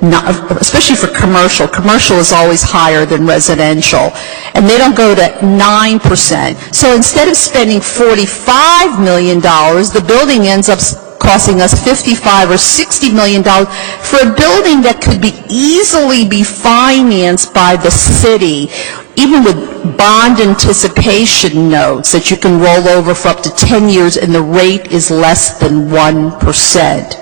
especially for commercial. Commercial is always higher than residential. And they don't go to 9%. So instead of spending $45 million, the building ends up costing us $55 or $60 million for a building that could easily be financed by the city, even with bond anticipation notes that you can roll over for up to 10 years, and the rate is less than 1%.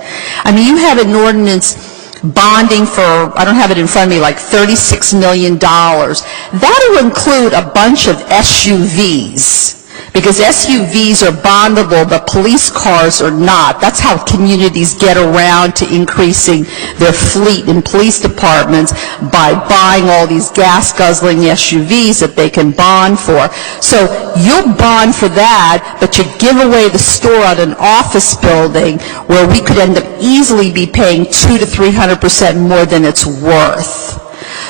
I mean, you have an ordinance bonding for, I don't have it in front of me, like $36 million. That will include a bunch of SUVs, because SUVs are bondable, but police cars are not. That's how communities get around to increasing their fleet in police departments, by buying all these gas-guzzling SUVs that they can bond for. So you'll bond for that, but you give away the store on an office building where we could end up easily be paying 200 to 300% more than it's worth.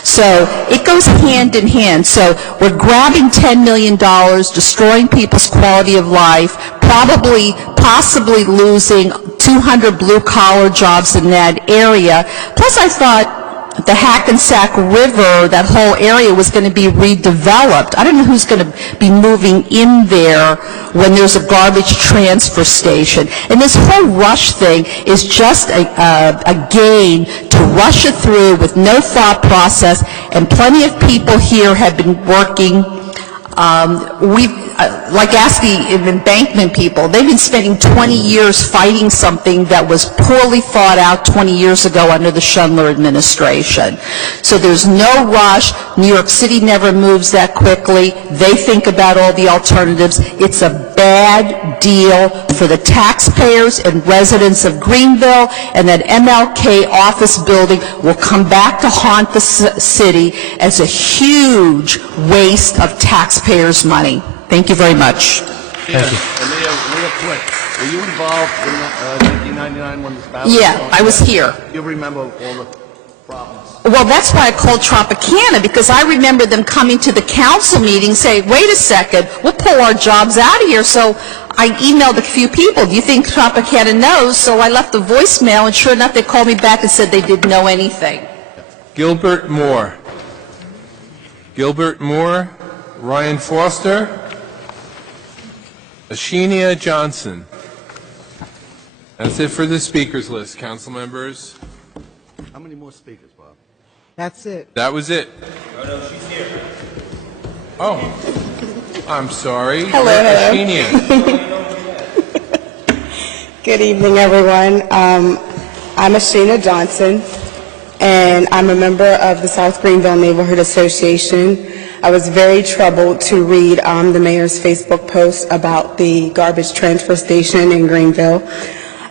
So it goes hand in hand. So we're grabbing $10 million, destroying people's quality of life, possibly losing 200 blue-collar jobs in that area. Plus, I thought the Hackensack River, that whole area, was going to be redeveloped. I don't know who's going to be moving in there when there's a garbage transfer station. And this whole rush thing is just a game to rush it through with no thought process. And plenty of people here have been working. Like ask the embankment people, they've been spending 20 years fighting something that was poorly thought out 20 years ago under the Schindler administration. So there's no rush. New York City never moves that quickly. They think about all the alternatives. It's a bad deal for the taxpayers and residents of Greenville, and that MLK office building will come back to haunt the city as a huge waste of taxpayers' money. Thank you very much. Thank you. Real quick, were you involved in 1999 when this battle? Yeah, I was here. You remember all the problems? Well, that's why I called Tropicana, because I remember them coming to the council meeting saying, wait a second, we'll pull our jobs out of here. So I emailed a few people, do you think Tropicana knows? So I left a voicemail, and sure enough, they called me back and said they didn't know anything. Gilbert Moore. Gilbert Moore, Ryan Foster, Ashinia Johnson. That's it for the speakers list, council members. How many more speakers, Bob? That's it. That was it. No, she's here. Oh, I'm sorry. Hello. Ashinia. Good evening, everyone. I'm Ashina Johnson, and I'm a member of the South Greenville Neighborhood Association. I was very troubled to read the mayor's Facebook post about the garbage transfer station in Greenville.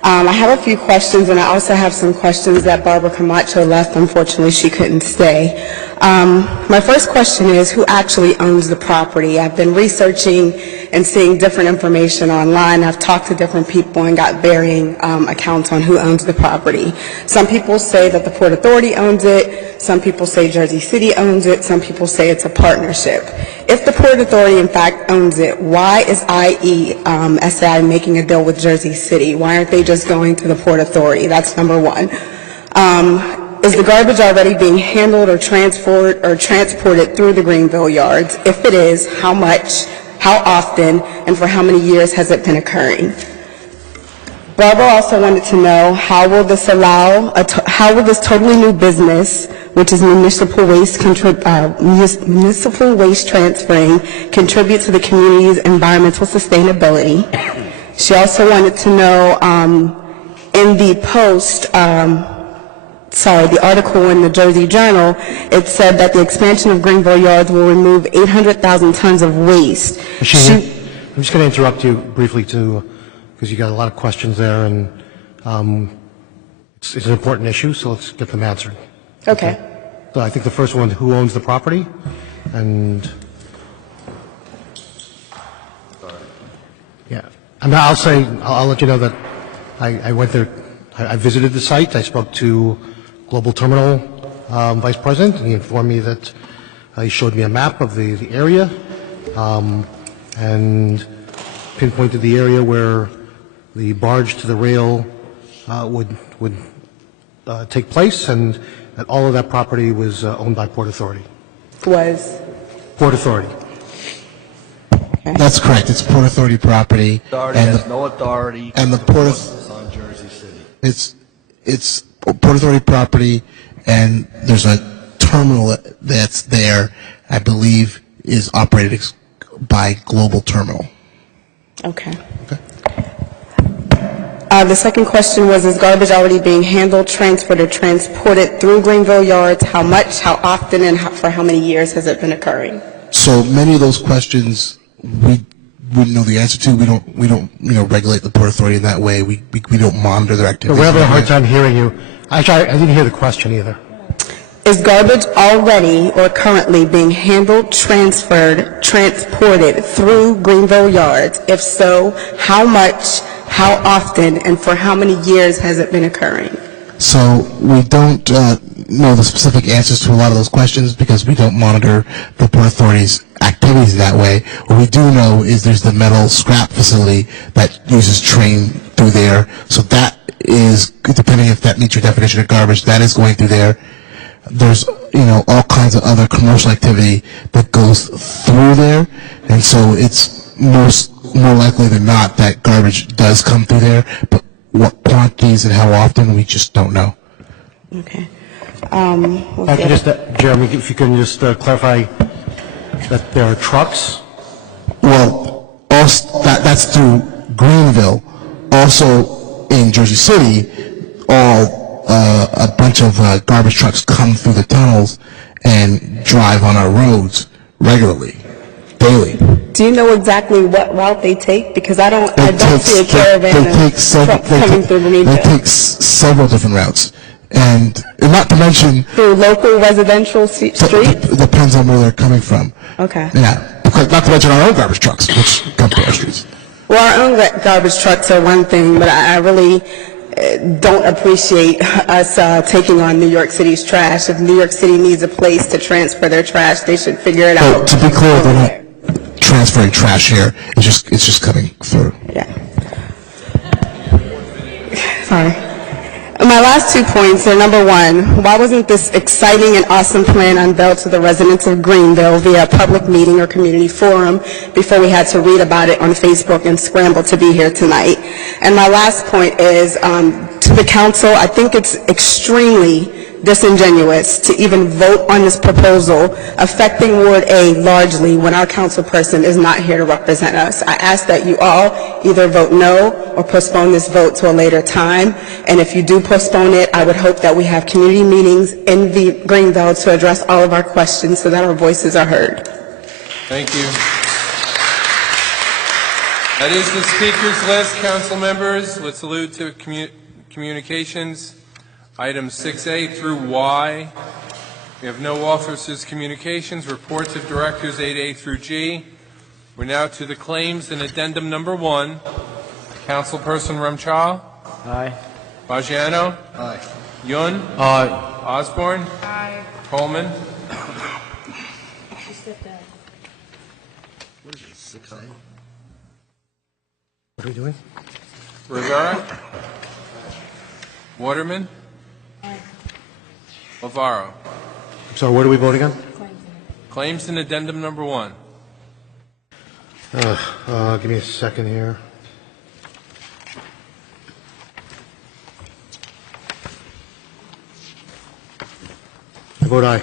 I have a few questions, and I also have some questions that Barbara Camacho left. Unfortunately, she couldn't stay. My first question is, who actually owns the property? I've been researching and seeing different information online. I've talked to different people and got varying accounts on who owns the property. Some people say that the Port Authority owns it. Some people say Jersey City owns it. Some people say it's a partnership. If the Port Authority, in fact, owns it, why is SAI making a deal with Jersey City? Why aren't they just going to the Port Authority? That's number one. Is the garbage already being handled or transported through the Greenville yards? If it is, how much, how often, and for how many years has it been occurring? Barbara also wanted to know how will this totally new business, which is municipal waste transferring, contribute to the community's environmental sustainability? She also wanted to know in the post. The article in the Jersey Journal, it said that the expansion of Greenville yards will remove 800,000 tons of waste. I'm just going to interrupt you briefly because you got a lot of questions there, and it's an important issue, so let's get them answered. Okay. So I think the first one, who owns the property? And yeah, and I'll let you know that I went there. I visited the site. I spoke to Global Terminal Vice President, and he informed me that he showed me a map of the area and pinpointed the area where the barge to the rail would take place, and that all of that property was owned by Port Authority. Was? Port Authority. That's correct. It's Port Authority property. Authority has no authority. And the Port on Jersey City. It's Port Authority property, and there's a terminal that's there, I believe, is operated by Global Terminal. Okay. The second question was, is garbage already being handled, transferred, or transported through Greenville yards? How much, how often, and for how many years has it been occurring? So many of those questions we wouldn't know the answer to. We don't regulate the Port Authority in that way. We don't monitor their activities. We're having a hard time hearing you. Actually, I didn't hear the question either. Is garbage already or currently being handled, transferred, transported through Greenville yards? If so, how much, how often, and for how many years has it been occurring? So we don't know the specific answers to a lot of those questions because we don't monitor the Port Authority's activities in that way. What we do know is there's the metal scrap facility that uses train through there. So that is, depending if that meets your definition of garbage, that is going through there. There's, all kinds of other commercial activity that goes through there. And so it's more likely than not that garbage does come through there. But what quantities and how often, we just don't know. Okay. Jeremy, if you can just clarify that there are trucks? Well, that's through Greenville. Also in Jersey City, a bunch of garbage trucks come through the tunnels and drive on our roads regularly, daily. Do you know exactly what route they take? Because I don't see a caravan of trucks coming through Greenville. They take several different routes. And not to mention... Through local residential streets? It depends on where they're coming from. Okay. Yeah. Not to mention our own garbage trucks, which come to our streets. Well, our own garbage trucks are one thing, but I really... don't appreciate us taking on New York City's trash. If New York City needs a place to transfer their trash, they should figure it out. To be clear, they're not transferring trash here. It's just coming through. Yeah. Sorry. My last 2 points are, number one, why wasn't this exciting and awesome plan unveiled to the residents of Greenville via a public meeting or community forum before we had to read about it on Facebook and scramble to be here tonight? And my last point is, to the council, I think it's extremely disingenuous to even vote on this proposal affecting Ward A largely when our council person is not here to represent us. I ask that you all either vote no or postpone this vote to a later time. And if you do postpone it, I would hope that we have community meetings in Greenville to address all of our questions so that our voices are heard. Thank you. That is the speaker's list, council members. Let's allude to communications. Items 6A through Y. We have no officers' communications, reports of directors 8A through G. We're now to the claims and addendum number 1. Councilperson Ramchal? Aye. Bajiano? Aye. Yun? Aye. Osborne? Aye. Coleman? What is it, 6A? What are we doing? Rivera? Waterman? Navarro. I'm sorry, what are we voting on? Claims and addendum number 1. Give me a second here. I vote aye.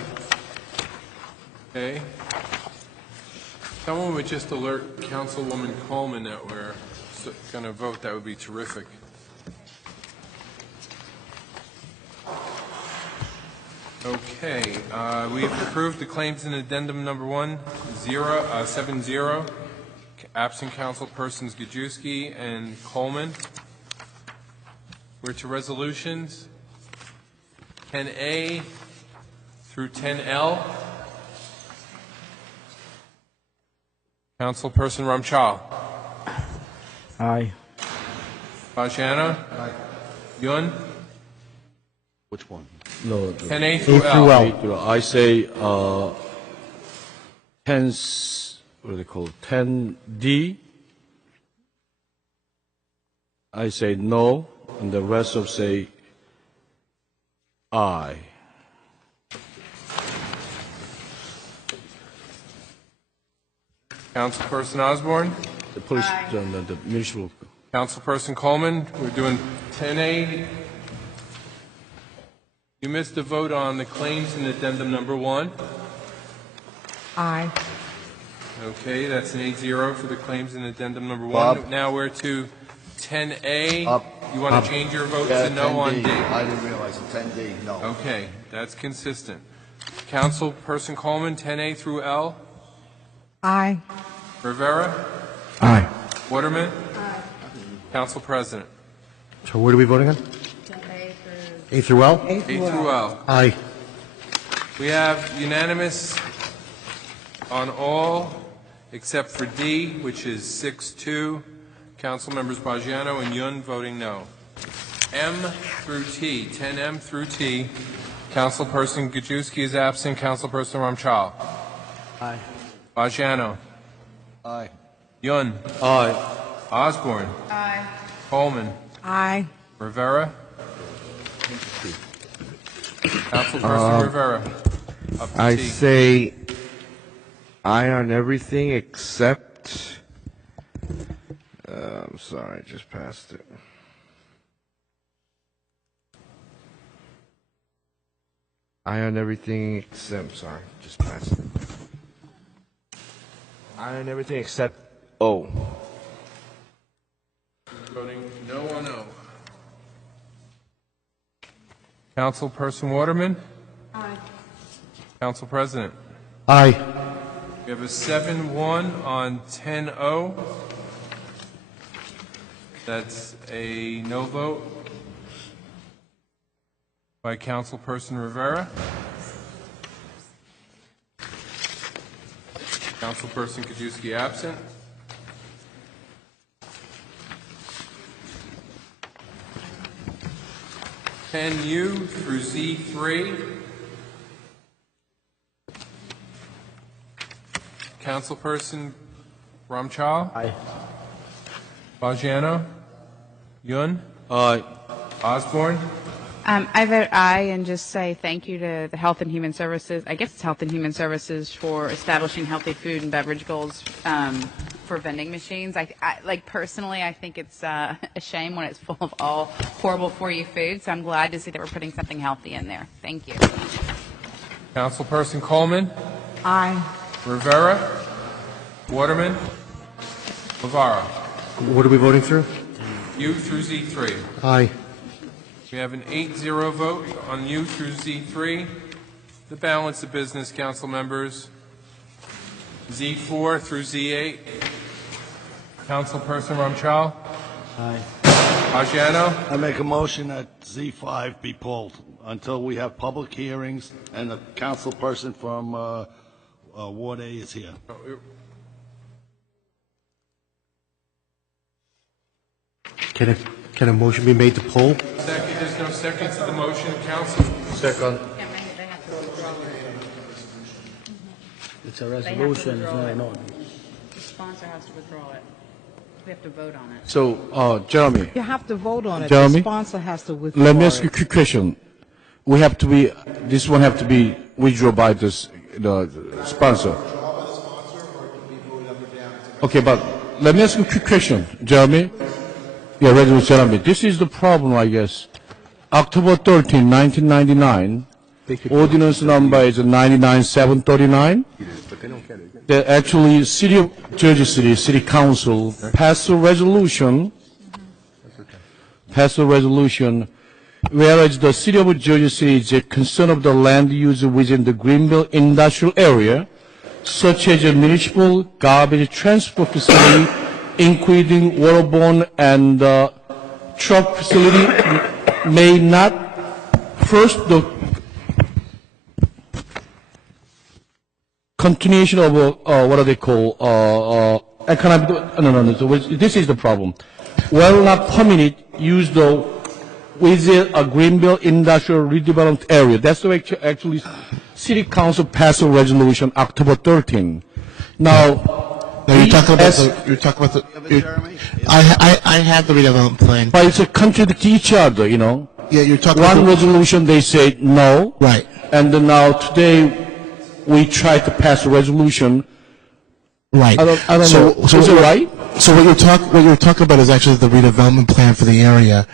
Okay. Someone would just alert Councilwoman Coleman that we're going to vote. That would be terrific. Okay, we have approved the claims in addendum number 1, 7-0. Absent councilpersons Gajewski and Coleman. We're to resolutions 10A through 10L. Councilperson Ramchal. Aye. Bajiano. Aye. Yun. Which one? No. 10A through L. I say 10, what do they call it? 10D. I say no, and the rest of say aye. Councilperson Osborne. The police, the municipal. Councilperson Coleman. We're doing 10A. You missed a vote on the claims in addendum number 1. Aye. Okay, that's an 8-0 for the claims in addendum number 1. Bob? Now we're to 10A. Up. You want to change your vote Yeah, to no 10D. on D? I didn't realize it. 10D, no. Okay, that's consistent. Councilperson Coleman, 10A through L. Aye. Rivera. Aye. Waterman. Aye. Council President. So what are we voting on? A through L? A through L. Aye. We have unanimous on all except for D, which is 6-2. Council members Bajiano and Yun voting no. M through T, 10M through T. Councilperson Gajewski is absent. Councilperson Ramchal. Aye. Bajiano. Aye. Yun. Aye. Osborne. Aye. Coleman. Aye. Rivera. Councilperson Rivera. Up to I T. say aye on everything except. I'm sorry, I just passed it. Aye on everything except. Sorry, just passed it. Aye on everything except O. Voting no on O. Councilperson Waterman. Aye. Council President. Aye. We have a 7-1 on 10-0. That's a no vote by Councilperson Rivera. Councilperson Gajewski absent. 10U through Z3. Councilperson Ramchal? Aye. Bajano? Yun? Aye. Osborne? I vote aye and just say thank you to the Health and Human Services, I guess it's Health and Human Services, for establishing healthy food and beverage goals for vending machines. Like personally, I think it's a shame when it's full of all horrible for you food, so I'm glad to see that we're putting something healthy in there. Thank you. Councilperson Coleman? Aye. Rivera? Waterman? Navarro? What are we voting through? U through Z3. Aye. We have an 8-0 vote on U through Z3. The balance of business, council members. Z4 through Z8. Councilperson Ramchal? Aye. Bajano? I make a motion that Z5 be pulled until we have public hearings and the council person from Ward A is here. Can a motion be made to pull? Second, there's no second to the motion, council. Second. It's a resolution, it's not an order. The sponsor has to withdraw it. We have to vote on it. So, Jeremy, You have to vote on it. Jeremy? The sponsor has to withdraw let me ask you a it. quick question. This one have to be withdrawn by the sponsor. Okay, but let me ask you a quick question, Jeremy. Yeah, Reginald Jeremy. This is the problem, I guess. October 13, 1999, ordinance number is 99739. The actually City of Jersey City City Council passed a resolution. Whereas the City of Jersey City is concerned of the land use within the Greenville industrial area, such as a municipal garbage transfer facility, including waterborne and truck facility, may not first the continuation of what are they called economic. No. So this is the problem. Will not permitted use the within a Greenville industrial redevelopment area. That's the way actually City Council passed a resolution October 13. Now you're talking about I have the redevelopment plan. But it's a contradict to each other, you know. Yeah, you're talking one about resolution they say no. Right. And then now today we try to pass a resolution. Right. I don't know. Is it right? So what you're talking about is actually the redevelopment plan for the area,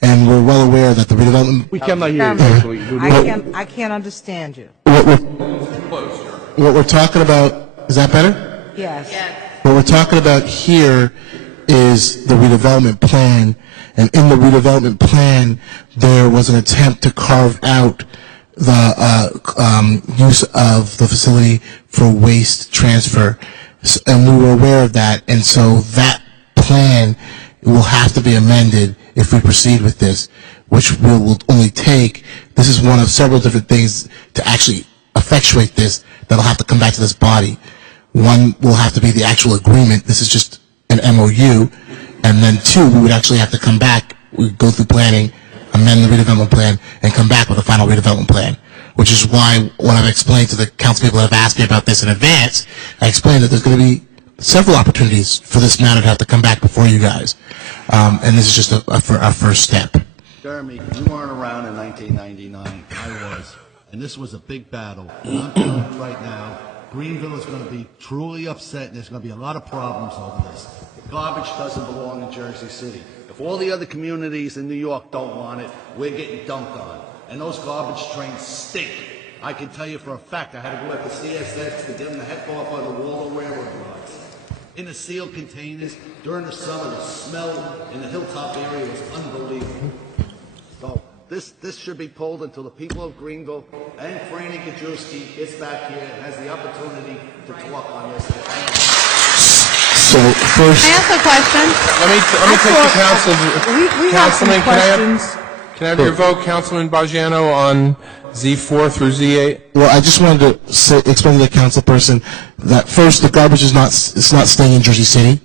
and we're well aware that the redevelopment. We cannot hear you. Actually. I can't understand you. What we're talking about, is that better? Yes. What we're talking about here is the redevelopment plan, and in the redevelopment plan, there was an attempt to carve out the use of the facility for waste transfer, and we were aware of that, and so that plan will have to be amended if we proceed with this, which will only take, this is one of several different things to actually effectuate this that'll have to come back to this body. One will have to be the actual agreement. This is just an MOU. And then two, we would actually have to come back, we'd go through planning, amend the redevelopment plan, and come back with a final redevelopment plan. Which is why, when I've explained to the council people that have asked me about this in advance, I explained that there's going to be several opportunities for this matter to have to come back before you guys. And this is just a first step. Jeremy, you weren't around in 1999. I was. And this was a big battle. And I'm telling you right now, Greenville is going to be truly upset, and there's going to be a lot of problems over this. Garbage doesn't belong in Jersey City. If all the other communities in New York don't want it, we're getting dumped on. And those garbage trains stink. I can tell you for a fact, I had to go up to CSX to get them the heck off on the Waldo Railroad yards. In the sealed containers, during the summer, the smell in the Hilltop area was unbelievable. So this should be pulled until the people of Greenville and Franny Kajewski gets back here and has the opportunity to talk on this. So first, Can I ask a question? Let me take the council. We have some Councilman, questions. can I have your vote, Councilman Bajano, on Z4 through Z8? well, I just wanted to explain to the council person that first, the garbage is not staying in Jersey City.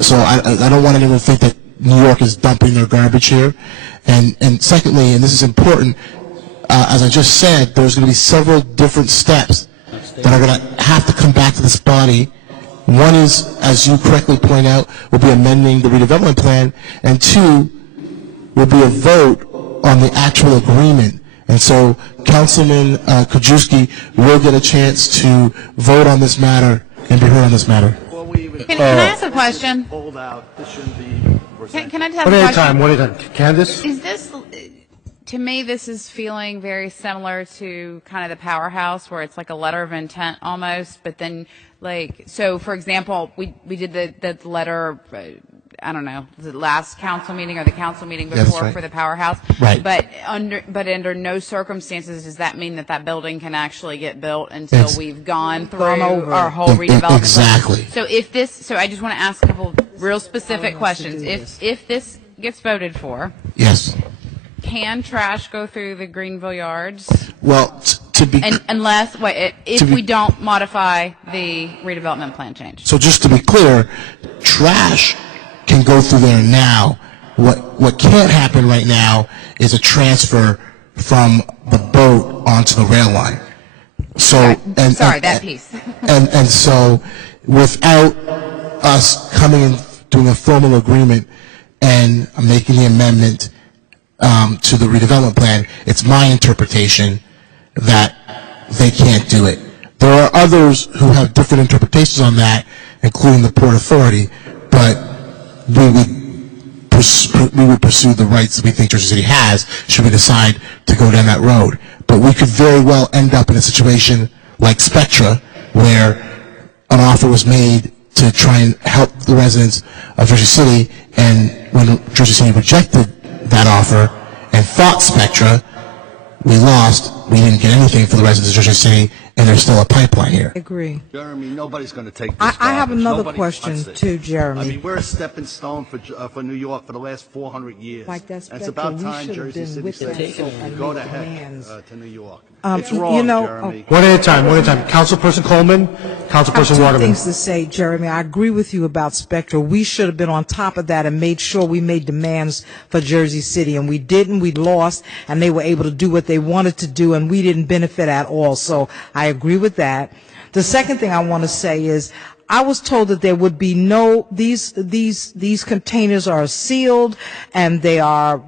So I don't want anyone to think that New York is dumping their garbage here. And secondly, and this is important, as I just said, there's going to be several different steps that are going to have to come back to this body. One is, as you correctly point out, will be amending the redevelopment plan, and two will be a vote on the actual agreement. And so Councilman Krajewski will get a chance to vote on this matter and be heard on this matter. Can I ask a question? Hold out. This shouldn't be. Can I just have a question? One at a time. Candace? Is this, to me, this is feeling very similar to kind of the Powerhouse, where it's like a letter of intent almost, but then, like, so for example, we did the letter, I don't know, the last council meeting or the council meeting before right. for the Powerhouse. Right. But under no circumstances does that mean that building can actually get built until we've gone through our whole redevelopment. Exactly. So I just want to ask a couple real specific questions. If this gets voted for, Yes. can trash go through the Greenville yards? Well, if we don't modify the redevelopment plan change. So just to be clear, trash can go through there now. What can't happen right now is a transfer from the boat onto the rail line. So that piece. and so without us coming and doing a formal agreement and making the amendment to the redevelopment plan, it's my interpretation that they can't do it. There are others who have different interpretations on that, including the Port Authority, but we would pursue the rights that we think Jersey City has should we decide to go down that road. But we could very well end up in a situation like Spectra, where an offer was made to try and help the residents of Jersey City, and when Jersey City rejected that offer and fought Spectra, we lost. We didn't get anything for the residents of Jersey City, and there's still a pipeline here. I agree. Jeremy, nobody's going to take this. I have garbage. another Nobody question wants it. too, Jeremy. I mean, we're a stepping stone for New York for the last 400 years. Like that and it's Spectra, about we time should have Jersey been City with said, that so and go made to heck demands. to New York. It's It's wrong, wrong, Jeremy. One at a time. Councilperson Coleman, Councilperson I have two Waterman. things to say, Jeremy. I agree with you about Spectra. We should have been on top of that and made sure we made demands for Jersey City, and we didn't. We lost, and they were able to do what they wanted to do, and we didn't benefit at all. So I agree with that. The second thing I want to say is, I was told that there would be no, these containers are sealed and they are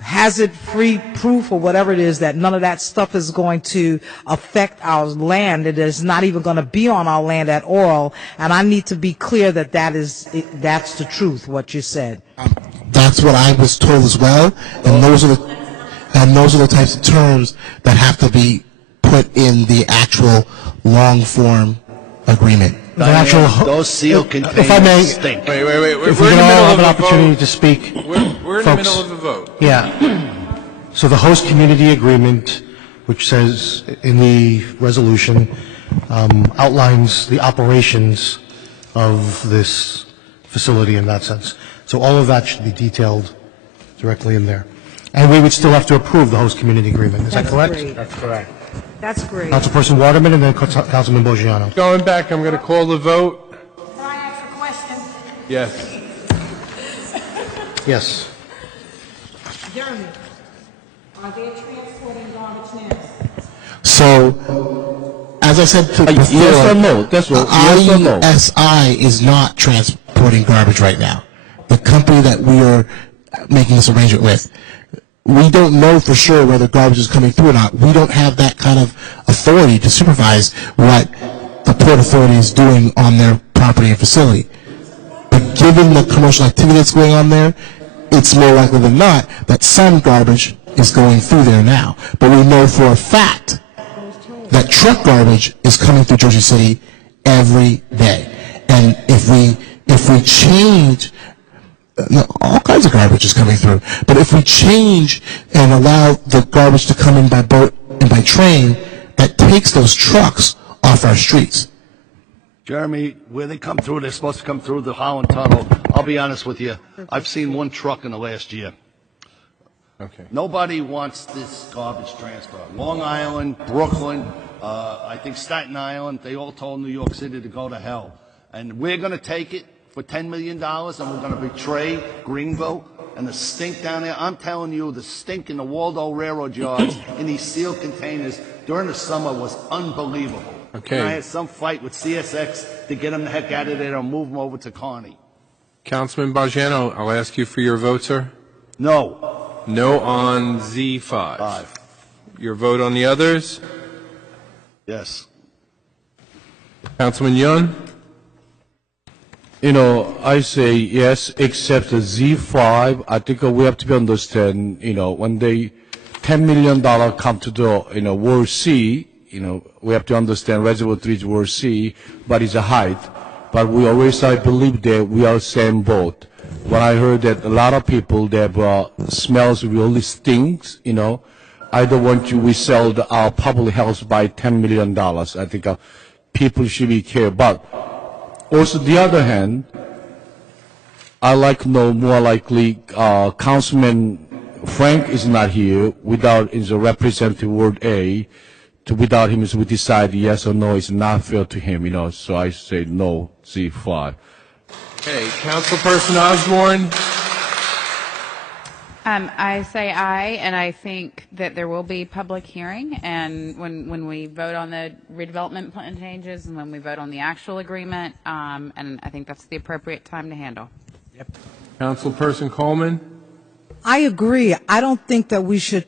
hazard-free proof or whatever it is, that none of that stuff is going to affect our land. It is not even going to be on our land at all. And I need to be clear that that's the truth, what you said. That's what I was told as well, and those are the types of terms that have to be put in the actual long-form agreement. Those sealed containers if I may, stink. Wait. If we We're in can the all middle have of an a opportunity vote. to speak. We're in the Folks. middle of a vote. Yeah. So the host community agreement, which says in the resolution, outlines the operations of this facility in that sense. So all of that should be detailed directly in there. And we would still have to approve the host community agreement. Is that That's correct? great. That's correct. That's great. Councilperson Waterman and then Councilman Boggiano. Going back, I'm going to call the vote. Can I ask a question? Yes. Yes. Jeremy, are they transporting garbage now? So, as I said before, yes or no? That's what. Yes or no? ISI is not transporting garbage right now. The company that we are making this arrangement with, we don't know for sure whether garbage is coming through or not. We don't have that kind of authority to supervise what the Port Authority is doing on their property and facility. But given the commercial activity that's going on there, it's more likely than not that some garbage is going through there now. But we know for a fact that truck garbage is coming through Jersey City every day. And if we change, all kinds of garbage is coming through. But if we change and allow the garbage to come in by boat and by train, that takes those trucks off our streets. Jeremy, where they come through, they're supposed to come through the Holland Tunnel. I'll be honest with you. I've seen one truck in the last year. Okay. Nobody wants this garbage transfer. Long Island, Brooklyn, I think Staten Island, they all told New York City to go to hell. And we're going to take it. for $10 million and we're going to betray Greenville and the stink down there. I'm telling you, the stink in the Waldo Railroad yards in these sealed containers during the summer was unbelievable. Okay. And I had some fight with CSX to get them the heck out of there and move them over to Kearney. Councilman Bajano, I'll ask you for your vote, sir. No. No on Z5. Your vote on the others? Yes. Councilman Yun? You know, I say yes, except the Z5. I think we have to understand, you know, when they $10 million come to the, you know, Ward C, you know, we have to understand Reservoir 3 is Ward C, but it's a height. But we always, I believe that we are same boat. When I heard that a lot of people that smells really stinks, you know, I don't want we sell our public health by $10 million. I think people should be careful. But also, the other hand, I like to know more likely Councilman Frank is not here without is a representative Ward A. Without him, we decide yes or no. It's not fair to him, you know. So I say no, Z5. Okay, Councilperson Osborne. I say aye, and I think that there will be public hearing, and when we vote on the redevelopment plan changes and when we vote on the actual agreement, and I think that's the appropriate time to handle. Yep. Councilperson Coleman. I agree. I don't think that we should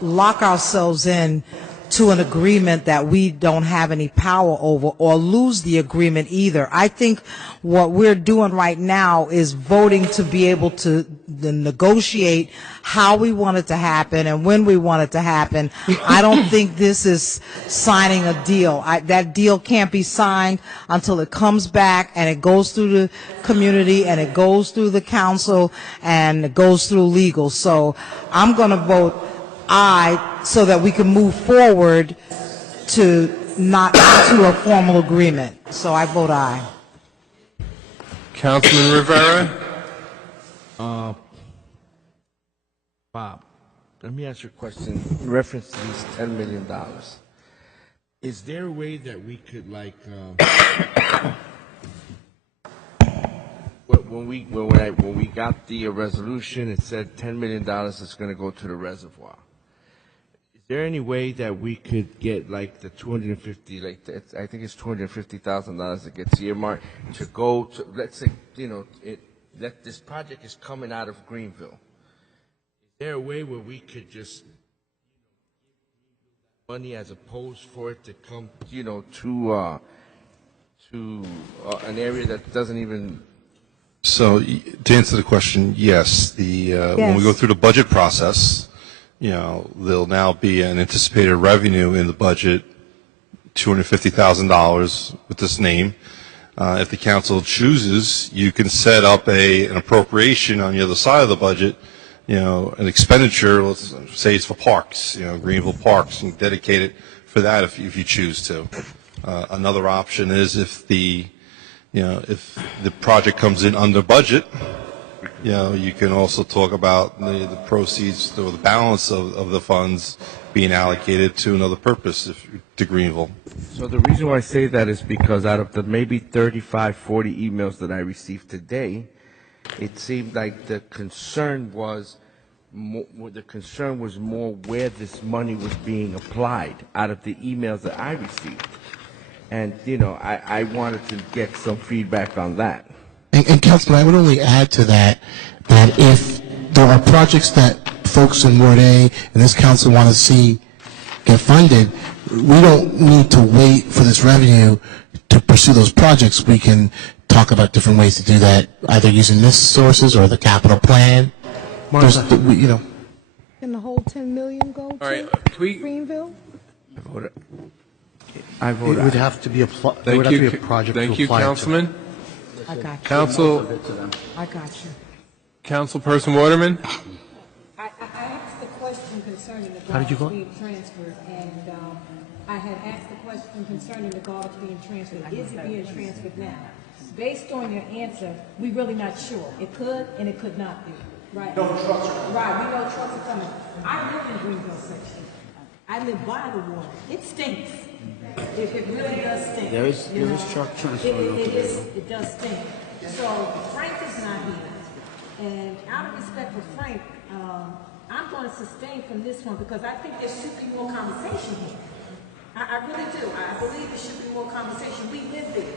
lock ourselves in to an agreement that we don't have any power over, or lose the agreement either. I think what we're doing right now is voting to be able to negotiate how we want it to happen and when we want it to happen. I don't think this is signing a deal. That deal can't be signed until it comes back and it goes through the community and it goes through the council and it goes through legal. So I'm going to vote aye so that we can move forward to not to a formal agreement. So I vote aye. Councilman Rivera. Bob, let me ask you a question in reference to these $10 million. Is there a way that we could, like, when we got the resolution, it said $10 million is going to go to the reservoir. Is there any way that we could get like the 250, I think it's $250,000 that gets earmarked to go to, let's say, you know, that this project is coming out of Greenville. Is there a way where we could just money as opposed for it to come, you know, to an area that doesn't even. So to answer the question, yes. When we go through the budget process, you know, there'll now be an anticipated revenue in the budget, $250,000 with this name. If the council chooses, you can set up an appropriation on the other side of the budget, you know, an expenditure, let's say it's for parks, you know, Greenville Parks, and dedicate it for that if you choose to. Another option is if the project comes in under budget, you know, you can also talk about the proceeds or the balance of the funds being allocated to another purpose, to Greenville. So the reason why I say that is because out of the maybe 35, 40 emails that I received today, it seemed like the concern was more where this money was being applied out of the emails that I received. And, you know, I wanted to get some feedback on that. And Councilman, I would only add to that if there are projects that folks in Ward A and this council want to see get funded, we don't need to wait for this revenue to pursue those projects. We can talk about different ways to do that, either using this sources or the capital plan. You know. Can the whole $10 million go to Greenville? I vote It would have to be a project to Thank you, apply it to. Councilman. I got you. I got you. Councilperson Waterman. I asked the question concerning the How did you garbage vote? being transferred, and I had asked the question concerning the garbage being transferred. Is it being transferred now? Based on your answer, we're really not sure. It could and it could not be. Right. No trucks. Right. We know trucks are coming. I live in Greenville section. I live by the water. It stinks. It really does stink. There is you know. truck transfer It does stink. So Frank is not here. And out of respect for Frank, I'm going to sustain from this one because I think there should be more conversation here. I really do. I believe there should be more conversation. We live there.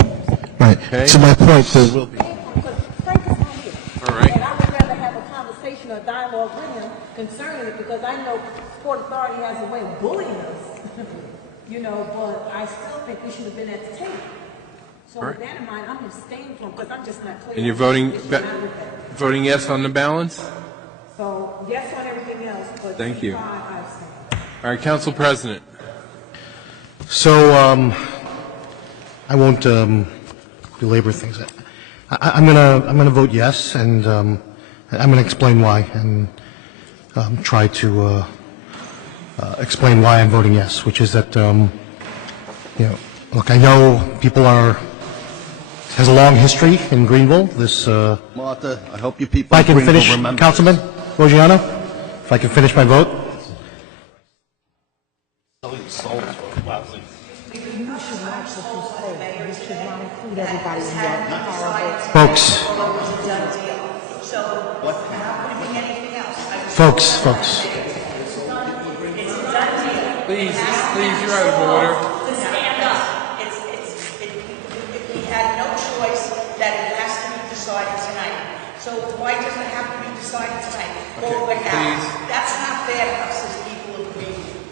Right. Okay. To my point, there will be. Because Frank is not here. All right. And I would rather have a conversation or dialogue with him concerning it because I know Port Authority has a way of bullying us. You know, but I still think we should have been at the table. So with that in mind, I'm abstaining from because I'm just not clear. And you're voting yes on the balance? So yes on everything else, but Thank you. I abstain. All right, Council President. So, I won't belabor things. I'm gonna vote yes, and I'm gonna explain why, and try to explain why I'm voting yes, which is that look, I know people has a long history in Greenville. This Martha, I hope you people if I in can Greenville finish, remember Councilman Roggiano, if I can finish my vote. Folks, Please, you're out of order. Stand up. We had no choice that it has to be decided tonight. So why does it have to be decided tonight? All we have. That's not fair to us as people of Greenville.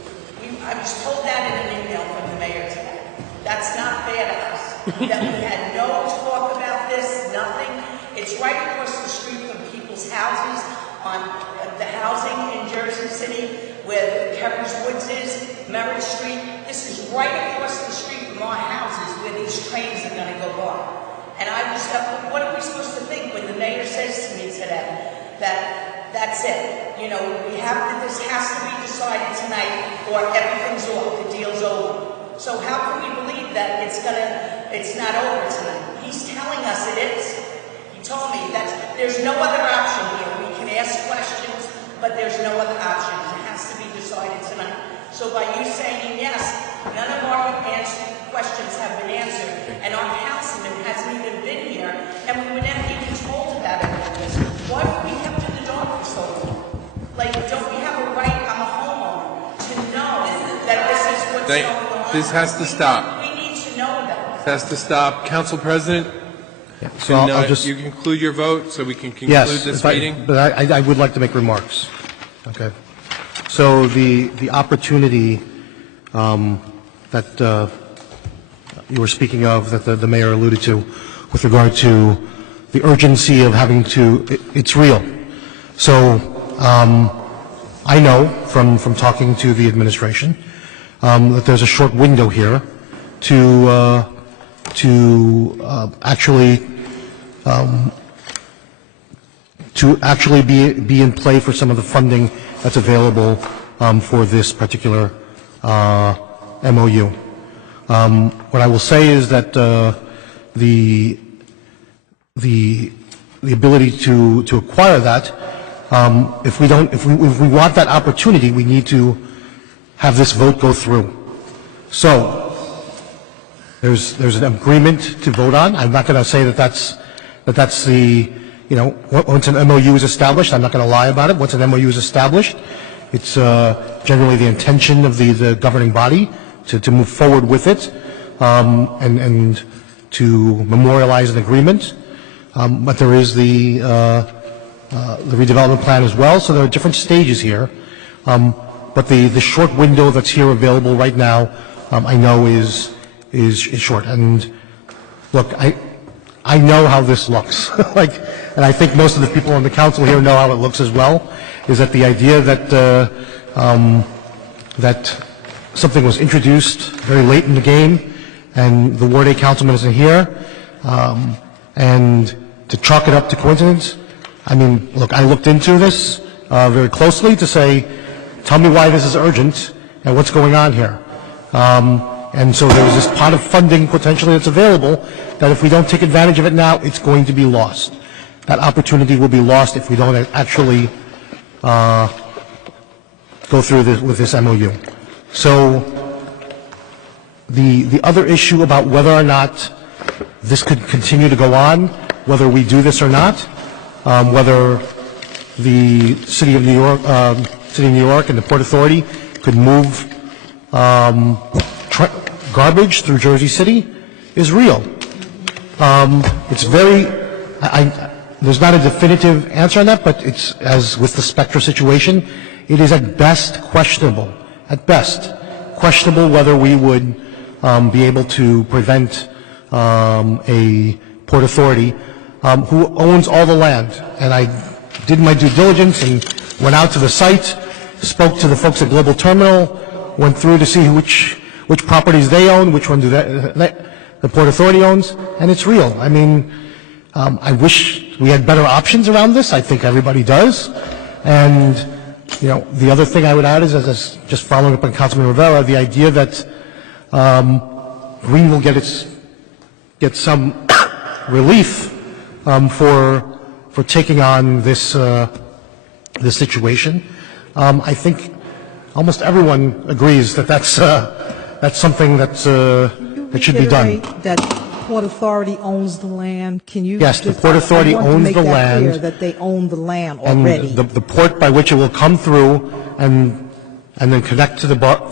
I was told that in an email from the mayor today. That's not fair to us. That we had no talk about this, nothing. It's right across the street from people's houses on the housing in Jersey City where Kerry's Woods is, Merritt Street. This is right across the street from our houses where these trains are going to go by. And I was, what are we supposed to think when the mayor says to me today that that's it? You know, this has to be decided tonight or everything's off, the deal's over. So how can we believe that it's not over tonight? He's telling us it is. He told me that there's no other option here. We can ask questions, but there's no other option. It has to be decided tonight. So by you saying yes, none of our questions have been answered, and our councilman hasn't even been here, and we were never even told about it like this. Why were we kept in the dark for so long? Like, don't we have a right, I'm a homeowner, to know that this is what's going on? This has to stop. We need to know that. This has to stop. Council President, So I'll just you conclude your vote so we can conclude yes, this meeting? but I would like to make remarks. Okay. So the opportunity that you were speaking of, that the mayor alluded to, with regard to the urgency of having to, it's real. So I know from talking to the administration that there's a short window here to actually be in play for some of the funding that's available for this particular MOU. What I will say is that the ability to acquire that, if we want that opportunity, we need to have this vote go through. So there's an agreement to vote on. I'm not going to say that's the, once an MOU is established, I'm not going to lie about it. Once an MOU is established, it's generally the intention of the governing body to move forward with it and to memorialize an agreement. But there is the redevelopment plan as well, so there are different stages here. But the short window that's here available right now, I know is short. And look, I know how this looks. And I think most of the people on the council here know how it looks as well. Is that the idea that that something was introduced very late in the game, and the Ward 8 councilman isn't here, and to chalk it up to coincidence. I mean, look, I looked into this very closely to say, tell me why this is urgent and what's going on here. And so there's this pot of funding potentially that's available that if we don't take advantage of it now, it's going to be lost. That opportunity will be lost if we don't actually go through this with this MOU. So The other issue about whether or not this could continue to go on, whether we do this or not, whether the City of New York and the Port Authority could move garbage through Jersey City is real. It's very, there's not a definitive answer on that, but it's, as with the Spectra situation, it is at best questionable. At best, questionable whether we would be able to prevent a Port Authority who owns all the land. And I did my due diligence and went out to the site, spoke to the folks at Global Terminal, went through to see which properties they own, which one do the Port Authority owns, and it's real. I mean, I wish we had better options around this. I think everybody does. And, you know, the other thing I would add is, as just following up on Councilman Rivera, the idea that Greenville get some relief for taking on this situation. I think almost everyone agrees that that's something that should be done. Reiterate that Port Authority owns the land. Can you? Yes, the Port Authority owns the land. Clear that they own the land And already. the port by which it will come through and then connect to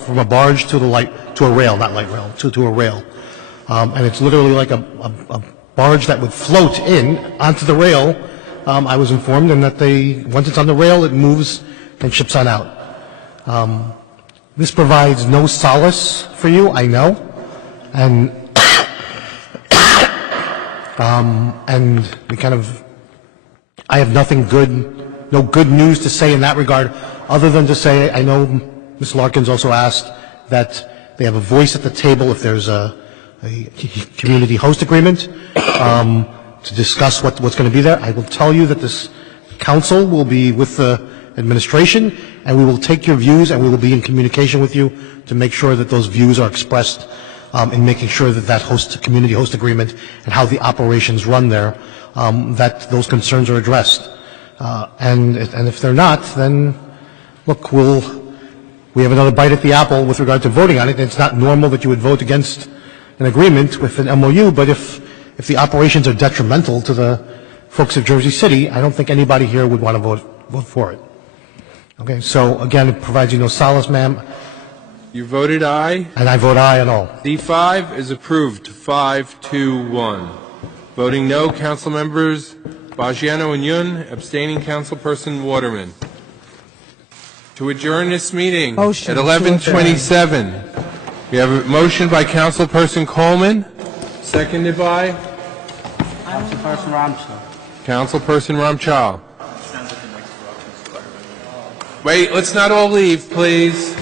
from a barge to a rail, not light rail, to a rail. And it's literally like a barge that would float in onto the rail. I was informed, and that once it's on the rail, it moves and ships on out. This provides no solace for you, I know, and we I have no good news to say in that regard, other than to say, I know Ms. Larkins also asked that they have a voice at the table if there's a community host agreement to discuss what's going to be there. I will tell you that this council will be with the administration, and we will take your views, and we will be in communication with you to make sure that those views are expressed in making sure that community host agreement and how the operations run there, that those concerns are addressed. And if they're not, then look, we have another bite at the apple with regard to voting on it. It's not normal that you would vote against an agreement with an MOU, but if the operations are detrimental to the folks of Jersey City, I don't think anybody here would want to vote for it. Okay, so again, it provides you no solace, ma'am. You voted aye? And I vote aye on all. D5 is approved, 5-1. Voting no, council members Bajano and Yun, abstaining councilperson Waterman. To adjourn this meeting Motion at 11:27. We have a motion by councilperson Coleman, seconded by Councilperson Ramchal. councilperson Ramchal. Wait, let's not all leave, please.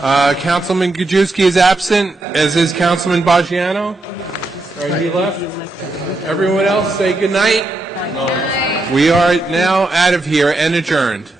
Councilman Gajewski is absent, as is Councilman Bajano. Are he left? Everyone else say good night. We are now out of here and adjourned.